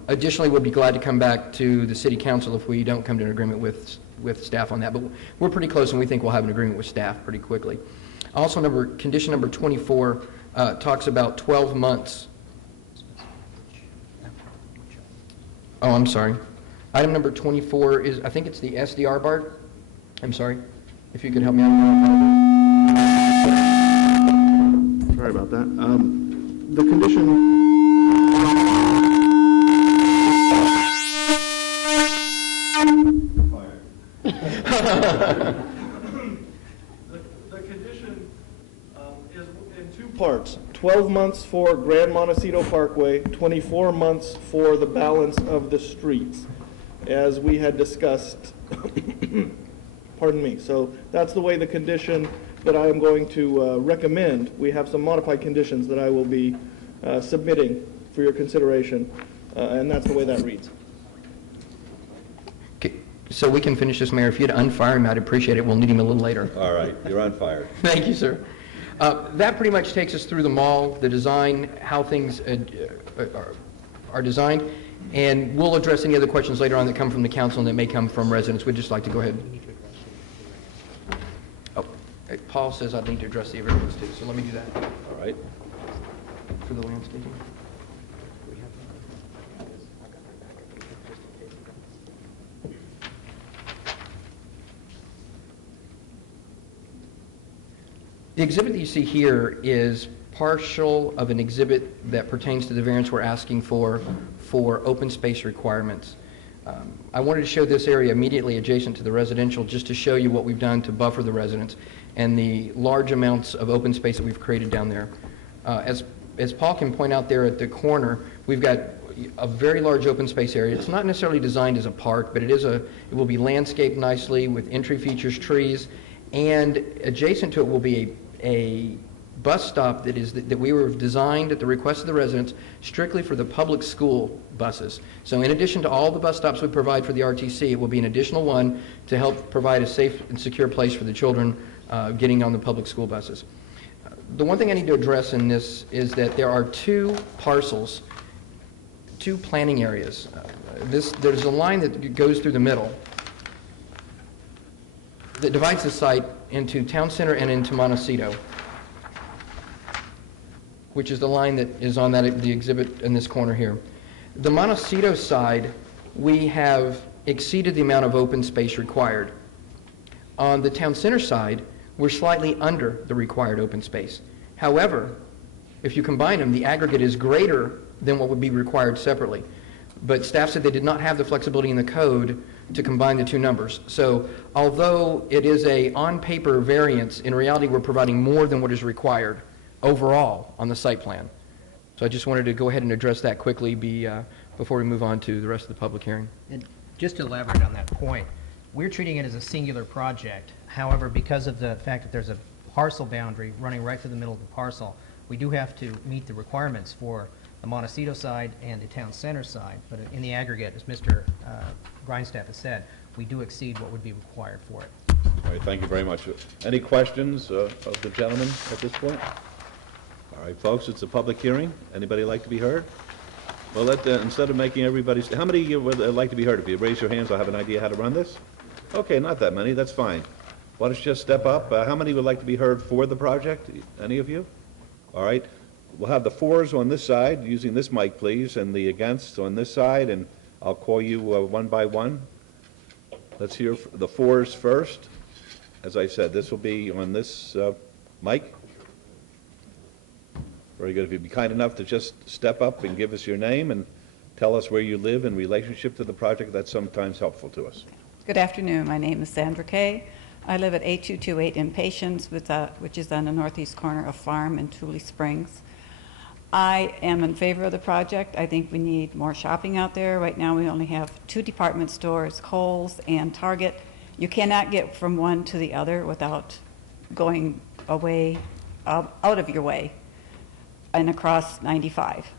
Additionally, we'll be glad to come back to the city council if we don't come to an agreement with staff on that, but we're pretty close and we think we'll have an agreement with staff pretty quickly. Also, condition number 24 talks about 12 months. Oh, I'm sorry. Item number 24 is, I think it's the SDR, Bart. I'm sorry. If you could help me out. Sorry about that. The condition... The condition is in 2 parts. 12 months for Grand Montecito Parkway, 24 months for the balance of the streets, as we had discussed. Pardon me. So that's the way the condition that I am going to recommend. We have some modified conditions that I will be submitting for your consideration, and that's the way that reads. So we can finish this, Mayor. If you'd unfire him, I'd appreciate it. We'll need him a little later. All right, you're on fire. Thank you, sir. That pretty much takes us through the mall, the design, how things are designed, and we'll address any other questions later on that come from the council and that may come from residents. We'd just like to go ahead. Oh, Paul says I need to address the variables too, so let me do that. All right. For the landscaping. The exhibit that you see here is partial of an exhibit that pertains to the variance we're asking for open space requirements. I wanted to show this area immediately adjacent to the residential just to show you what we've done to buffer the residents and the large amounts of open space that we've created down there. As Paul can point out there at the corner, We've got a very large open space area. It's not necessarily designed as a park, but it will be landscaped nicely with entry features, trees, and adjacent to it will be a bus stop that we were designed at the request of the residents strictly for the public school buses. So in addition to all the bus stops we provide for the RTC, it will be an additional one to help provide a safe and secure place for the children getting on the public school buses. The one thing I need to address in this is that there are two parcels, two planning areas. There's a line that goes through the middle that divides the site into Town Center and into Montecito, which is the line that is on the exhibit in this corner here. The Montecito side, we have exceeded the amount of open space required. On the Town Center side, we're slightly under the required open space. However, if you combine them, the aggregate is greater than what would be required separately. But staff said they did not have the flexibility in the code to combine the two numbers. So although it is a on-paper variance, in reality we're providing more than what is required overall on the site plan. So I just wanted to go ahead and address that quickly before we move on to the rest of the public hearing. And just to elaborate on that point, we're treating it as a singular project. However, because of the fact that there's a parcel boundary running right through the middle of the parcel, we do have to meet the requirements for the Montecito side and the Town Center side. But in the aggregate, as Mr. Grindstaff has said, we do exceed what would be required for it. All right, thank you very much. Any questions of the gentleman at this point? All right, folks, it's a public hearing. Anybody like to be heard? Well, instead of making everybody, how many of you would like to be heard? If you raise your hands, I'll have an idea how to run this. Okay, not that many, that's fine. Why don't you just step up? How many would like to be heard for the project? Any of you? All right. We'll have the fours on this side, using this mic, please, and the against on this side, and I'll call you one by one. Let's hear the fours first. As I said, this will be on this mic. Very good. If you'd be kind enough to just step up and give us your name and tell us where you live in relationship to the project, that's sometimes helpful to us. Good afternoon. My name is Sandra Kay. I live at 8228 Impatiens, which is on the northeast corner of Farm and Tule Springs. I am in favor of the project. I think we need more shopping out there. Right now we only have 2 department stores, Kohl's and Target. You cannot get from one to the other without going away, out of your way and across 95.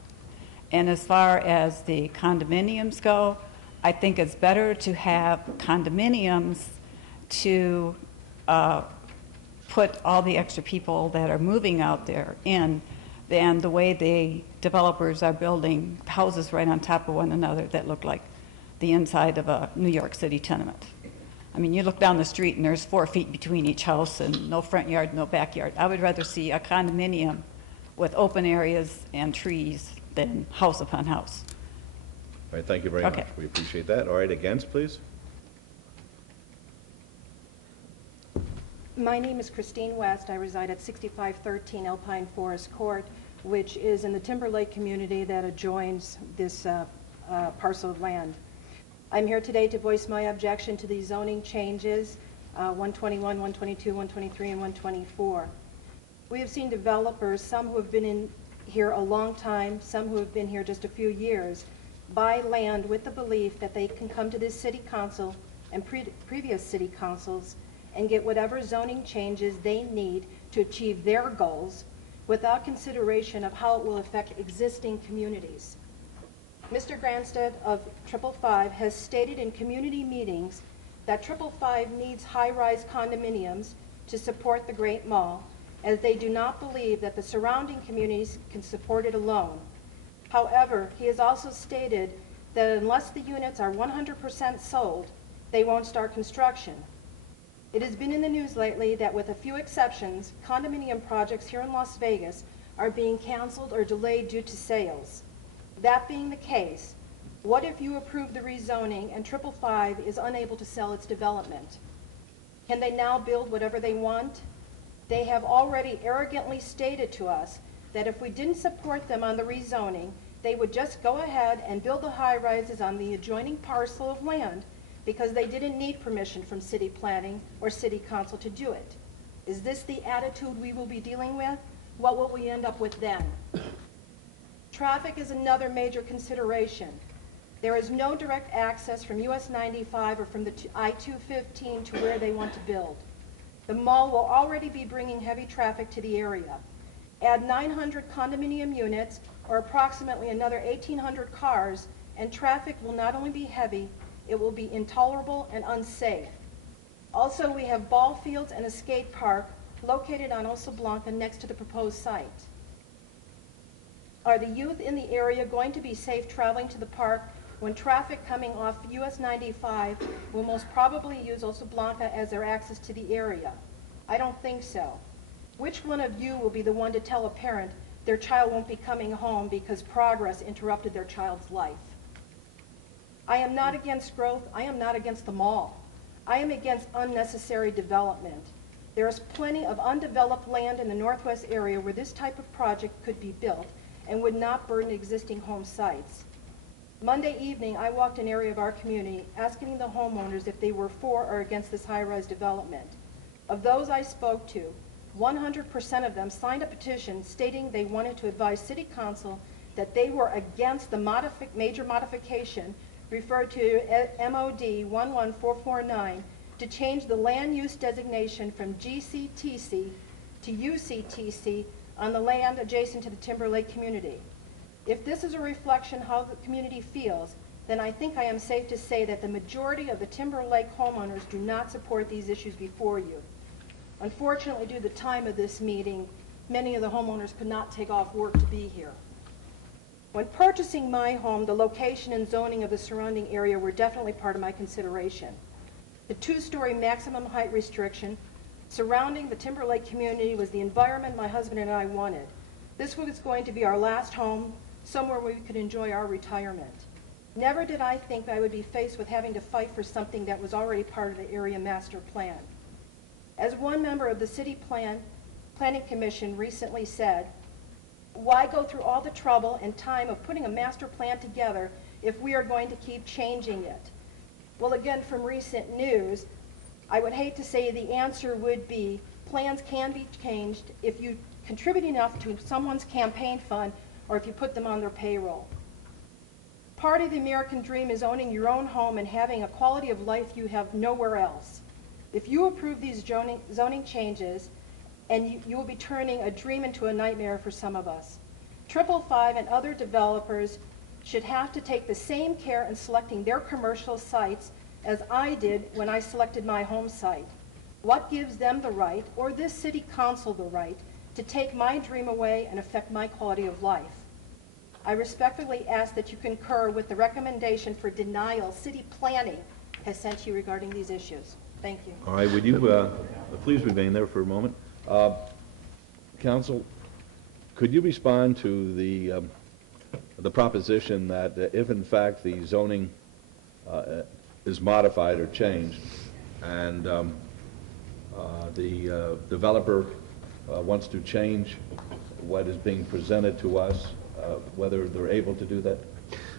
And as far as the condominiums go, I think it's better to have condominiums to put all the extra people that are moving out there in than the way the developers are building houses right on top of one another that look like the inside of a New York City tenement. I mean, you look down the street and there's 4 feet between each house and no front yard, no backyard. I would rather see a condominium with open areas and trees than house upon house. All right, thank you very much. We appreciate that. All right, against, please. My name is Christine West. I reside at 6513 Alpine Forest Court, which is in the Timber Lake community that adjoins this parcel of land. I'm here today to voice my objection to the zoning changes, 121, 122, 123, and 124. We have seen developers, some who have been in here a long time, some who have been here just a few years, buy land with the belief that they can come to this city council and previous city councils and get whatever zoning changes they need to achieve their goals without consideration of how it will affect existing communities. Mr. Grandstead of 555 has stated in community meetings that 555 needs high-rise condominiums to support the Great Mall, as they do not believe that the surrounding communities can support it alone. However, he has also stated that unless the units are 100% sold, they won't start construction. It has been in the news lately that with a few exceptions, condominium projects here in Las Vegas are being canceled or delayed due to sales. That being the case, what if you approve the rezoning and 555 is unable to sell its development? Can they now build whatever they want? They have already arrogantly stated to us that if we didn't support them on the rezoning, they would just go ahead and build the high-rises on the adjoining parcel of land because they didn't need permission from city planning or city council to do it. Is this the attitude we will be dealing with? What will we end up with then? Traffic is another major consideration. There is no direct access from US 95 or from the I-215 to where they want to build. The mall will already be bringing heavy traffic to the area. Add 900 condominium units, or approximately another 1,800 cars, and traffic will not only be heavy, it will be intolerable and unsafe. Also, we have ball fields and a skate park located on Osa Blanca next to the proposed site. Are the youth in the area going to be safe traveling to the park when traffic coming off US 95 will most probably use Osa Blanca as their access to the area? I don't think so. Which one of you will be the one to tell a parent their child won't be coming home because progress interrupted their child's life? I am not against growth. I am not against the mall. I am against unnecessary development. There is plenty of undeveloped land in the Northwest area where this type of project could be built and would not burden existing home sites. Monday evening, I walked an area of our community asking the homeowners if they were for or against this high-rise development. Of those I spoke to, 100% of them signed a petition stating they wanted to advise City Council that they were against the major modification referred to MOD 11449 to change the land use designation from GCTC to UCTC on the land adjacent to the Timber Lake community. If this is a reflection how the community feels, then I think I am safe to say that the majority of the Timber Lake homeowners do not support these issues before you. Unfortunately, due to the time of this meeting, many of the homeowners could not take off work to be here. When purchasing my home, the location and zoning of the surrounding area were definitely part of my consideration. The 2-story maximum height restriction surrounding the Timber Lake community was the environment my husband and I wanted. This was going to be our last home, somewhere where we could enjoy our retirement. Never did I think I would be faced with having to fight for something that was already part of the area master plan. As one member of the City Planning Commission recently said, why go through all the trouble and time of putting a master plan together if we are going to keep changing it? Well, again, from recent news, I would hate to say the answer would be plans can be changed if you contribute enough to someone's campaign fund or if you put them on their payroll. Part of the American dream is owning your own home and having a quality of life you have nowhere else. If you approve these zoning changes, and you will be turning a dream into a nightmare for some of us. 555 and other developers should have to take the same care in selecting their commercial sites as I did when I selected my home site. What gives them the right, or this City Council the right, to take my dream away and affect my quality of life? I respectfully ask that you concur with the recommendation for denial City Planning has sent you regarding these issues. Thank you. All right, would you please remain there for a moment? Council, could you respond to the proposition that if in fact the zoning is modified or changed and the developer wants to change what is being presented to us, whether they're able to do that?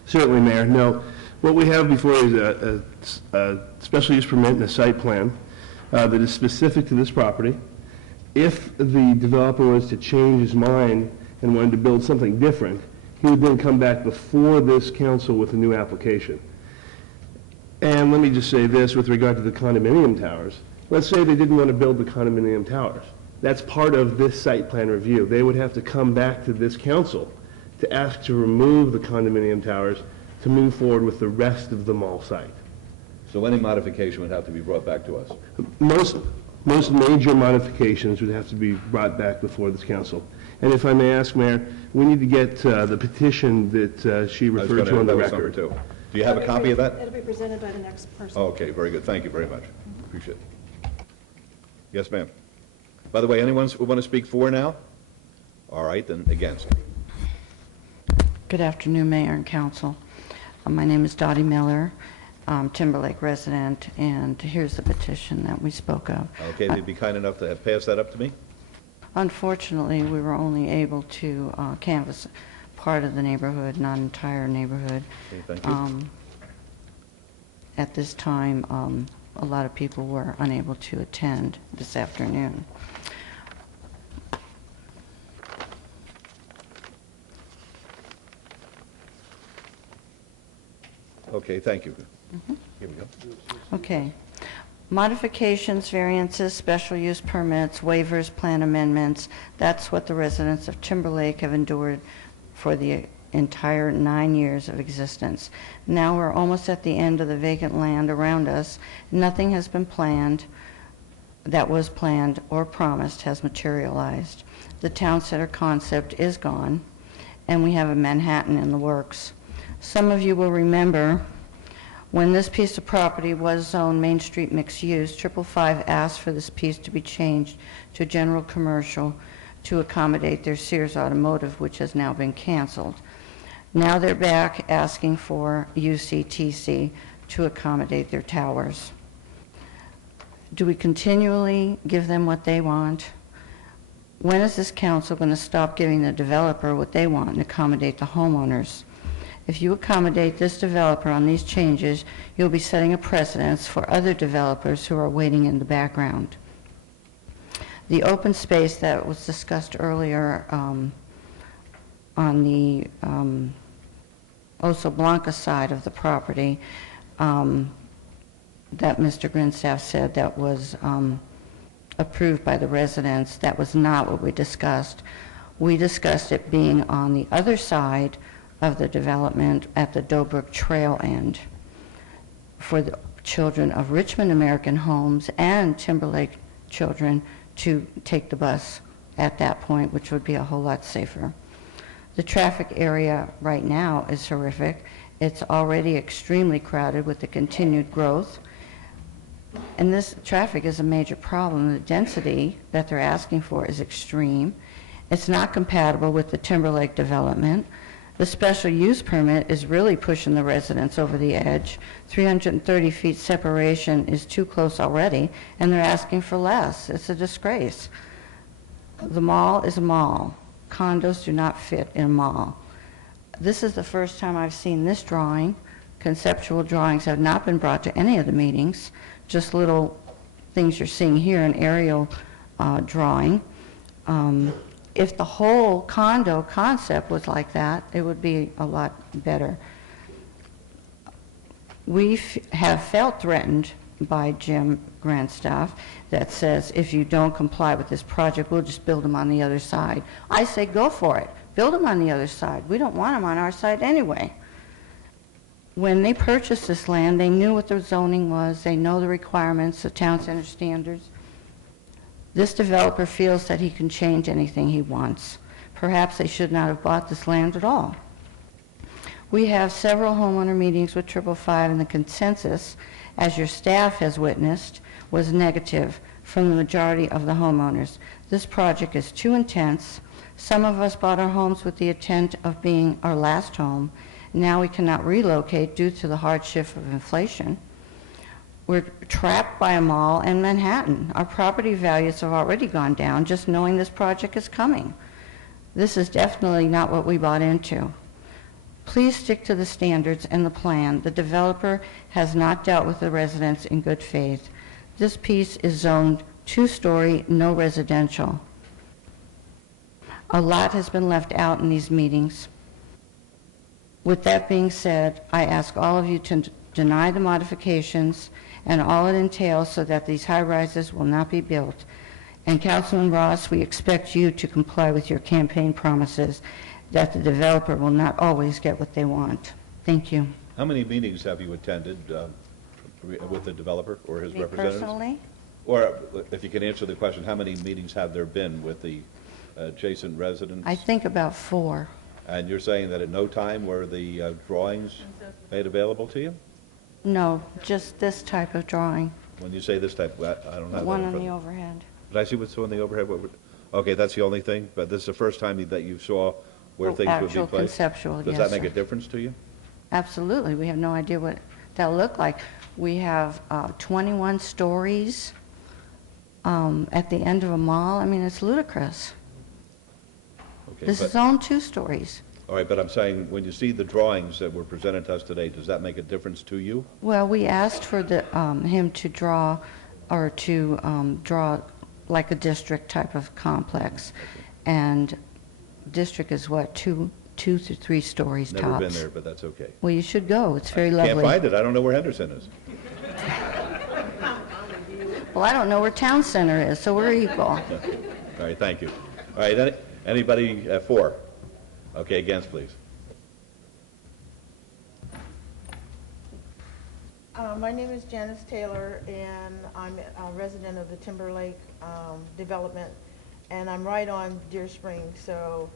Certainly, Mayor. No. What we have before is a special use permit and a site plan that is specific to this property. If the developer was to change his mind and wanted to build something different, he would then come back before this council with a new application. And let me just say this with regard to the condominium towers. Let's say they didn't want to build the condominium towers. That's part of this site plan review. They would have to come back to this council to ask to remove the condominium towers to move forward with the rest of the mall site. So any modification would have to be brought back to us? Most major modifications would have to be brought back before this council. And if I may ask, Mayor, we need to get the petition that she referred to on the record. Do you have a copy of that? It'll be presented by the next person. Okay, very good. Thank you very much. Appreciate it. Yes, ma'am. By the way, anyone who want to speak for now? All right, then against. Good afternoon, Mayor and Council. My name is Dottie Miller, Timber Lake resident, and here's the petition that we spoke of. Okay, if you'd be kind enough to have passed that up to me. Unfortunately, we were only able to canvass part of the neighborhood, not entire neighborhood. Okay, thank you. At this time, a lot of people were unable to attend this afternoon. Okay, thank you. Here we go. Okay. Modifications, variances, special use permits, waivers, plan amendments, that's what the residents of Timberlake have endured for the entire 9 years of existence. Now we're almost at the end of the vacant land around us. Nothing has been planned that was planned or promised has materialized. The town center concept is gone, and we have a Manhattan in the works. Some of you will remember when this piece of property was zoned Main Street mixed use, 555 asked for this piece to be changed to general commercial to accommodate their Sears Automotive, which has now been canceled. Now they're back asking for UCTC to accommodate their towers. Do we continually give them what they want? When is this council going to stop giving the developer what they want and accommodate the homeowners? If you accommodate this developer on these changes, you'll be setting a precedence for other developers who are waiting in the background. The open space that was discussed earlier on the Oso Blanca side of the property, that Mr. Grinstaff said that was approved by the residents, that was not what we discussed. We discussed it being on the other side of the development at the Dobrook Trail end for the children of Richmond American Homes and Timberlake children to take the bus at that point, which would be a whole lot safer. The traffic area right now is horrific. It's already extremely crowded with the continued growth. And this traffic is a major problem. The density that they're asking for is extreme. It's not compatible with the Timberlake development. The special use permit is really pushing the residents over the edge. 330 feet separation is too close already, and they're asking for less. It's a disgrace. The mall is a mall. Condos do not fit in a mall. This is the first time I've seen this drawing. Conceptual drawings have not been brought to any of the meetings, just little things you're seeing here, an aerial drawing. If the whole condo concept was like that, it would be a lot better. We have felt threatened by Jim Grandstaff that says, if you don't comply with this project, we'll just build them on the other side. I say, go for it. Build them on the other side. We don't want them on our side anyway. When they purchased this land, they knew what the zoning was. They know the requirements, the town center standards. This developer feels that he can change anything he wants. Perhaps they should not have bought this land at all. We have several homeowner meetings with 555, and the consensus, as your staff has witnessed, was negative from the majority of the homeowners. This project is too intense. Some of us bought our homes with the intent of being our last home. Now we cannot relocate due to the hardship of inflation. We're trapped by a mall in Manhattan. Our property values have already gone down just knowing this project is coming. This is definitely not what we bought into. Please stick to the standards and the plan. The developer has not dealt with the residents in good faith. This piece is zoned 2-story, no residential. A lot has been left out in these meetings. With that being said, I ask all of you to deny the modifications and all it entails so that these high-rises will not be built. And Councilman Ross, we expect you to comply with your campaign promises that the developer will not always get what they want. Thank you. How many meetings have you attended with the developer or his Me representatives? personally? Or if you can answer the question, how many meetings have there been with the adjacent residents? I think about 4. And you're saying that at no time were the drawings made available to you? No, just this type of drawing. When you say this type, I don't have One that in on front the of me. overhead. Did I see what's on the overhead? Okay, that's the only thing, but this is the first time that you saw where Oh, things would be actual placed? conceptual, Does yes, that make sir. a difference to you? Absolutely. We have no idea what that'll look like. We have 21 stories at the end of a mall. I mean, it's ludicrous. Okay, This but- is on 2 stories. All right, but I'm saying, when you see the drawings that were presented to us today, does that make a difference to you? Well, we asked for him to draw, or to draw like a district type of complex. And district is what, two 2 to 3 stories tops. Never been there, but that's okay. Well, you should go. It's very lovely. Can't find it. I don't know where Henderson is. Well, I don't know where Town Center is, so we're equal. All right, thank you. All right, anybody for? Okay, against, please. My name is Janice Taylor, and I'm a resident of the Timberlake development, and I'm right on Deer Springs, so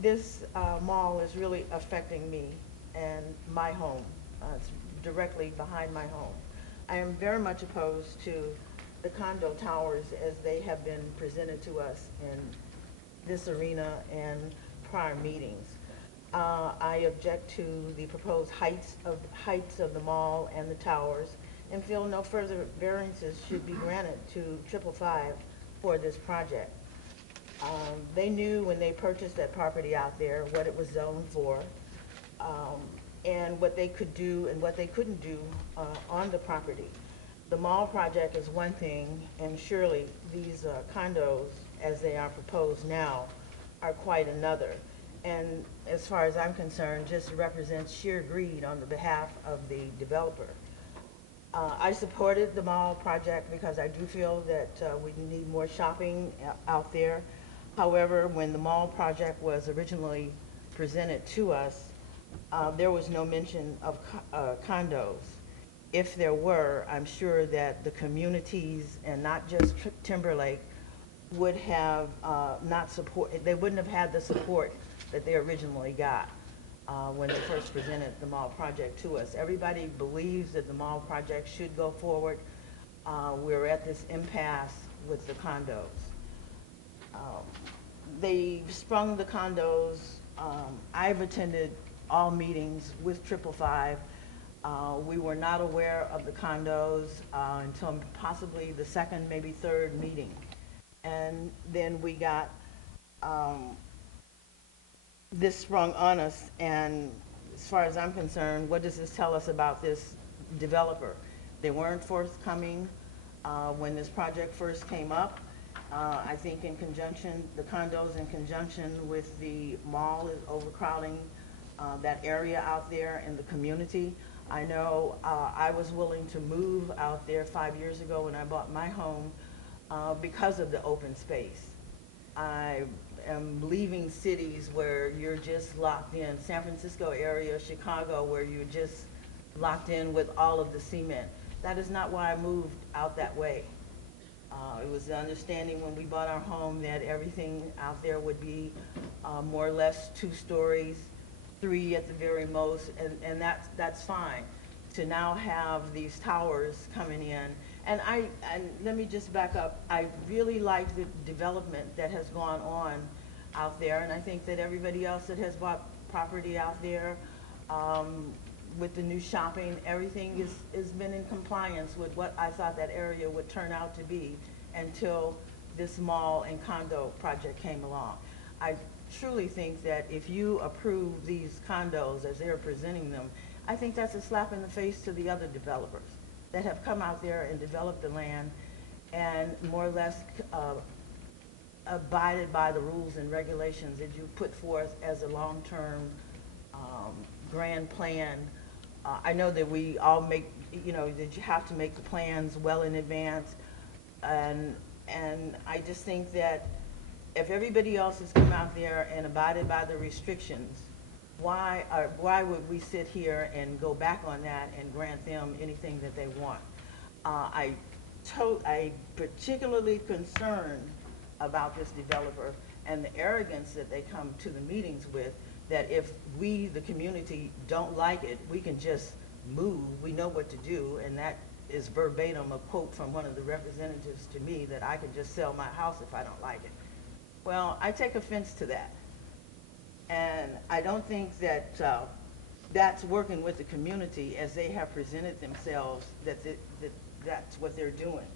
this mall is really affecting me and my home. It's directly behind my home. I am very much opposed to the condo towers as they have been presented to us in this arena and prior meetings. I object to the proposed heights of the mall and the towers, and feel no further variances should be granted to 555 for this project. They knew when they purchased that property out there what it was zoned for, and what they could do and what they couldn't do on the property. The mall project is one thing, and surely these condos, as they are proposed now, are quite another. And as far as I'm concerned, just represents sheer greed on the behalf of the developer. I supported the mall project because I do feel that we need more shopping out there. However, when the mall project was originally presented to us, there was no mention of condos. If there were, I'm sure that the communities, and not just Timberlake, would have they wouldn't have had the support that they originally got when they first presented the mall project to us. Everybody believes that the mall project should go forward. We're at this impasse with the condos. They sprung the condos. I've attended all meetings with 555. We were not aware of the condos until possibly the second, maybe third meeting. And then we got this sprung on us, and as far as I'm concerned, what does this tell us about this developer? They weren't forthcoming when this project first came up. I think in conjunction, the condos in conjunction with the mall is overcrowding that area out there in the community. I know I was willing to move out there 5 years ago when I bought my home because of the open space. I am leaving cities where you're just locked in, San Francisco area, Chicago, where you're just locked in with all of the cement. That is not why I moved out that way. It was the understanding when we bought our home that everything out there would be more or less 2 stories, 3 at the very most, and that's fine. To now have these towers coming in, and let me just back up. I really like the development that has gone on out there, and I think that everybody else that has bought property out there with the new shopping, everything has been in compliance with what I thought that area would turn out to be until this mall and condo project came along. I truly think that if you approve these condos as they're presenting them, I think that's a slap in the face to the other developers that have come out there and developed the land and more or less abided by the rules and regulations that you put forth as a long-term grand plan. I know that we all make, that you have to make the plans well in advance, and I just think that if everybody else has come out there and abided by the restrictions, why would we sit here and go back on that and grant them anything that they want? I'm particularly concerned about this developer and the arrogance that they come to the meetings with, that if we, the community, don't like it, we can just move. We know what to do, and that is verbatim a quote from one of the representatives to me, that I can just sell my house if I don't like it. Well, I take offense to that. And I don't think that that's working with the community as they have presented themselves, that's what they're doing.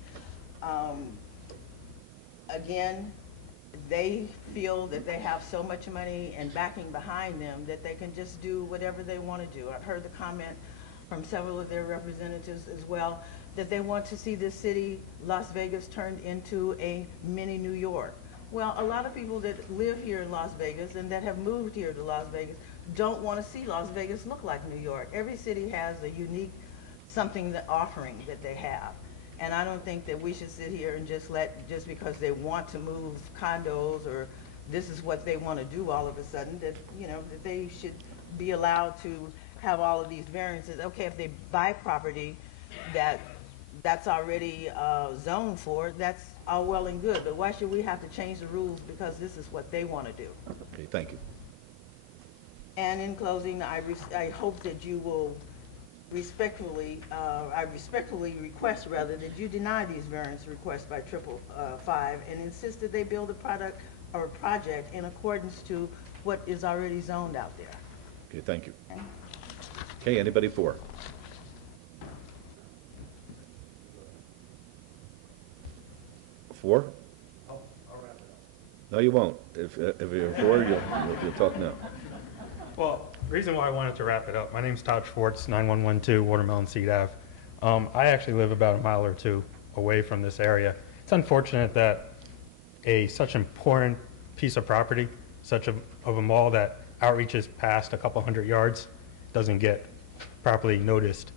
Again, they feel that they have so much money and backing behind them that they can just do whatever they want to do. I've heard the comment from several of their representatives as well, that they want to see this city, Las Vegas, turned into a mini New York. Well, a lot of people that live here in Las Vegas and that have moved here to Las Vegas don't want to see Las Vegas look like New York. Every city has a unique something that offering that they have. And I don't think that we should sit here and just because they want to move condos or this is what they want to do all of a sudden, that, that they should be allowed to have all of these variances. Okay, if they buy property that's already zoned for, that's all well and good, but why should we have to change the rules because this is what they want to do? Okay, thank you. And in closing, I hope that you will I respectfully request rather that you deny these variance requests by 555 and insist that they build a product or a project in accordance to what is already zoned out there. Okay, thank you. Okay, anybody for? For? I'll wrap it up. No, you won't. If you're for, you'll talk now. Well, the reason why I wanted to wrap it up, my name's Todd Schwartz, 9112 Watermelon Seed Ave. I actually live about a mile or two away from this area. It's unfortunate that such important piece of property, of a mall that outreaches past a couple hundred yards, doesn't get properly noticed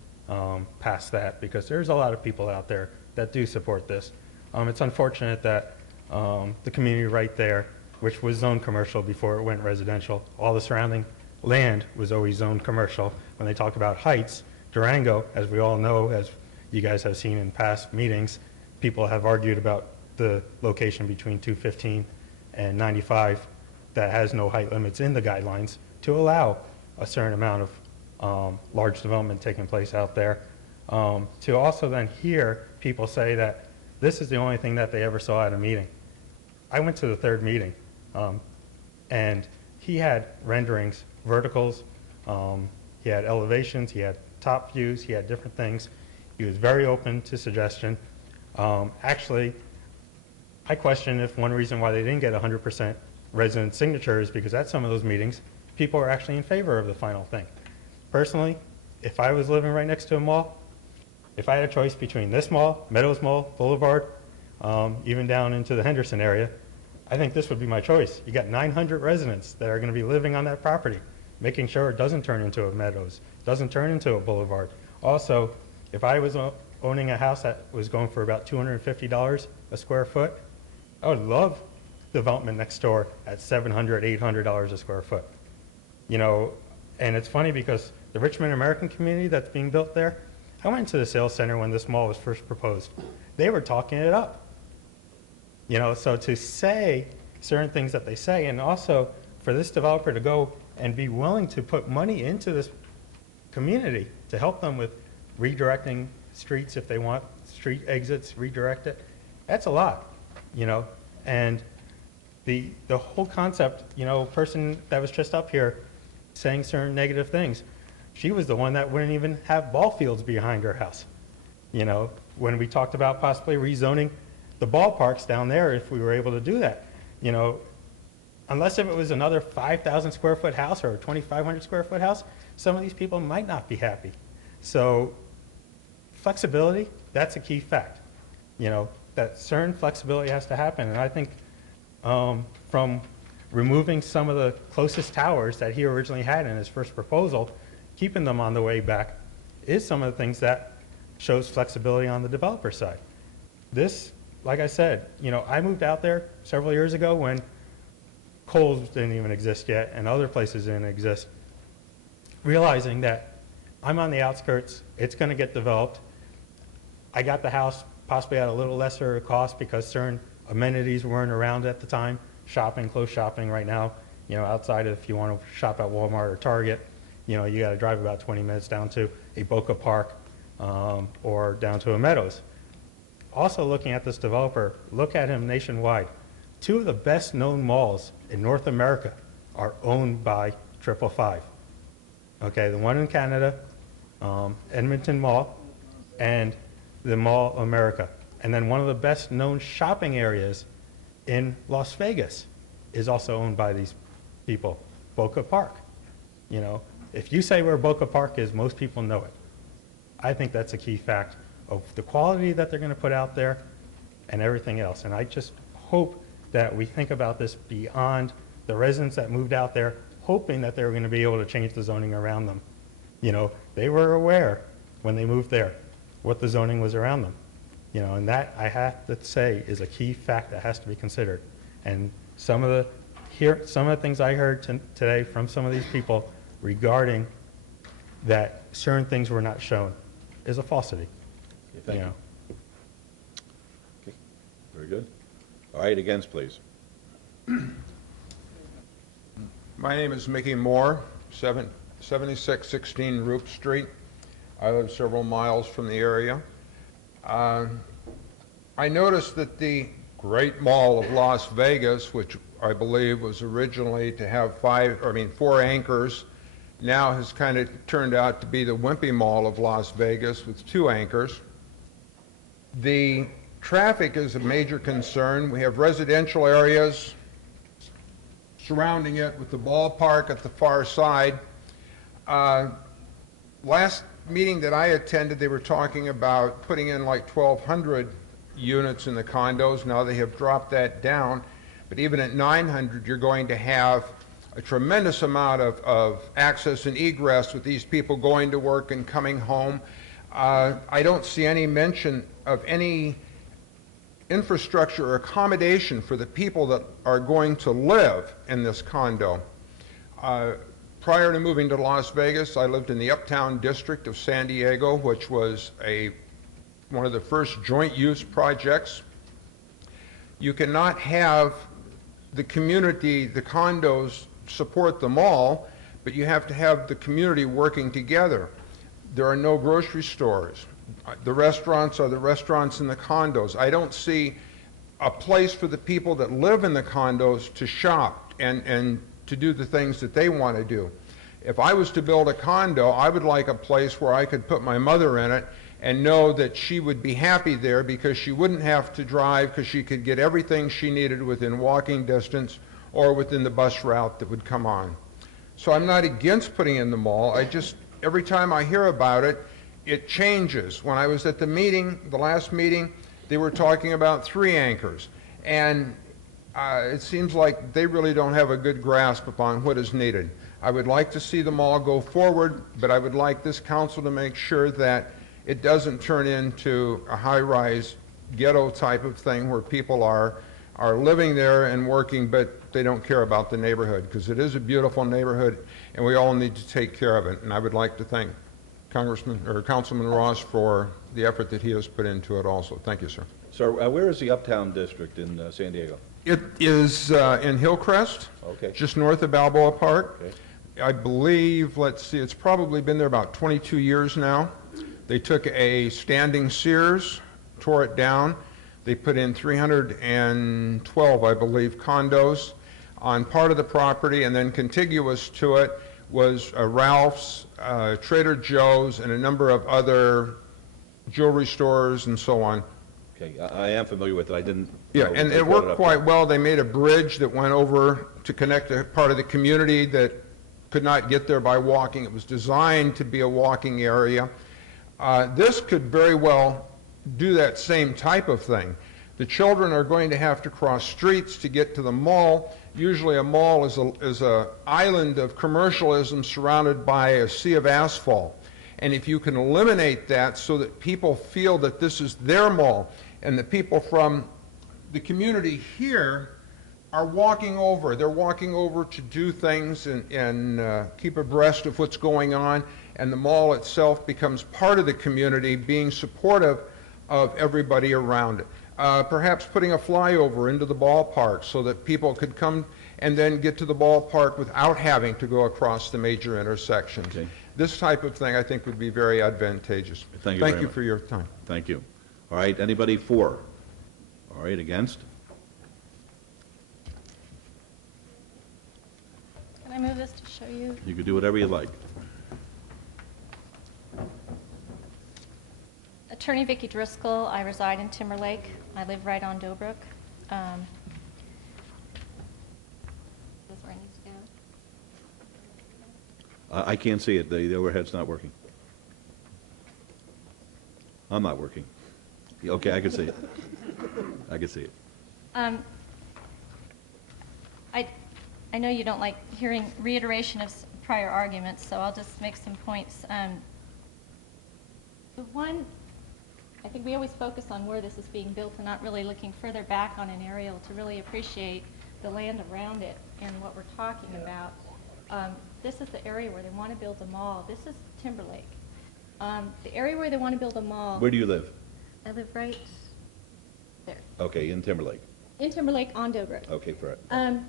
past that, because there's a lot of people out there that do support this. It's unfortunate that the community right there, which was zoned commercial before it went residential, all the surrounding land was always zoned commercial. When they talk about heights, Durango, as we all know, as you guys have seen in past meetings, people have argued about the location between 215 and 95 that has no height limits in the guidelines to allow a certain amount of large development taking place out there. To also then hear people say that this is the only thing that they ever saw at a meeting. I went to the third meeting, and he had renderings, verticals, he had elevations, he had top views, he had different things. He was very open to suggestion. Actually, I question if one reason why they didn't get 100% resident signatures, because at some of those meetings, people are actually in favor of the final thing. Personally, if I was living right next to a mall, if I had a choice between this mall, Meadows Mall, Boulevard, even down into the Henderson area, I think this would be my choice. You got 900 residents that are going to be living on that property, making sure it doesn't turn into a Meadows, doesn't turn into a Boulevard. Also, if I was owning a house that was going for about $250 a square foot, I would love development next door at $700, $800 a square foot. And it's funny because the Richmond American community that's being built there, I went to the sales center when this mall was first proposed. They were talking it up. So to say certain things that they say, and also for this developer to go and be willing to put money into this community to help them with redirecting streets if they want street exits, redirect it, that's a lot, And the whole concept, person that was just up here saying certain negative things, she was the one that wouldn't even have ball fields behind her house. When we talked about possibly rezoning the ballparks down there, if we were able to do that, unless if it was another 5,000 square foot house or a 2,500 square foot house, some of these people might not be happy. So flexibility, that's a key fact. That certain flexibility has to happen. And I think from removing some of the closest towers that he originally had in his first proposal, keeping them on the way back, is some of the things that shows flexibility on the developer side. This, like I said, I moved out there several years ago when Kohl's didn't even exist yet and other places didn't exist, realizing that I'm on the outskirts, it's going to get developed. I got the house possibly at a little lesser cost because certain amenities weren't around at the time. Shopping, close shopping right now, outside of if you want to shop at Walmart or Target, you got to drive about 20 minutes down to a Boca Park or down to a Meadows. Also looking at this developer, look at him nationwide. 2 of the best known malls in North America are owned by 555. Okay, the one in Canada, Edmonton Mall, and the Mall America. And then one of the best known shopping areas in Las Vegas is also owned by these people, Boca Park. If you say where Boca Park is, most people know it. I think that's a key fact of the quality that they're going to put out there and everything else. And I just hope that we think about this beyond the residents that moved out there, hoping that they were going to be able to change the zoning around them. You know, they were aware when they moved there what the zoning was around them. You know, and that, I have to say, is a key fact that has to be considered. And some of the things I heard today from some of these people regarding that certain things were not shown is a falsity. Okay, thank you you. know. Okay, very good. All right, against, please. My name is Mickey Moore, 7616 Roop Street. I live several miles from the area. I noticed that the Great Mall of Las Vegas, which I believe was originally to have 4 anchors, now has kind of turned out to be the Wimpy Mall of Las Vegas with 2 anchors. The traffic is a major concern. We have residential areas surrounding it with the ballpark at the far side. Last meeting that I attended, they were talking about putting in like 1,200 units in the condos. Now they have dropped that down. But even at 900, you're going to have a tremendous amount of access and egress with these people going to work and coming home. I don't see any mention of any infrastructure or accommodation for the people that are going to live in this condo. Prior to moving to Las Vegas, I lived in the Uptown District of San Diego, which was one of the first joint use projects. You cannot have the community, the condos support them all, but you have to have the community working together. There are no grocery stores. The restaurants are the restaurants in the condos. I don't see a place for the people that live in the condos to shop and to do the things that they want to do. If I was to build a condo, I would like a place where I could put my mother in it and know that she would be happy there because she wouldn't have to drive, because she could get everything she needed within walking distance or within the bus route that would come on. So I'm not against putting in the mall. Every time I hear about it, it changes. When I was at the meeting, the last meeting, they were talking about 3 anchors. And it seems like they really don't have a good grasp upon what is needed. I would like to see them all go forward, but I would like this council to make sure that it doesn't turn into a high-rise ghetto type of thing where people are living there and working, but they don't care about the neighborhood, because it is a beautiful neighborhood and we all need to take care of it. And I would like to thank Councilman Ross for the effort that he has put into it also. Thank you, sir. Sir, where is the Uptown District in San Diego? It is in Hillcrest, just north of Balboa Park. Okay. I believe, let's see, it's probably been there about 22 years now. They took a standing Sears, tore it down. They put in 312, I believe, condos on part of the property, and then contiguous to it was Ralph's, Trader Joe's, and a number of other jewelry stores and so on. Okay, I am familiar with it. I didn't. Yeah, and it worked quite well. They made a bridge that went over to connect a part of the community that could not get there by walking. It was designed to be a walking area. This could very well do that same type of thing. The children are going to have to cross streets to get to the mall. Usually a mall is a island of commercialism surrounded by a sea of asphalt. And if you can eliminate that so that people feel that this is their mall, and the people from the community here are walking over. They're walking over to do things and keep abreast of what's going on, and the mall itself becomes part of the community, being supportive of everybody around it. Perhaps putting a flyover into the ballpark so that people could come and then get to the ballpark without having to go across the major intersections. Okay. This type of thing, I think, would be very advantageous. Thank you very much for your time. Thank you. All right, anybody for? All right, against? Can I move this to show you? You can do whatever you like. Attorney Vicki Driscoll. I reside in Timberlake. I live right on Dobrook. Is this where I need to go? I can't see it. The overhead's not working. I'm not working. Okay, I can see it. I can see it. I know you don't like hearing reiteration of prior arguments, so I'll just make some points. The one, I think we always focus on where this is being built and not really looking further back on an aerial to really appreciate the land around it and what we're talking about. This is the area where they want to build a mall. This is Timberlake. The area where they want to build a mall. Where do you live? I live right there. Okay, in Timberlake. In Timberlake on Dobruk. Okay, for it.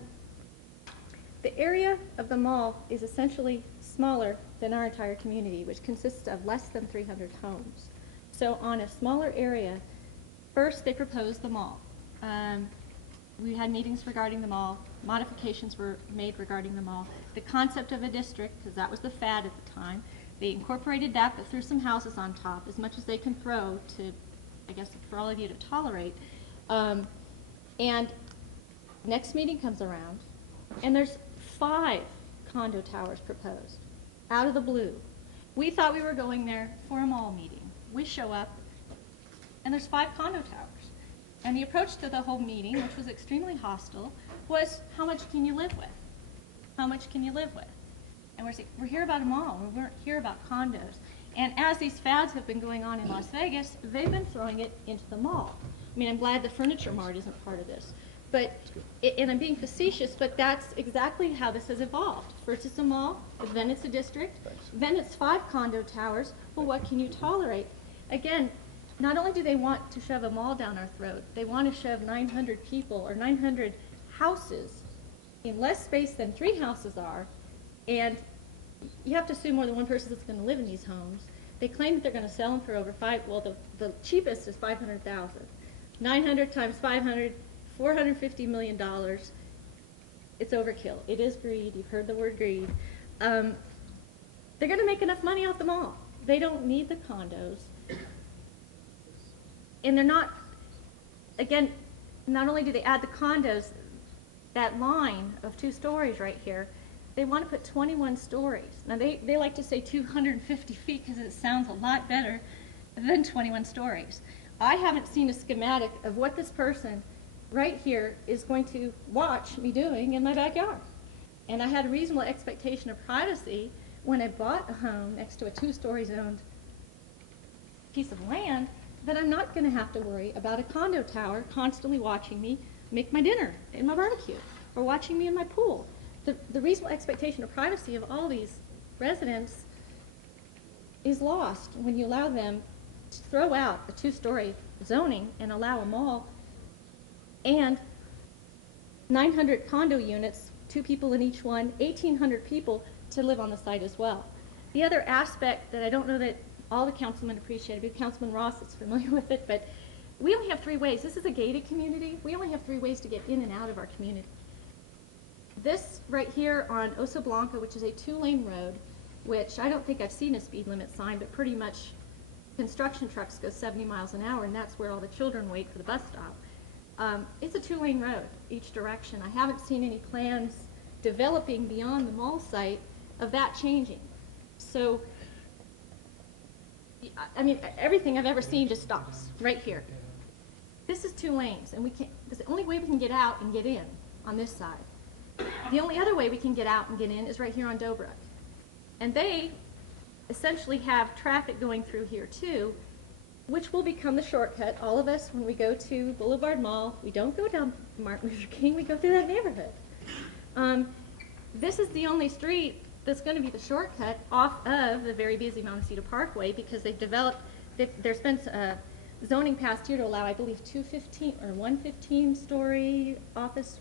The area of the mall is essentially smaller than our entire community, which consists of less than 300 homes. So on a smaller area, first they proposed the mall. We had meetings regarding the mall. Modifications were made regarding the mall. The concept of a district, because that was the fad at the time, they incorporated that but threw some houses on top, as much as they can throw to, I guess, for all of you to tolerate. And next meeting comes around, and there's 5 condo towers proposed, out of the blue. We thought we were going there for a mall meeting. We show up, and there's 5 condo towers. And the approach to the whole meeting, which was extremely hostile, was how much can you live with? How much can you live with? And we're saying, we're here about a mall, we weren't here about condos. And as these fads have been going on in Las Vegas, they've been throwing it into the mall. I mean, I'm glad the Furniture Mart isn't part of this. But, and I'm being facetious, but that's exactly how this has evolved. First it's a mall, then it's a district, then it's 5 condo towers. Well, what can you tolerate? Again, not only do they want to shove a mall down our throat, they want to shove 900 people or 900 houses in less space than 3 houses are, and you have to assume more than one person is going to live in these homes. They claim that they're going to sell them for over the cheapest is $500,000. 900 times 500, $450 million. It's overkill. It is greed. You've heard the word greed. They're going to make enough money off the mall. They don't need the condos. And they're not, again, not only do they add the condos, that line of 2 stories right here, they want to put 21 stories. Now, they like to say 250 feet because it sounds a lot better than 21 stories. I haven't seen a schematic of what this person right here is going to watch me doing in my backyard. And I had a reasonable expectation of privacy when I bought a home next to a 2-story zoned piece of land, that I'm not going to have to worry about a condo tower constantly watching me make my dinner in my barbecue or watching me in my pool. The reasonable expectation of privacy of all these residents is lost when you allow them to throw out a 2-story zoning and allow a mall and 900 condo units, 2 people in each one, 1,800 people to live on the site as well. The other aspect that I don't know that all the councilmen appreciate, but Councilman Ross is familiar with it, but we only have 3 ways. This is a gated community. We only have 3 ways to get in and out of our community. This right here on Oso Blanco, which is a 2-lane road, which I don't think I've seen a speed limit sign, but pretty much construction trucks go 70 miles an hour, and that's where all the children wait for the bus stop. It's a 2-lane road each direction. I haven't seen any plans developing beyond the mall site of that changing. So, I mean, everything I've ever seen just stops right here. This is 2 lanes, and we can't, this is the only way we can get out and get in on this side. The only other way we can get out and get in is right here on Dobruk. And they essentially have traffic going through here too, which will become the shortcut. All of us, when we go to Boulevard Mall, we don't go down Martin Luther King, we go through that neighborhood. This is the only street that's going to be the shortcut off of the very busy Montecito Parkway, because they've developed, there's been zoning passed here to allow, I believe, 115-story office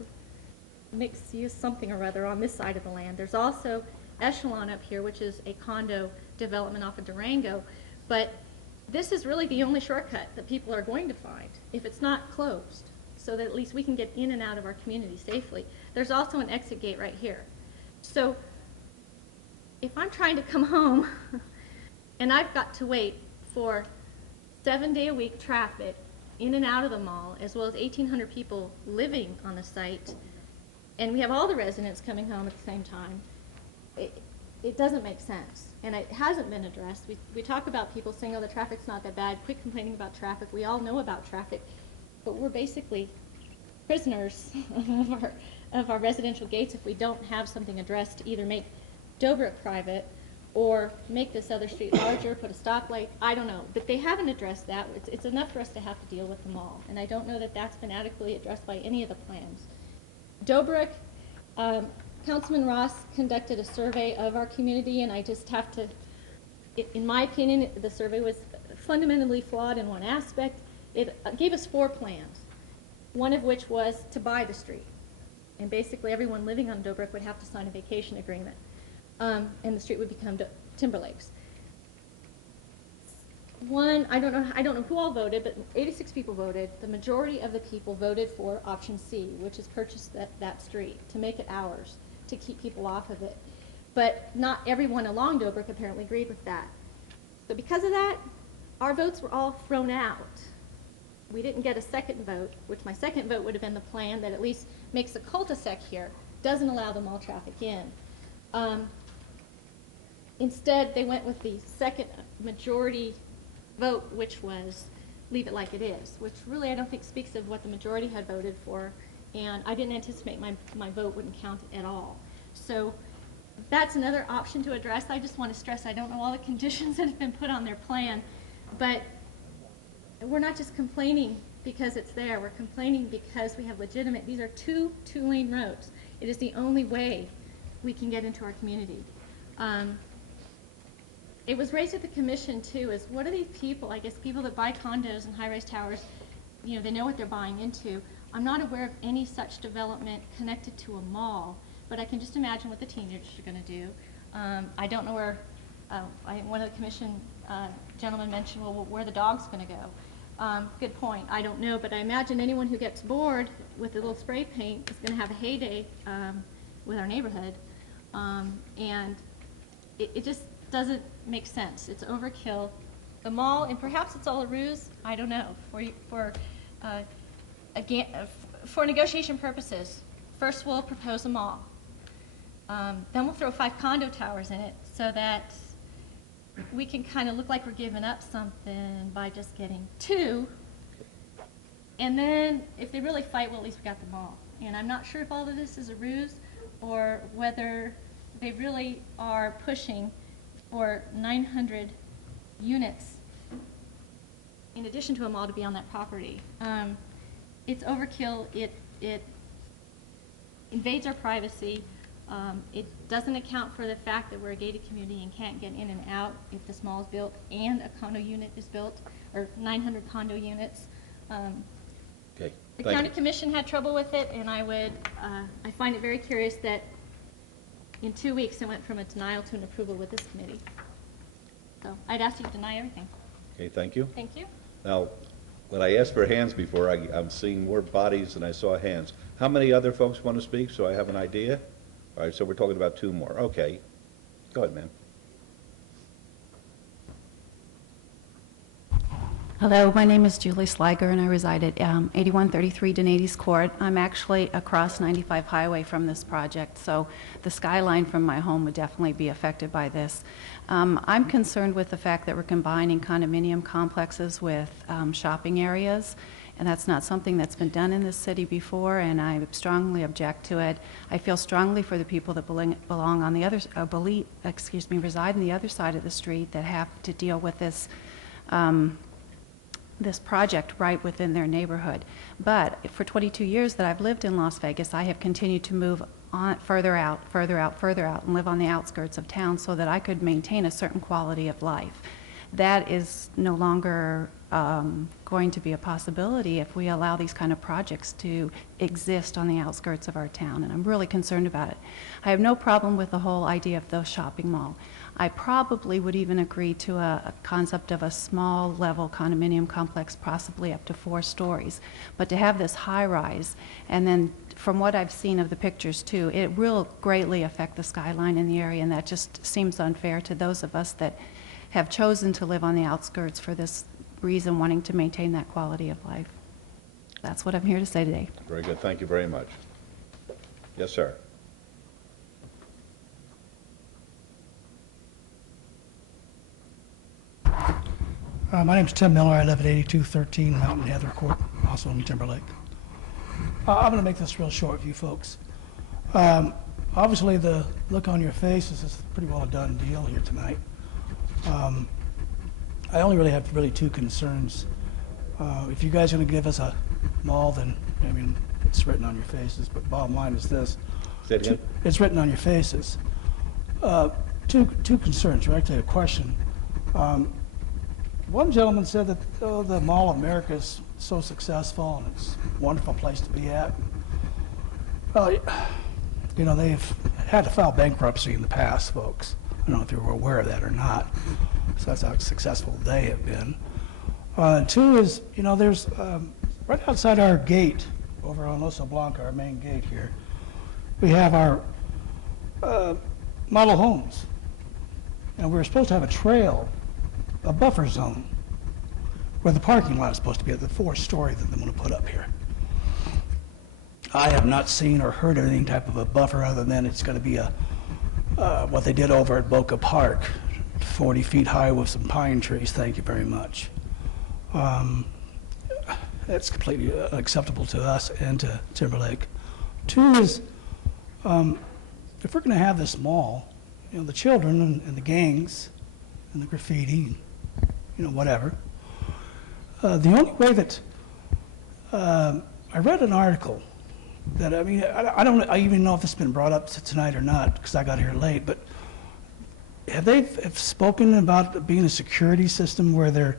mixed use something or other on this side of the land. There's also Echelon up here, which is a condo development off of Durango, but this is really the only shortcut that people are going to find if it's not closed, so that at least we can get in and out of our community safely. There's also an exit gate right here. So if I'm trying to come home and I've got to wait for 7-day-a-week traffic in and out of the mall, as well as 1,800 people living on the site, and we have all the residents coming home at the same time, it doesn't make sense. And it hasn't been addressed. We talk about people saying, oh, the traffic's not that bad, quit complaining about traffic. We all know about traffic, but we're basically prisoners of our residential gates if we don't have something addressed to either make Dobrik private or make this other street larger, put a stoplight, I don't know. But they haven't addressed that. It's enough for us to have to deal with them all. And I don't know that that's been adequately addressed by any of the plans. Dobrik, Councilman Ross conducted a survey of our community, and I just have to, in my opinion, the survey was fundamentally flawed in one aspect. It gave us 4 plans, one of which was to buy the street. And basically everyone living on Dobrik would have to sign a vacation agreement. And the street would become Timberlakes. I don't know who all voted, but 86 people voted. The majority of the people voted for option C, which is purchase that street, to make it ours, to keep people off of it. But not everyone along Dobrik apparently agreed with that. So because of that, our votes were all thrown out. We didn't get a second vote, which my second vote would have been the plan that at least makes a cul-de-sac here, doesn't allow the mall traffic in. Instead, they went with the second majority vote, which was leave it like it is, which really I don't think speaks of what the majority had voted for, and I didn't anticipate my vote wouldn't count at all. So that's another option to address. I just want to stress I don't know all the conditions that have been put on their plan, but we're not just complaining because it's there. We're complaining because we have legitimate, these are two-lane roads. It is the only way we can get into our community. It was raised at the commission too, is what are these people, I guess people that buy condos and high-rise towers, you know, they know what they're buying into. I'm not aware of any such development connected to a mall, but I can just imagine what the teenagers are going to do. I don't know where, one of the commission gentlemen mentioned, well, where the dog's going to go. Good point. I don't know, but I imagine anyone who gets bored with a little spray paint is going to have a heyday with our neighborhood. And it just doesn't make sense. It's overkill. The mall, and perhaps it's all a ruse, I don't know, for negotiation purposes. First we'll propose a mall. Then we'll throw 5 condo towers in it so that we can kind of look like we're giving up something by just getting 2. And then if they really fight, well, at least we got the mall. And I'm not sure if all of this is a ruse or whether they really are pushing for 900 units in addition to a mall to be on that property. It's overkill. It invades our privacy. It doesn't account for the fact that we're a gated community and can't get in and out if this mall is built and a condo unit is built, or 900 condo units. Okay. The county commission had trouble with it, and I find it very curious that in 2 weeks it went from a denial to an approval with this committee. So I'd ask you to deny everything. Okay, thank you. Thank you. Now, when I asked for hands before, I'm seeing more bodies than I saw hands. How many other folks want to speak, so I have an idea? All right, so we're talking about 2 more. Okay. Go ahead, ma'am. Hello, my name is Julie Sliger, and I reside at 8133 Donades Court. I'm actually across 95 Highway from this project, so the skyline from my home would definitely be affected by this. I'm concerned with the fact that we're combining condominium complexes with shopping areas, and that's not something that's been done in this city before, and I strongly object to it. I feel strongly for the people that belong on the other, reside on the other side of the street that have to deal with this this project right within their neighborhood. But for 22 years that I've lived in Las Vegas, I have continued to move on further out, and live on the outskirts of town so that I could maintain a certain quality of life. That is no longer going to be a possibility if we allow these kind of projects to exist on the outskirts of our town, and I'm really concerned about it. I have no problem with the whole idea of the shopping mall. I probably would even agree to a concept of a small level condominium complex, possibly up to 4 stories. But to have this high rise, and then from what I've seen of the pictures too, it will greatly affect the skyline in the area, and that just seems unfair to those of us that have chosen to live on the outskirts for this reason, wanting to maintain that quality of life. That's what I'm here to say today. Very good. Thank you very much. Yes, sir. My name's Tim Miller. I live at 8213 Mountain Heather Court, also in Timberlake. I'm going to make this real short with you folks. Obviously, the look on your faces is a pretty well done deal here tonight. I only really have two concerns. If you guys are going to give us a mall, then, I mean, it's written on your faces, but bottom line is this. Say it again? It's written on your faces. Two concerns, or actually a question. One gentleman said that, oh, the Mall of America is so successful and it's a wonderful place to be at. Well, you know, they've had to file bankruptcy in the past, folks. I don't know if you were aware of that or not. So that's how successful they have been. Two is, you know, there's right outside our gate over on Oso Blanca, our main gate here, we have our model homes. And we're supposed to have a trail, a buffer zone, where the parking lot is supposed to be at the 4-story that they want to put up here. I have not seen or heard of any type of a buffer other than it's going to be a what they did over at Boca Park, 40 feet high with some pine trees. Thank you very much. That's completely unacceptable to us and to Timberlake. Two is, if we're going to have this mall, you know, the children and the gangs and the graffiti, you know, whatever. The only way that I read an article that, I mean, I even know if it's been brought up tonight or not because I got here late, but have they spoken about being a security system where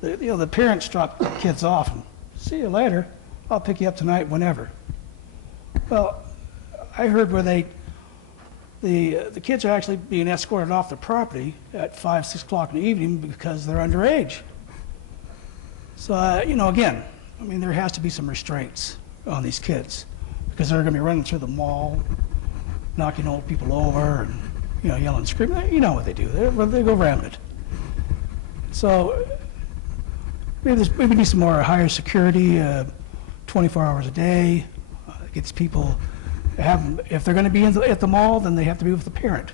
you know, the parents drop the kids off and see you later, I'll pick you up tonight whenever. Well, I heard where the kids are actually being escorted off the property at 5, 6 o'clock in the evening because they're underage. So, you know, again, I mean, there has to be some restraints on these kids because they're going to be running through the mall, knocking old people over and, you know, yelling and screaming. You know what they do. They go rampant. So maybe need some more higher security, 24 hours a day, gets people, if they're going to be at the mall, then they have to be with the parent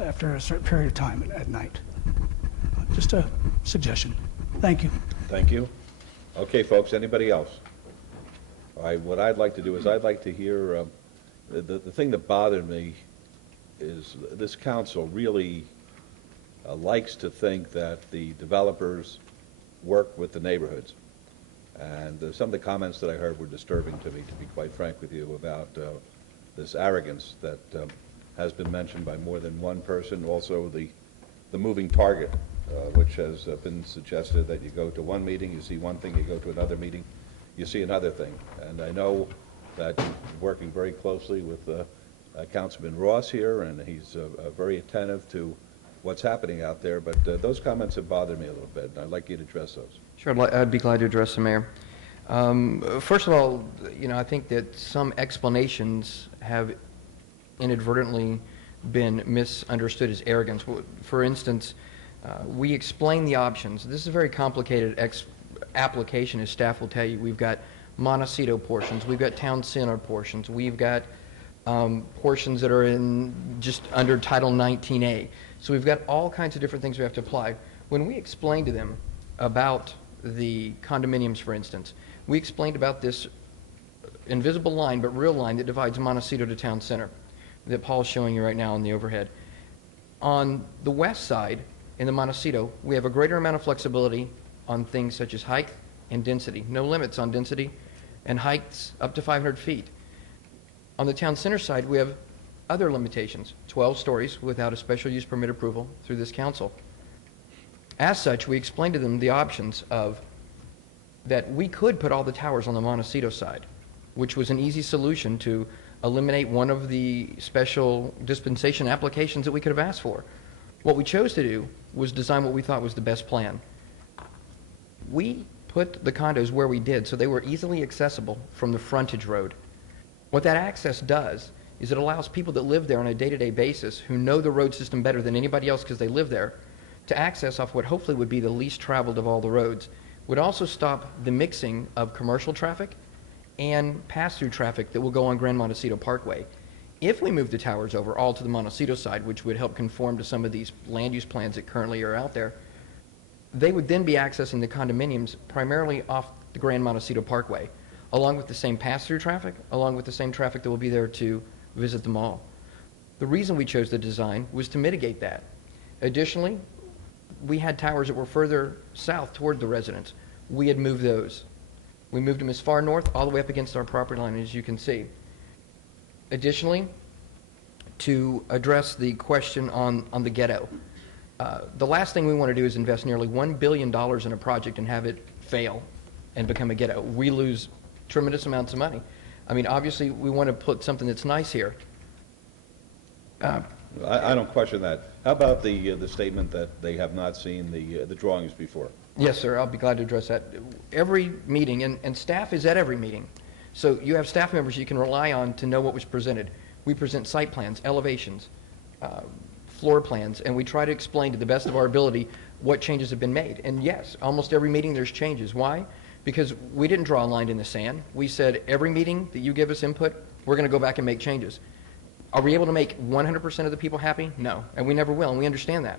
after a certain period of time at night. Just a suggestion. Thank you. Thank you. Okay, folks, anybody else? All right, what I'd like to do is I'd like to hear, the thing that bothered me is this council really likes to think that the developers work with the neighborhoods. And some of the comments that I heard were disturbing to me, to be quite frank with you, about this arrogance that has been mentioned by more than one person. Also, the moving target, which has been suggested that you go to one meeting, you see one thing, you go to another meeting, you see another thing. And I know that you're working very closely with Councilman Ross here, and he's very attentive to what's happening out there, but those comments have bothered me a little bit, and I'd like you to address those. Sure, I'd be glad to address the mayor. First of all, you know, I think that some explanations have inadvertently been misunderstood as arrogance. For instance, we explain the options. This is a very complicated application, as staff will tell you. We've got Montecito portions, we've got Town Center portions, we've got portions that are in just under Title 19A. So we've got all kinds of different things we have to apply. When we explain to them about the condominiums, for instance, we explained about this invisible line, but real line that divides Montecito to Town Center that Paul's showing you right now on the overhead. On the west side, in the Montecito, we have a greater amount of flexibility on things such as height and density. No limits on density and heights up to 500 feet. On the Town Center side, we have other limitations, 12 stories without a special use permit approval through this council. As such, we explained to them the options of that we could put all the towers on the Montecito side, which was an easy solution to eliminate one of the special dispensation applications that we could have asked for. What we chose to do was design what we thought was the best plan. We put the condos where we did so they were easily accessible from the frontage road. What that access does is it allows people that live there on a day-to-day basis, who know the road system better than anybody else because they live there, to access off what hopefully would be the least traveled of all the roads. Would also stop the mixing of commercial traffic and pass-through traffic that will go on Grand Montecito Parkway. If we move the towers over all to the Montecito side, which would help conform to some of these land use plans that currently are out there, they would then be accessing the condominiums primarily off the Grand Montecito Parkway. along with the same pass-through traffic, along with the same traffic that will be there to visit the mall. The reason we chose the design was to mitigate that. Additionally, we had towers that were further south toward the residents. We had moved those. We moved them as far north, all the way up against our property line, as you can see. Additionally, to address the question on the ghetto, the last thing we want to do is invest nearly $1 billion in a project and have it fail and become a ghetto. We lose tremendous amounts of money. I mean, obviously, we want to put something that's nice here. I don't question that. How about the statement that they have not seen the drawings before? Yes, sir, I'll be glad to address that. Every meeting, and staff is at every meeting, so you have staff members you can rely on to know what was presented. We present site plans, elevations, floor plans, and we try to explain to the best of our ability what changes have been made. And yes, almost every meeting there's changes. Why? Because we didn't draw a line in the sand. We said every meeting that you give us input, we're going to go back and make changes. Are we able to make 100% of the people happy? No, and we never will, and we understand that.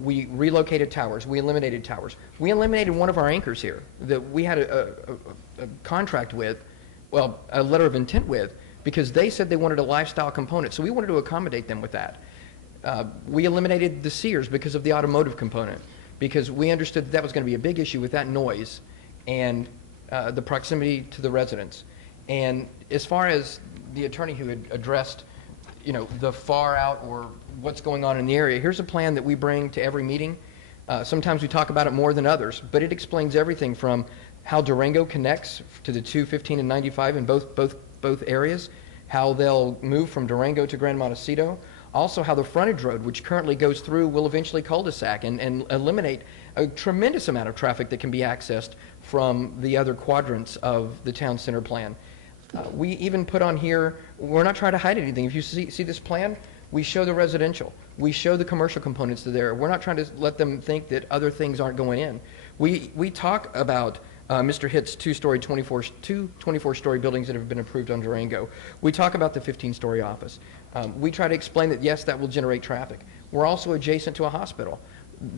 We relocated towers. We eliminated towers. We eliminated one of our anchors here that we had a contract with, well, a letter of intent with, because they said they wanted a lifestyle component, so we wanted to accommodate them with that. We eliminated the Sears because of the automotive component, because we understood that was going to be a big issue with that noise and the proximity to the residents. And as far as the attorney who had addressed, you know, the far out or what's going on in the area, here's a plan that we bring to every meeting. Sometimes we talk about it more than others, but it explains everything from how Durango connects to the 215 and 95 in both areas, how they'll move from Durango to Grand Montecito, also how the frontage road, which currently goes through, will eventually cul-de-sac and eliminate a tremendous amount of traffic that can be accessed from the other quadrants of the town center plan. We even put on here, we're not trying to hide anything. If you see this plan, we show the residential. We show the commercial components that are there. We're not trying to let them think that other things aren't going in. We talk about Mr. Hitt's two 24-story buildings that have been approved on Durango. We talk about the 15-story office. We try to explain that, yes, that will generate traffic. We're also adjacent to a hospital.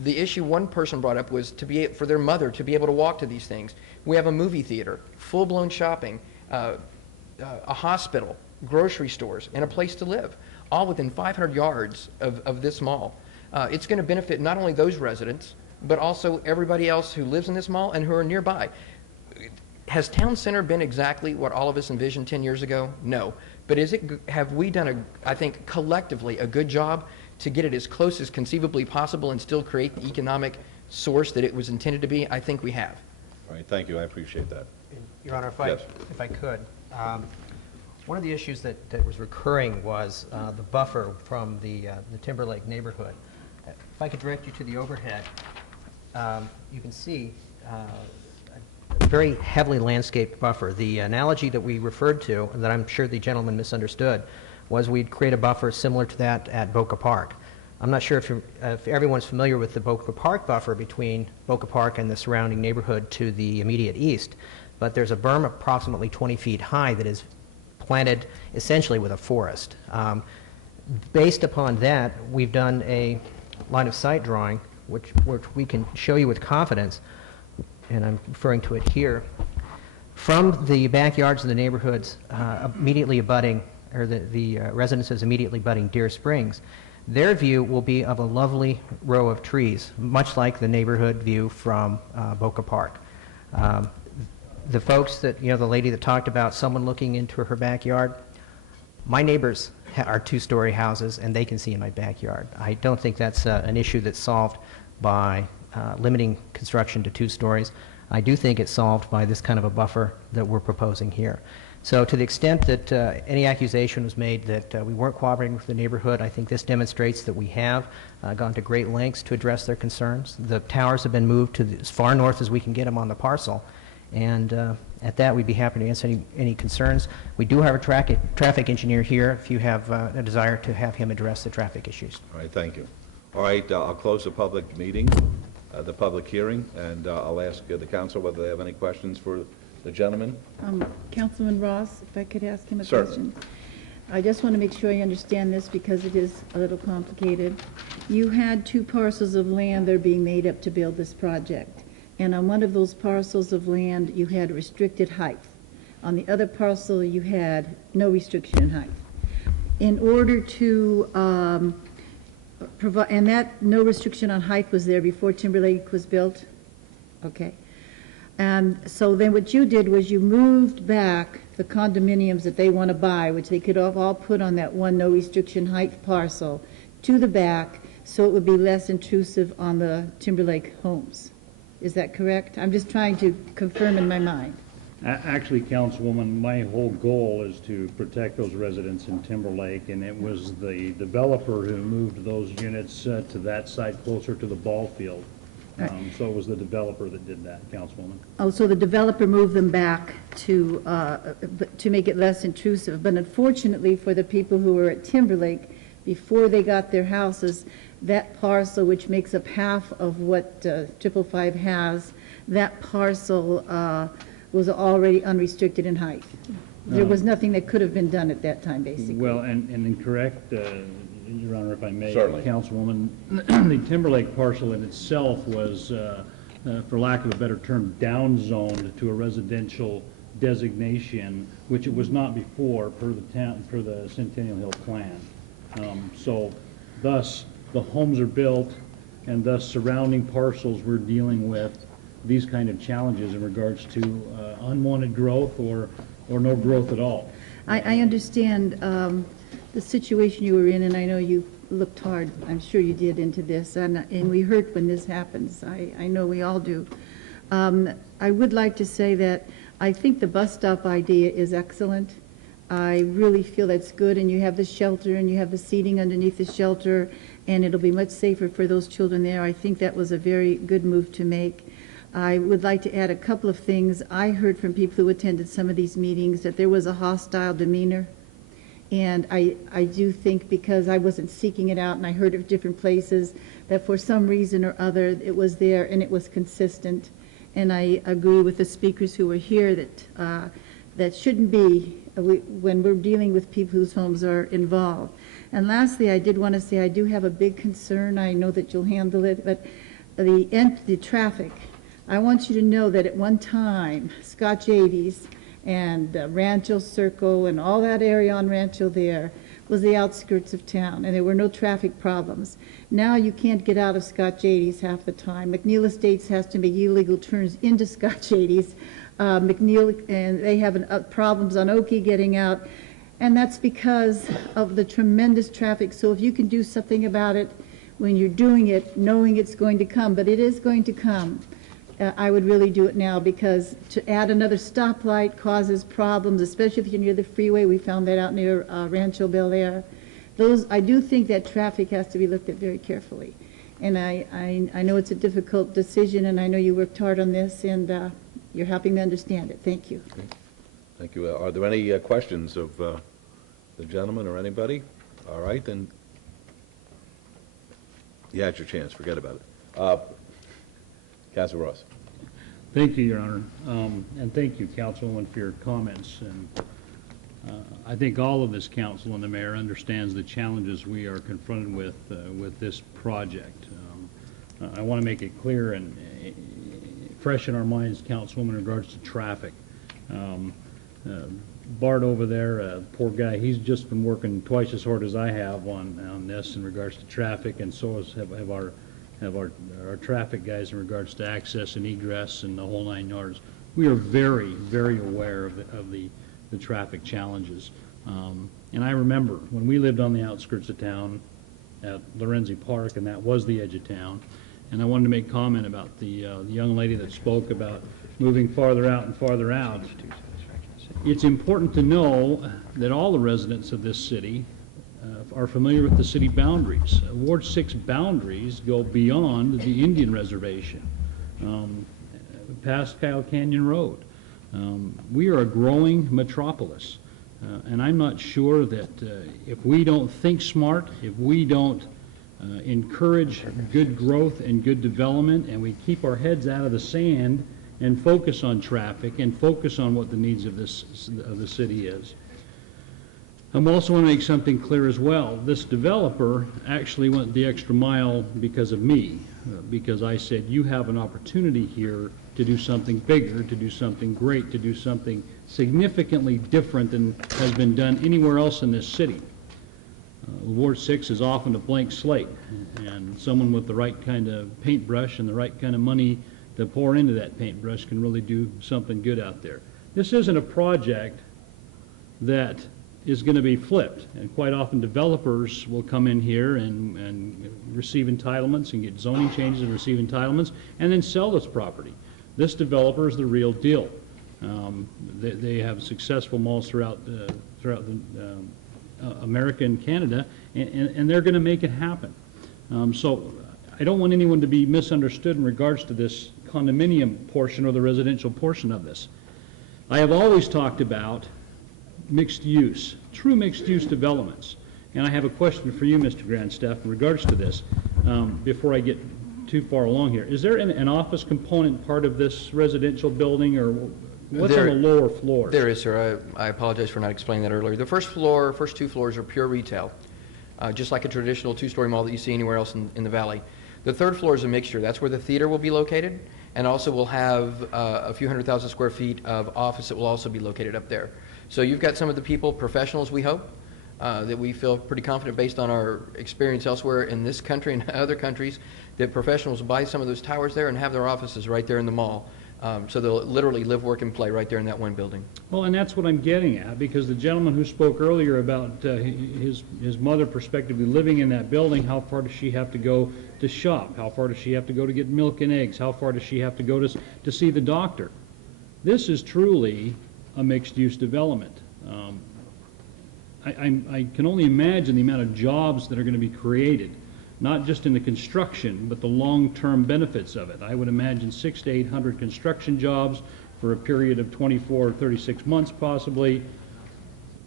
The issue one person brought up was for their mother to be able to walk to these things. We have a movie theater, full-blown shopping, a hospital, grocery stores, and a place to live, all within 500 yards of this mall. It's going to benefit not only those residents, but also everybody else who lives in this mall and who are nearby. Has Town Center been exactly what all of us envisioned 10 years ago? No. But have we done, I think, collectively a good job to get it as close as conceivably possible and still create the economic source that it was intended to be? I think we have. All right, thank you. I appreciate that. Your Honor, Yes. if I could, one of the issues that was recurring was the buffer from the Timberlake neighborhood. If I could direct you to the overhead, you can see a very heavily landscaped buffer. The analogy that we referred to, and that I'm sure the gentleman misunderstood, was we'd create a buffer similar to that at Boca Park. I'm not sure if everyone's familiar with the Boca Park buffer between Boca Park and the surrounding neighborhood to the immediate east, but there's a berm approximately 20 feet high that is planted essentially with a forest. Based upon that, we've done a line of sight drawing, which we can show you with confidence, and I'm referring to it here, from the backyards of the neighborhoods immediately abutting, or the residences immediately abutting Deer Springs. Their view will be of a lovely row of trees, much like the neighborhood view from Boca Park. The folks that, the lady that talked about someone looking into her backyard, my neighbors are two-story houses, and they can see in my backyard. I don't think that's an issue that's solved by limiting construction to 2 stories. I do think it's solved by this kind of a buffer that we're proposing here. So to the extent that any accusation was made that we weren't cooperating with the neighborhood, I think this demonstrates that we have gone to great lengths to address their concerns. The towers have been moved to as far north as we can get them on the parcel, and at that we'd be happy to answer any concerns. We do have a traffic engineer here if you have a desire to have him address the traffic issues. All right, thank you. All right, I'll close the public meeting, the public hearing, and I'll ask the council whether they have any questions for the gentleman. Councilman Ross, if I could ask him a Sure. question. I just want to make sure I understand this because it is a little complicated. You had 2 parcels of land that are being made up to build this project. And on one of those parcels of land, you had restricted height. On the other parcel, you had no restriction in height. In order to provide, and that no restriction on height was there before Timberlake was built? Okay. And so then what you did was you moved back the condominiums that they want to buy, which they could have all put on that one no restriction height parcel, to the back, so it would be less intrusive on the Timberlake homes. Is that correct? I'm just trying to confirm in my mind. Actually, Councilwoman, my whole goal is to protect those residents in Timberlake, and it was the developer who moved those units to that site closer to the ball field. So it was the developer that did that, Councilwoman. Oh, so the developer moved them back to make it less intrusive. But unfortunately for the people who were at Timberlake, before they got their houses, that parcel, which makes up half of what 555 has, that parcel was already unrestricted in height. There was nothing that could have been done at that time, basically. Well, and incorrect, Your Honor, if I may, Certainly. Councilwoman, the Timberlake parcel in itself was, for lack of a better term, down-zoned to a residential designation, which it was not before per the Centennial Hill plan. So thus, the homes are built, and thus surrounding parcels we're dealing with these kind of challenges in regards to unwanted growth or no growth at all. I understand the situation you were in, and I know you looked hard, I'm sure you did, into this, and we hurt when this happens. I know we all do. I would like to say that I think the bus stop idea is excellent. I really feel that's good, and you have the shelter, and you have the seating underneath the shelter, and it'll be much safer for those children there. I think that was a very good move to make. I would like to add a couple of things. I heard from people who attended some of these meetings that there was a hostile demeanor. And I do think, because I wasn't seeking it out and I heard it different places, that for some reason or other it was there and it was consistent. And I agree with the speakers who were here that that shouldn't be when we're dealing with people whose homes are involved. And lastly, I did want to say I do have a big concern. I know that you'll handle it, but the traffic. I want you to know that at one time, Scotch 80s and Rancho Circle and all that area on Rancho there was the outskirts of town, and there were no traffic problems. Now you can't get out of Scotch 80s half the time. McNeil Estates has to make illegal turns into Scotch 80s. McNeil, and they have problems on Oakey getting out, and that's because of the tremendous traffic. So if you can do something about it when you're doing it, knowing it's going to come, but it is going to come, I would really do it now, because to add another stoplight causes problems, especially if you're near the freeway. We found that out near Rancho Bel Air. I do think that traffic has to be looked at very carefully. And I know it's a difficult decision, and I know you worked hard on this, and you're helping me understand it. Thank you. Thank you. Are there any questions of the gentleman or anybody? All right, then. Yeah, it's your chance. Forget about it. Councilor Ross. Thank you, Your Honor, and thank you, Councilwoman, for your comments. And I think all of this council and the mayor understands the challenges we are confronted with this project. I want to make it clear and fresh in our minds, Councilwoman, in regards to traffic. Bart over there, poor guy, he's just been working twice as hard as I have on this in regards to traffic, and so have our traffic guys in regards to access and egress and the whole 9 yards. We are very, very aware of the traffic challenges. And I remember when we lived on the outskirts of town at Lorenzi Park, and that was the edge of town, and I wanted to make comment about the young lady that spoke about moving farther out and farther out. It's important to know that all the residents of this city are familiar with the city boundaries. Ward 6 boundaries go beyond the Indian Reservation, past Kyle Canyon Road. We are a growing metropolis, and I'm not sure that if we don't think smart, if we don't encourage good growth and good development, and we keep our heads out of the sand and focus on traffic and focus on what the needs of the city is. I also want to make something clear as well. This developer actually went the extra mile because of me, because I said, you have an opportunity here to do something bigger, to do something great, to do something significantly different than has been done anywhere else in this city. Ward 6 is often a blank slate, and someone with the right kind of paintbrush and the right kind of money to pour into that paintbrush can really do something good out there. This isn't a project that is going to be flipped, and quite often developers will come in here and receive entitlements and get zoning changes and receive entitlements and then sell this property. This developer is the real deal. They have successful malls throughout America and Canada, and they're going to make it happen. So I don't want anyone to be misunderstood in regards to this condominium portion or the residential portion of this. I have always talked about mixed use, true mixed use developments. And I have a question for you, Mr. Grandstaff, in regards to this, before I get too far along here. Is there an office component part of this residential building, or what's on the lower floors? There is, sir. I apologize for not explaining that earlier. The first two floors are pure retail, just like a traditional two-story mall that you see anywhere else in the valley. The third floor is a mixture. That's where the theater will be located, and also we'll have a few 100,000 square feet of office that will also be located up there. So you've got some of the people, professionals we hope, that we feel pretty confident based on our experience elsewhere in this country and other countries, that professionals buy some of those towers there and have their offices right there in the mall. So they'll literally live, work, and play right there in that one building. Well, and that's what I'm getting at, because the gentleman who spoke earlier about his mother prospectively living in that building, how far does she have to go to shop? How far does she have to go to get milk and eggs? How far does she have to go to see the doctor? This is truly a mixed-use development. I can only imagine the amount of jobs that are going to be created, not just in the construction, but the long-term benefits of it. I would imagine 600 to 800 construction jobs for a period of 24 or 36 months possibly,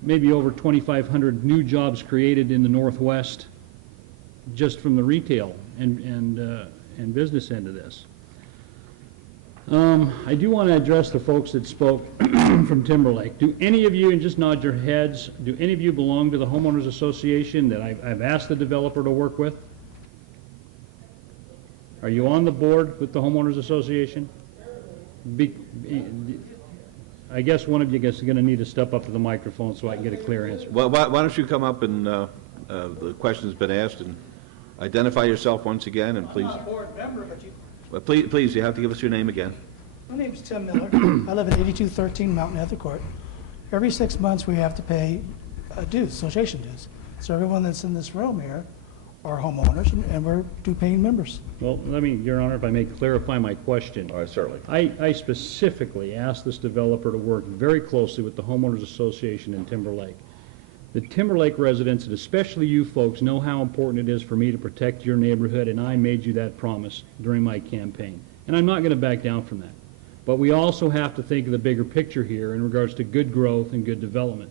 maybe over 2,500 new jobs created in the Northwest just from the retail and business end of this. I do want to address the folks that spoke from Timberlake. Do any of you, and just nod your heads, do any of you belong to the homeowners association that I've asked the developer to work with? Are you on the board with the homeowners association? I guess one of you is going to need to step up to the microphone so I can get a clear answer. Well, why don't you come up and the question's been asked, and identify yourself once again, and please. I'm not a board member, but you... Well, please, you have to give us your name again. My name's Tim Miller. I live at 8213 Mountain Heather Court. Every 6 months we have to pay dues, association dues. So everyone that's in this room here are homeowners, and we're due-paying members. Well, let me, Your Honor, if I may clarify my question. All right, certainly. I specifically asked this developer to work very closely with the homeowners association in Timberlake. The Timberlake residents, and especially you folks, know how important it is for me to protect your neighborhood, and I made you that promise during my campaign. And I'm not going to back down from that. But we also have to think of the bigger picture here in regards to good growth and good development.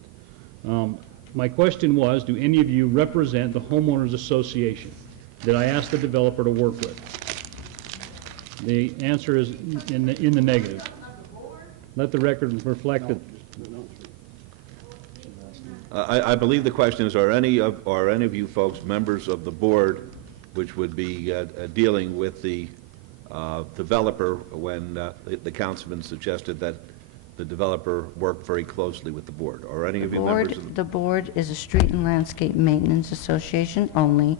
My question was, do any of you represent the homeowners association that I asked the developer to work with? The answer is in the negative. Let the record reflect that. I believe the question is, are any of you folks members of the board which would be dealing with the developer when the councilman suggested that the developer work very closely with the board? Are any of you members of The board is a street and landscape maintenance association only,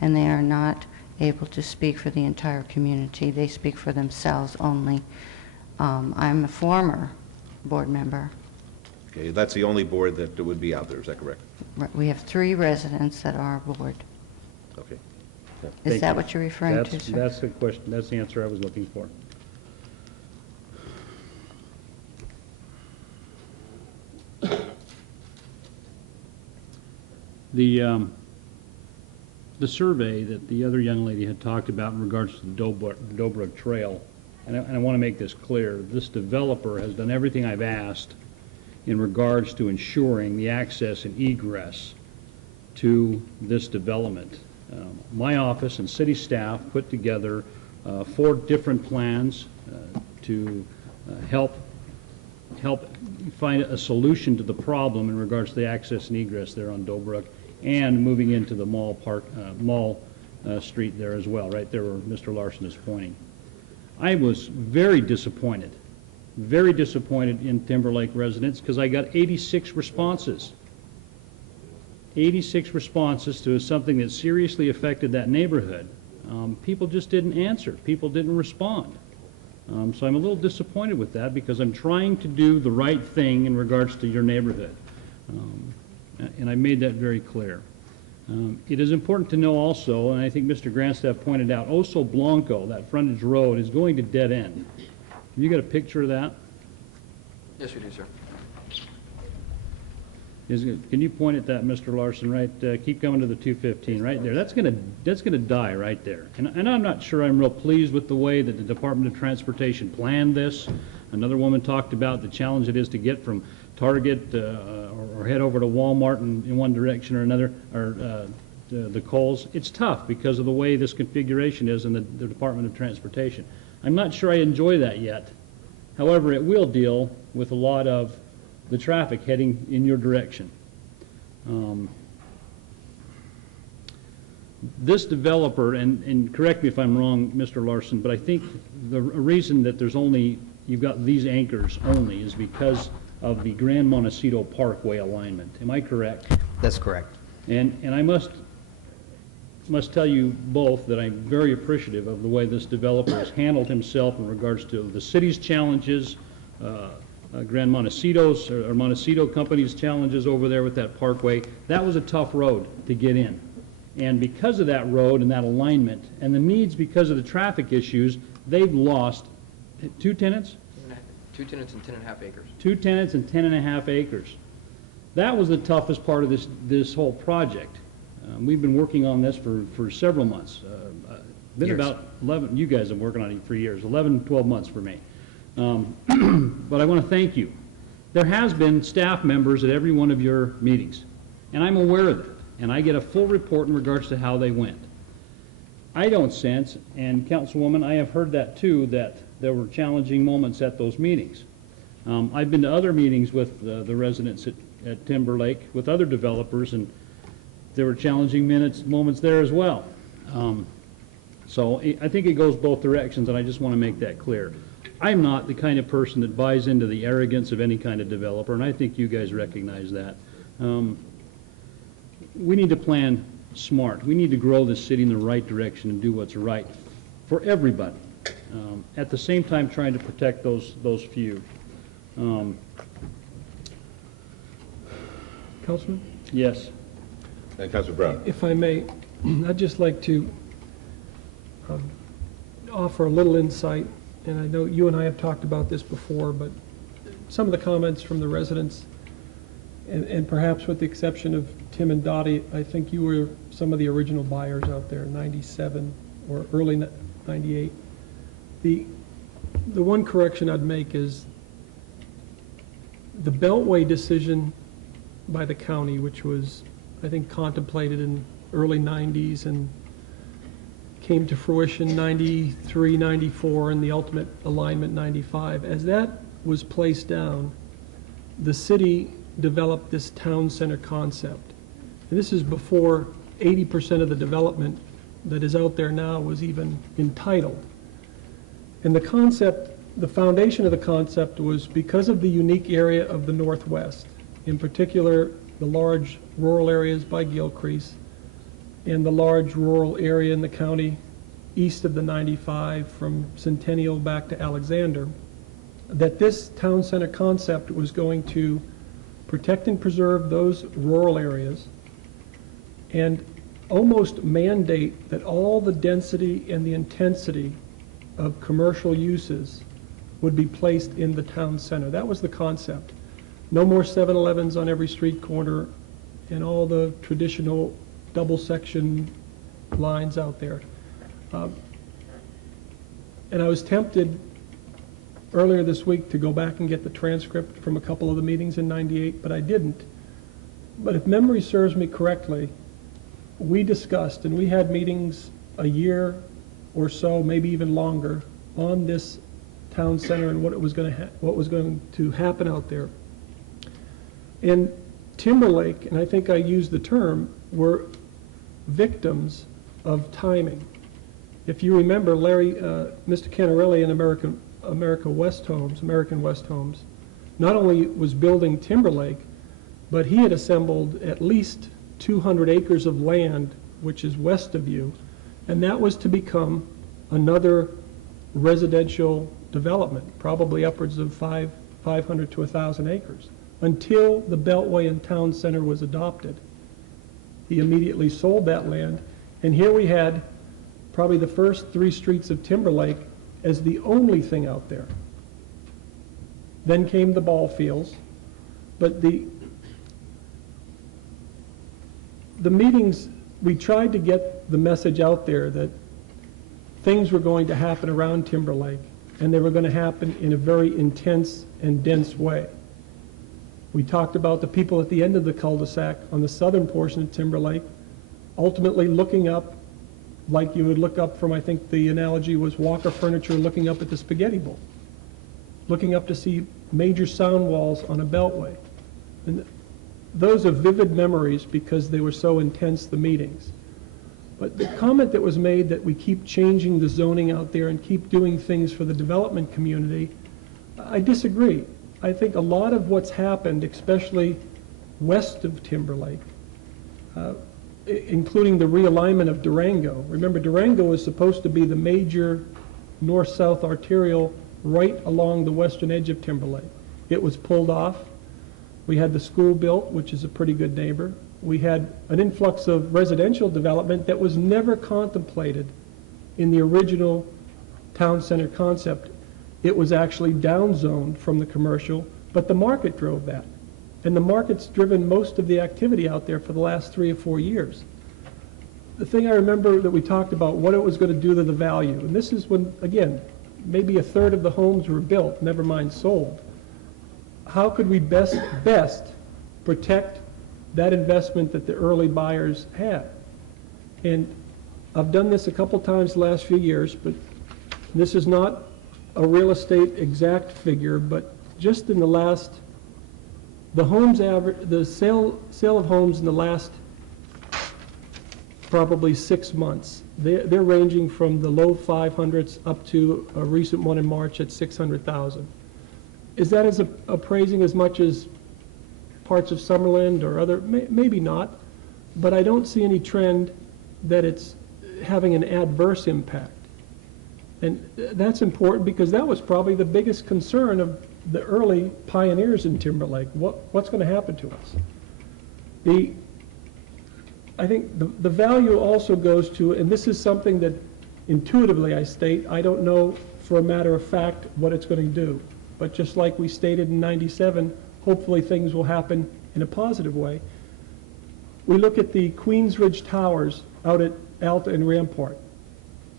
and they are not able to speak for the entire community. They speak for themselves only. I'm a former board member. Okay, that's the only board that would be out there, is that correct? We have 3 residents that are board. Okay. Is that what you're referring to, sir? That's the question. That's the answer I was looking for. The survey that the other young lady had talked about in regards to the Dobrook Trail, and I want to make this clear, this developer has done everything I've asked in regards to ensuring the access and egress to this development. My office and city staff put together 4 different plans to help help find a solution to the problem in regards to the access and egress there on Dobrook and moving into the Mall Street there as well, right there where Mr. Larson is pointing. I was very disappointed in Timberlake residents because I got 86 responses. 86 responses to something that seriously affected that neighborhood. People just didn't answer. People didn't respond. So I'm a little disappointed with that because I'm trying to do the right thing in regards to your neighborhood. And I made that very clear. It is important to know also, and I think Mr. Grandstaff pointed out, Oso Blanco, that frontage road, is going to dead end. Have you got a picture of that? Yes, we do, sir. Can you point at that, Mr. Larson, right? Keep coming to the 215, right there. That's gonna die right there. And I'm not sure I'm real pleased with the way that the Department of Transportation planned this. Another woman talked about the challenge it is to get from Target or head over to Walmart in one direction or another, or the Kohl's. It's tough because of the way this configuration is in the Department of Transportation. I'm not sure I enjoy that yet. However, it will deal with a lot of the traffic heading in your direction. This developer, and correct me if I'm wrong, Mr. Larson, but I think the reason that you've got these anchors only is because of the Grand Montecito Parkway alignment. Am I correct? That's correct. And I must tell you both that I'm very appreciative of the way this developer has handled himself in regards to the city's challenges, Grand Montecito's or Montecito Company's challenges over there with that parkway. That was a tough road to get in. And because of that road and that alignment and the needs because of the traffic issues, they've lost 2 tenants? 2 tenants and 10.5 acres. 2 tenants and 10.5 acres. That was the toughest part of this whole project. We've been working on this for several months. Been Years. about 11, you guys have been working on it for years, 11, 12 months for me. But I want to thank you. There has been staff members at every one of your meetings, and I'm aware of it, and I get a full report in regards to how they went. I don't sense, and Councilwoman, I have heard that too, that there were challenging moments at those meetings. I've been to other meetings with the residents at Timberlake, with other developers, and there were challenging moments there as well. So I think it goes both directions, and I just want to make that clear. I'm not the kind of person that buys into the arrogance of any kind of developer, and I think you guys recognize that. We need to plan smart. We need to grow this city in the right direction and do what's right for everybody. At the same time, trying to protect those few. Councilman? Yes. And Councilor Brown. If I may, I'd just like to offer a little insight, and I know you and I have talked about this before, but some of the comments from the residents, and perhaps with the exception of Tim and Dottie, I think you were some of the original buyers out there, 97 or early 98. The one correction I'd make is the Beltway decision by the county, which was, I think, contemplated in early 90s and came to fruition 93, 94, and the ultimate alignment 95. As that was placed down, the city developed this town center concept. And this is before 80% of the development that is out there now was even entitled. And the concept, the foundation of the concept was because of the unique area of the Northwest, in particular the large rural areas by Gilcrease and the large rural area in the county east of the 95 from Centennial back to Alexander, that this town center concept was going to protect and preserve those rural areas and almost mandate that all the density and the intensity of commercial uses would be placed in the town center. That was the concept. No more 7-Elevens on every street corner and all the traditional double section lines out there. And I was tempted earlier this week to go back and get the transcript from a couple of the meetings in 98, but I didn't. But if memory serves me correctly, we discussed, and we had meetings a year or so, maybe even longer, on this town center and what was going to happen out there. And Timberlake, and I think I used the term, were victims of timing. If you remember, Mr. Canarelli in American West Homes, not only was building Timberlake, but he had assembled at least 200 acres of land, which is west of you, and that was to become another residential development, probably upwards of 500 to 1,000 acres, until the Beltway and Town Center was adopted. He immediately sold that land, and here we had probably the first 3 streets of Timberlake as the only thing out there. Then came the ball fields, but the meetings, we tried to get the message out there that things were going to happen around Timberlake, and they were going to happen in a very intense and dense way. We talked about the people at the end of the cul-de-sac on the southern portion of Timberlake, ultimately looking up like you would look up from, I think the analogy was Walker Furniture looking up at the Spaghetti Bowl, looking up to see major sound walls on a beltway. And those are vivid memories because they were so intense, the meetings. But the comment that was made that we keep changing the zoning out there and keep doing things for the development community, I disagree. I think a lot of what's happened, especially west of Timberlake, including the realignment of Durango. Remember, Durango was supposed to be the major north-south arterial right along the western edge of Timberlake. It was pulled off. We had the school built, which is a pretty good neighbor. We had an influx of residential development that was never contemplated in the original town center concept. It was actually downzoned from the commercial, but the market drove that. And the market's driven most of the activity out there for the last 3 or 4 years. The thing I remember that we talked about, what it was going to do to the value, and this is when, again, maybe 1/3 of the homes were built, never mind sold. How could we best protect that investment that the early buyers had? And I've done this a couple times the last few years, but this is not a real estate exact figure, but just in the last, the sale of homes in the last probably 6 months, they're ranging from the low 500s up to a recent one in March at 600,000. Is that as appraising as much as parts of Summerlin or other? Maybe not, but I don't see any trend that it's having an adverse impact. And that's important because that was probably the biggest concern of the early pioneers in Timberlake. What's going to happen to us? I think the value also goes to, and this is something that intuitively I state, I don't know for a matter of fact what it's going to do. But just like we stated in '97, hopefully things will happen in a positive way. We look at the Queensridge Towers out at Alta and Rampart.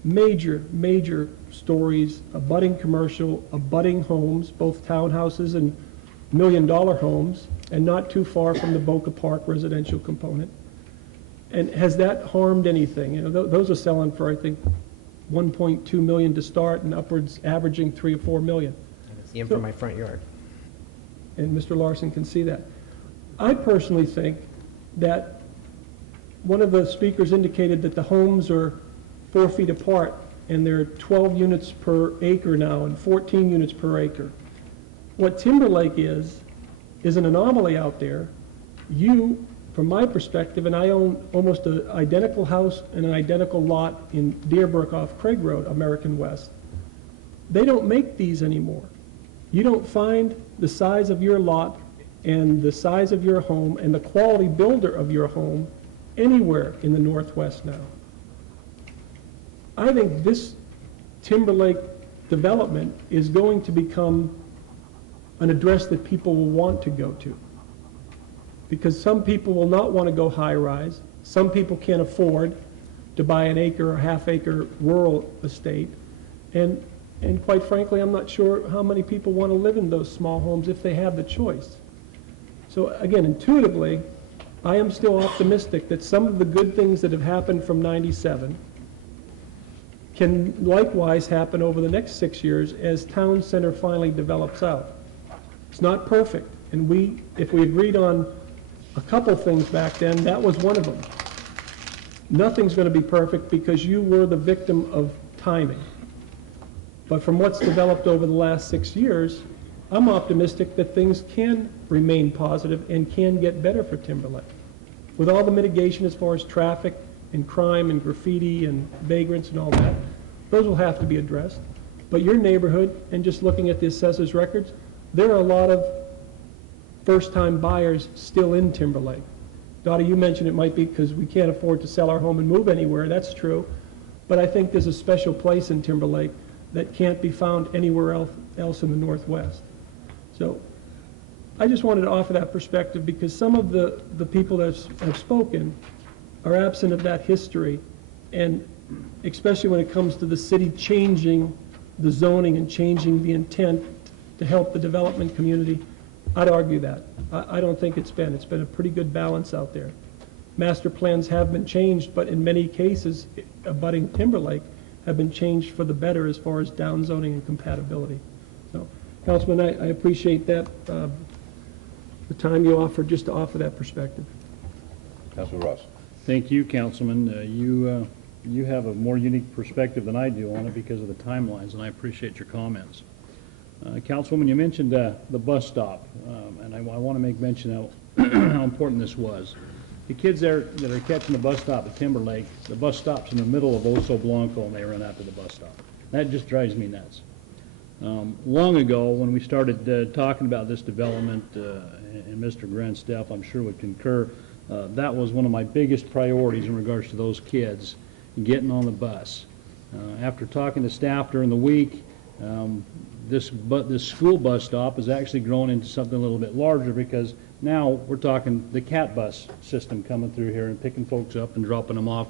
Major, major stories, abutting commercial, abutting homes, both townhouses and million-dollar homes, and not too far from the Boca Park residential component. And has that harmed anything? You know, those are selling for, I think, 1.2 million to start and upwards averaging 3 or 4 million. See him from my front yard. And Mr. Larson can see that. I personally think that one of the speakers indicated that the homes are 4 feet apart, and there are 12 units per acre now and 14 units per acre. What Timberlake is an anomaly out there. You, from my perspective, and I own almost an identical house and an identical lot in Deerbrook off Craig Road, American West. They don't make these anymore. You don't find the size of your lot and the size of your home and the quality builder of your home anywhere in the Northwest now. I think this Timberlake development is going to become an address that people will want to go to. Because some people will not want to go high-rise. Some people can't afford to buy an acre or half-acre rural estate. And quite frankly, I'm not sure how many people want to live in those small homes if they have the choice. So again, intuitively, I am still optimistic that some of the good things that have happened from '97 can likewise happen over the next 6 years as Town Center finally develops out. It's not perfect, and if we agreed on a couple things back then, that was one of them. Nothing's going to be perfect because you were the victim of timing. But from what's developed over the last 6 years, I'm optimistic that things can remain positive and can get better for Timberlake. With all the mitigation as far as traffic and crime and graffiti and vagrants and all that, those will have to be addressed. But your neighborhood, and just looking at the assessor's records, there are a lot of first-time buyers still in Timberlake. Dottie, you mentioned it might be because we can't afford to sell our home and move anywhere. That's true. But I think there's a special place in Timberlake that can't be found anywhere else in the Northwest. So I just wanted to offer that perspective because some of the people that have spoken are absent of that history, and especially when it comes to the city changing the zoning and changing the intent to help the development community. I'd argue that. I don't think it's been a pretty good balance out there. Master plans have been changed, but in many cases, abutting Timberlake have been changed for the better as far as downzoning and compatibility. So, Councilman, I appreciate that, the time you offered just to offer that perspective. Councilman Ross. Thank you, Councilman. You have a more unique perspective than I do on it because of the timelines, and I appreciate your comments. Councilwoman, you mentioned the bus stop, and I want to make mention how important this was. The kids there that are catching the bus stop at Timberlake, the bus stop's in the middle of Oso Blanco, and they run out to the bus stop. That just drives me nuts. Long ago, when we started talking about this development, and Mr. Grandstaff, I'm sure would concur, that was one of my biggest priorities in regards to those kids getting on the bus. After talking to staff during the week, this school bus stop has actually grown into something a little bit larger because now we're talking the CAT bus system coming through here and picking folks up and dropping them off,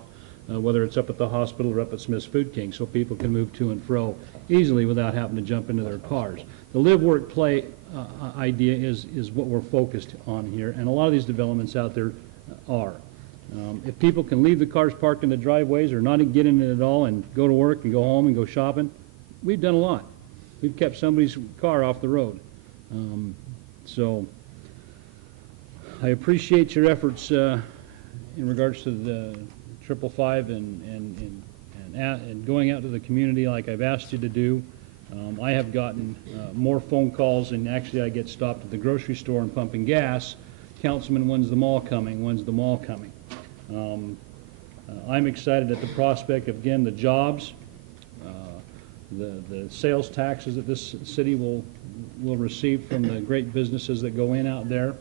whether it's up at the hospital or up at Smith's Food King, so people can move to and fro easily without having to jump into their cars. The live, work, play idea is what we're focused on here, and a lot of these developments out there are. If people can leave the cars parked in the driveways or not get in it at all and go to work and go home and go shopping, we've done a lot. We've kept somebody's car off the road. So I appreciate your efforts in regards to the 555 and going out to the community like I've asked you to do. I have gotten more phone calls, and actually I get stopped at the grocery store and pumping gas. Councilman, when's the mall coming? When's the mall coming? I'm excited at the prospect of, again, the jobs, the sales taxes that this city will receive from the great businesses that go in out there.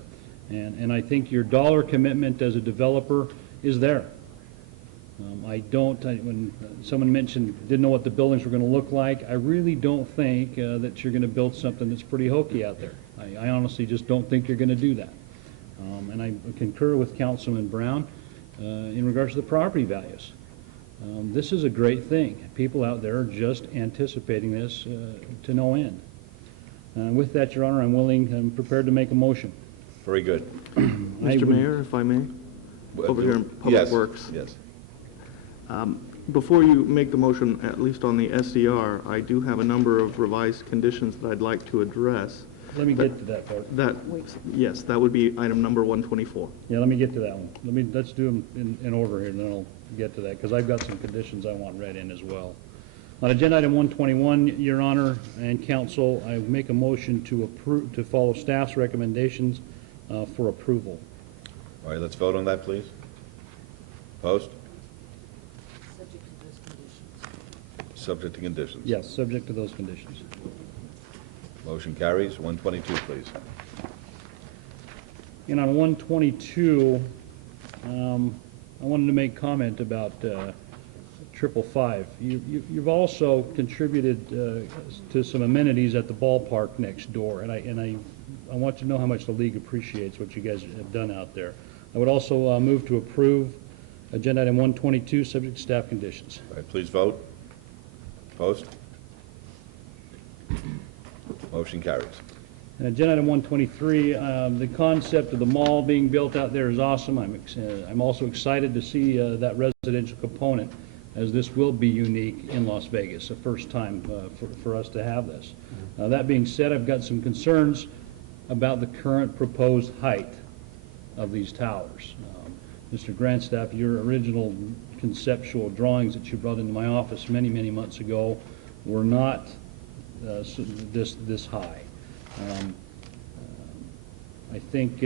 And I think your dollar commitment as a developer is there. When someone mentioned, didn't know what the buildings were going to look like, I really don't think that you're going to build something that's pretty hokey out there. I honestly just don't think you're going to do that. And I concur with Councilman Brown in regards to the property values. This is a great thing. People out there are just anticipating this to no end. With that, Your Honor, I'm prepared to make a motion. Very good. Mr. Mayor, if I may, over here in Public Works. Yes. Before you make the motion, at least on the SDR, I do have a number of revised conditions that I'd like to address. Let me get to that part. Yes, that would be item number 124. Yeah, let me get to that one. Let's do them in order here, and then I'll get to that, because I've got some conditions I want read in as well. On agenda item 121, Your Honor and Council, I make a motion to follow staff's recommendations for approval. All right, let's vote on that, please. Opposed? Subject to conditions. Yes, subject to those conditions. Motion carries. 122, please. And on 122, I wanted to make comment about 555. You've also contributed to some amenities at the ballpark next door, and I want you to know how much the league appreciates what you guys have done out there. I would also move to approve agenda item 122, subject to staff conditions. All right, please vote. Opposed? Motion carries. And agenda item 123, the concept of the mall being built out there is awesome. I'm also excited to see that residential component. as this will be unique in Las Vegas, the first time for us to have this. That being said, I've got some concerns about the current proposed height of these towers. Mr. Grandstaff, your original conceptual drawings that you brought into my office many, many months ago were not this high. I think,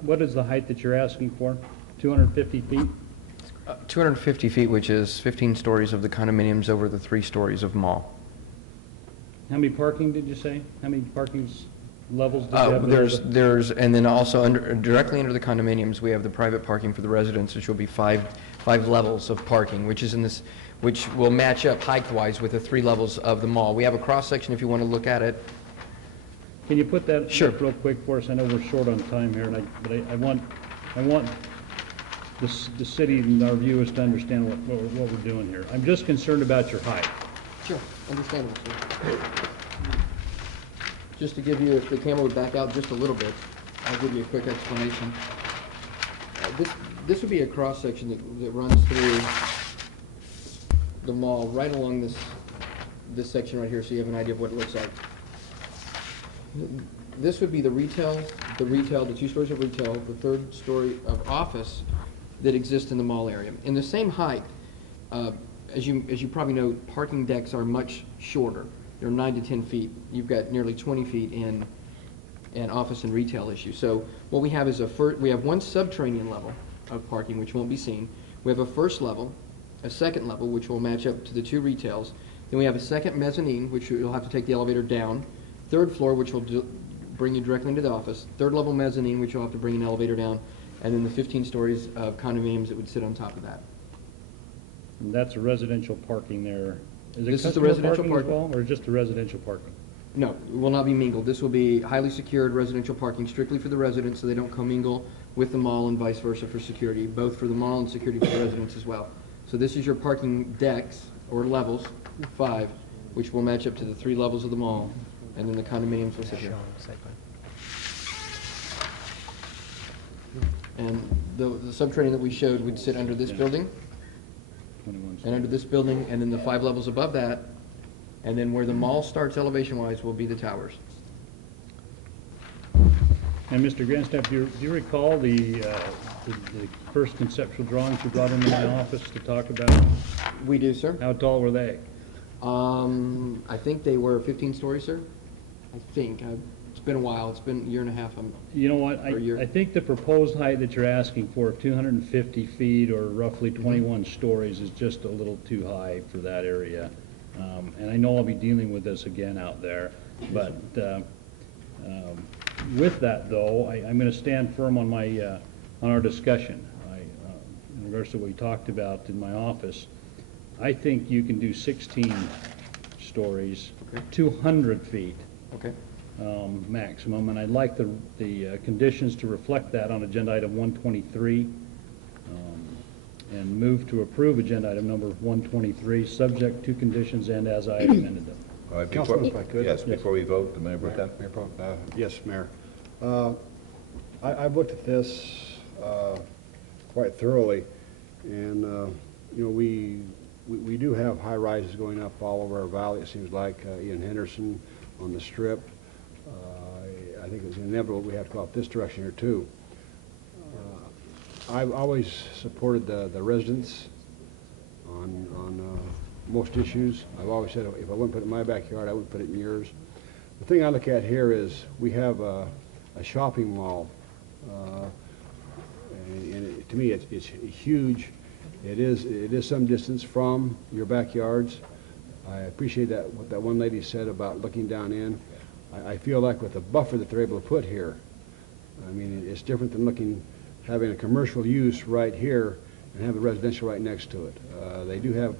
what is the height that you're asking for? 250 feet? 250 feet, which is 15 stories of the condominiums over the 3 stories of mall. How many parking did you say? How many parking levels do you have? There's, and then also directly under the condominiums, we have the private parking for the residents, which will be five levels of parking, which is in this, which will match up height-wise with the 3 levels of the mall. We have a cross-section if you want to look at it. Can you put that Sure. up real quick for us? I know we're short on time here, but I want the city and our viewers to understand what we're doing here. I'm just concerned about your height. Sure, understandable, sir. Just to give you, if the camera would back out just a little bit, I'll give you a quick explanation. This would be a cross-section that runs through the mall right along this section right here, so you have an idea of what it looks like. This would be the 2 stories of retail, the 3rd story of office that exists in the mall area. In the same height, as you probably know, parking decks are much shorter. They're 9 to 10 feet. You've got nearly 20 feet in office and retail issues. So what we have is we have one subterranean level of parking, which won't be seen. We have a first level, a second level, which will match up to the 2 retails. Then we have a second mezzanine, which you'll have to take the elevator down. 3rd floor, which will bring you directly into the office. 3rd level mezzanine, which you'll have to bring an elevator down. And then the 15 stories of condominiums that would sit on top of that. And that's a residential parking there. Is it This is the customer residential parking as parking. well, or just the residential parking? No, it will not be mingled. This will be highly secured residential parking strictly for the residents, so they don't commingle with the mall and vice versa for security, both for the mall and security for the residents as well. So this is your parking decks, or levels, 5, which will match up to the 3 levels of the mall, and then the condominiums will sit here. And the subterranean that we showed would sit under this building, and under this building, and then the 5 levels above that, and then where the mall starts elevation-wise will be the towers. And Mr. Grandstaff, do you recall the first conceptual drawings you brought into my office to talk about? We do, sir. How tall were they? I think they were 15 stories, sir. I think. It's been a while. It's been a year and a half. You know what? I think the proposed height that you're asking for, 250 feet or roughly 21 stories, is just a little too high for that area. And I know I'll be dealing with this again out there, but with that, though, I'm going to stand firm on on our discussion. In regards to what we talked about in my office, I think you can do 16 stories, 200 feet. Okay. Maximum, and I'd like the conditions to reflect that on agenda item 123, and move to approve agenda item number 123, subject to conditions and as I amended them. All right, Councilman, if I could? Yes, before we vote, the Mayor Pro Tem. Mayor Pro, yes, Mayor. I've looked at this quite thoroughly, and you know, we do have high rises going up all over our valley. It seems like Ian Henderson on the Strip. I think it's inevitable we have to go out this direction here too. I've always supported the residents on most issues. I've always said if I wouldn't put it in my backyard, I wouldn't put it in yours. The thing I look at here is we have a shopping mall, and to me it's huge. It is some distance from your backyards. I appreciate what that one lady said about looking down in. I feel like with the buffer that they're able to put here, I mean, it's different than having a commercial use right here and have a residential right next to it. They do have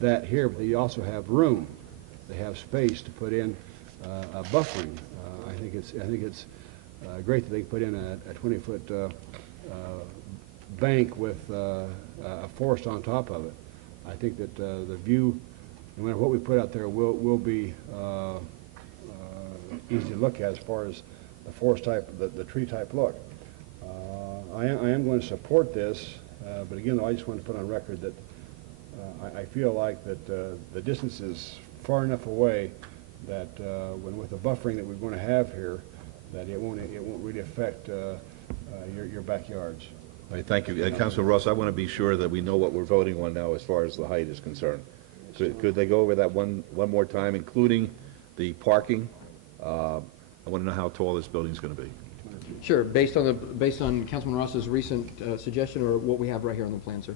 that here, but they also have room. They have space to put in a buffering. I think it's great that they put in a 20-foot bank with a forest on top of it. I think that the view, no matter what we put out there, will be easy to look at as far as the forest type, the tree type look. I am going to support this, but again, though, I just want to put on record that I feel like that the distance is far enough away that when with the buffering that we're going to have here, that it won't really affect your backyards. All right, thank you. Councilor Ross, I want to be sure that we know what we're voting on now as far as the height is concerned. Could they go over that one more time, including the parking? I want to know how tall this building's going to be. Sure, based on Councilman Ross's recent suggestion, or what we have right here on the plan, sir.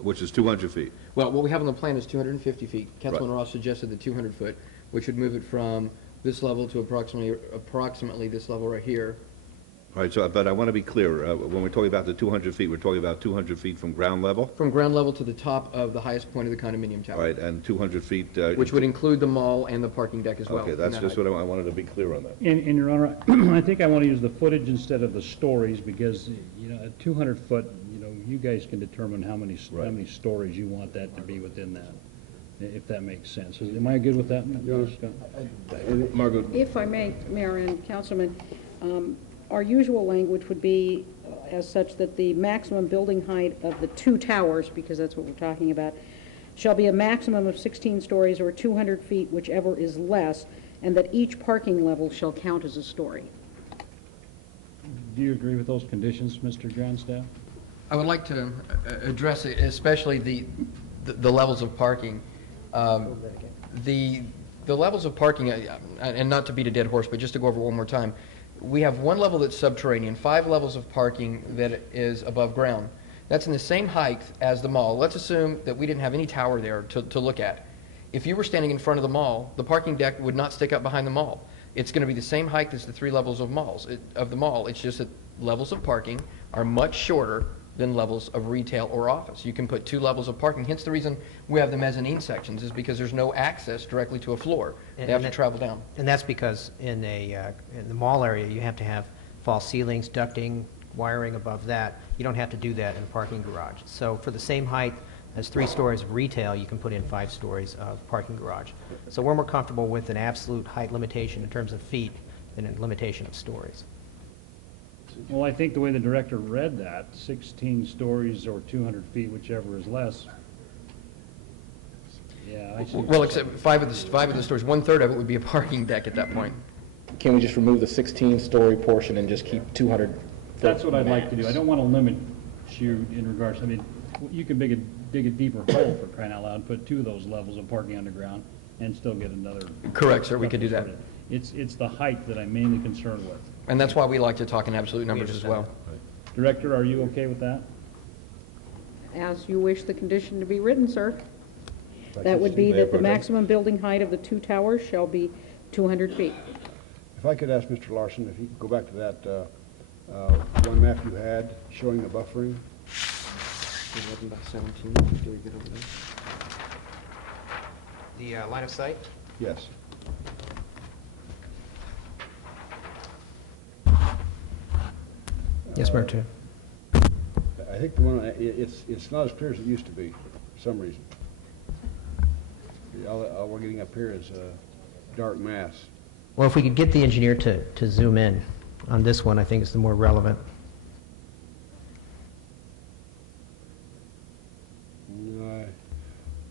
Which is 200 feet. Well, what we have on the plan is 250 feet. Councilman Ross suggested the 200 foot, which would move it from this level to approximately this level right here. All right, so, but I want to be clear. When we're talking about the 200 feet, we're talking about 200 feet from ground level? From ground level to the top of the highest point of the condominium tower. All right, and 200 feet... which would include the mall and the parking deck as well. Okay, that's just what I wanted to be clear on that. And Your Honor, I think I want to use the footage instead of the stories, because, you know, at 200 foot, you know, you guys can determine how many stories you want that to be within that, if that makes sense. Am I good with that? Margot? If I may, Mayor and Councilman, our usual language would be as such that the maximum building height of the two towers, because that's what we're talking about, shall be a maximum of 16 stories or 200 feet, whichever is less, and that each parking level shall count as a story. Do you agree with those conditions, Mr. Johnstaff? I would like to address it, especially the levels of parking. The levels of parking, and not to beat a dead horse, but just to go over one more time, we have one level that's subterranean, 5 levels of parking that is above ground. That's in the same height as the mall. Let's assume that we didn't have any tower there to look at. If you were standing in front of the mall, the parking deck would not stick up behind the mall. It's going to be the same height as the 3 levels of the mall. It's just that levels of parking are much shorter than levels of retail or office. You can put 2 levels of parking. Hence the reason we have the mezzanine sections, is because there's no access directly to a floor. They have to travel down. And that's because in the mall area, you have to have false ceilings, ducting, wiring above that. You don't have to do that in a parking garage. So for the same height as 3 stories of retail, you can put in 5 stories of parking garage. So we're more comfortable with an absolute height limitation in terms of feet than a limitation of stories. Well, I think the way the director read that, 16 stories or 200 feet, whichever is less. Yeah, I see. Well, except 5 of the stories, 1/3 of it would be a parking deck at that point. Can we just remove the 16-story portion and just keep 200? That's what I'd like to do. I don't want to limit you in regards, I mean, you can dig a deeper hole, for crying out loud, put 2 of those levels of parking underground and still get another. Correct, sir, we could do that. It's the height that I'm mainly concerned with. And that's why we like to talk in absolute numbers as well. Director, are you okay with that? As you wish the condition to be written, sir. That would be that the maximum building height of the 2 towers shall be 200 feet. If I could ask Mr. Larson if he could go back to that one map you had showing the buffering. 11 by 17, do we get over there? The line of sight? Yes. Yes, Mayor Chair. I think the one, it's not as clear as it used to be, for some reason. All we're getting up here is a dark mass. Well, if we could get the engineer to zoom in on this one, I think it's the more relevant.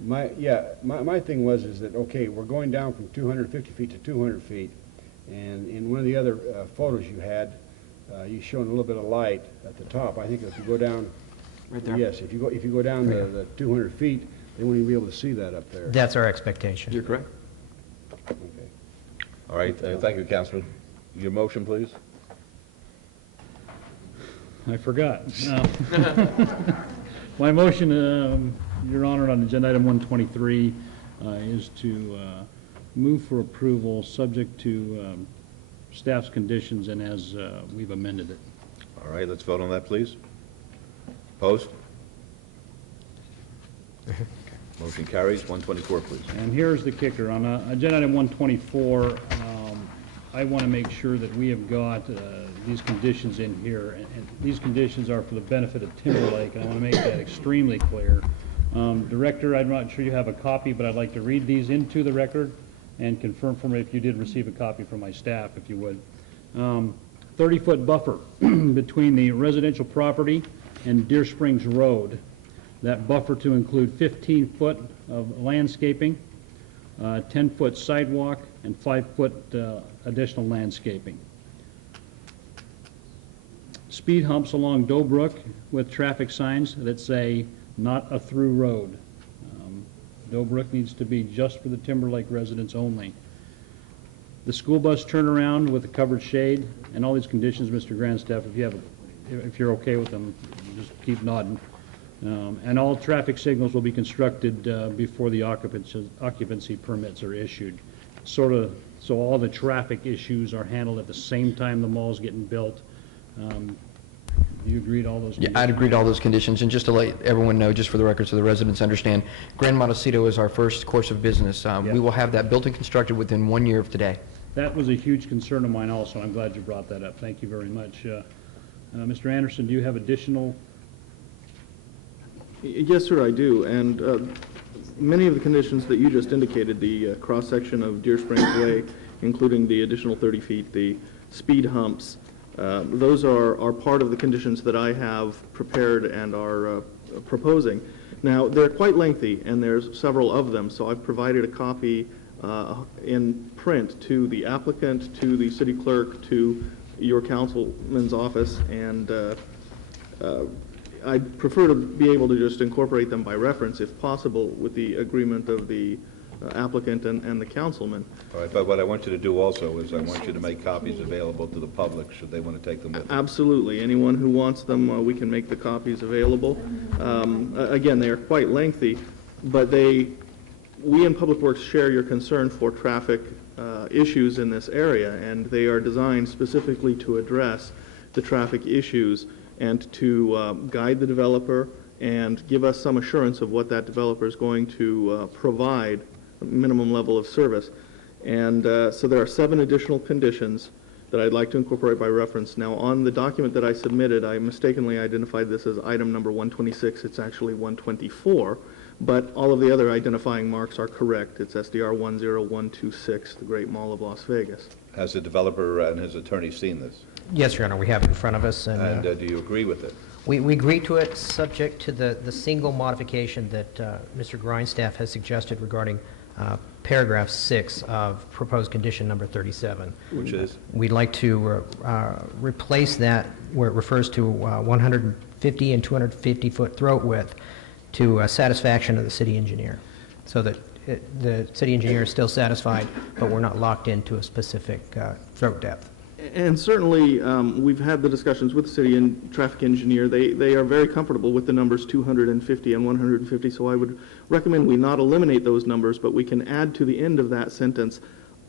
My thing is that, okay, we're going down from 250 feet to 200 feet, and in one of the other photos you had, you showing a little bit of light at the top. I think if you go down, right there. Yes, if you go down the 200 feet, they won't even be able to see that up there. That's our expectation. You're correct. Okay. All right, thank you, Councilman. Your motion, please. I forgot. My motion, Your Honor, on agenda item 123 is to move for approval subject to staff's conditions and as we've amended it. All right, let's vote on that, please. Opposed? Motion carries. 124, please. And here's the kicker. On agenda item 124, I want to make sure that we have got these conditions in here. And these conditions are for the benefit of Timberlake. And I want to make that extremely clear. Director, I'm not sure you have a copy, but I'd like to read these into the record and confirm for me if you did receive a copy from my staff, if you would. 30-foot buffer between the residential property and Deer Springs Road. That buffer to include 15-foot of landscaping, 10-foot sidewalk, and 5-foot additional landscaping. Speed humps along Doe Brook with traffic signs that say, "Not a through road." Doe Brook needs to be just for the Timberlake residents only. The school bus turnaround with a covered shade, and all these conditions, Mr. Grandstaff, if you're okay with them, just keep nodding. And all traffic signals will be constructed before the occupancy permits are issued. So all the traffic issues are handled at the same time the mall's getting built. Do you agree to all those conditions? Yeah, I'd agree to all those conditions, and just to let everyone know, just for the record so the residents understand, Grand Montecito is our first course of business. We will have that built and constructed within 1 year of today. That was a huge concern of mine also. I'm glad you brought that up. Thank you very much. Mr. Anderson, do you have additional? Yes, sir, I do. And many of the conditions that you just indicated, the cross-section of Deer Springs Way, including the additional 30 feet, the speed humps, those are part of the conditions that I have prepared and are proposing. Now, they're quite lengthy, and there's several of them, so I've provided a copy in print to the applicant, to the city clerk, to your councilman's office, and I'd prefer to be able to just incorporate them by reference, if possible, with the agreement of the applicant and the councilman. All right, but what I want you to do also is I want you to make copies available to the public should they want to take them with them. Absolutely. Anyone who wants them, we can make the copies available. Again, they are quite lengthy, but we in Public Works share your concern for traffic issues in this area, and they are designed specifically to address the traffic issues and to guide the developer and give us some assurance of what that developer is going to provide, a minimum level of service. And so there are 7 additional conditions that I'd like to incorporate by reference. Now, on the document that I submitted, I mistakenly identified this as item number 126. It's actually 124, but all of the other identifying marks are correct. It's SDR 10126, the Great Mall of Las Vegas. Has the developer and his attorney seen this? Yes, Your Honor, we have it in front of us. And do you agree with it? We agree to it, subject to the single modification that Mr. Grindstaff has suggested regarding paragraph 6 of proposed condition number 37. Which is? We'd like to replace that where it refers to 150 and 250-foot throat width to satisfaction of the city engineer, so that the city engineer is still satisfied, but we're not locked into a specific throat depth. And certainly, we've had the discussions with the city and traffic engineer. They are very comfortable with the numbers 250 and 150, so I would recommend we not eliminate those numbers, but we can add to the end of that sentence,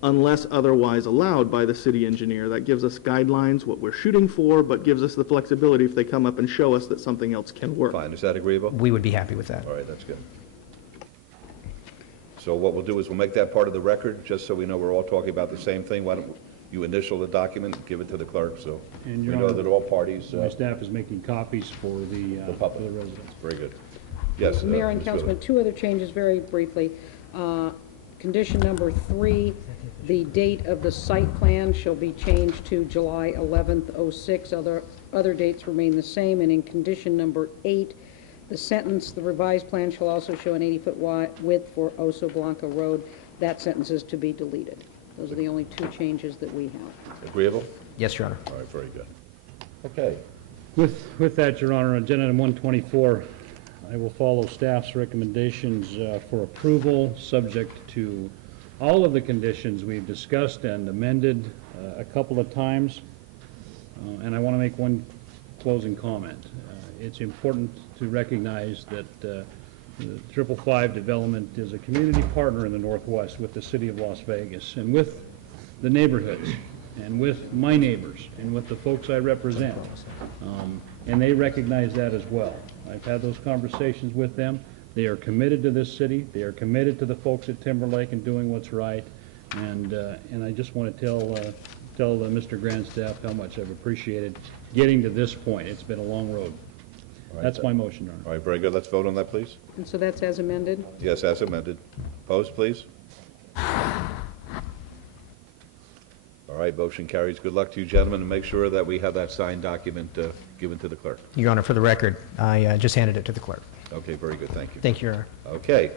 unless otherwise allowed by the city engineer. That gives us guidelines, what we're shooting for, but gives us the flexibility if they come up and show us that something else can work. Fine, is that agreeable? We would be happy with that. All right, that's good. So what we'll do is we'll make that part of the record, just so we know we're all talking about the same thing. Why don't you initial the document, give it to the clerk, so we And Your know Honor, that all parties... my staff is making copies for the residents. Very good. Yes. Mayor and Ms. Councilman, Wheeler. 2 other changes very briefly. Condition number 3, the date of the site plan shall be changed to July 11th, 06. Other dates remain the same. And in condition number 8, the sentence, the revised plan shall also show an 80-foot width for Oso Blanco Road. That sentence is to be deleted. Those are the only 2 changes that we have. Agreeable? Yes, Your Honor. All right, very good. Okay. With that, Your Honor, agenda item 124, I will follow staff's recommendations for approval, subject to all of the conditions we've discussed and amended a couple of times. And I want to make one closing comment. It's important to recognize that the 555 Development is a community partner in the Northwest with the City of Las Vegas and with the neighborhoods and with my neighbors and with the folks I represent. And they recognize that as well. I've had those conversations with them. They are committed to this city. They are committed to the folks at Timberlake and doing what's right. And I just want to tell Mr. Grandstaff how much I've appreciated getting to this point. It's been a long road. Right, that's my motion, Your Honor. All right, very good. Let's vote on that, please. And so that's as amended? Yes, as amended. Opposed, please? All right, motion carries. Good luck to you, gentlemen, and make sure that we have that signed document given to the clerk. Your Honor, for the record, I just handed it to the clerk. Okay, very good, thank you. Thank you, Your Honor. Okay.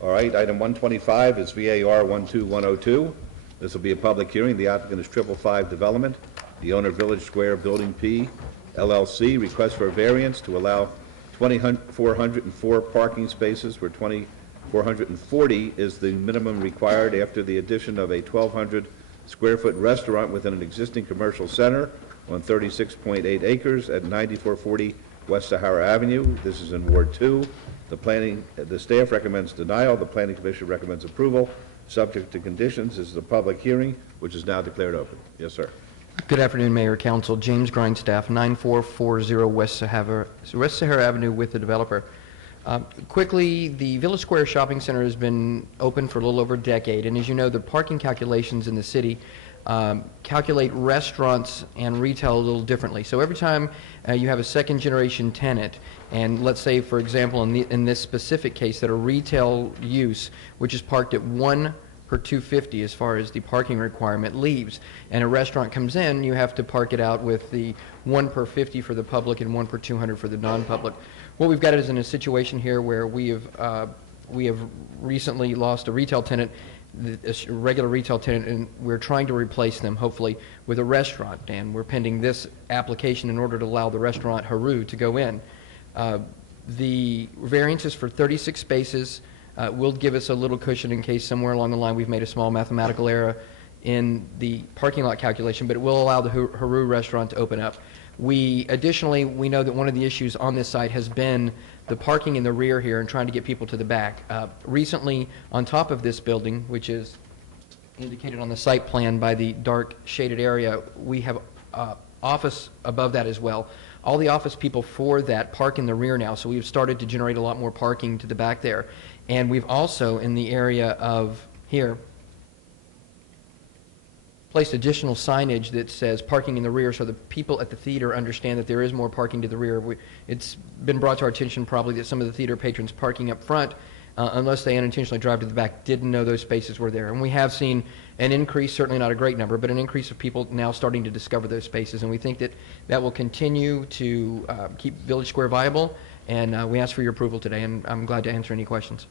All right, item 125 is VAR 12102. This will be a public hearing. The applicant is 555 Development. The owner, Village Square Building P, LLC, requests for a variance to allow 2,404 parking spaces where 2,440 is the minimum required after the addition of a 1,200 square foot restaurant within an existing commercial center on 36.8 acres at 9440 West Sahara Avenue. This is in Ward 2. The staff recommends denial. The Planning Commission recommends approval, subject to conditions. This is a public hearing, which is now declared open. Yes, sir. Good afternoon, Mayor, Council. James Grindstaff, 9440 West Sahara Avenue with the developer. Quickly, the Village Square Shopping Center has been open for a little over a decade, and as you know, the parking calculations in the city calculate restaurants and retail a little differently. So every time you have a second-generation tenant, and let's say, for example, in this specific case, that a retail use, which is parked at 1 per 250 as far as the parking requirement leaves, and a restaurant comes in, you have to park it out with the 1 per 50 for the public and 1 per 200 for the non-public. What we've got is in a situation here where we have recently lost a retail tenant, a regular retail tenant, and we're trying to replace them, hopefully, with a restaurant, and we're pending this application in order to allow the restaurant Haru to go in. The variance is for 36 spaces. Will give us a little cushion in case somewhere along the line we've made a small mathematical error in the parking lot calculation, but it will allow the Haru restaurant to open up. Additionally, we know that one of the issues on this site has been the parking in the rear here and trying to get people to the back. Recently, on top of this building, which is indicated on the site plan by the dark shaded area, we have office above that as well. All the office people for that park in the rear now, so we've started to generate a lot more parking to the back there. And we've also, in the area of here, placed additional signage that says parking in the rear so the people at the theater understand that there is more parking to the rear. It's been brought to our attention probably that some of the theater patrons parking up front, unless they unintentionally drive to the back, didn't know those spaces were there. And we have seen an increase, certainly not a great number, but an increase of people now starting to discover those spaces. And we think that that will continue to keep Village Square viable. And we ask for your approval today, and I'm glad to answer any questions.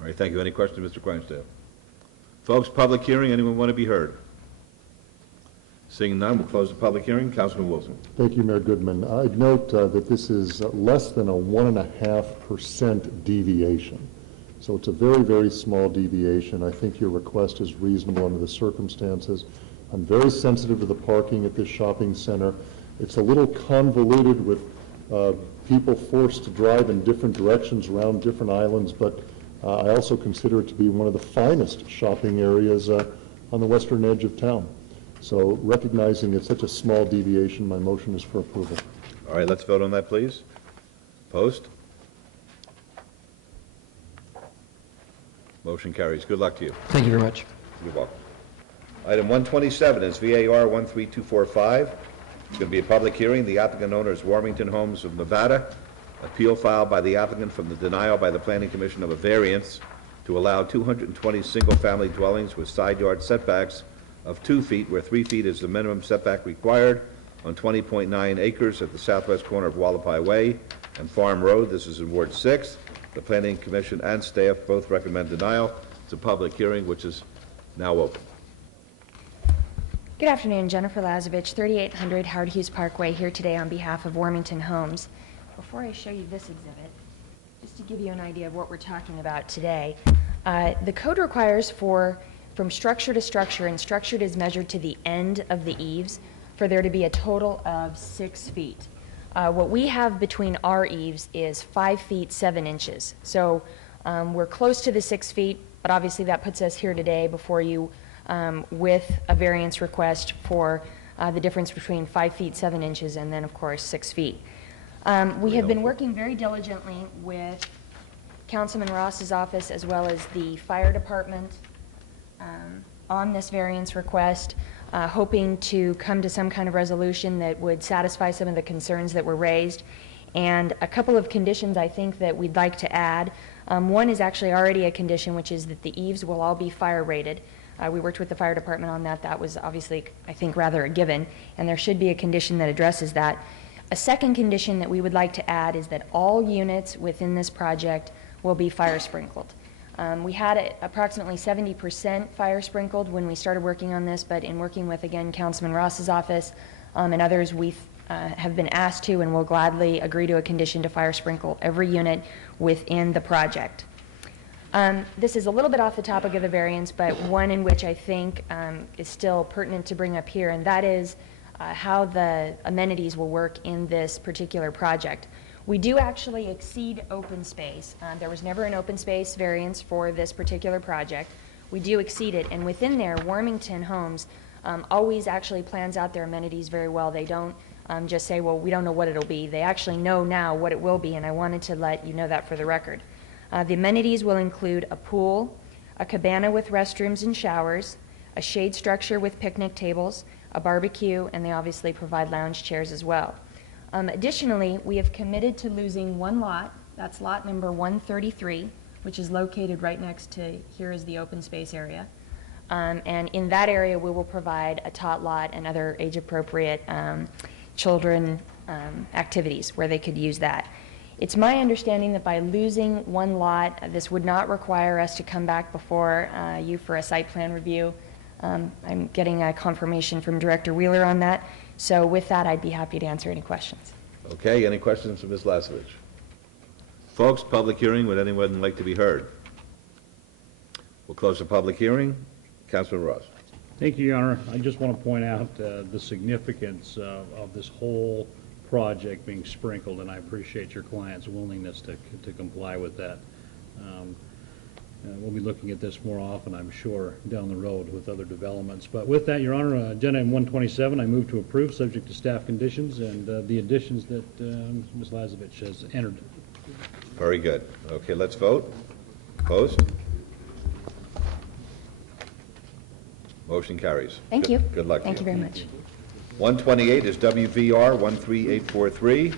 All right, thank you. Any questions, Mr. Grindstaff? Folks, public hearing. Anyone want to be heard? Seeing none, we'll close the public hearing. Councilman Wilson. Thank you, Mayor Goodman. I'd note that this is less than a 1.5% deviation. So it's a very, very small deviation. I think your request is reasonable under the circumstances. I'm very sensitive to the parking at this shopping center. It's a little convoluted with people forced to drive in different directions around different islands, but I also consider it to be one of the finest shopping areas on the western edge of town. So recognizing it's such a small deviation, my motion is for approval. All right, let's vote on that, please. Opposed? Motion carries. Good luck to you. Thank you very much. You're welcome. Item 127 is VAR 13245. It's going to be a public hearing. The applicant owner is Warmington Homes of Nevada. Appeal filed by the applicant from the denial by the Planning Commission of a variance to allow 220 single-family dwellings with side yard setbacks of 2 feet, where 3 feet is the minimum setback required, on 20.9 acres at the southwest corner of Wallapai Way and Farm Road. This is in Ward 6. The Planning Commission and staff both recommend denial. It's a public hearing, which is now open. Good afternoon, Jennifer Lazovich, 3800 Howard Hughes Parkway, here today on behalf of Warmington Homes. Before I show you this exhibit, just to give you an idea of what we're talking about today, the code requires from structure to structure, and structure is measured to the end of the eaves, for there to be a total of 6 feet. What we have between our eaves is 5 feet 7 inches. So we're close to the 6 feet, but obviously that puts us here today before you with a variance request for the difference between 5 feet 7 inches and then, of course, 6 feet. We have been working very diligently with Councilman Ross's office as well as the fire department on this variance request, hoping to come to some kind of resolution that would satisfy some of the concerns that were raised. And a couple of conditions I think that we'd like to add. One is actually already a condition, which is that the eaves will all be fire rated. We worked with the fire department on that. That was obviously, I think, rather a given, and there should be a condition that addresses that. A second condition that we would like to add is that all units within this project will be fire sprinkled. We had approximately 70% fire sprinkled when we started working on this, but in working with, again, Councilman Ross's office and others, we have been asked to and will gladly agree to a condition to fire sprinkle every unit within the project. This is a little bit off the topic of the variance, but one in which I think is still pertinent to bring up here, and that is how the amenities will work in this particular project. We do actually exceed open space. There was never an open space variance for this particular project. We do exceed it, and within there, Warmington Homes always actually plans out their amenities very well. They don't just say, well, we don't know what it'll be. They actually know now what it will be, and I wanted to let you know that for the record. The amenities will include a pool, a cabana with restrooms and showers, a shade structure with picnic tables, a barbecue, and they obviously provide lounge chairs as well. Additionally, we have committed to losing one lot, that's lot number 133, which is located right next to, here is the open space area. And in that area, we will provide a tot lot and other age-appropriate children activities where they could use that. It's my understanding that by losing one lot, this would not require us to come back before you for a site plan review. I'm getting a confirmation from Director Wheeler on that. So with that, I'd be happy to answer any questions. Okay, any questions for Ms. Lasevich? Folks, public hearing, would anyone like to be heard? We'll close the public hearing. Councilman Ross. Thank you, Your Honor. I just want to point out the significance of this whole project being sprinkled, and I appreciate your client's willingness to comply with that. We'll be looking at this more often, I'm sure, down the road with other developments. But with that, Your Honor, agenda item 127, I move to approve, subject to staff conditions and the additions that Ms. Lasevich has entered. Very good. Okay, let's vote. Opposed? Motion carries. Thank you. Good luck. Thank you very much. 128 is WVR 13843.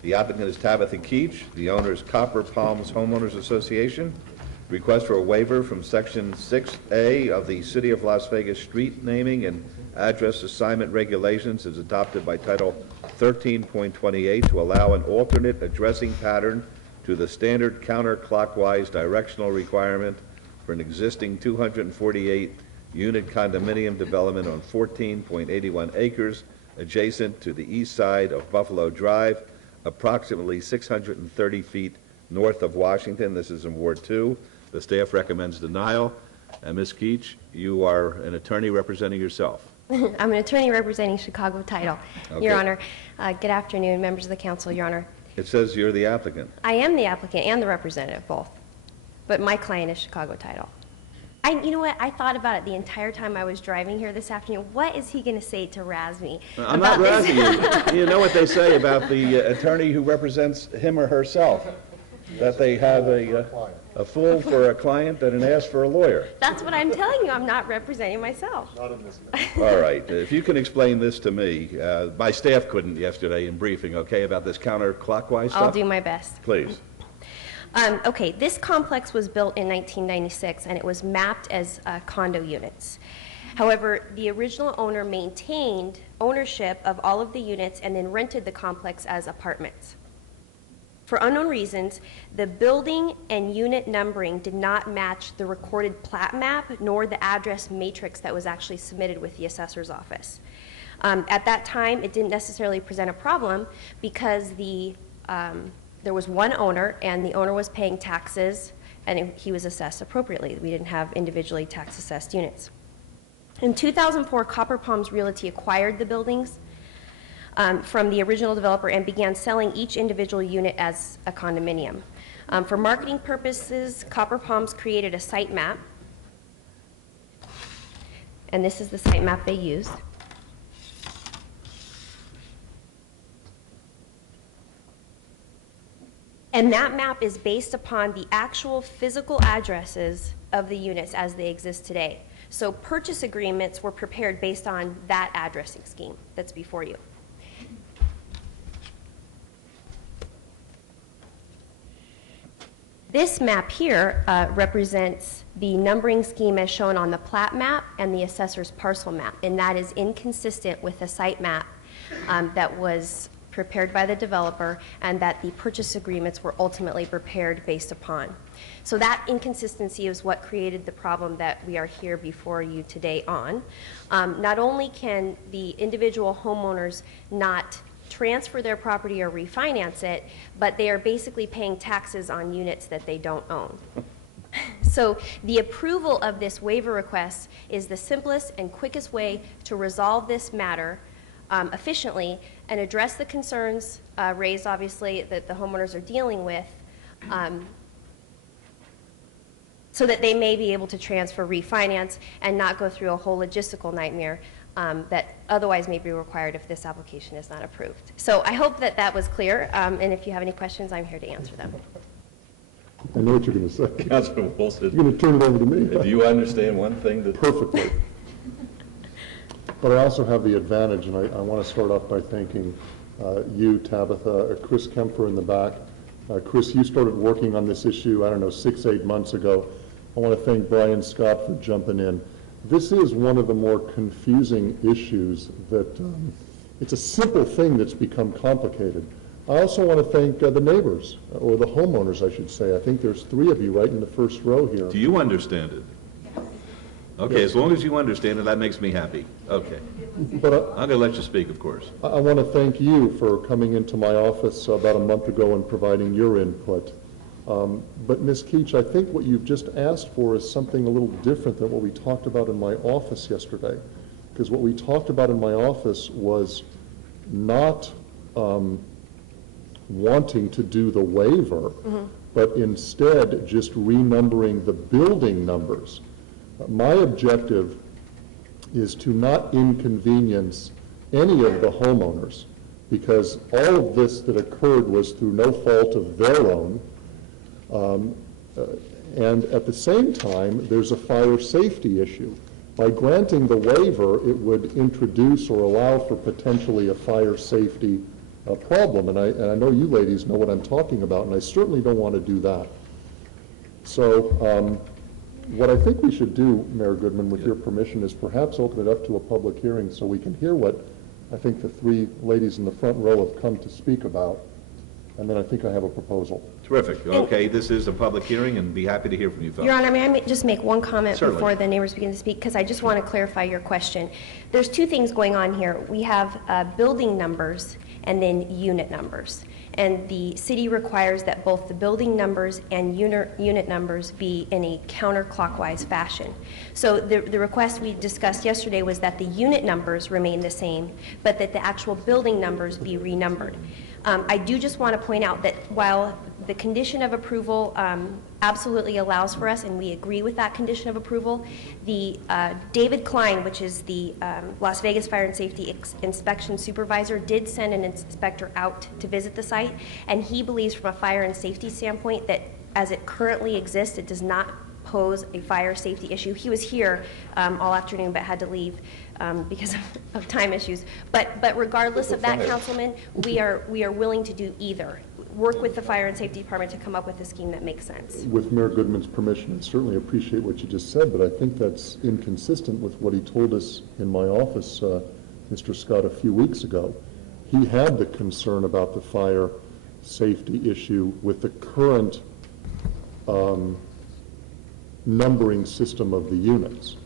The applicant is Tabitha Keach. The owner is Copper Palms Homeowners Association. Request for a waiver from Section 6A of the City of Las Vegas Street Naming and Address Assignment Regulations is adopted by Title 13.28 to allow an alternate addressing pattern to the standard counterclockwise directional requirement for an existing 248-unit condominium development on 14.81 acres adjacent to the east side of Buffalo Drive, approximately 630 feet north of Washington. This is in Ward 2. The staff recommends denial. And Ms. Keach, you are an attorney representing yourself. I'm an attorney representing Chicago Title. Okay. Your Honor, good afternoon, members of the council, Your Honor. It says you're the applicant. I am the applicant and the representative, both. But my client is Chicago Title. You know what? I thought about it the entire time I was driving here this afternoon. What is he going to say to razz me? I'm not razzing you. You know what they say about the attorney who represents him or herself, that they have a fool for a client and an ass for a lawyer. That's what I'm telling you. I'm not representing myself. Not in this case. All right. If you can explain this to me, my staff couldn't yesterday in briefing, okay, about this counterclockwise stuff? I'll do my best. Please. Okay, this complex was built in 1996, and it was mapped as condo units. However, the original owner maintained ownership of all of the units and then rented the complex as apartments. For unknown reasons, the building and unit numbering did not match the recorded plat map nor the address matrix that was actually submitted with the assessor's office. At that time, it didn't necessarily present a problem because there was one owner, and the owner was paying taxes, and he was assessed appropriately. We didn't have individually tax-assessed units. In 2004, Copper Palms Realty acquired the buildings from the original developer and began selling each individual unit as a condominium. For marketing purposes, Copper Palms created a site map, and this is the site map they used. And that map is based upon the actual physical addresses of the units as they exist today. So purchase agreements were prepared based on that addressing scheme that's before you. This map here represents the numbering scheme as shown on the plat map and the assessor's parcel map, and that is inconsistent with the site map that was prepared by the developer and that the purchase agreements were ultimately prepared based upon. So that inconsistency is what created the problem that we are here before you today on. Not only can the individual homeowners not transfer their property or refinance it, but they are basically paying taxes on units that they don't own. So the approval of this waiver request is the simplest and quickest way to resolve this matter efficiently and address the concerns raised, obviously, that the homeowners are dealing with, so that they may be able to transfer, refinance, and not go through a whole logistical nightmare that otherwise may be required if this application is not approved. So I hope that that was clear, and if you have any questions, I'm here to answer them. I know what you're going to say. Councilman Wilson. You're going to turn it over to me. Do you understand one thing that... Perfectly. But I also have the advantage, and I want to start off by thanking you, Tabitha, Chris Kempfer in the back. Chris, you started working on this issue, I don't know, 6-8 months ago. I want to thank Brian Scott for jumping in. This is one of the more confusing issues that it's a simple thing that's become complicated. I also want to thank the neighbors, or the homeowners, I should say. I think there's 3 of you right in the first row here. Do you understand it? Okay, Yes. as long as you understand it, that makes me happy. Okay. But I'm going to let you speak, of course. I want to thank you for coming into my office about a month ago and providing your input. But Ms. Keach, I think what you've just asked for is something a little different than what we talked about in my office yesterday. Because what we talked about in my office was not wanting to do the waiver, but instead just renumbering the building numbers. My objective is to not inconvenience any of the homeowners, because all of this that occurred was through no fault of their own. And at the same time, there's a fire safety issue. By granting the waiver, it would introduce or allow for potentially a fire safety problem. And I know you ladies know what I'm talking about, and I certainly don't want to do that. So what I think we should do, Mayor Goodman, with your permission, is perhaps open it up to a public hearing so we can hear what I think the 3 ladies in the front row have come to speak about. And then I think I have a proposal. Terrific. Okay, this is a public hearing, and be happy to hear from you folks. Your Honor, may I just make one comment Certainly. before the neighbors begin to speak? Because I just want to clarify your question. There's 2 things going on here. We have building numbers and then unit numbers. And the city requires that both the building numbers and unit numbers be in a counterclockwise fashion. So the request we discussed yesterday was that the unit numbers remain the same, but that the actual building numbers be renumbered. I do just want to point out that while the condition of approval absolutely allows for us, and we agree with that condition of approval, the David Klein, which is the Las Vegas Fire and Safety Inspection Supervisor, did send an inspector out to visit the site, and he believes from a fire and safety standpoint that as it currently exists, it does not pose a fire safety issue. He was here all afternoon but had to leave because of time issues. But regardless of that, Councilman, we are willing to do either. Work with the Fire and Safety Department to come up with a scheme that makes sense. With Mayor Goodman's permission, I certainly appreciate what you just said, but I think that's inconsistent with what he told us in my office, Mr. Scott, a few weeks ago. He had the concern about the fire safety issue with the current numbering system of the units.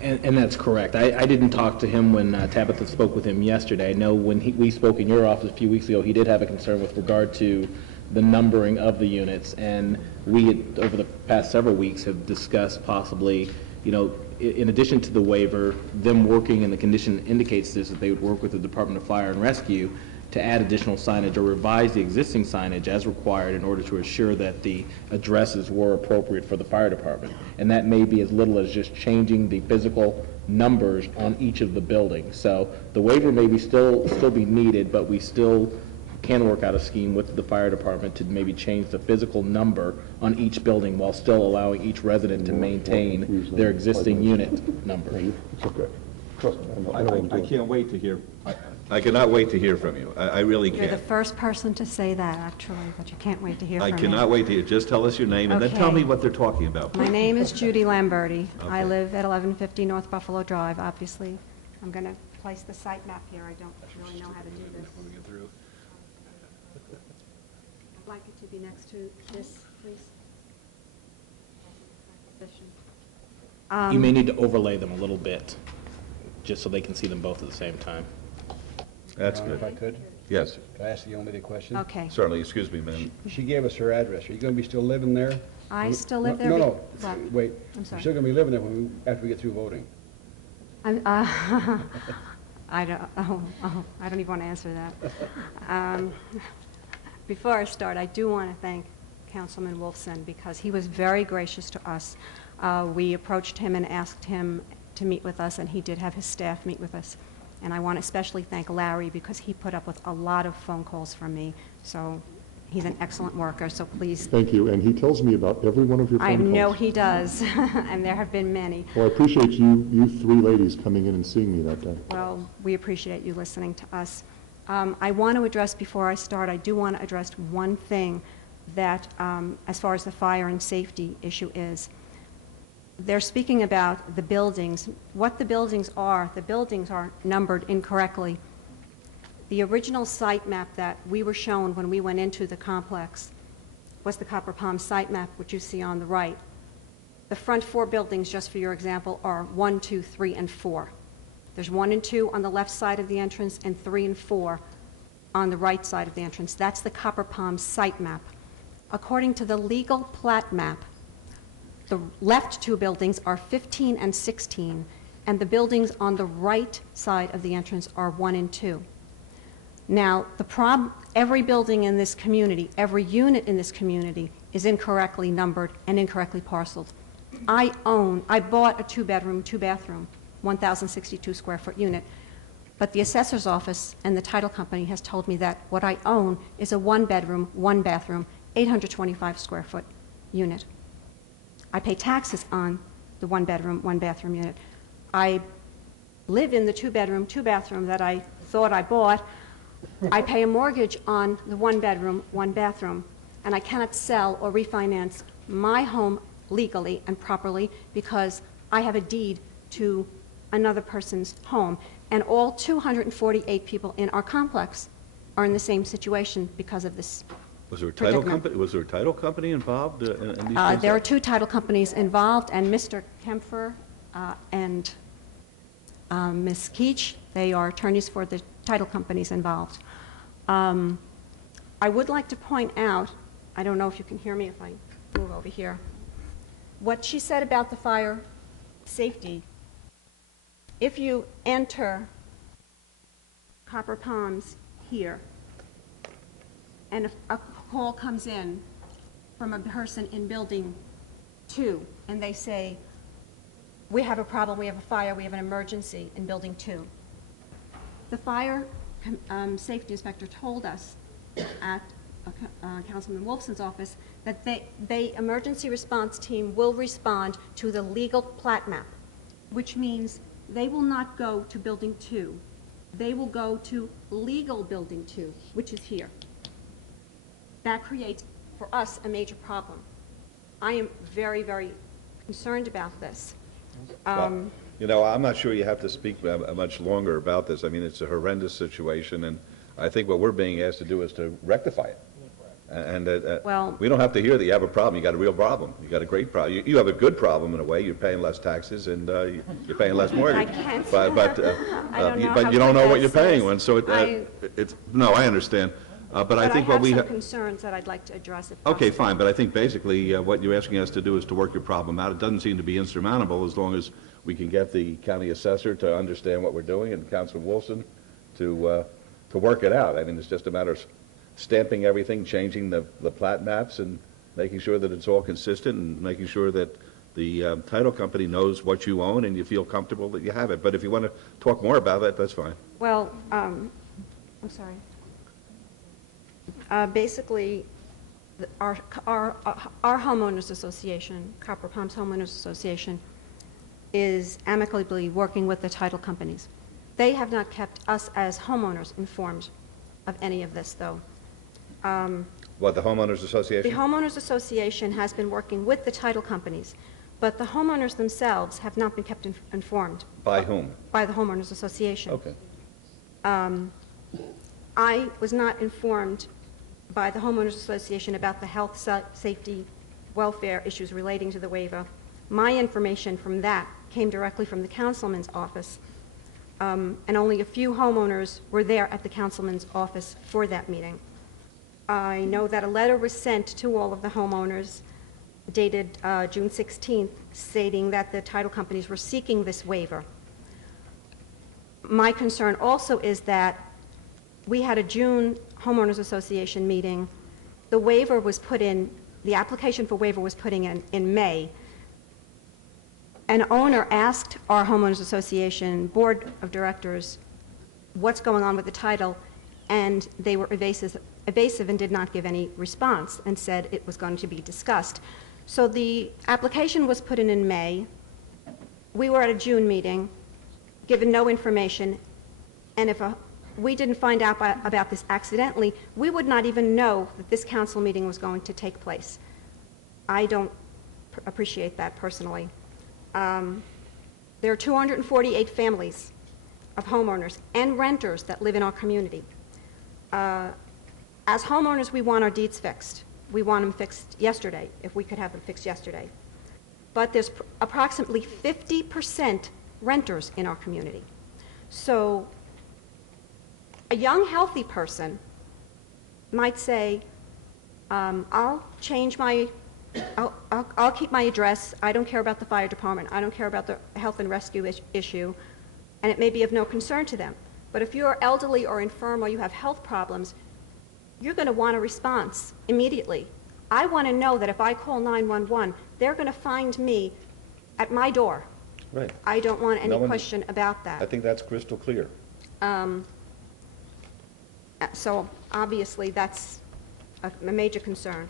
And that's correct. I didn't talk to him when Tabitha spoke with him yesterday. I know when we spoke in your office a few weeks ago, he did have a concern with regard to the numbering of the units. And we, had, over the past several weeks, have discussed possibly, you know, in addition to the waiver, them working, and the condition indicates this, that they would work with the Department of Fire and Rescue to add additional signage or revise the existing signage as required in order to assure that the addresses were appropriate for the fire department. And that may be as little as just changing the physical numbers on each of the buildings. So the waiver may be still be needed, but we still can work out a scheme with the fire department to maybe change the physical number on each building while still allowing each resident to maintain their existing unit number. It's okay. Trust me, I know what I'm doing. I can't wait to hear. I cannot wait to hear from you. I really You're the can't. first person to say that, actually, but you can't wait to hear from I me. cannot wait to hear. Just tell us your name and then tell Okay. me what they're talking about. My name is Judy Lamberti. I Okay. live at 1150 North Buffalo Drive, obviously. I'm going to place the site map here. I don't really know how to do this. I'd like it to be next to this, please. You may need to overlay them a little bit, just so they can see them both at the same time. That's good. If I could? Yes. Could I ask the young lady a question? Okay. Certainly, excuse me, ma'am. She gave us her address. Are you going to be still living there? I still live there? No, What? wait. I'm sorry. You're still going to be living there after we get through voting? I don't even want to answer that. Before I start, I do want to thank Councilman Wolfson because he was very gracious to us. We approached him and asked him to meet with us, and he did have his staff meet with us. And I want to especially thank Larry because he put up with a lot of phone calls from me. So he's an excellent worker, so please. Thank you, and he tells me about every one of your phone I calls. know he does, and there have been many. Well, I appreciate you three ladies coming in and seeing me that day. Well, we appreciate you listening to us. I want to address, before I start, I do want to address one thing that, as far as the fire and safety issue is. They're speaking about the buildings. What the buildings are numbered incorrectly. The original site map that we were shown when we went into the complex was the Copper Palm site map, which you see on the right. The front 4 buildings, just for your example, are 1, 2, 3, and 4. There's 1 and 2 on the left side of the entrance and 3 and 4 on the right side of the entrance. That's the Copper Palm site map. According to the legal plat map, the left 2 buildings are 15 and 16, and the buildings on the right side of the entrance are 1 and 2. Now, every building in this community, every unit in this community is incorrectly numbered and incorrectly parceled. I bought a 2-bedroom, 2-bathroom, 1,062 square foot unit, but the assessor's office and the title company has told me that what I own is a 1-bedroom, 1-bathroom, 825 square foot unit. I pay taxes on the 1-bedroom, 1-bathroom unit. I live in the 2-bedroom, 2-bathroom that I thought I bought. I pay a mortgage on the 1-bedroom, 1-bathroom, and I cannot sell or refinance my home legally and properly because I have a deed to another person's home. And all 248 people in our complex are in the same situation because of this. Was there a title company? Was there a title company involved in these things? There are 2 title companies involved, and Mr. Kempfer and Ms. Keach, they are attorneys for the title companies involved. I would like to point out, I don't know if you can hear me if I move over here, what she said about the fire safety. If you enter Copper Palms here, and if a call comes in from a person in building 2, and they say, we have a problem, we have a fire, we have an emergency in building 2. The fire safety inspector told us at Councilman Wolfson's office that the emergency response team will respond to the legal plat map, which means they will not go to building 2. They will go to legal building 2, which is here. That creates, for us, a major problem. I am very, very concerned about this. Well, you know, I'm not sure you have to speak much longer about this. I mean, it's a horrendous situation, and I think what we're being asked to do is to rectify it. And Well, we don't have to hear that you have a problem. You got a real problem. You got a great problem. You have a good problem in a way. You're paying less taxes and you're paying less mortgage. I can't. But you don't know what you're paying when. So it's no, I understand. But I think what we have some concerns that I'd like to address. If okay, possible. fine. But I think basically what you're asking us to do is to work your problem out. It doesn't seem to be insurmountable as long as we can get the county assessor to understand what we're doing and Councilman Wilson to work it out. I mean, it's just a matter of stamping everything, changing the plat maps, and making sure that it's all consistent, and making sure that the title company knows what you own and you feel comfortable that you have it. But if you want to talk more about that, that's fine. Well, I'm sorry. Basically, our homeowners association, Copper Palms Homeowners Association, is amicably working with the title companies. They have not kept us as homeowners informed of any of this, though. What, the homeowners association? The homeowners association has been working with the title companies. but the homeowners themselves have not been kept informed By whom? by the homeowners association. Okay. I was not informed by the homeowners association about the health, safety, welfare issues relating to the waiver. My information from that came directly from the councilman's office, and only a few homeowners were there at the councilman's office for that meeting. I know that a letter was sent to all of the homeowners dated June 16th stating that the title companies were seeking this waiver. My concern also is that we had a June homeowners association meeting. The waiver was put in, the application for waiver was put in May. An owner asked our homeowners association board of directors what's going on with the title, and they were evasive and did not give any response and said it was going to be discussed. So the application was put in May. We were at a June meeting, given no information, and if we didn't find out about this accidentally, we would not even know that this council meeting was going to take place. I don't appreciate that personally. There are 248 families of homeowners and renters that live in our community. As homeowners, we want our deeds fixed. We want them fixed yesterday, if we could have them fixed yesterday. But there's approximately 50% renters in our community. So a young, healthy person might say, I'll change my, I'll keep my address. I don't care about the fire department. I don't care about the health and rescue issue. And it may be of no concern to them. But if you're elderly or infirm or you have health problems, you're going to want a response immediately. I want to know that if I call 911, they're going to find me at my door. Right. I don't want any question about that. I think that's crystal clear. So obviously that's a major concern.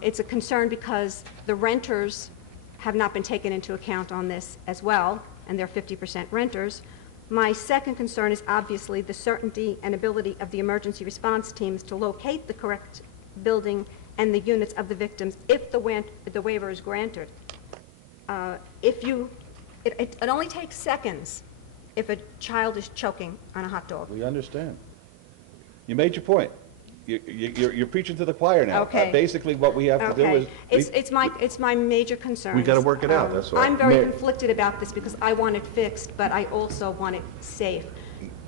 It's a concern because the renters have not been taken into account on this as well, and they're 50% renters. My second concern is obviously the certainty and ability of the emergency response teams to locate the correct building and the units of the victims if the waiver is granted. It only takes seconds if a child is choking on a hot dog. We understand. You made your point. You're preaching to the choir now. Okay. Basically, what we have to do is... It's my major concern. We got to work it out, that's all. I'm very conflicted about this because I want it fixed, but I also want it safe.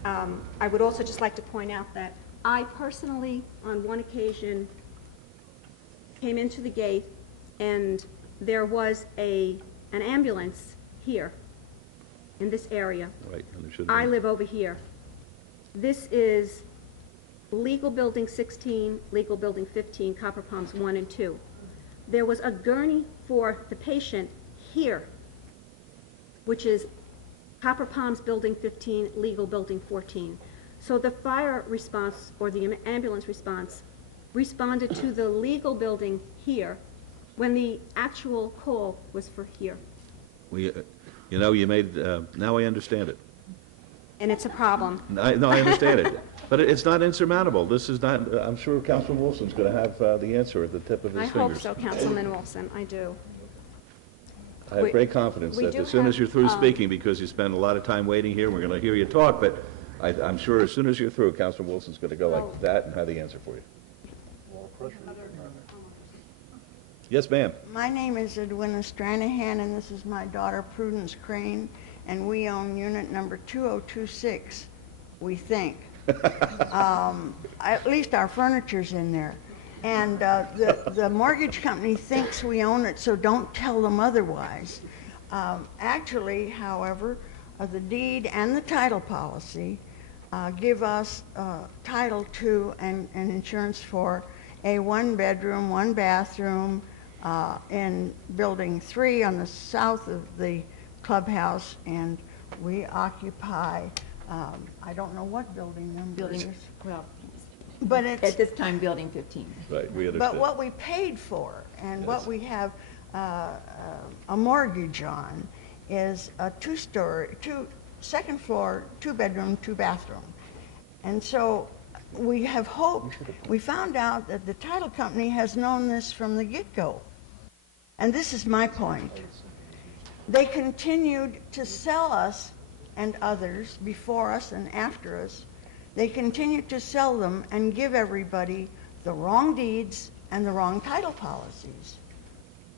I would also just like to point out that I personally, on one occasion, came into the gate and there was an ambulance here in this area. Right. I live over here. This is Legal Building 16, Legal Building 15, Copper Palms 1 and 2. There was a gurney for the patient here, which is Copper Palms Building 15, Legal Building 14. So the fire response or the ambulance response responded to the legal building here when the actual call was for here. You know, you made... now I understand it. And it's a problem. No, I understand it. But it's not insurmountable. This is not... I'm sure Councilman Wilson's going to have the answer at the tip of his fingers. I hope so, Councilman Wilson. I do. I have great confidence that as soon as you're through speaking, because you spend a lot of time waiting here, we're going to hear you talk, but I'm sure as soon as you're through, Councilman Wilson's going to go like that and have the answer for you. Yes, ma'am. My name is Edwina Stranahan, and this is my daughter Prudence Crane, and we own unit number 2026, we think. At least our furniture's in there. And the mortgage company thinks we own it, so don't tell them otherwise. Actually, however, the deed and the title policy give us title to and insurance for a one-bedroom, one-bathroom in Building 3 on the south of the clubhouse, and we occupy, I don't know what building number it is. Well, but it's, at this time, Building 15. Right, we understand. but what we paid for and what we have a mortgage on is a second floor, two-bedroom, two-bathroom. And so we have hoped, we found out that the title company has known this from the get-go. And this is my point. They continued to sell us and others before us and after us. They continued to sell them and give everybody the wrong deeds and the wrong title policies.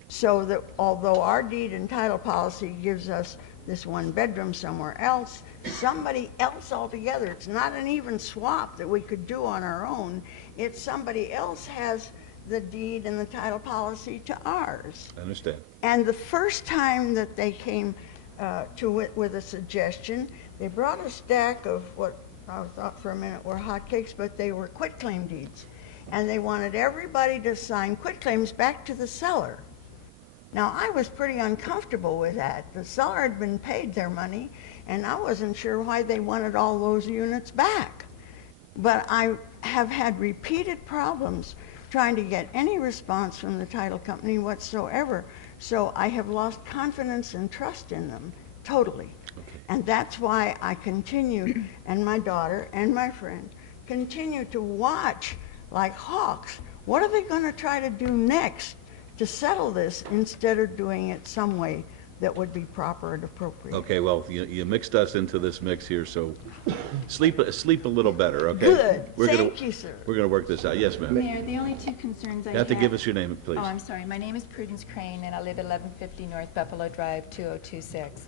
So that although our deed and title policy gives us this one bedroom somewhere else, somebody else altogether, it's not an even swap that we could do on our own, it's somebody else has the deed and the title policy to ours. I understand. And the first time that they came to it with a suggestion, they brought a stack of what I thought for a minute were hotcakes, but they were quitclaim deeds. And they wanted everybody to sign quitclaims back to the seller. Now, I was pretty uncomfortable with that. The seller had been paid their money, and I wasn't sure why they wanted all those units back. But I have had repeated problems trying to get any response from the title company whatsoever. So I have lost confidence and trust in them, totally. And that's why I continue, and my daughter and my friend continue to watch like hawks. What are they going to try to do next to settle this instead of doing it some way that would be proper and appropriate? Okay, well, you mixed us into this mix here, so sleep a little better, okay? Good. Thank you, sir. We're going to work this out. Yes, ma'am. Mayor, the only two concerns I have... You have to give us your name, please. Oh, I'm sorry. My name is Prudence Crane, and I live at 1150 North Buffalo Drive, 2026.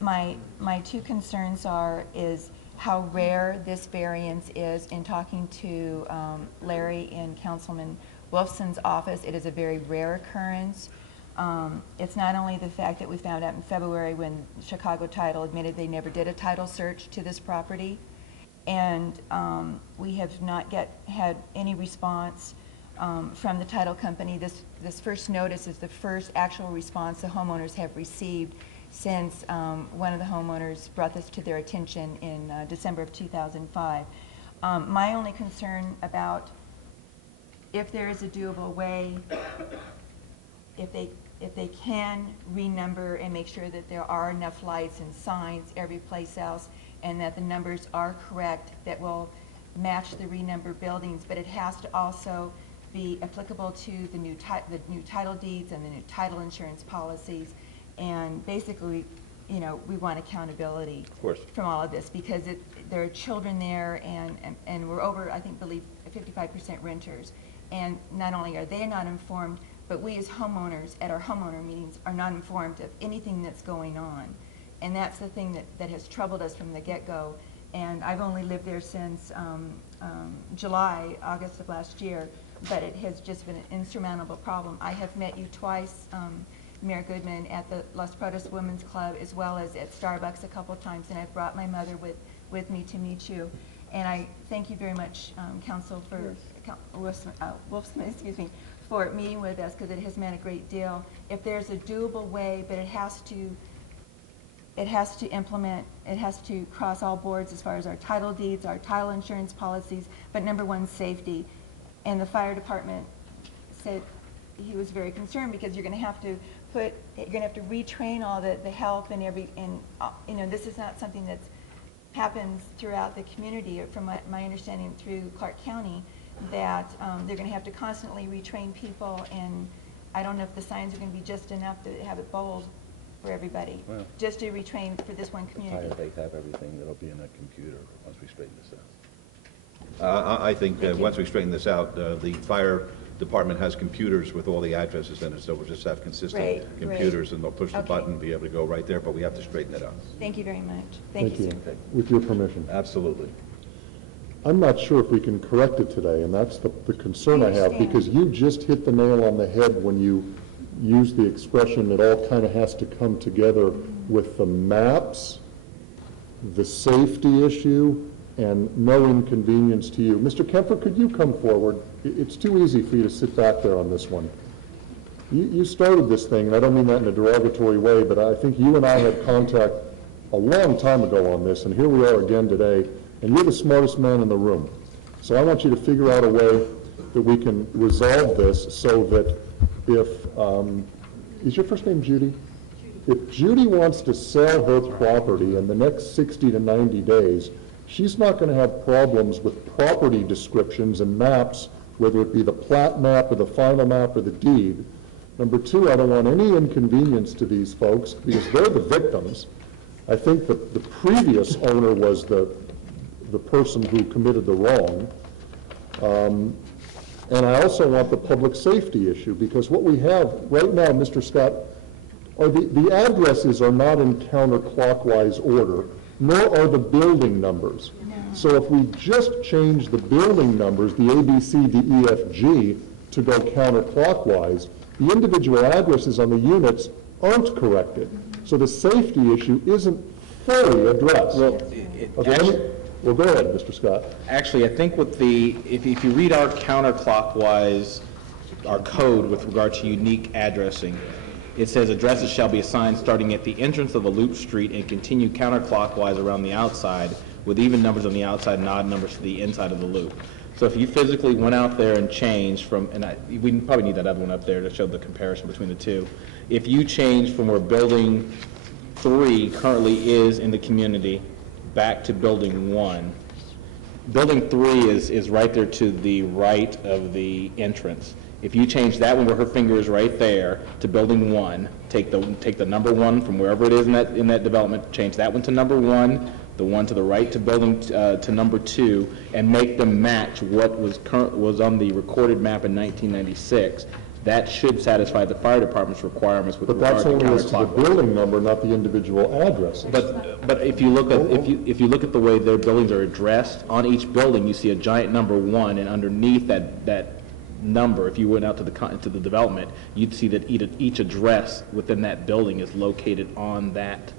My two concerns is how rare this variance is. In talking to Larry in Councilman Wolfson's office, it is a very rare occurrence. It's not only the fact that we found out in February when Chicago Title admitted they never did a title search to this property, and we have not yet had any response from the title company. This first notice is the first actual response the homeowners have received since one of the homeowners brought this to their attention in December of 2005. My only concern about if there is a doable way, if they can renumber and make sure that there are enough lights and signs every place else, and that the numbers are correct that will match the renumbered buildings, but it has to also be applicable to the new title deeds and the new title insurance policies. And basically, you know, we want accountability from all of this, because there are children there, and we're over, I believe 55% renters. And not only are they not informed, but we as homeowners at our homeowner meetings are not informed of anything that's going on. And that's the thing that has troubled us from the get-go. And I've only lived there since August of last year, but it has just been an insurmountable problem. I have met you twice, Mayor Goodman, at the Los Prados Women's Club, as well as at Starbucks a couple of times, and I've brought my mother with me to meet you. And I thank you very much, Council, for Wolfson, excuse me, for meeting with us, because it has meant a great deal. If there's a doable way, but it has to implement, it has to cross all boards as far as our title deeds, our title insurance policies, but number one, safety. And the fire department said he was very concerned, because you're going to have to retrain all the help and you know, this is not something that happens throughout the community. From my understanding through Clark County, that they're going to have to constantly retrain people, and I don't know if the signs are going to be just enough to have it bold for everybody, just to retrain for this one community. They have everything that'll be in that computer once we straighten this out. I think that once we straighten this out, the fire department has computers with all the addresses in it, so we'll just have consistent computers, and they'll push the button and be able to go right there, but we have to straighten it out. Thank you very much. Thank you, sir. With your permission. Absolutely. I'm not sure if we can correct it today, and that's the concern I have, because you just hit the nail on the head when you use the expression it all kind of has to come together with the maps, the safety issue, and no inconvenience to you. Mr. Kemper, could you come forward? It's too easy for you to sit back there on this one. You started this thing, and I don't mean that in a derogatory way, but I think you and I had contact a long time ago on this, and here we are again today, and you're the smartest man in the room. So I want you to figure out a way that we can resolve this so that if, is your first name Judy? If Judy wants to sell her property in the next 60 to 90 days, she's not going to have problems with property descriptions and maps, whether it be the plat map or the final map or the deed, Number two, I don't want any inconvenience to these folks because they're the victims. I think that the previous owner was the person who committed the wrong. And I also want the public safety issue, because what we have right now, Mr. Scott, are the addresses are not in counterclockwise order, nor are the building numbers. So if we just change the building numbers, the A, B, C, D, E, F, G, to go counterclockwise, the individual addresses on the units aren't corrected. So the safety issue isn't fully addressed. Well, go ahead, Mr. Scott. Actually, I think with the, if you read our counterclockwise, our code with regard to unique addressing, it says addresses shall be assigned starting at the entrance of a loop street and continue counterclockwise around the outside with even numbers on the outside and odd numbers to the inside of the loop. So if you physically went out there and changed from, and we probably need that other one up there to show the comparison between the two. If you change from where building 3 currently is in the community back to building 1, building 3 is right there to the right of the entrance. If you change that one where her finger is right there to building 1, take the number 1 from wherever it is in that development, change that one to number 1, the one to the right to building to number 2, and make them match what was on the recorded map in 1996. That should satisfy the fire department's requirements with regard to counterclockwise. But that's only as to the building number, not the individual addresses. But if you look at the way their buildings are addressed, on each building you see a giant number 1, and underneath that number, if you went out to the development, you'd see that each address within that building is located on that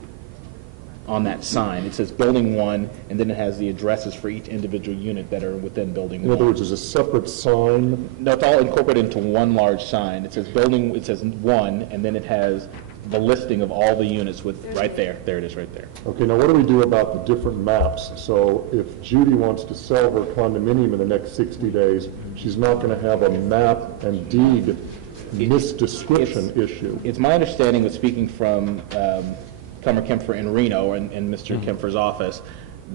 sign. It says building 1, and then it has the addresses for each individual unit that are within building 1. In other words, there's a separate sign? No, it's all incorporated into one large sign. It says building, it says 1, and then it has the listing of all the units with right there. There it is right there. Okay, now what do we do about the different maps? So if Judy wants to sell her condominium in the next 60 days, she's not going to have a map and deed misdescription issue. It's my understanding, with speaking from Plummer Kempfer in Reno and Mr. Kempfer's office,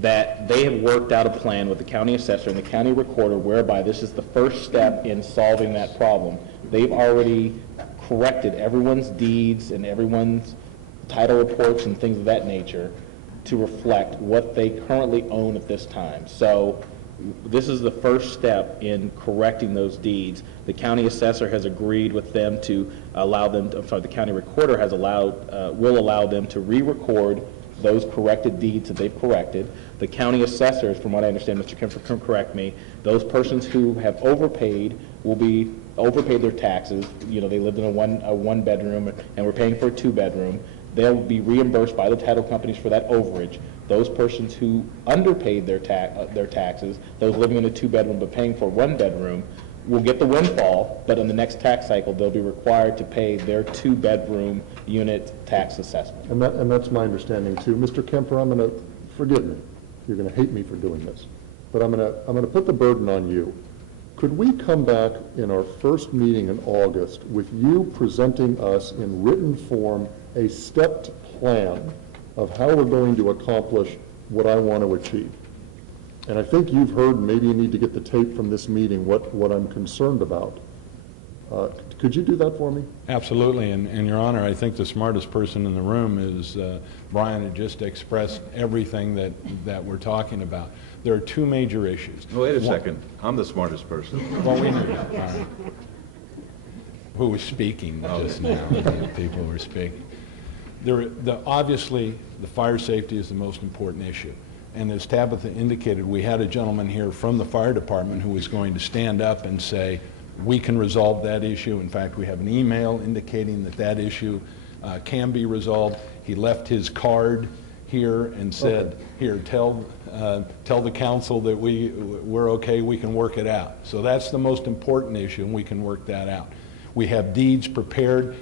that they have worked out a plan with the county assessor and the county recorder whereby this is the first step in solving that problem. They've already corrected everyone's deeds and everyone's title reports and things of that nature to reflect what they currently own at this time. So this is the first step in correcting those deeds. The county assessor has agreed with them to allow them, the county recorder has will allow them to re-record those corrected deeds that they've corrected. The county assessors, from what I understand, Mr. Kempfer can correct me, those persons who have overpaid will be overpaid their taxes. You know, they lived in a one bedroom and were paying for a 2-bedroom. They'll be reimbursed by the title companies for that overage. Those persons who underpaid their taxes, those living in a 2-bedroom but paying for a 1-bedroom, will get the windfall, but in the next tax cycle, they'll be required to pay their 2-bedroom unit tax assessment. And that's my understanding too. Mr. Kempfer, I'm going to, forgive me, you're going to hate me for doing this, but I'm going to put the burden on you. Could we come back in our first meeting in August with you presenting us in written form a stepped plan of how we're going to accomplish what I want to achieve? And I think you've heard, maybe you need to get the tape from this meeting, what I'm concerned about. Could you do that for me? Absolutely, and Your Honor, I think the smartest person in the room is Brian had just expressed everything that we're talking about. There are 2 major issues. Wait a second, I'm the smartest person. Well, we know who was speaking just now. People were speaking. Obviously, the fire safety is the most important issue. And as Tabitha indicated, we had a gentleman here from the fire department who was going to stand up and say, we can resolve that issue. In fact, we have an email indicating that issue can be resolved. He left his card here and said, here, tell the council that we're okay, we can work it out. So that's the most important issue, and we can work that out. We have deeds prepared,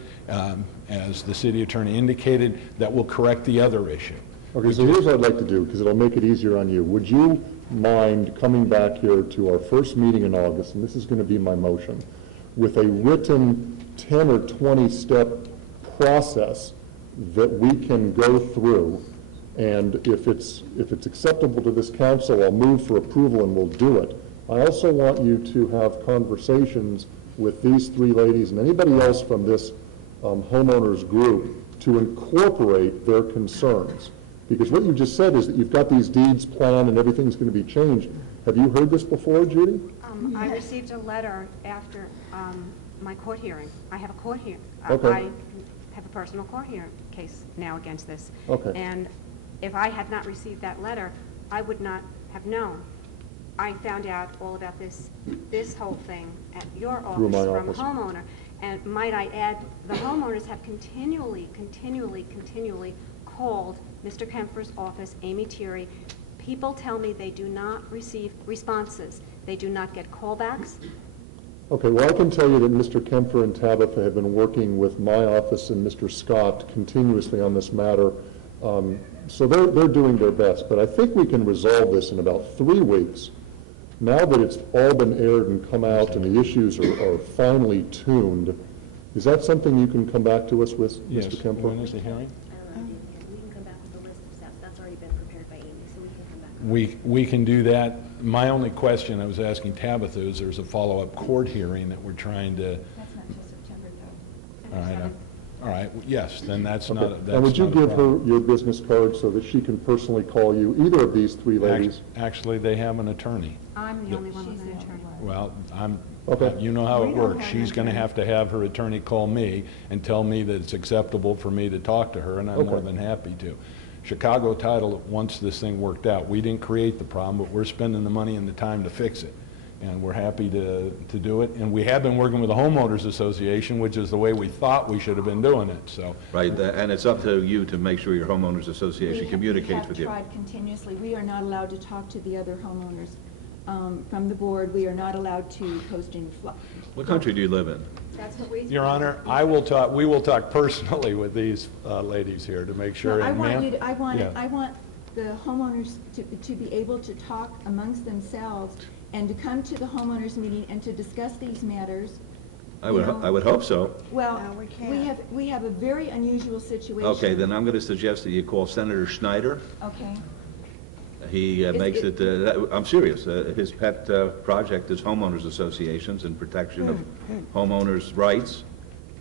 as the city attorney indicated, that will correct the other issue. Okay, so here's what I'd like to do, because it'll make it easier on you. Would you mind coming back here to our first meeting in August, and this is going to be my motion, with a written 10 or 20 step process that we can go through, and if it's acceptable to this council, I'll move for approval and we'll do it. I also want you to have conversations with these three ladies and anybody else from this homeowners group to incorporate their concerns. Because what you just said is that you've got these deeds planned and everything's going to be changed. Have you heard this before, Judy? I received a letter after my court hearing. I have a court hearing. Okay. I have a personal court hearing case now against this. Okay. And if I had not received that letter, I would not have known. I found out all about this whole thing at your Through office my from office. a homeowner. And might I add, the homeowners have continually called Mr. Kempfer's office, Amy Thierry. People tell me they do not receive responses. They do not get callbacks. Okay, well, I can tell you that Mr. Kempfer and Tabitha have been working with my office and Mr. Scott continuously on this matter. So they're doing their best. But I think we can resolve this in about 3 weeks. Now that it's all been aired and come out and the issues are finally tuned, is that something you can come back to us with, Yes. Mr. Kempfer? When is the hearing? We can come back with a list of steps. That's already been prepared by Amy, so we can come back. We can do that. My only question I was asking Tabitha is there's a follow-up court hearing that we're trying to... That's not till September, though. All right, yes, then that's Okay. not, that's And would you not a give her problem. your business card so that she can personally call you, either of these 3 ladies? Actually, they have an attorney. I'm the only one with an attorney. Well, Okay. you know how We it don't works. have an She's going to have her attorney call me and tell me that it's acceptable for me to talk to her, and I'm more Okay. than happy to. Chicago Title wants this thing worked out. We didn't create the problem, but we're spending the money and the time to fix it. And we're happy to do it. And we have been working with the homeowners association, which is the way we thought we should have been doing it, so. Right, and it's up to you to make sure your homeowners association communicates with We you. have tried continuously. We are not allowed to talk to the other homeowners from the board. We are not allowed to post any What country do you live in? That's what we... Your Honor, we will talk personally with these ladies here to make sure. No, I and want ma'am- you to, Yeah. I want the homeowners to be able to talk amongst themselves and to come to the homeowners meeting and to discuss these matters. I would hope so. Well, No, we can't. we have a very unusual situation. Okay, then I'm going to suggest that you call Senator Schneider. Okay. He makes it, I'm serious, his pet project is homeowners associations and protection of homeowners' rights.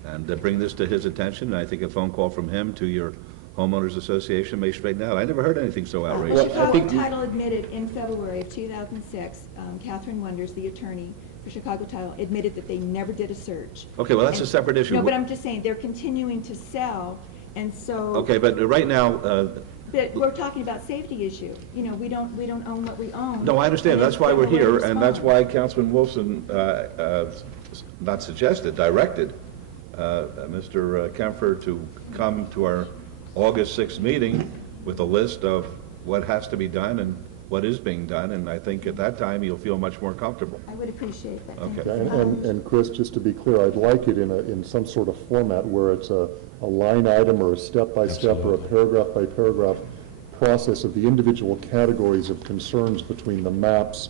And bring this to his attention, and I think a phone call from him to your homeowners association may straighten out. I never heard anything so outrageous. Chicago Title admitted in February of 2006, Catherine Wonders, the attorney for Chicago Title, admitted that they never did a search. Okay, well, that's a separate issue. No, but I'm just saying, they're continuing to sell, and so... Okay, but right now, But we're talking about safety issue. You know, we don't own what we own. no, I understand, And that's why we're we're here, and that's responding. why Councilman Wilson, not suggested, directed Mr. Kempfer to come to our August 6th meeting with a list of what has to be done and what is being done, and I think at that time you'll feel much more comfortable. I would appreciate that. Okay. And Chris, just to be clear, I'd like it in some sort of format where it's a line item or a step-by-step or a paragraph-by-paragraph process of the individual categories of concerns between the maps,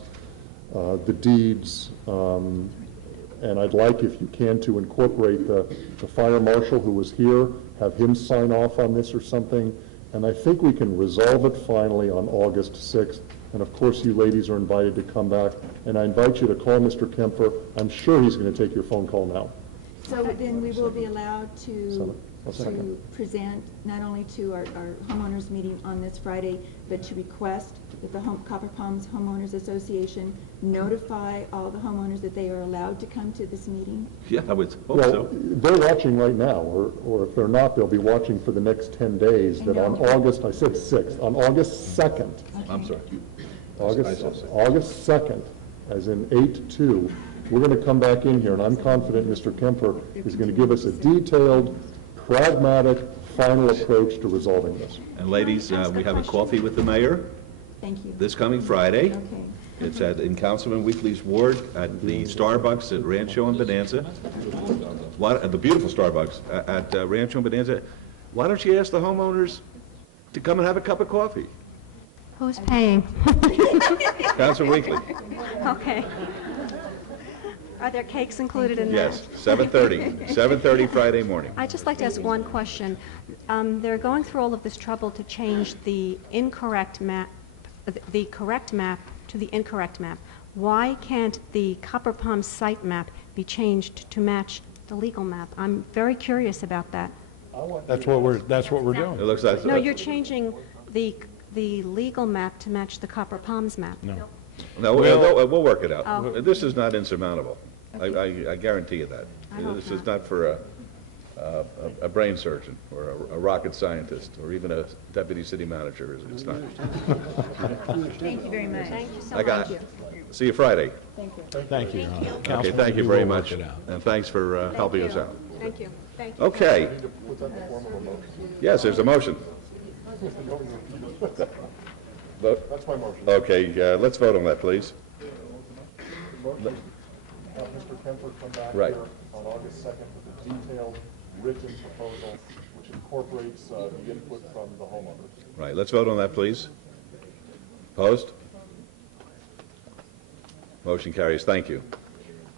the deeds, and I'd like, if you can, to incorporate the fire marshal who was here, have him sign off on this or something, and I think we can resolve it finally on August 6th. And of course, you ladies are invited to come back, and I invite you to call Mr. Kempfer. I'm sure he's going to take your phone call now. So then we will be allowed to Second. present not only to our homeowners meeting on this Friday, but to request that the Copper Palms Homeowners Association notify all the homeowners that they are allowed to come to this meeting? Yeah, I would hope Well, so. they're watching right now, or if they're not, they'll be watching for the next 10 days, that on August, I said 6th, on August 2nd, I'm sorry. August 2nd, as in 8/2, we're going to come back in here, and I'm confident Mr. Kempfer is going to give us a detailed, pragmatic, final approach to resolving this. And ladies, we have a coffee with the mayor Thank you. this coming Friday. Okay. It's in Councilman Weekly's ward at the Starbucks at Rancho and Bonanza. The beautiful Starbucks at Rancho and Bonanza. Why don't you ask the homeowners to come and have a cup of coffee? Who's paying? Councilman Weekly. Okay. Are there cakes included in that? Yes, 7:30 Friday morning. I'd just like to ask one question. They're going through all of this trouble to change the incorrect map, the correct map to the incorrect map. Why can't the Copper Palm site map be changed to match the legal map. I'm very curious about that. That's what we're doing. It looks like... No, you're changing the legal map to match the Copper Palms map. No. No, we'll work it out. Oh. This is not insurmountable. I guarantee you that. I hope This is not for a brain surgeon or a rocket scientist or even a deputy city manager. It's not. Thank you very much. Thank you so I got much. it. See you Friday. Thank you. Thank you, Your Honor. Okay, Councilman, thank you we very will much. work it out. And thanks for helping us out. Thank you. Thank you. Okay. Yes, there's a motion. Vote? That's my motion. Okay, let's vote on that, please. Motion, have Mr. Kemper come back Right. here on August 2nd with a detailed written proposal which incorporates the input from the homeowners. Right, let's vote on that, please. Opposed? Motion carries. Thank you.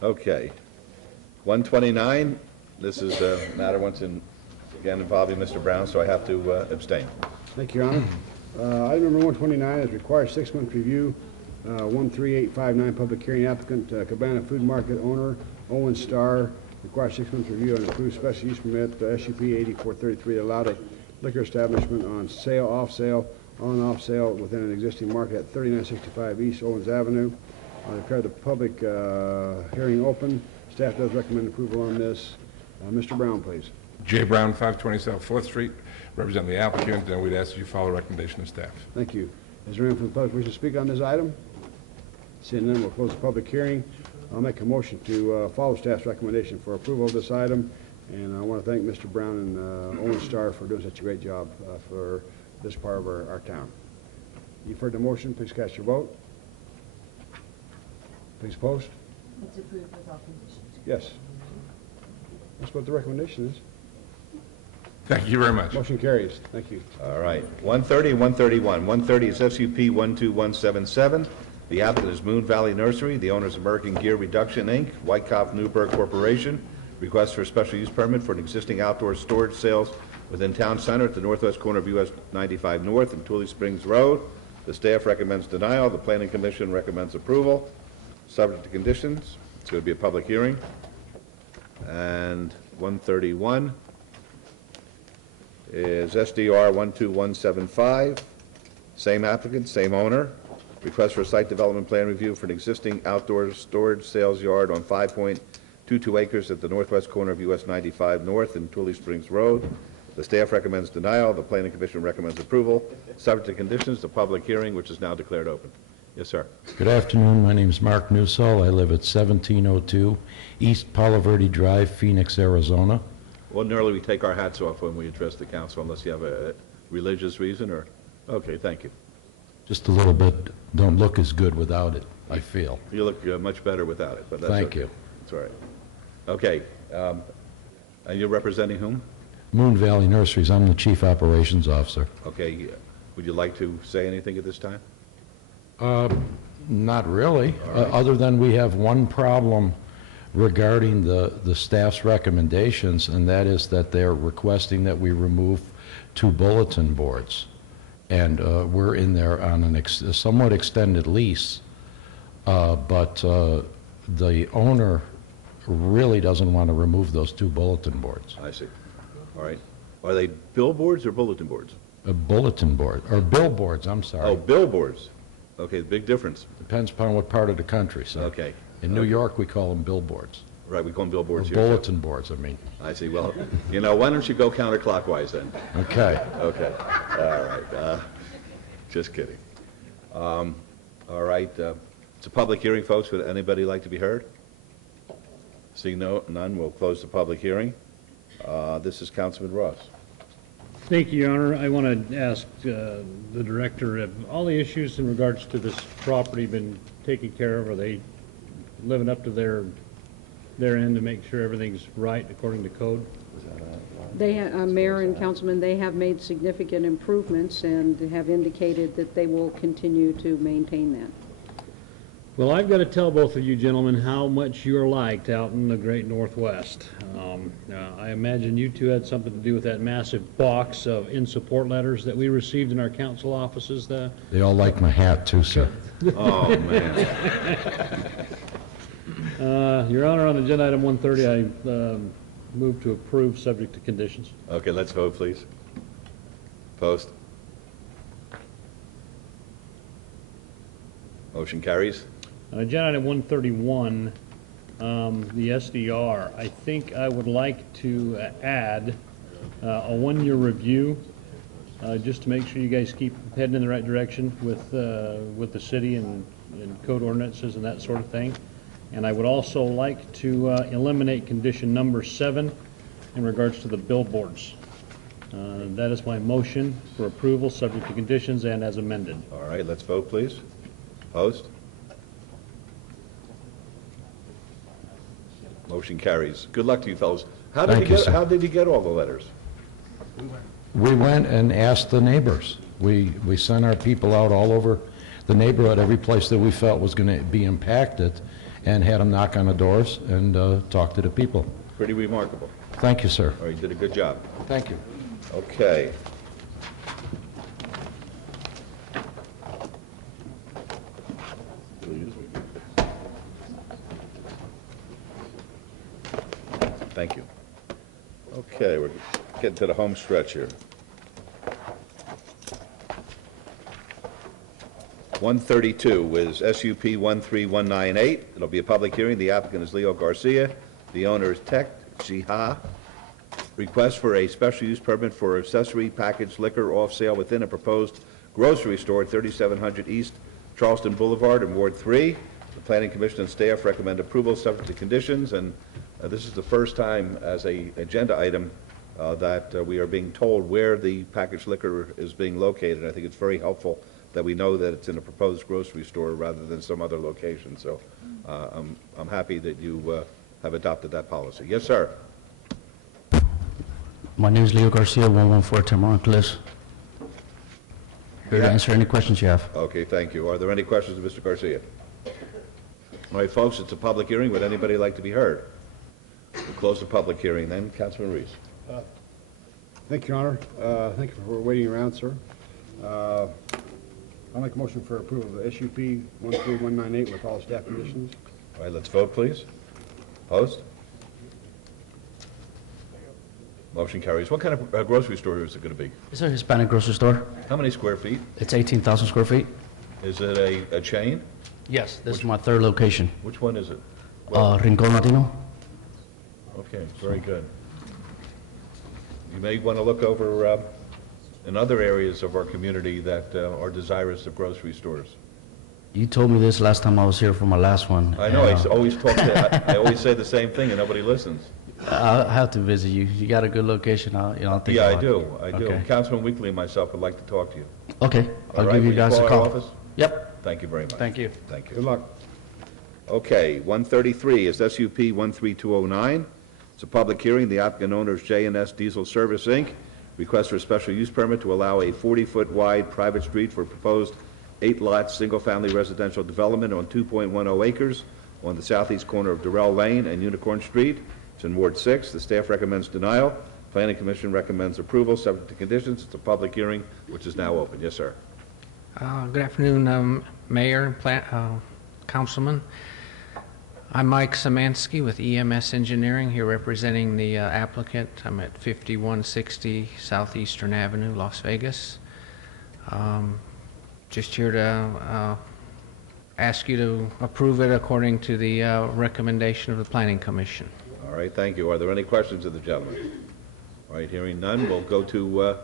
Okay. 129, this is a matter once again involving Mr. Brown, so I have to abstain. Thank you, Your Honor. Item number 129 is requires 6-month review. 13859, public hearing, applicant Cabana Food Market owner Owen Starr requires 6-month review on approved special use permit SUP 8433 allowed a liquor establishment on sale, off sale, on and off sale within an existing market at 3965 East Owens Avenue. I declare the public hearing open. Staff does recommend approval on this. Mr. Brown, please. Jay Brown, 520 South 4th Street, represent the applicant, and we'd ask that you follow recommendation of staff. Thank you. Is there anyone from the public wishing to speak on this item? Seeing none, we'll close the public hearing. I'll make a motion to follow staff's recommendation for approval of this item, and I want to thank Mr. Brown and Owen Starr for doing such a great job for this part of our town. You've heard the motion. Please cast your vote. Please post. It's approved with all conditions. Yes. That's what the recommendation is. Thank you very much. Motion carries. Thank you. All right. 130 and 131. 130 is SUP 12177. The applicant is Moon Valley Nursery. The owner is American Gear Reduction, Inc., Wyckoff Newburgh Corporation. Request for a special use permit for an existing outdoor storage sales within Town Center at the northwest corner of US 95 North and Tully Springs Road. The staff recommends denial. The Planning Commission recommends approval. Subject to conditions. It's going to be a public hearing. And 131 is SDR 12175. Same applicant, same owner. Request for a site development plan review for an existing outdoor storage sales yard on 5.22 acres at the northwest corner of US 95 North and Tully Springs Road. The staff recommends denial. The Planning Commission recommends approval. Subject to conditions, the public hearing, which is now declared open. Yes, sir. Good afternoon. My name is Mark Newsall. I live at 1702 East Palo Verde Drive, Phoenix, Arizona. Ordinarily, we take our hats off when we address the council unless you have a religious reason or... Okay, thank you. Just a little bit, don't look as good without it, I feel. You look much better without it, but that's Thank okay. you. That's all right. Okay. And you're representing whom? Moon Valley Nurseries, I'm the Chief Operations Officer. Okay. Would you like to say anything at this time? Not really, other than we have one problem regarding the staff's recommendations, and that is that they're requesting that we remove 2 bulletin boards. And we're in there on a somewhat extended lease, but the owner really doesn't want to remove those 2 bulletin boards. I see. All right. Are they billboards or bulletin boards? A bulletin board, or billboards, I'm sorry. Oh, billboards. Okay, big difference. Depends upon what part of the country, sir. Okay. In New York, we call them billboards. Right, we call them billboards Or here. bulletin boards, I mean. I see. Well, you know, why don't you go counterclockwise then? Okay. Okay. All right. Just kidding. All right. It's a public hearing, folks. Would anybody like to be heard? Seeing none, we'll close the public hearing. This is Councilman Ross. Thank you, Your Honor. I want to ask the director, have all the issues in regards to this property been taken care of? Are they living up to their end to make sure everything's right according to code? They, Mayor and Councilman, they have made significant improvements and have indicated that they will continue to maintain that. Well, I've got to tell both of you gentlemen how much you're liked out in the great Northwest. I imagine you two had something to do with that massive box of in-support letters that we received in our council offices. They all like my hat, too, sir. Oh, man. Your Honor, on agenda item 130, I move to approve subject to conditions. Okay, let's vote, please. Post. Motion carries. On agenda item 131, the SDR, I think I would like to add a one-year review, just to make sure you guys keep heading in the right direction with the city and code ordinances and that sort of thing. And I would also like to eliminate condition number 7 in regards to the billboards. That is my motion for approval, subject to conditions and as amended. All right, let's vote, please. Post. Motion carries. Good luck to you fellows. How did you get all the letters? We went and asked the neighbors. We sent our people out all over the neighborhood, every place that we felt was going to be impacted, and had them knock on the doors and talk to the people. Pretty remarkable. Thank you, sir. All right, you did a good job. Thank you. Okay. Thank you. Okay, we're getting to the home stretch here. 132 is SUP 13198. It'll be a public hearing. The applicant is Leo Garcia. The owner is Tech Jiha. Request for a special use permit for accessory packaged liquor off sale within a proposed grocery store at 3700 East Charleston Boulevard in Ward 3. The Planning Commission and staff recommend approval subject to conditions, and this is the first time as a agenda item that we are being told where the packaged liquor is being located. I think it's very helpful that we know that it's in a proposed grocery store rather than some other location. So I'm happy that you have adopted that policy. Yes, sir. My name is Leo Garcia, 114 Tamarack Cliffs. Here to answer any questions you have. Okay, thank you. Are there any questions of Mr. Garcia? All right, folks, it's a public hearing. Would anybody like to be heard? We'll close the public hearing then. Councilman Reese. Thank you, Your Honor. Thank you for waiting around, sir. I'll make a motion for approval of the SUP 13198 with all staff conditions. All right, let's vote, please. Post. Motion carries. What kind of grocery store is it going to be? It's a Hispanic grocery store. How many square feet? It's 18,000 square feet. Is it a chain? Yes, this is my third location. Which one is it? Rincon Latino. Okay, very good. You may want to look over in other areas of our community that are desirous of grocery stores. You told me this last time I was here for my last one. I know, I always talk to, I always say the same thing and nobody listens. I'll have to visit you. You got a good location. I'll think Yeah, about I do. I do. Okay. Councilman Weekly and myself would like to talk to you. Okay, All I'll right, give you will guys a our call. office? Yep. Thank you very much. Thank you. Thank you. Good luck. Okay, 133 is SUP 13209. It's a public hearing. The applicant owner is J&S Diesel Service, Inc. Request for a special use permit to allow a 40-foot wide private street for proposed 8-lot single-family residential development on 2.10 acres on the southeast corner of Durrell Lane and Unicorn Street. It's in Ward 6. The staff recommends denial. Planning Commission recommends approval, subject to conditions. It's a public hearing, which is now open. Yes, sir. Good afternoon, Mayor, Councilman. I'm Mike Samansky with EMS Engineering, here representing the applicant. I'm at 5160 Southeastern Avenue, Las Vegas. Just here to ask you to approve it according to the recommendation of the Planning Commission. All right, thank you. Are there any questions of the gentleman? All right, hearing none, we'll go to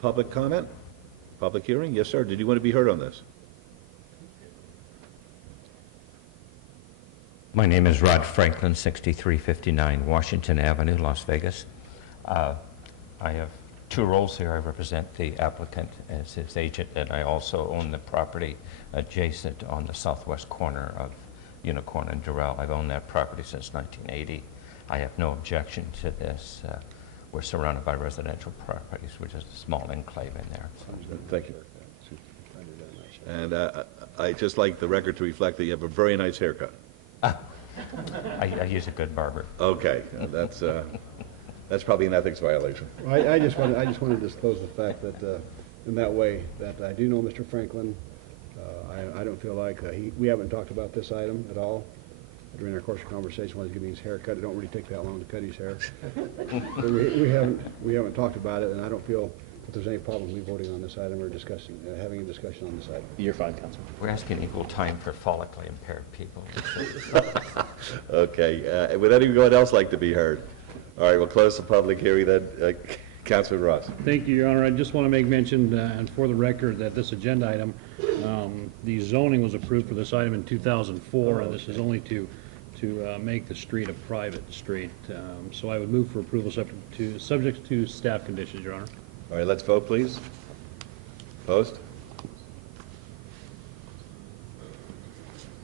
public comment. Public hearing? Yes, sir. Did you want to be heard on this? My name is Rod Franklin, 6359 Washington Avenue, Las Vegas. I have two roles here. I represent the applicant as his agent, and I also own the property adjacent on the southwest corner of Unicorn and Durrell. I've owned that property since 1980. I have no objection to this. We're surrounded by residential properties, which is a small enclave in there. Thank you. And I just like the record to reflect that you have a very nice haircut. I use a good barber. Okay, that's probably an ethics violation. I just want to disclose the fact that in that way that I do know Mr. Franklin. I don't feel like we haven't talked about this item at all. during our course of conversation while he's getting his hair cut. It don't really take that long to cut his hair. But we haven't talked about it, and I don't feel that there's any problem with me voting on this item or discussing, having a discussion on this item. You're fine, Councilman. We're asking equal time for follically impaired people. Okay, would anyone else like to be heard? All right, we'll close the public hearing then. Councilman Ross. Thank you, Your Honor. I just want to make mention, and for the record, that this agenda item, the zoning was approved for this item in 2004, and this is only to make the street a private street. So I would move for approval subject to staff conditions, Your Honor. All right, let's vote, please. Opposed?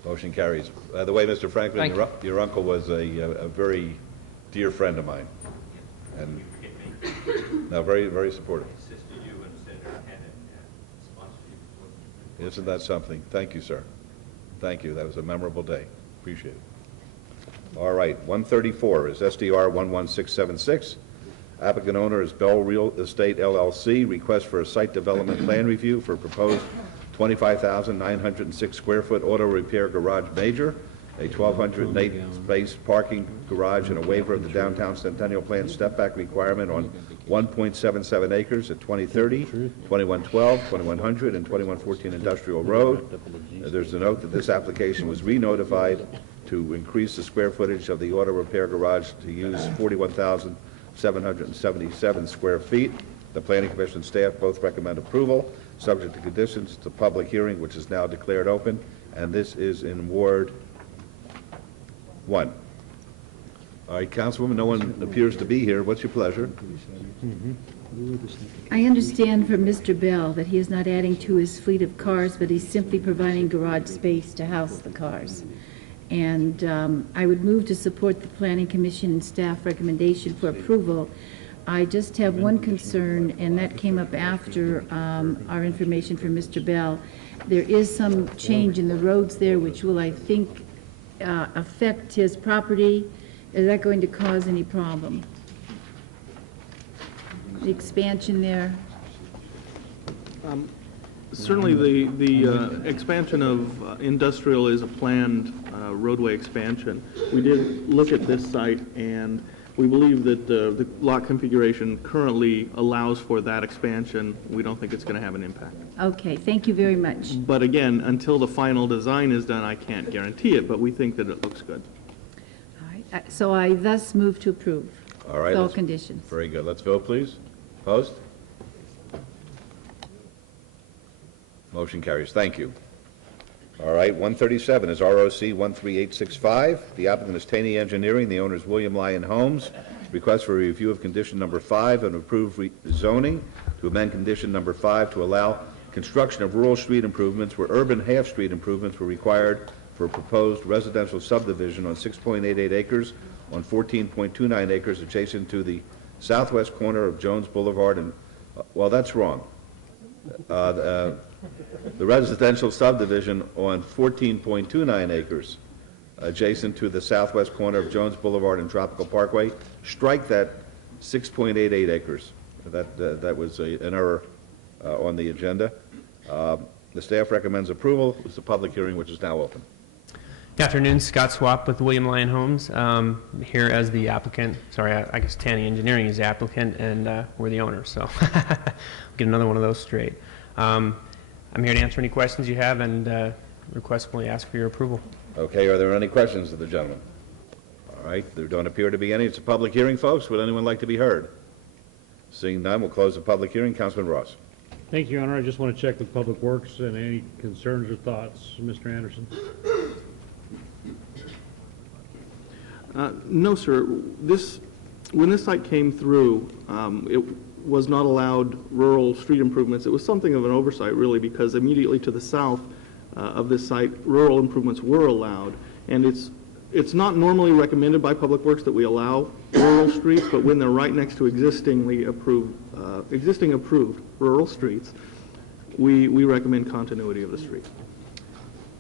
Motion carries. By the way, Mr. Franklin, your uncle was a very dear friend of mine, and no, very, very supportive. Isn't that something? Thank you, sir. Thank you. That was a memorable day. Appreciate it. All right, 134 is SDR 11676. Applicant owner is Bell Real Estate LLC. Request for a site development plan review for proposed 25,906 square foot auto repair garage major, a 1,208 space parking garage, and a waiver of the downtown Centennial Plan step back requirement on 1.77 acres at 2030, 2112, 2100, and 2114 Industrial Road. There's a note that this application was re-notified to increase the square footage of the auto repair garage to use 41,777 square feet. The Planning Commission staff both recommend approval, subject to conditions. It's a public hearing, which is now declared open, and this is in Ward 1. All right, Councilwoman, no one appears to be here. What's your pleasure? I understand from Mr. Bell that he is not adding to his fleet of cars, but he's simply providing garage space to house the cars. And I would move to support the Planning Commission and staff recommendation for approval. I just have one concern, and that came up after our information from Mr. Bell. There is some change in the roads there, which will, I think, affect his property. Is that going to cause any problem? The expansion there? Certainly, the expansion of industrial is a planned roadway expansion. We did look at this site, and we believe that the lot configuration currently allows for that expansion. We don't think it's going to have an impact. Okay, thank you very much. But again, until the final design is done, I can't guarantee it, but we think that it looks good. All right, so I thus move to approve. All right. With all conditions. Very good. Let's vote, please. Opposed? Motion carries. Thank you. All right, 137 is ROC 13865. The applicant is Taney Engineering. The owner is William Lyon Homes. Request for a review of condition number 5 and approved zoning to amend condition number 5 to allow construction of rural street improvements where urban half-street improvements were required for a proposed residential subdivision on 6.88 acres on 14.29 acres adjacent to the southwest corner of Jones Boulevard. And well, that's wrong. The residential subdivision on 14.29 acres adjacent to the southwest corner of Jones Boulevard and Tropical Parkway. Strike that 6.88 acres. That was an error on the agenda. The staff recommends approval. It's a public hearing, which is now open. Good afternoon, Scott Swap with William Lyon Homes, here as the applicant. Sorry, I guess Taney Engineering is the applicant, and we're the owner, so get another one of those straight. I'm here to answer any questions you have, and requestfully ask for your approval. Okay, are there any questions of the gentleman? All right, there don't appear to be any. It's a public hearing, folks. Would anyone like to be heard? Seeing none, we'll close the public hearing. Councilman Ross. Thank you, Your Honor. I just want to check with Public Works and any concerns or thoughts. Mr. Anderson. No, sir. When this site came through, it was not allowed rural street improvements. It was something of an oversight, really, because immediately to the south of this site, rural improvements were allowed. And it's not normally recommended by Public Works that we allow rural streets, but when they're right next to existing approved rural streets, we recommend continuity of the street.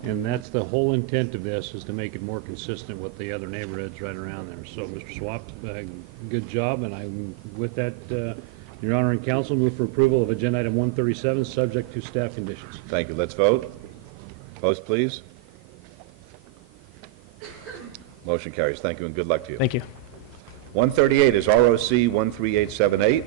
And that's the whole intent of this, is to make it more consistent with the other neighborhoods right around there. So, Mr. Swap, good job, and with that, Your Honor and Council, move for approval of agenda item 137, subject to staff conditions. Thank you. Let's vote. Opposed, please. Motion carries. Thank you and good luck to you. Thank you. 138 is ROC 13878.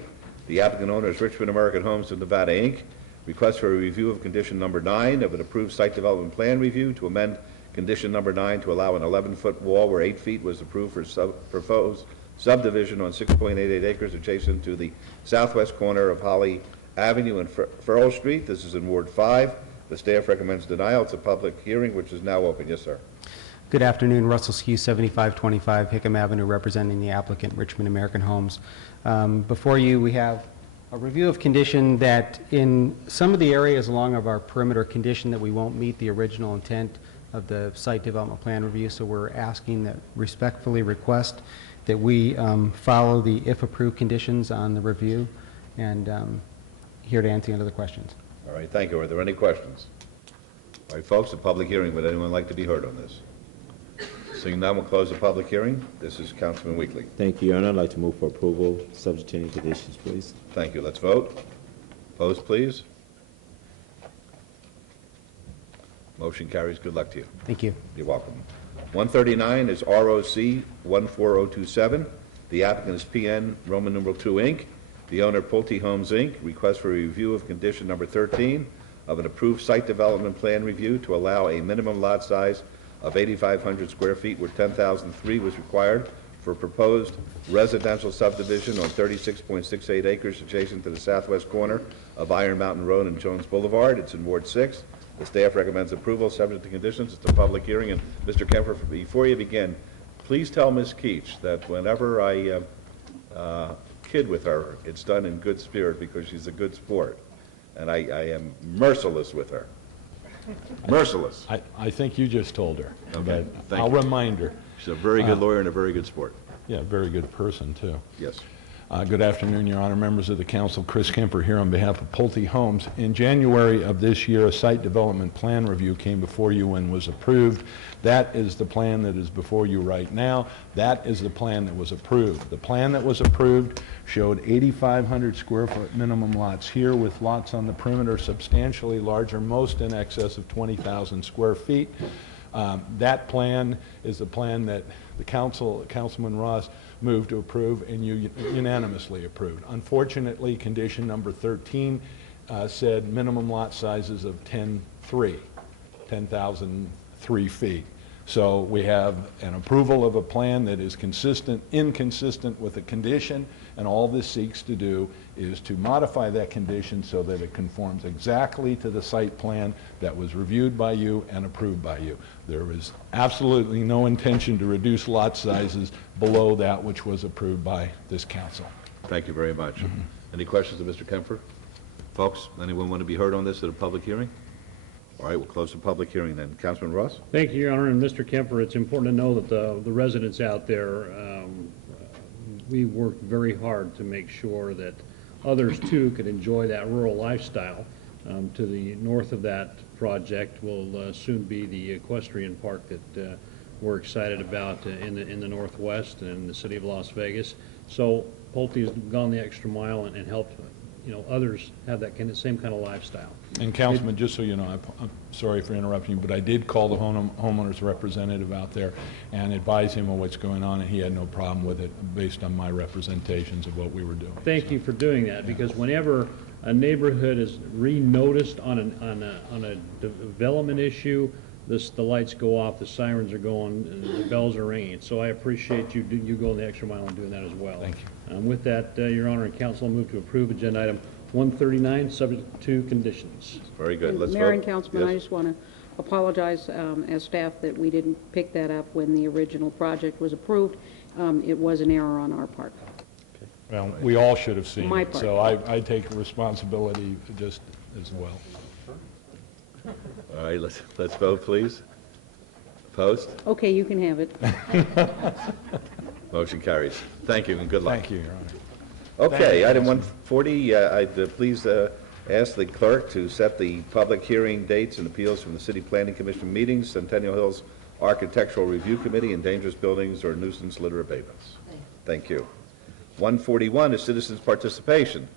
The applicant owner is Richmond American Homes of Nevada, Inc. Request for a review of condition number 9 of an approved site development plan review to amend condition number 9 to allow an 11-foot wall where 8 feet was approved for proposed subdivision on 6.88 acres adjacent to the southwest corner of Holly Avenue and Farrell Street. This is in Ward 5. The staff recommends denial. It's a public hearing, which is now open. Yes, sir. Good afternoon, Russell Skew, 7525 Hickam Avenue, representing the applicant, Richmond American Homes. Before you, we have a review of condition that in some of the areas along of our perimeter condition that we won't meet the original intent of the site development plan review, so we're asking that, respectfully request that we follow the if approved conditions on the review, and here to answer any other questions. All right, thank you. Are there any questions? All right, folks, a public hearing. Would anyone like to be heard on this? Seeing none, we'll close the public hearing. This is Councilman Weekly. Thank you, Your Honor. I'd like to move for approval, subject to any conditions, please. Thank you. Let's vote. Opposed, please. Motion carries. Good luck to you. Thank you. You're welcome. 139 is ROC 14027. The applicant is PN Roman numeral 2 Inc. The owner, Pulte Homes Inc. Request for a review of condition number 13 of an approved site development plan review to allow a minimum lot size of 8,500 square feet where 10,003 was required for proposed residential subdivision on 36.68 acres adjacent to the southwest corner of Iron Mountain Road and Jones Boulevard. It's in Ward 6. The staff recommends approval subject to conditions. It's a public hearing. And Mr. Kemper, before you begin, please tell Ms. Keach that whenever I kid with her, it's done in good spirit because she's a good sport. And I am merciless with her. Merciless. I think you just told her. Okay, but I'll remind her. She's a very good lawyer and a very good sport. Yeah, very good person, too. Yes. Good afternoon, Your Honor, members of the council. Chris Kemper here on behalf of Pulte Homes. In January of this year, a site development plan review came before you and was approved. That is the plan that is before you right now. That is the plan that was approved. The plan that was approved showed 8,500 square foot minimum lots here with lots on the perimeter substantially larger, most in excess of 20,000 square feet. That plan is the plan that the Councilman Ross moved to approve and you unanimously approved. Unfortunately, condition number 13 said minimum lot sizes of 10,003 feet. So we have an approval of a plan that is inconsistent with the condition, and all this seeks to do is to modify that condition so that it conforms exactly to the site plan that was reviewed by you and approved by you. There is absolutely no intention to reduce lot sizes below that which was approved by this council. Thank you very much. Any questions of Mr. Kemper? Folks, anyone want to be heard on this at a public hearing? All right, we'll close the public hearing then. Councilman Ross? Thank you, Your Honor. And Mr. Kemper, it's important to know that the residents out there, we work very hard to make sure that others too could enjoy that rural lifestyle. To the north of that project will soon be the equestrian park that we're excited about in the northwest and in the city of Las Vegas. So Pulte has gone the extra mile and helped others have that same kind of lifestyle. And Councilman, just so you know, I'm sorry for interrupting you, but I did call the homeowner's representative out there and advise him of what's going on, and he had no problem with it based on my representations of what we were doing. Thank you for doing that, because whenever a neighborhood is re-noticed on a development issue, the lights go off, the sirens are going, and the bells are ringing. So I appreciate you going the extra mile and doing that as well. Thank you. With that, Your Honor and Council, I'll move to approve agenda item 139, subject to conditions. Very good. Let's Mayor vote. and Councilman, Yes. I just want to apologize as staff that we didn't pick that up when the original project was approved. It was an error on our part. Well, we all should have seen My it, part. so I take responsibility just as well. All right, let's vote, please. Opposed? Okay, you can have it. Motion carries. Thank you and good luck. Thank you, Your Honor. Okay, Thank you, item Councilman. 140, I'd please ask the clerk to set the public hearing dates and appeals from the City Planning Commission meetings, Centennial Hills Architectural Review Committee, and dangerous buildings or nuisance litter abatements. Thank you. 141 is citizens' participation.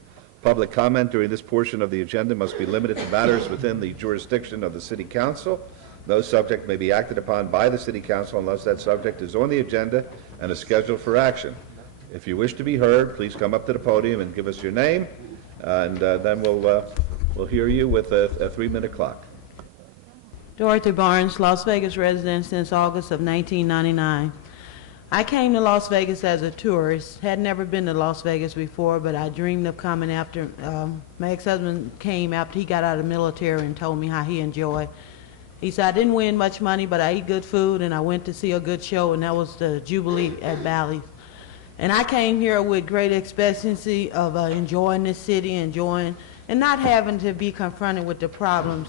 Public comment during this portion of the agenda must be limited to matters within the jurisdiction of the City Council. No subject may be acted upon by the city council unless that subject is on the agenda and is scheduled for action. If you wish to be heard, please come up to the podium and give us your name, and then we'll hear you with a 3-minute clock. Dorothy Barnes, Las Vegas resident since August of 1999. I came to Las Vegas as a tourist. Had never been to Las Vegas before, but I dreamed of coming after. My ex-husband came after he got out of the military and told me how he enjoyed. He said, I didn't win much money, but I ate good food, and I went to see a good show, and that was the Jubilee at Bally's. And I came here with great expectancy of enjoying this city, enjoying, and not having to be confronted with the problems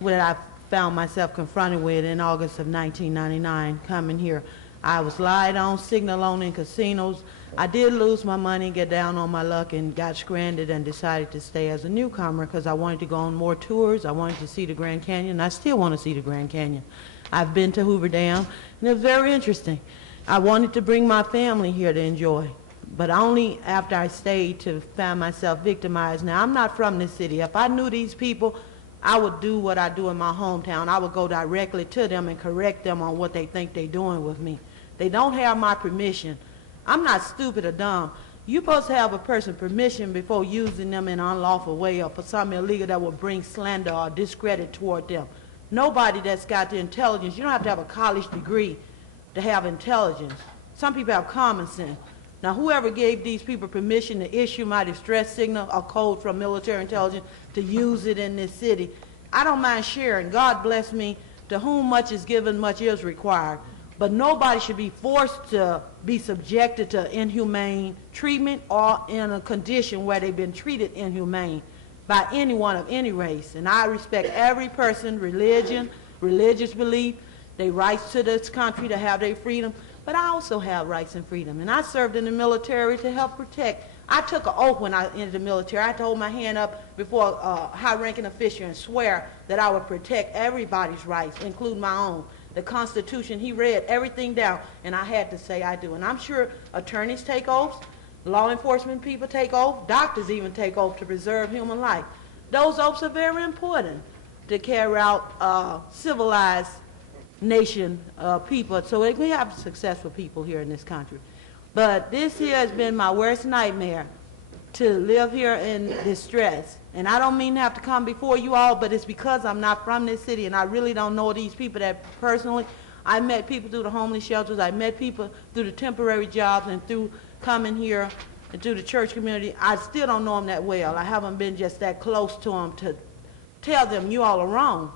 that I found myself confronted with in August of 1999 coming here. I was lied on, signal on in casinos. I did lose my money, get down on my luck, and got stranded and decided to stay as a newcomer because I wanted to go on more tours. I wanted to see the Grand Canyon. I still want to see the Grand Canyon. I've been to Hoover Dam, and it was very interesting. I wanted to bring my family here to enjoy, but only after I stayed to find myself victimized. Now, I'm not from this city. If I knew these people, I would do what I do in my hometown. I would go directly to them and correct them on what they think they're doing with me. They don't have my permission. I'm not stupid or dumb. You're supposed to have a person permission before using them in an unlawful way or for something illegal that will bring slander or discredit toward them. Nobody that's got the intelligence, you don't have to have a college degree to have intelligence. Some people have common sense. Now, whoever gave these people permission to issue my distress signal or code from military intelligence to use it in this city, I don't mind sharing. God bless me. To whom much is given, much is required. But nobody should be forced to be subjected to inhumane treatment or in a condition where they've been treated inhumane by anyone of any race. And I respect every person, religion, religious belief, their rights to this country to have their freedom. But I also have rights and freedom. And I served in the military to help protect. I took an oath when I entered the military. I had to hold my hand up before a high-ranking official and swear that I would protect everybody's rights, including my own. The Constitution, he read everything down, and I had to say I do. And I'm sure attorneys take oaths, law enforcement people take oaths, doctors even take oaths to preserve human life. Those oaths are very important to carry out civilized nation people, so we have successful people here in this country. But this here has been my worst nightmare, to live here in distress. And I don't mean to have to come before you all, but it's because I'm not from this city and I really don't know these people that personally. I met people through the homeless shelters, I met people through the temporary jobs and through coming here and through the church community. I still don't know them that well. I haven't been just that close to them to tell them you all are wrong.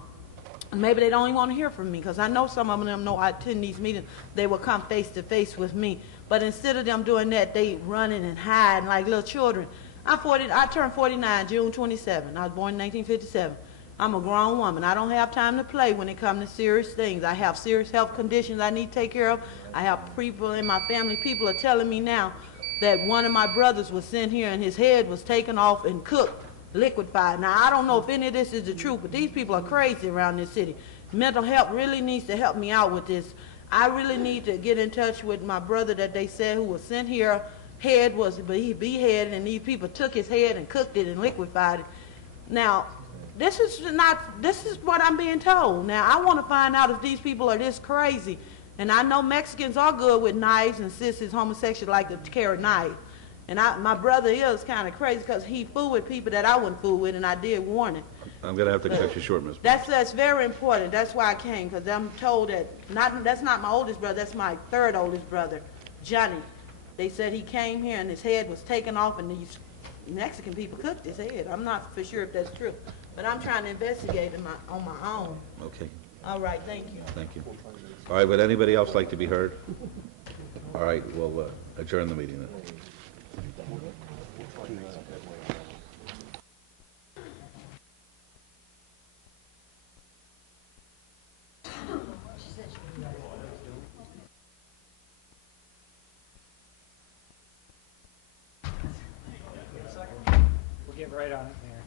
And maybe they don't even want to hear from me, because I know some of them know I attend these meetings. They will come face to face with me. But instead of them doing that, they running and hiding like little children. I turned 49 June 27. I was born in 1957. I'm a grown woman. I don't have time to play when it comes to serious things. I have serious health conditions I need to take care of. I have people in my family. People are telling me now that one of my brothers was sent here and his head was taken off and cooked, liquefied. Now, I don't know if any of this is the truth, but these people are crazy around this city. Mental health really needs to help me out with this. I really need to get in touch with my brother that they said who was sent here. Head was beheaded, and these people took his head and cooked it and liquefied it. Now, this is what I'm being told. Now, I want to find out if these people are this crazy. And I know Mexicans are good with knives, and sisters, homosexuals like to carry knives. And my brother is kind of crazy because he fooled with people that I wouldn't fool with, and I did warn him. I'm going to have to cut you short, Ms. That's very important. That's why I came, because I'm told that that's not my oldest brother, that's my third oldest brother, Johnny. They said he came here and his head was taken off and these Mexican people cooked his head. I'm not for sure if that's true, but I'm trying to investigate it on my own. Okay. All right, thank you. Thank you. All right, would anybody else like to be heard? All right, we'll adjourn the meeting then. We'll get right on it, Mayor.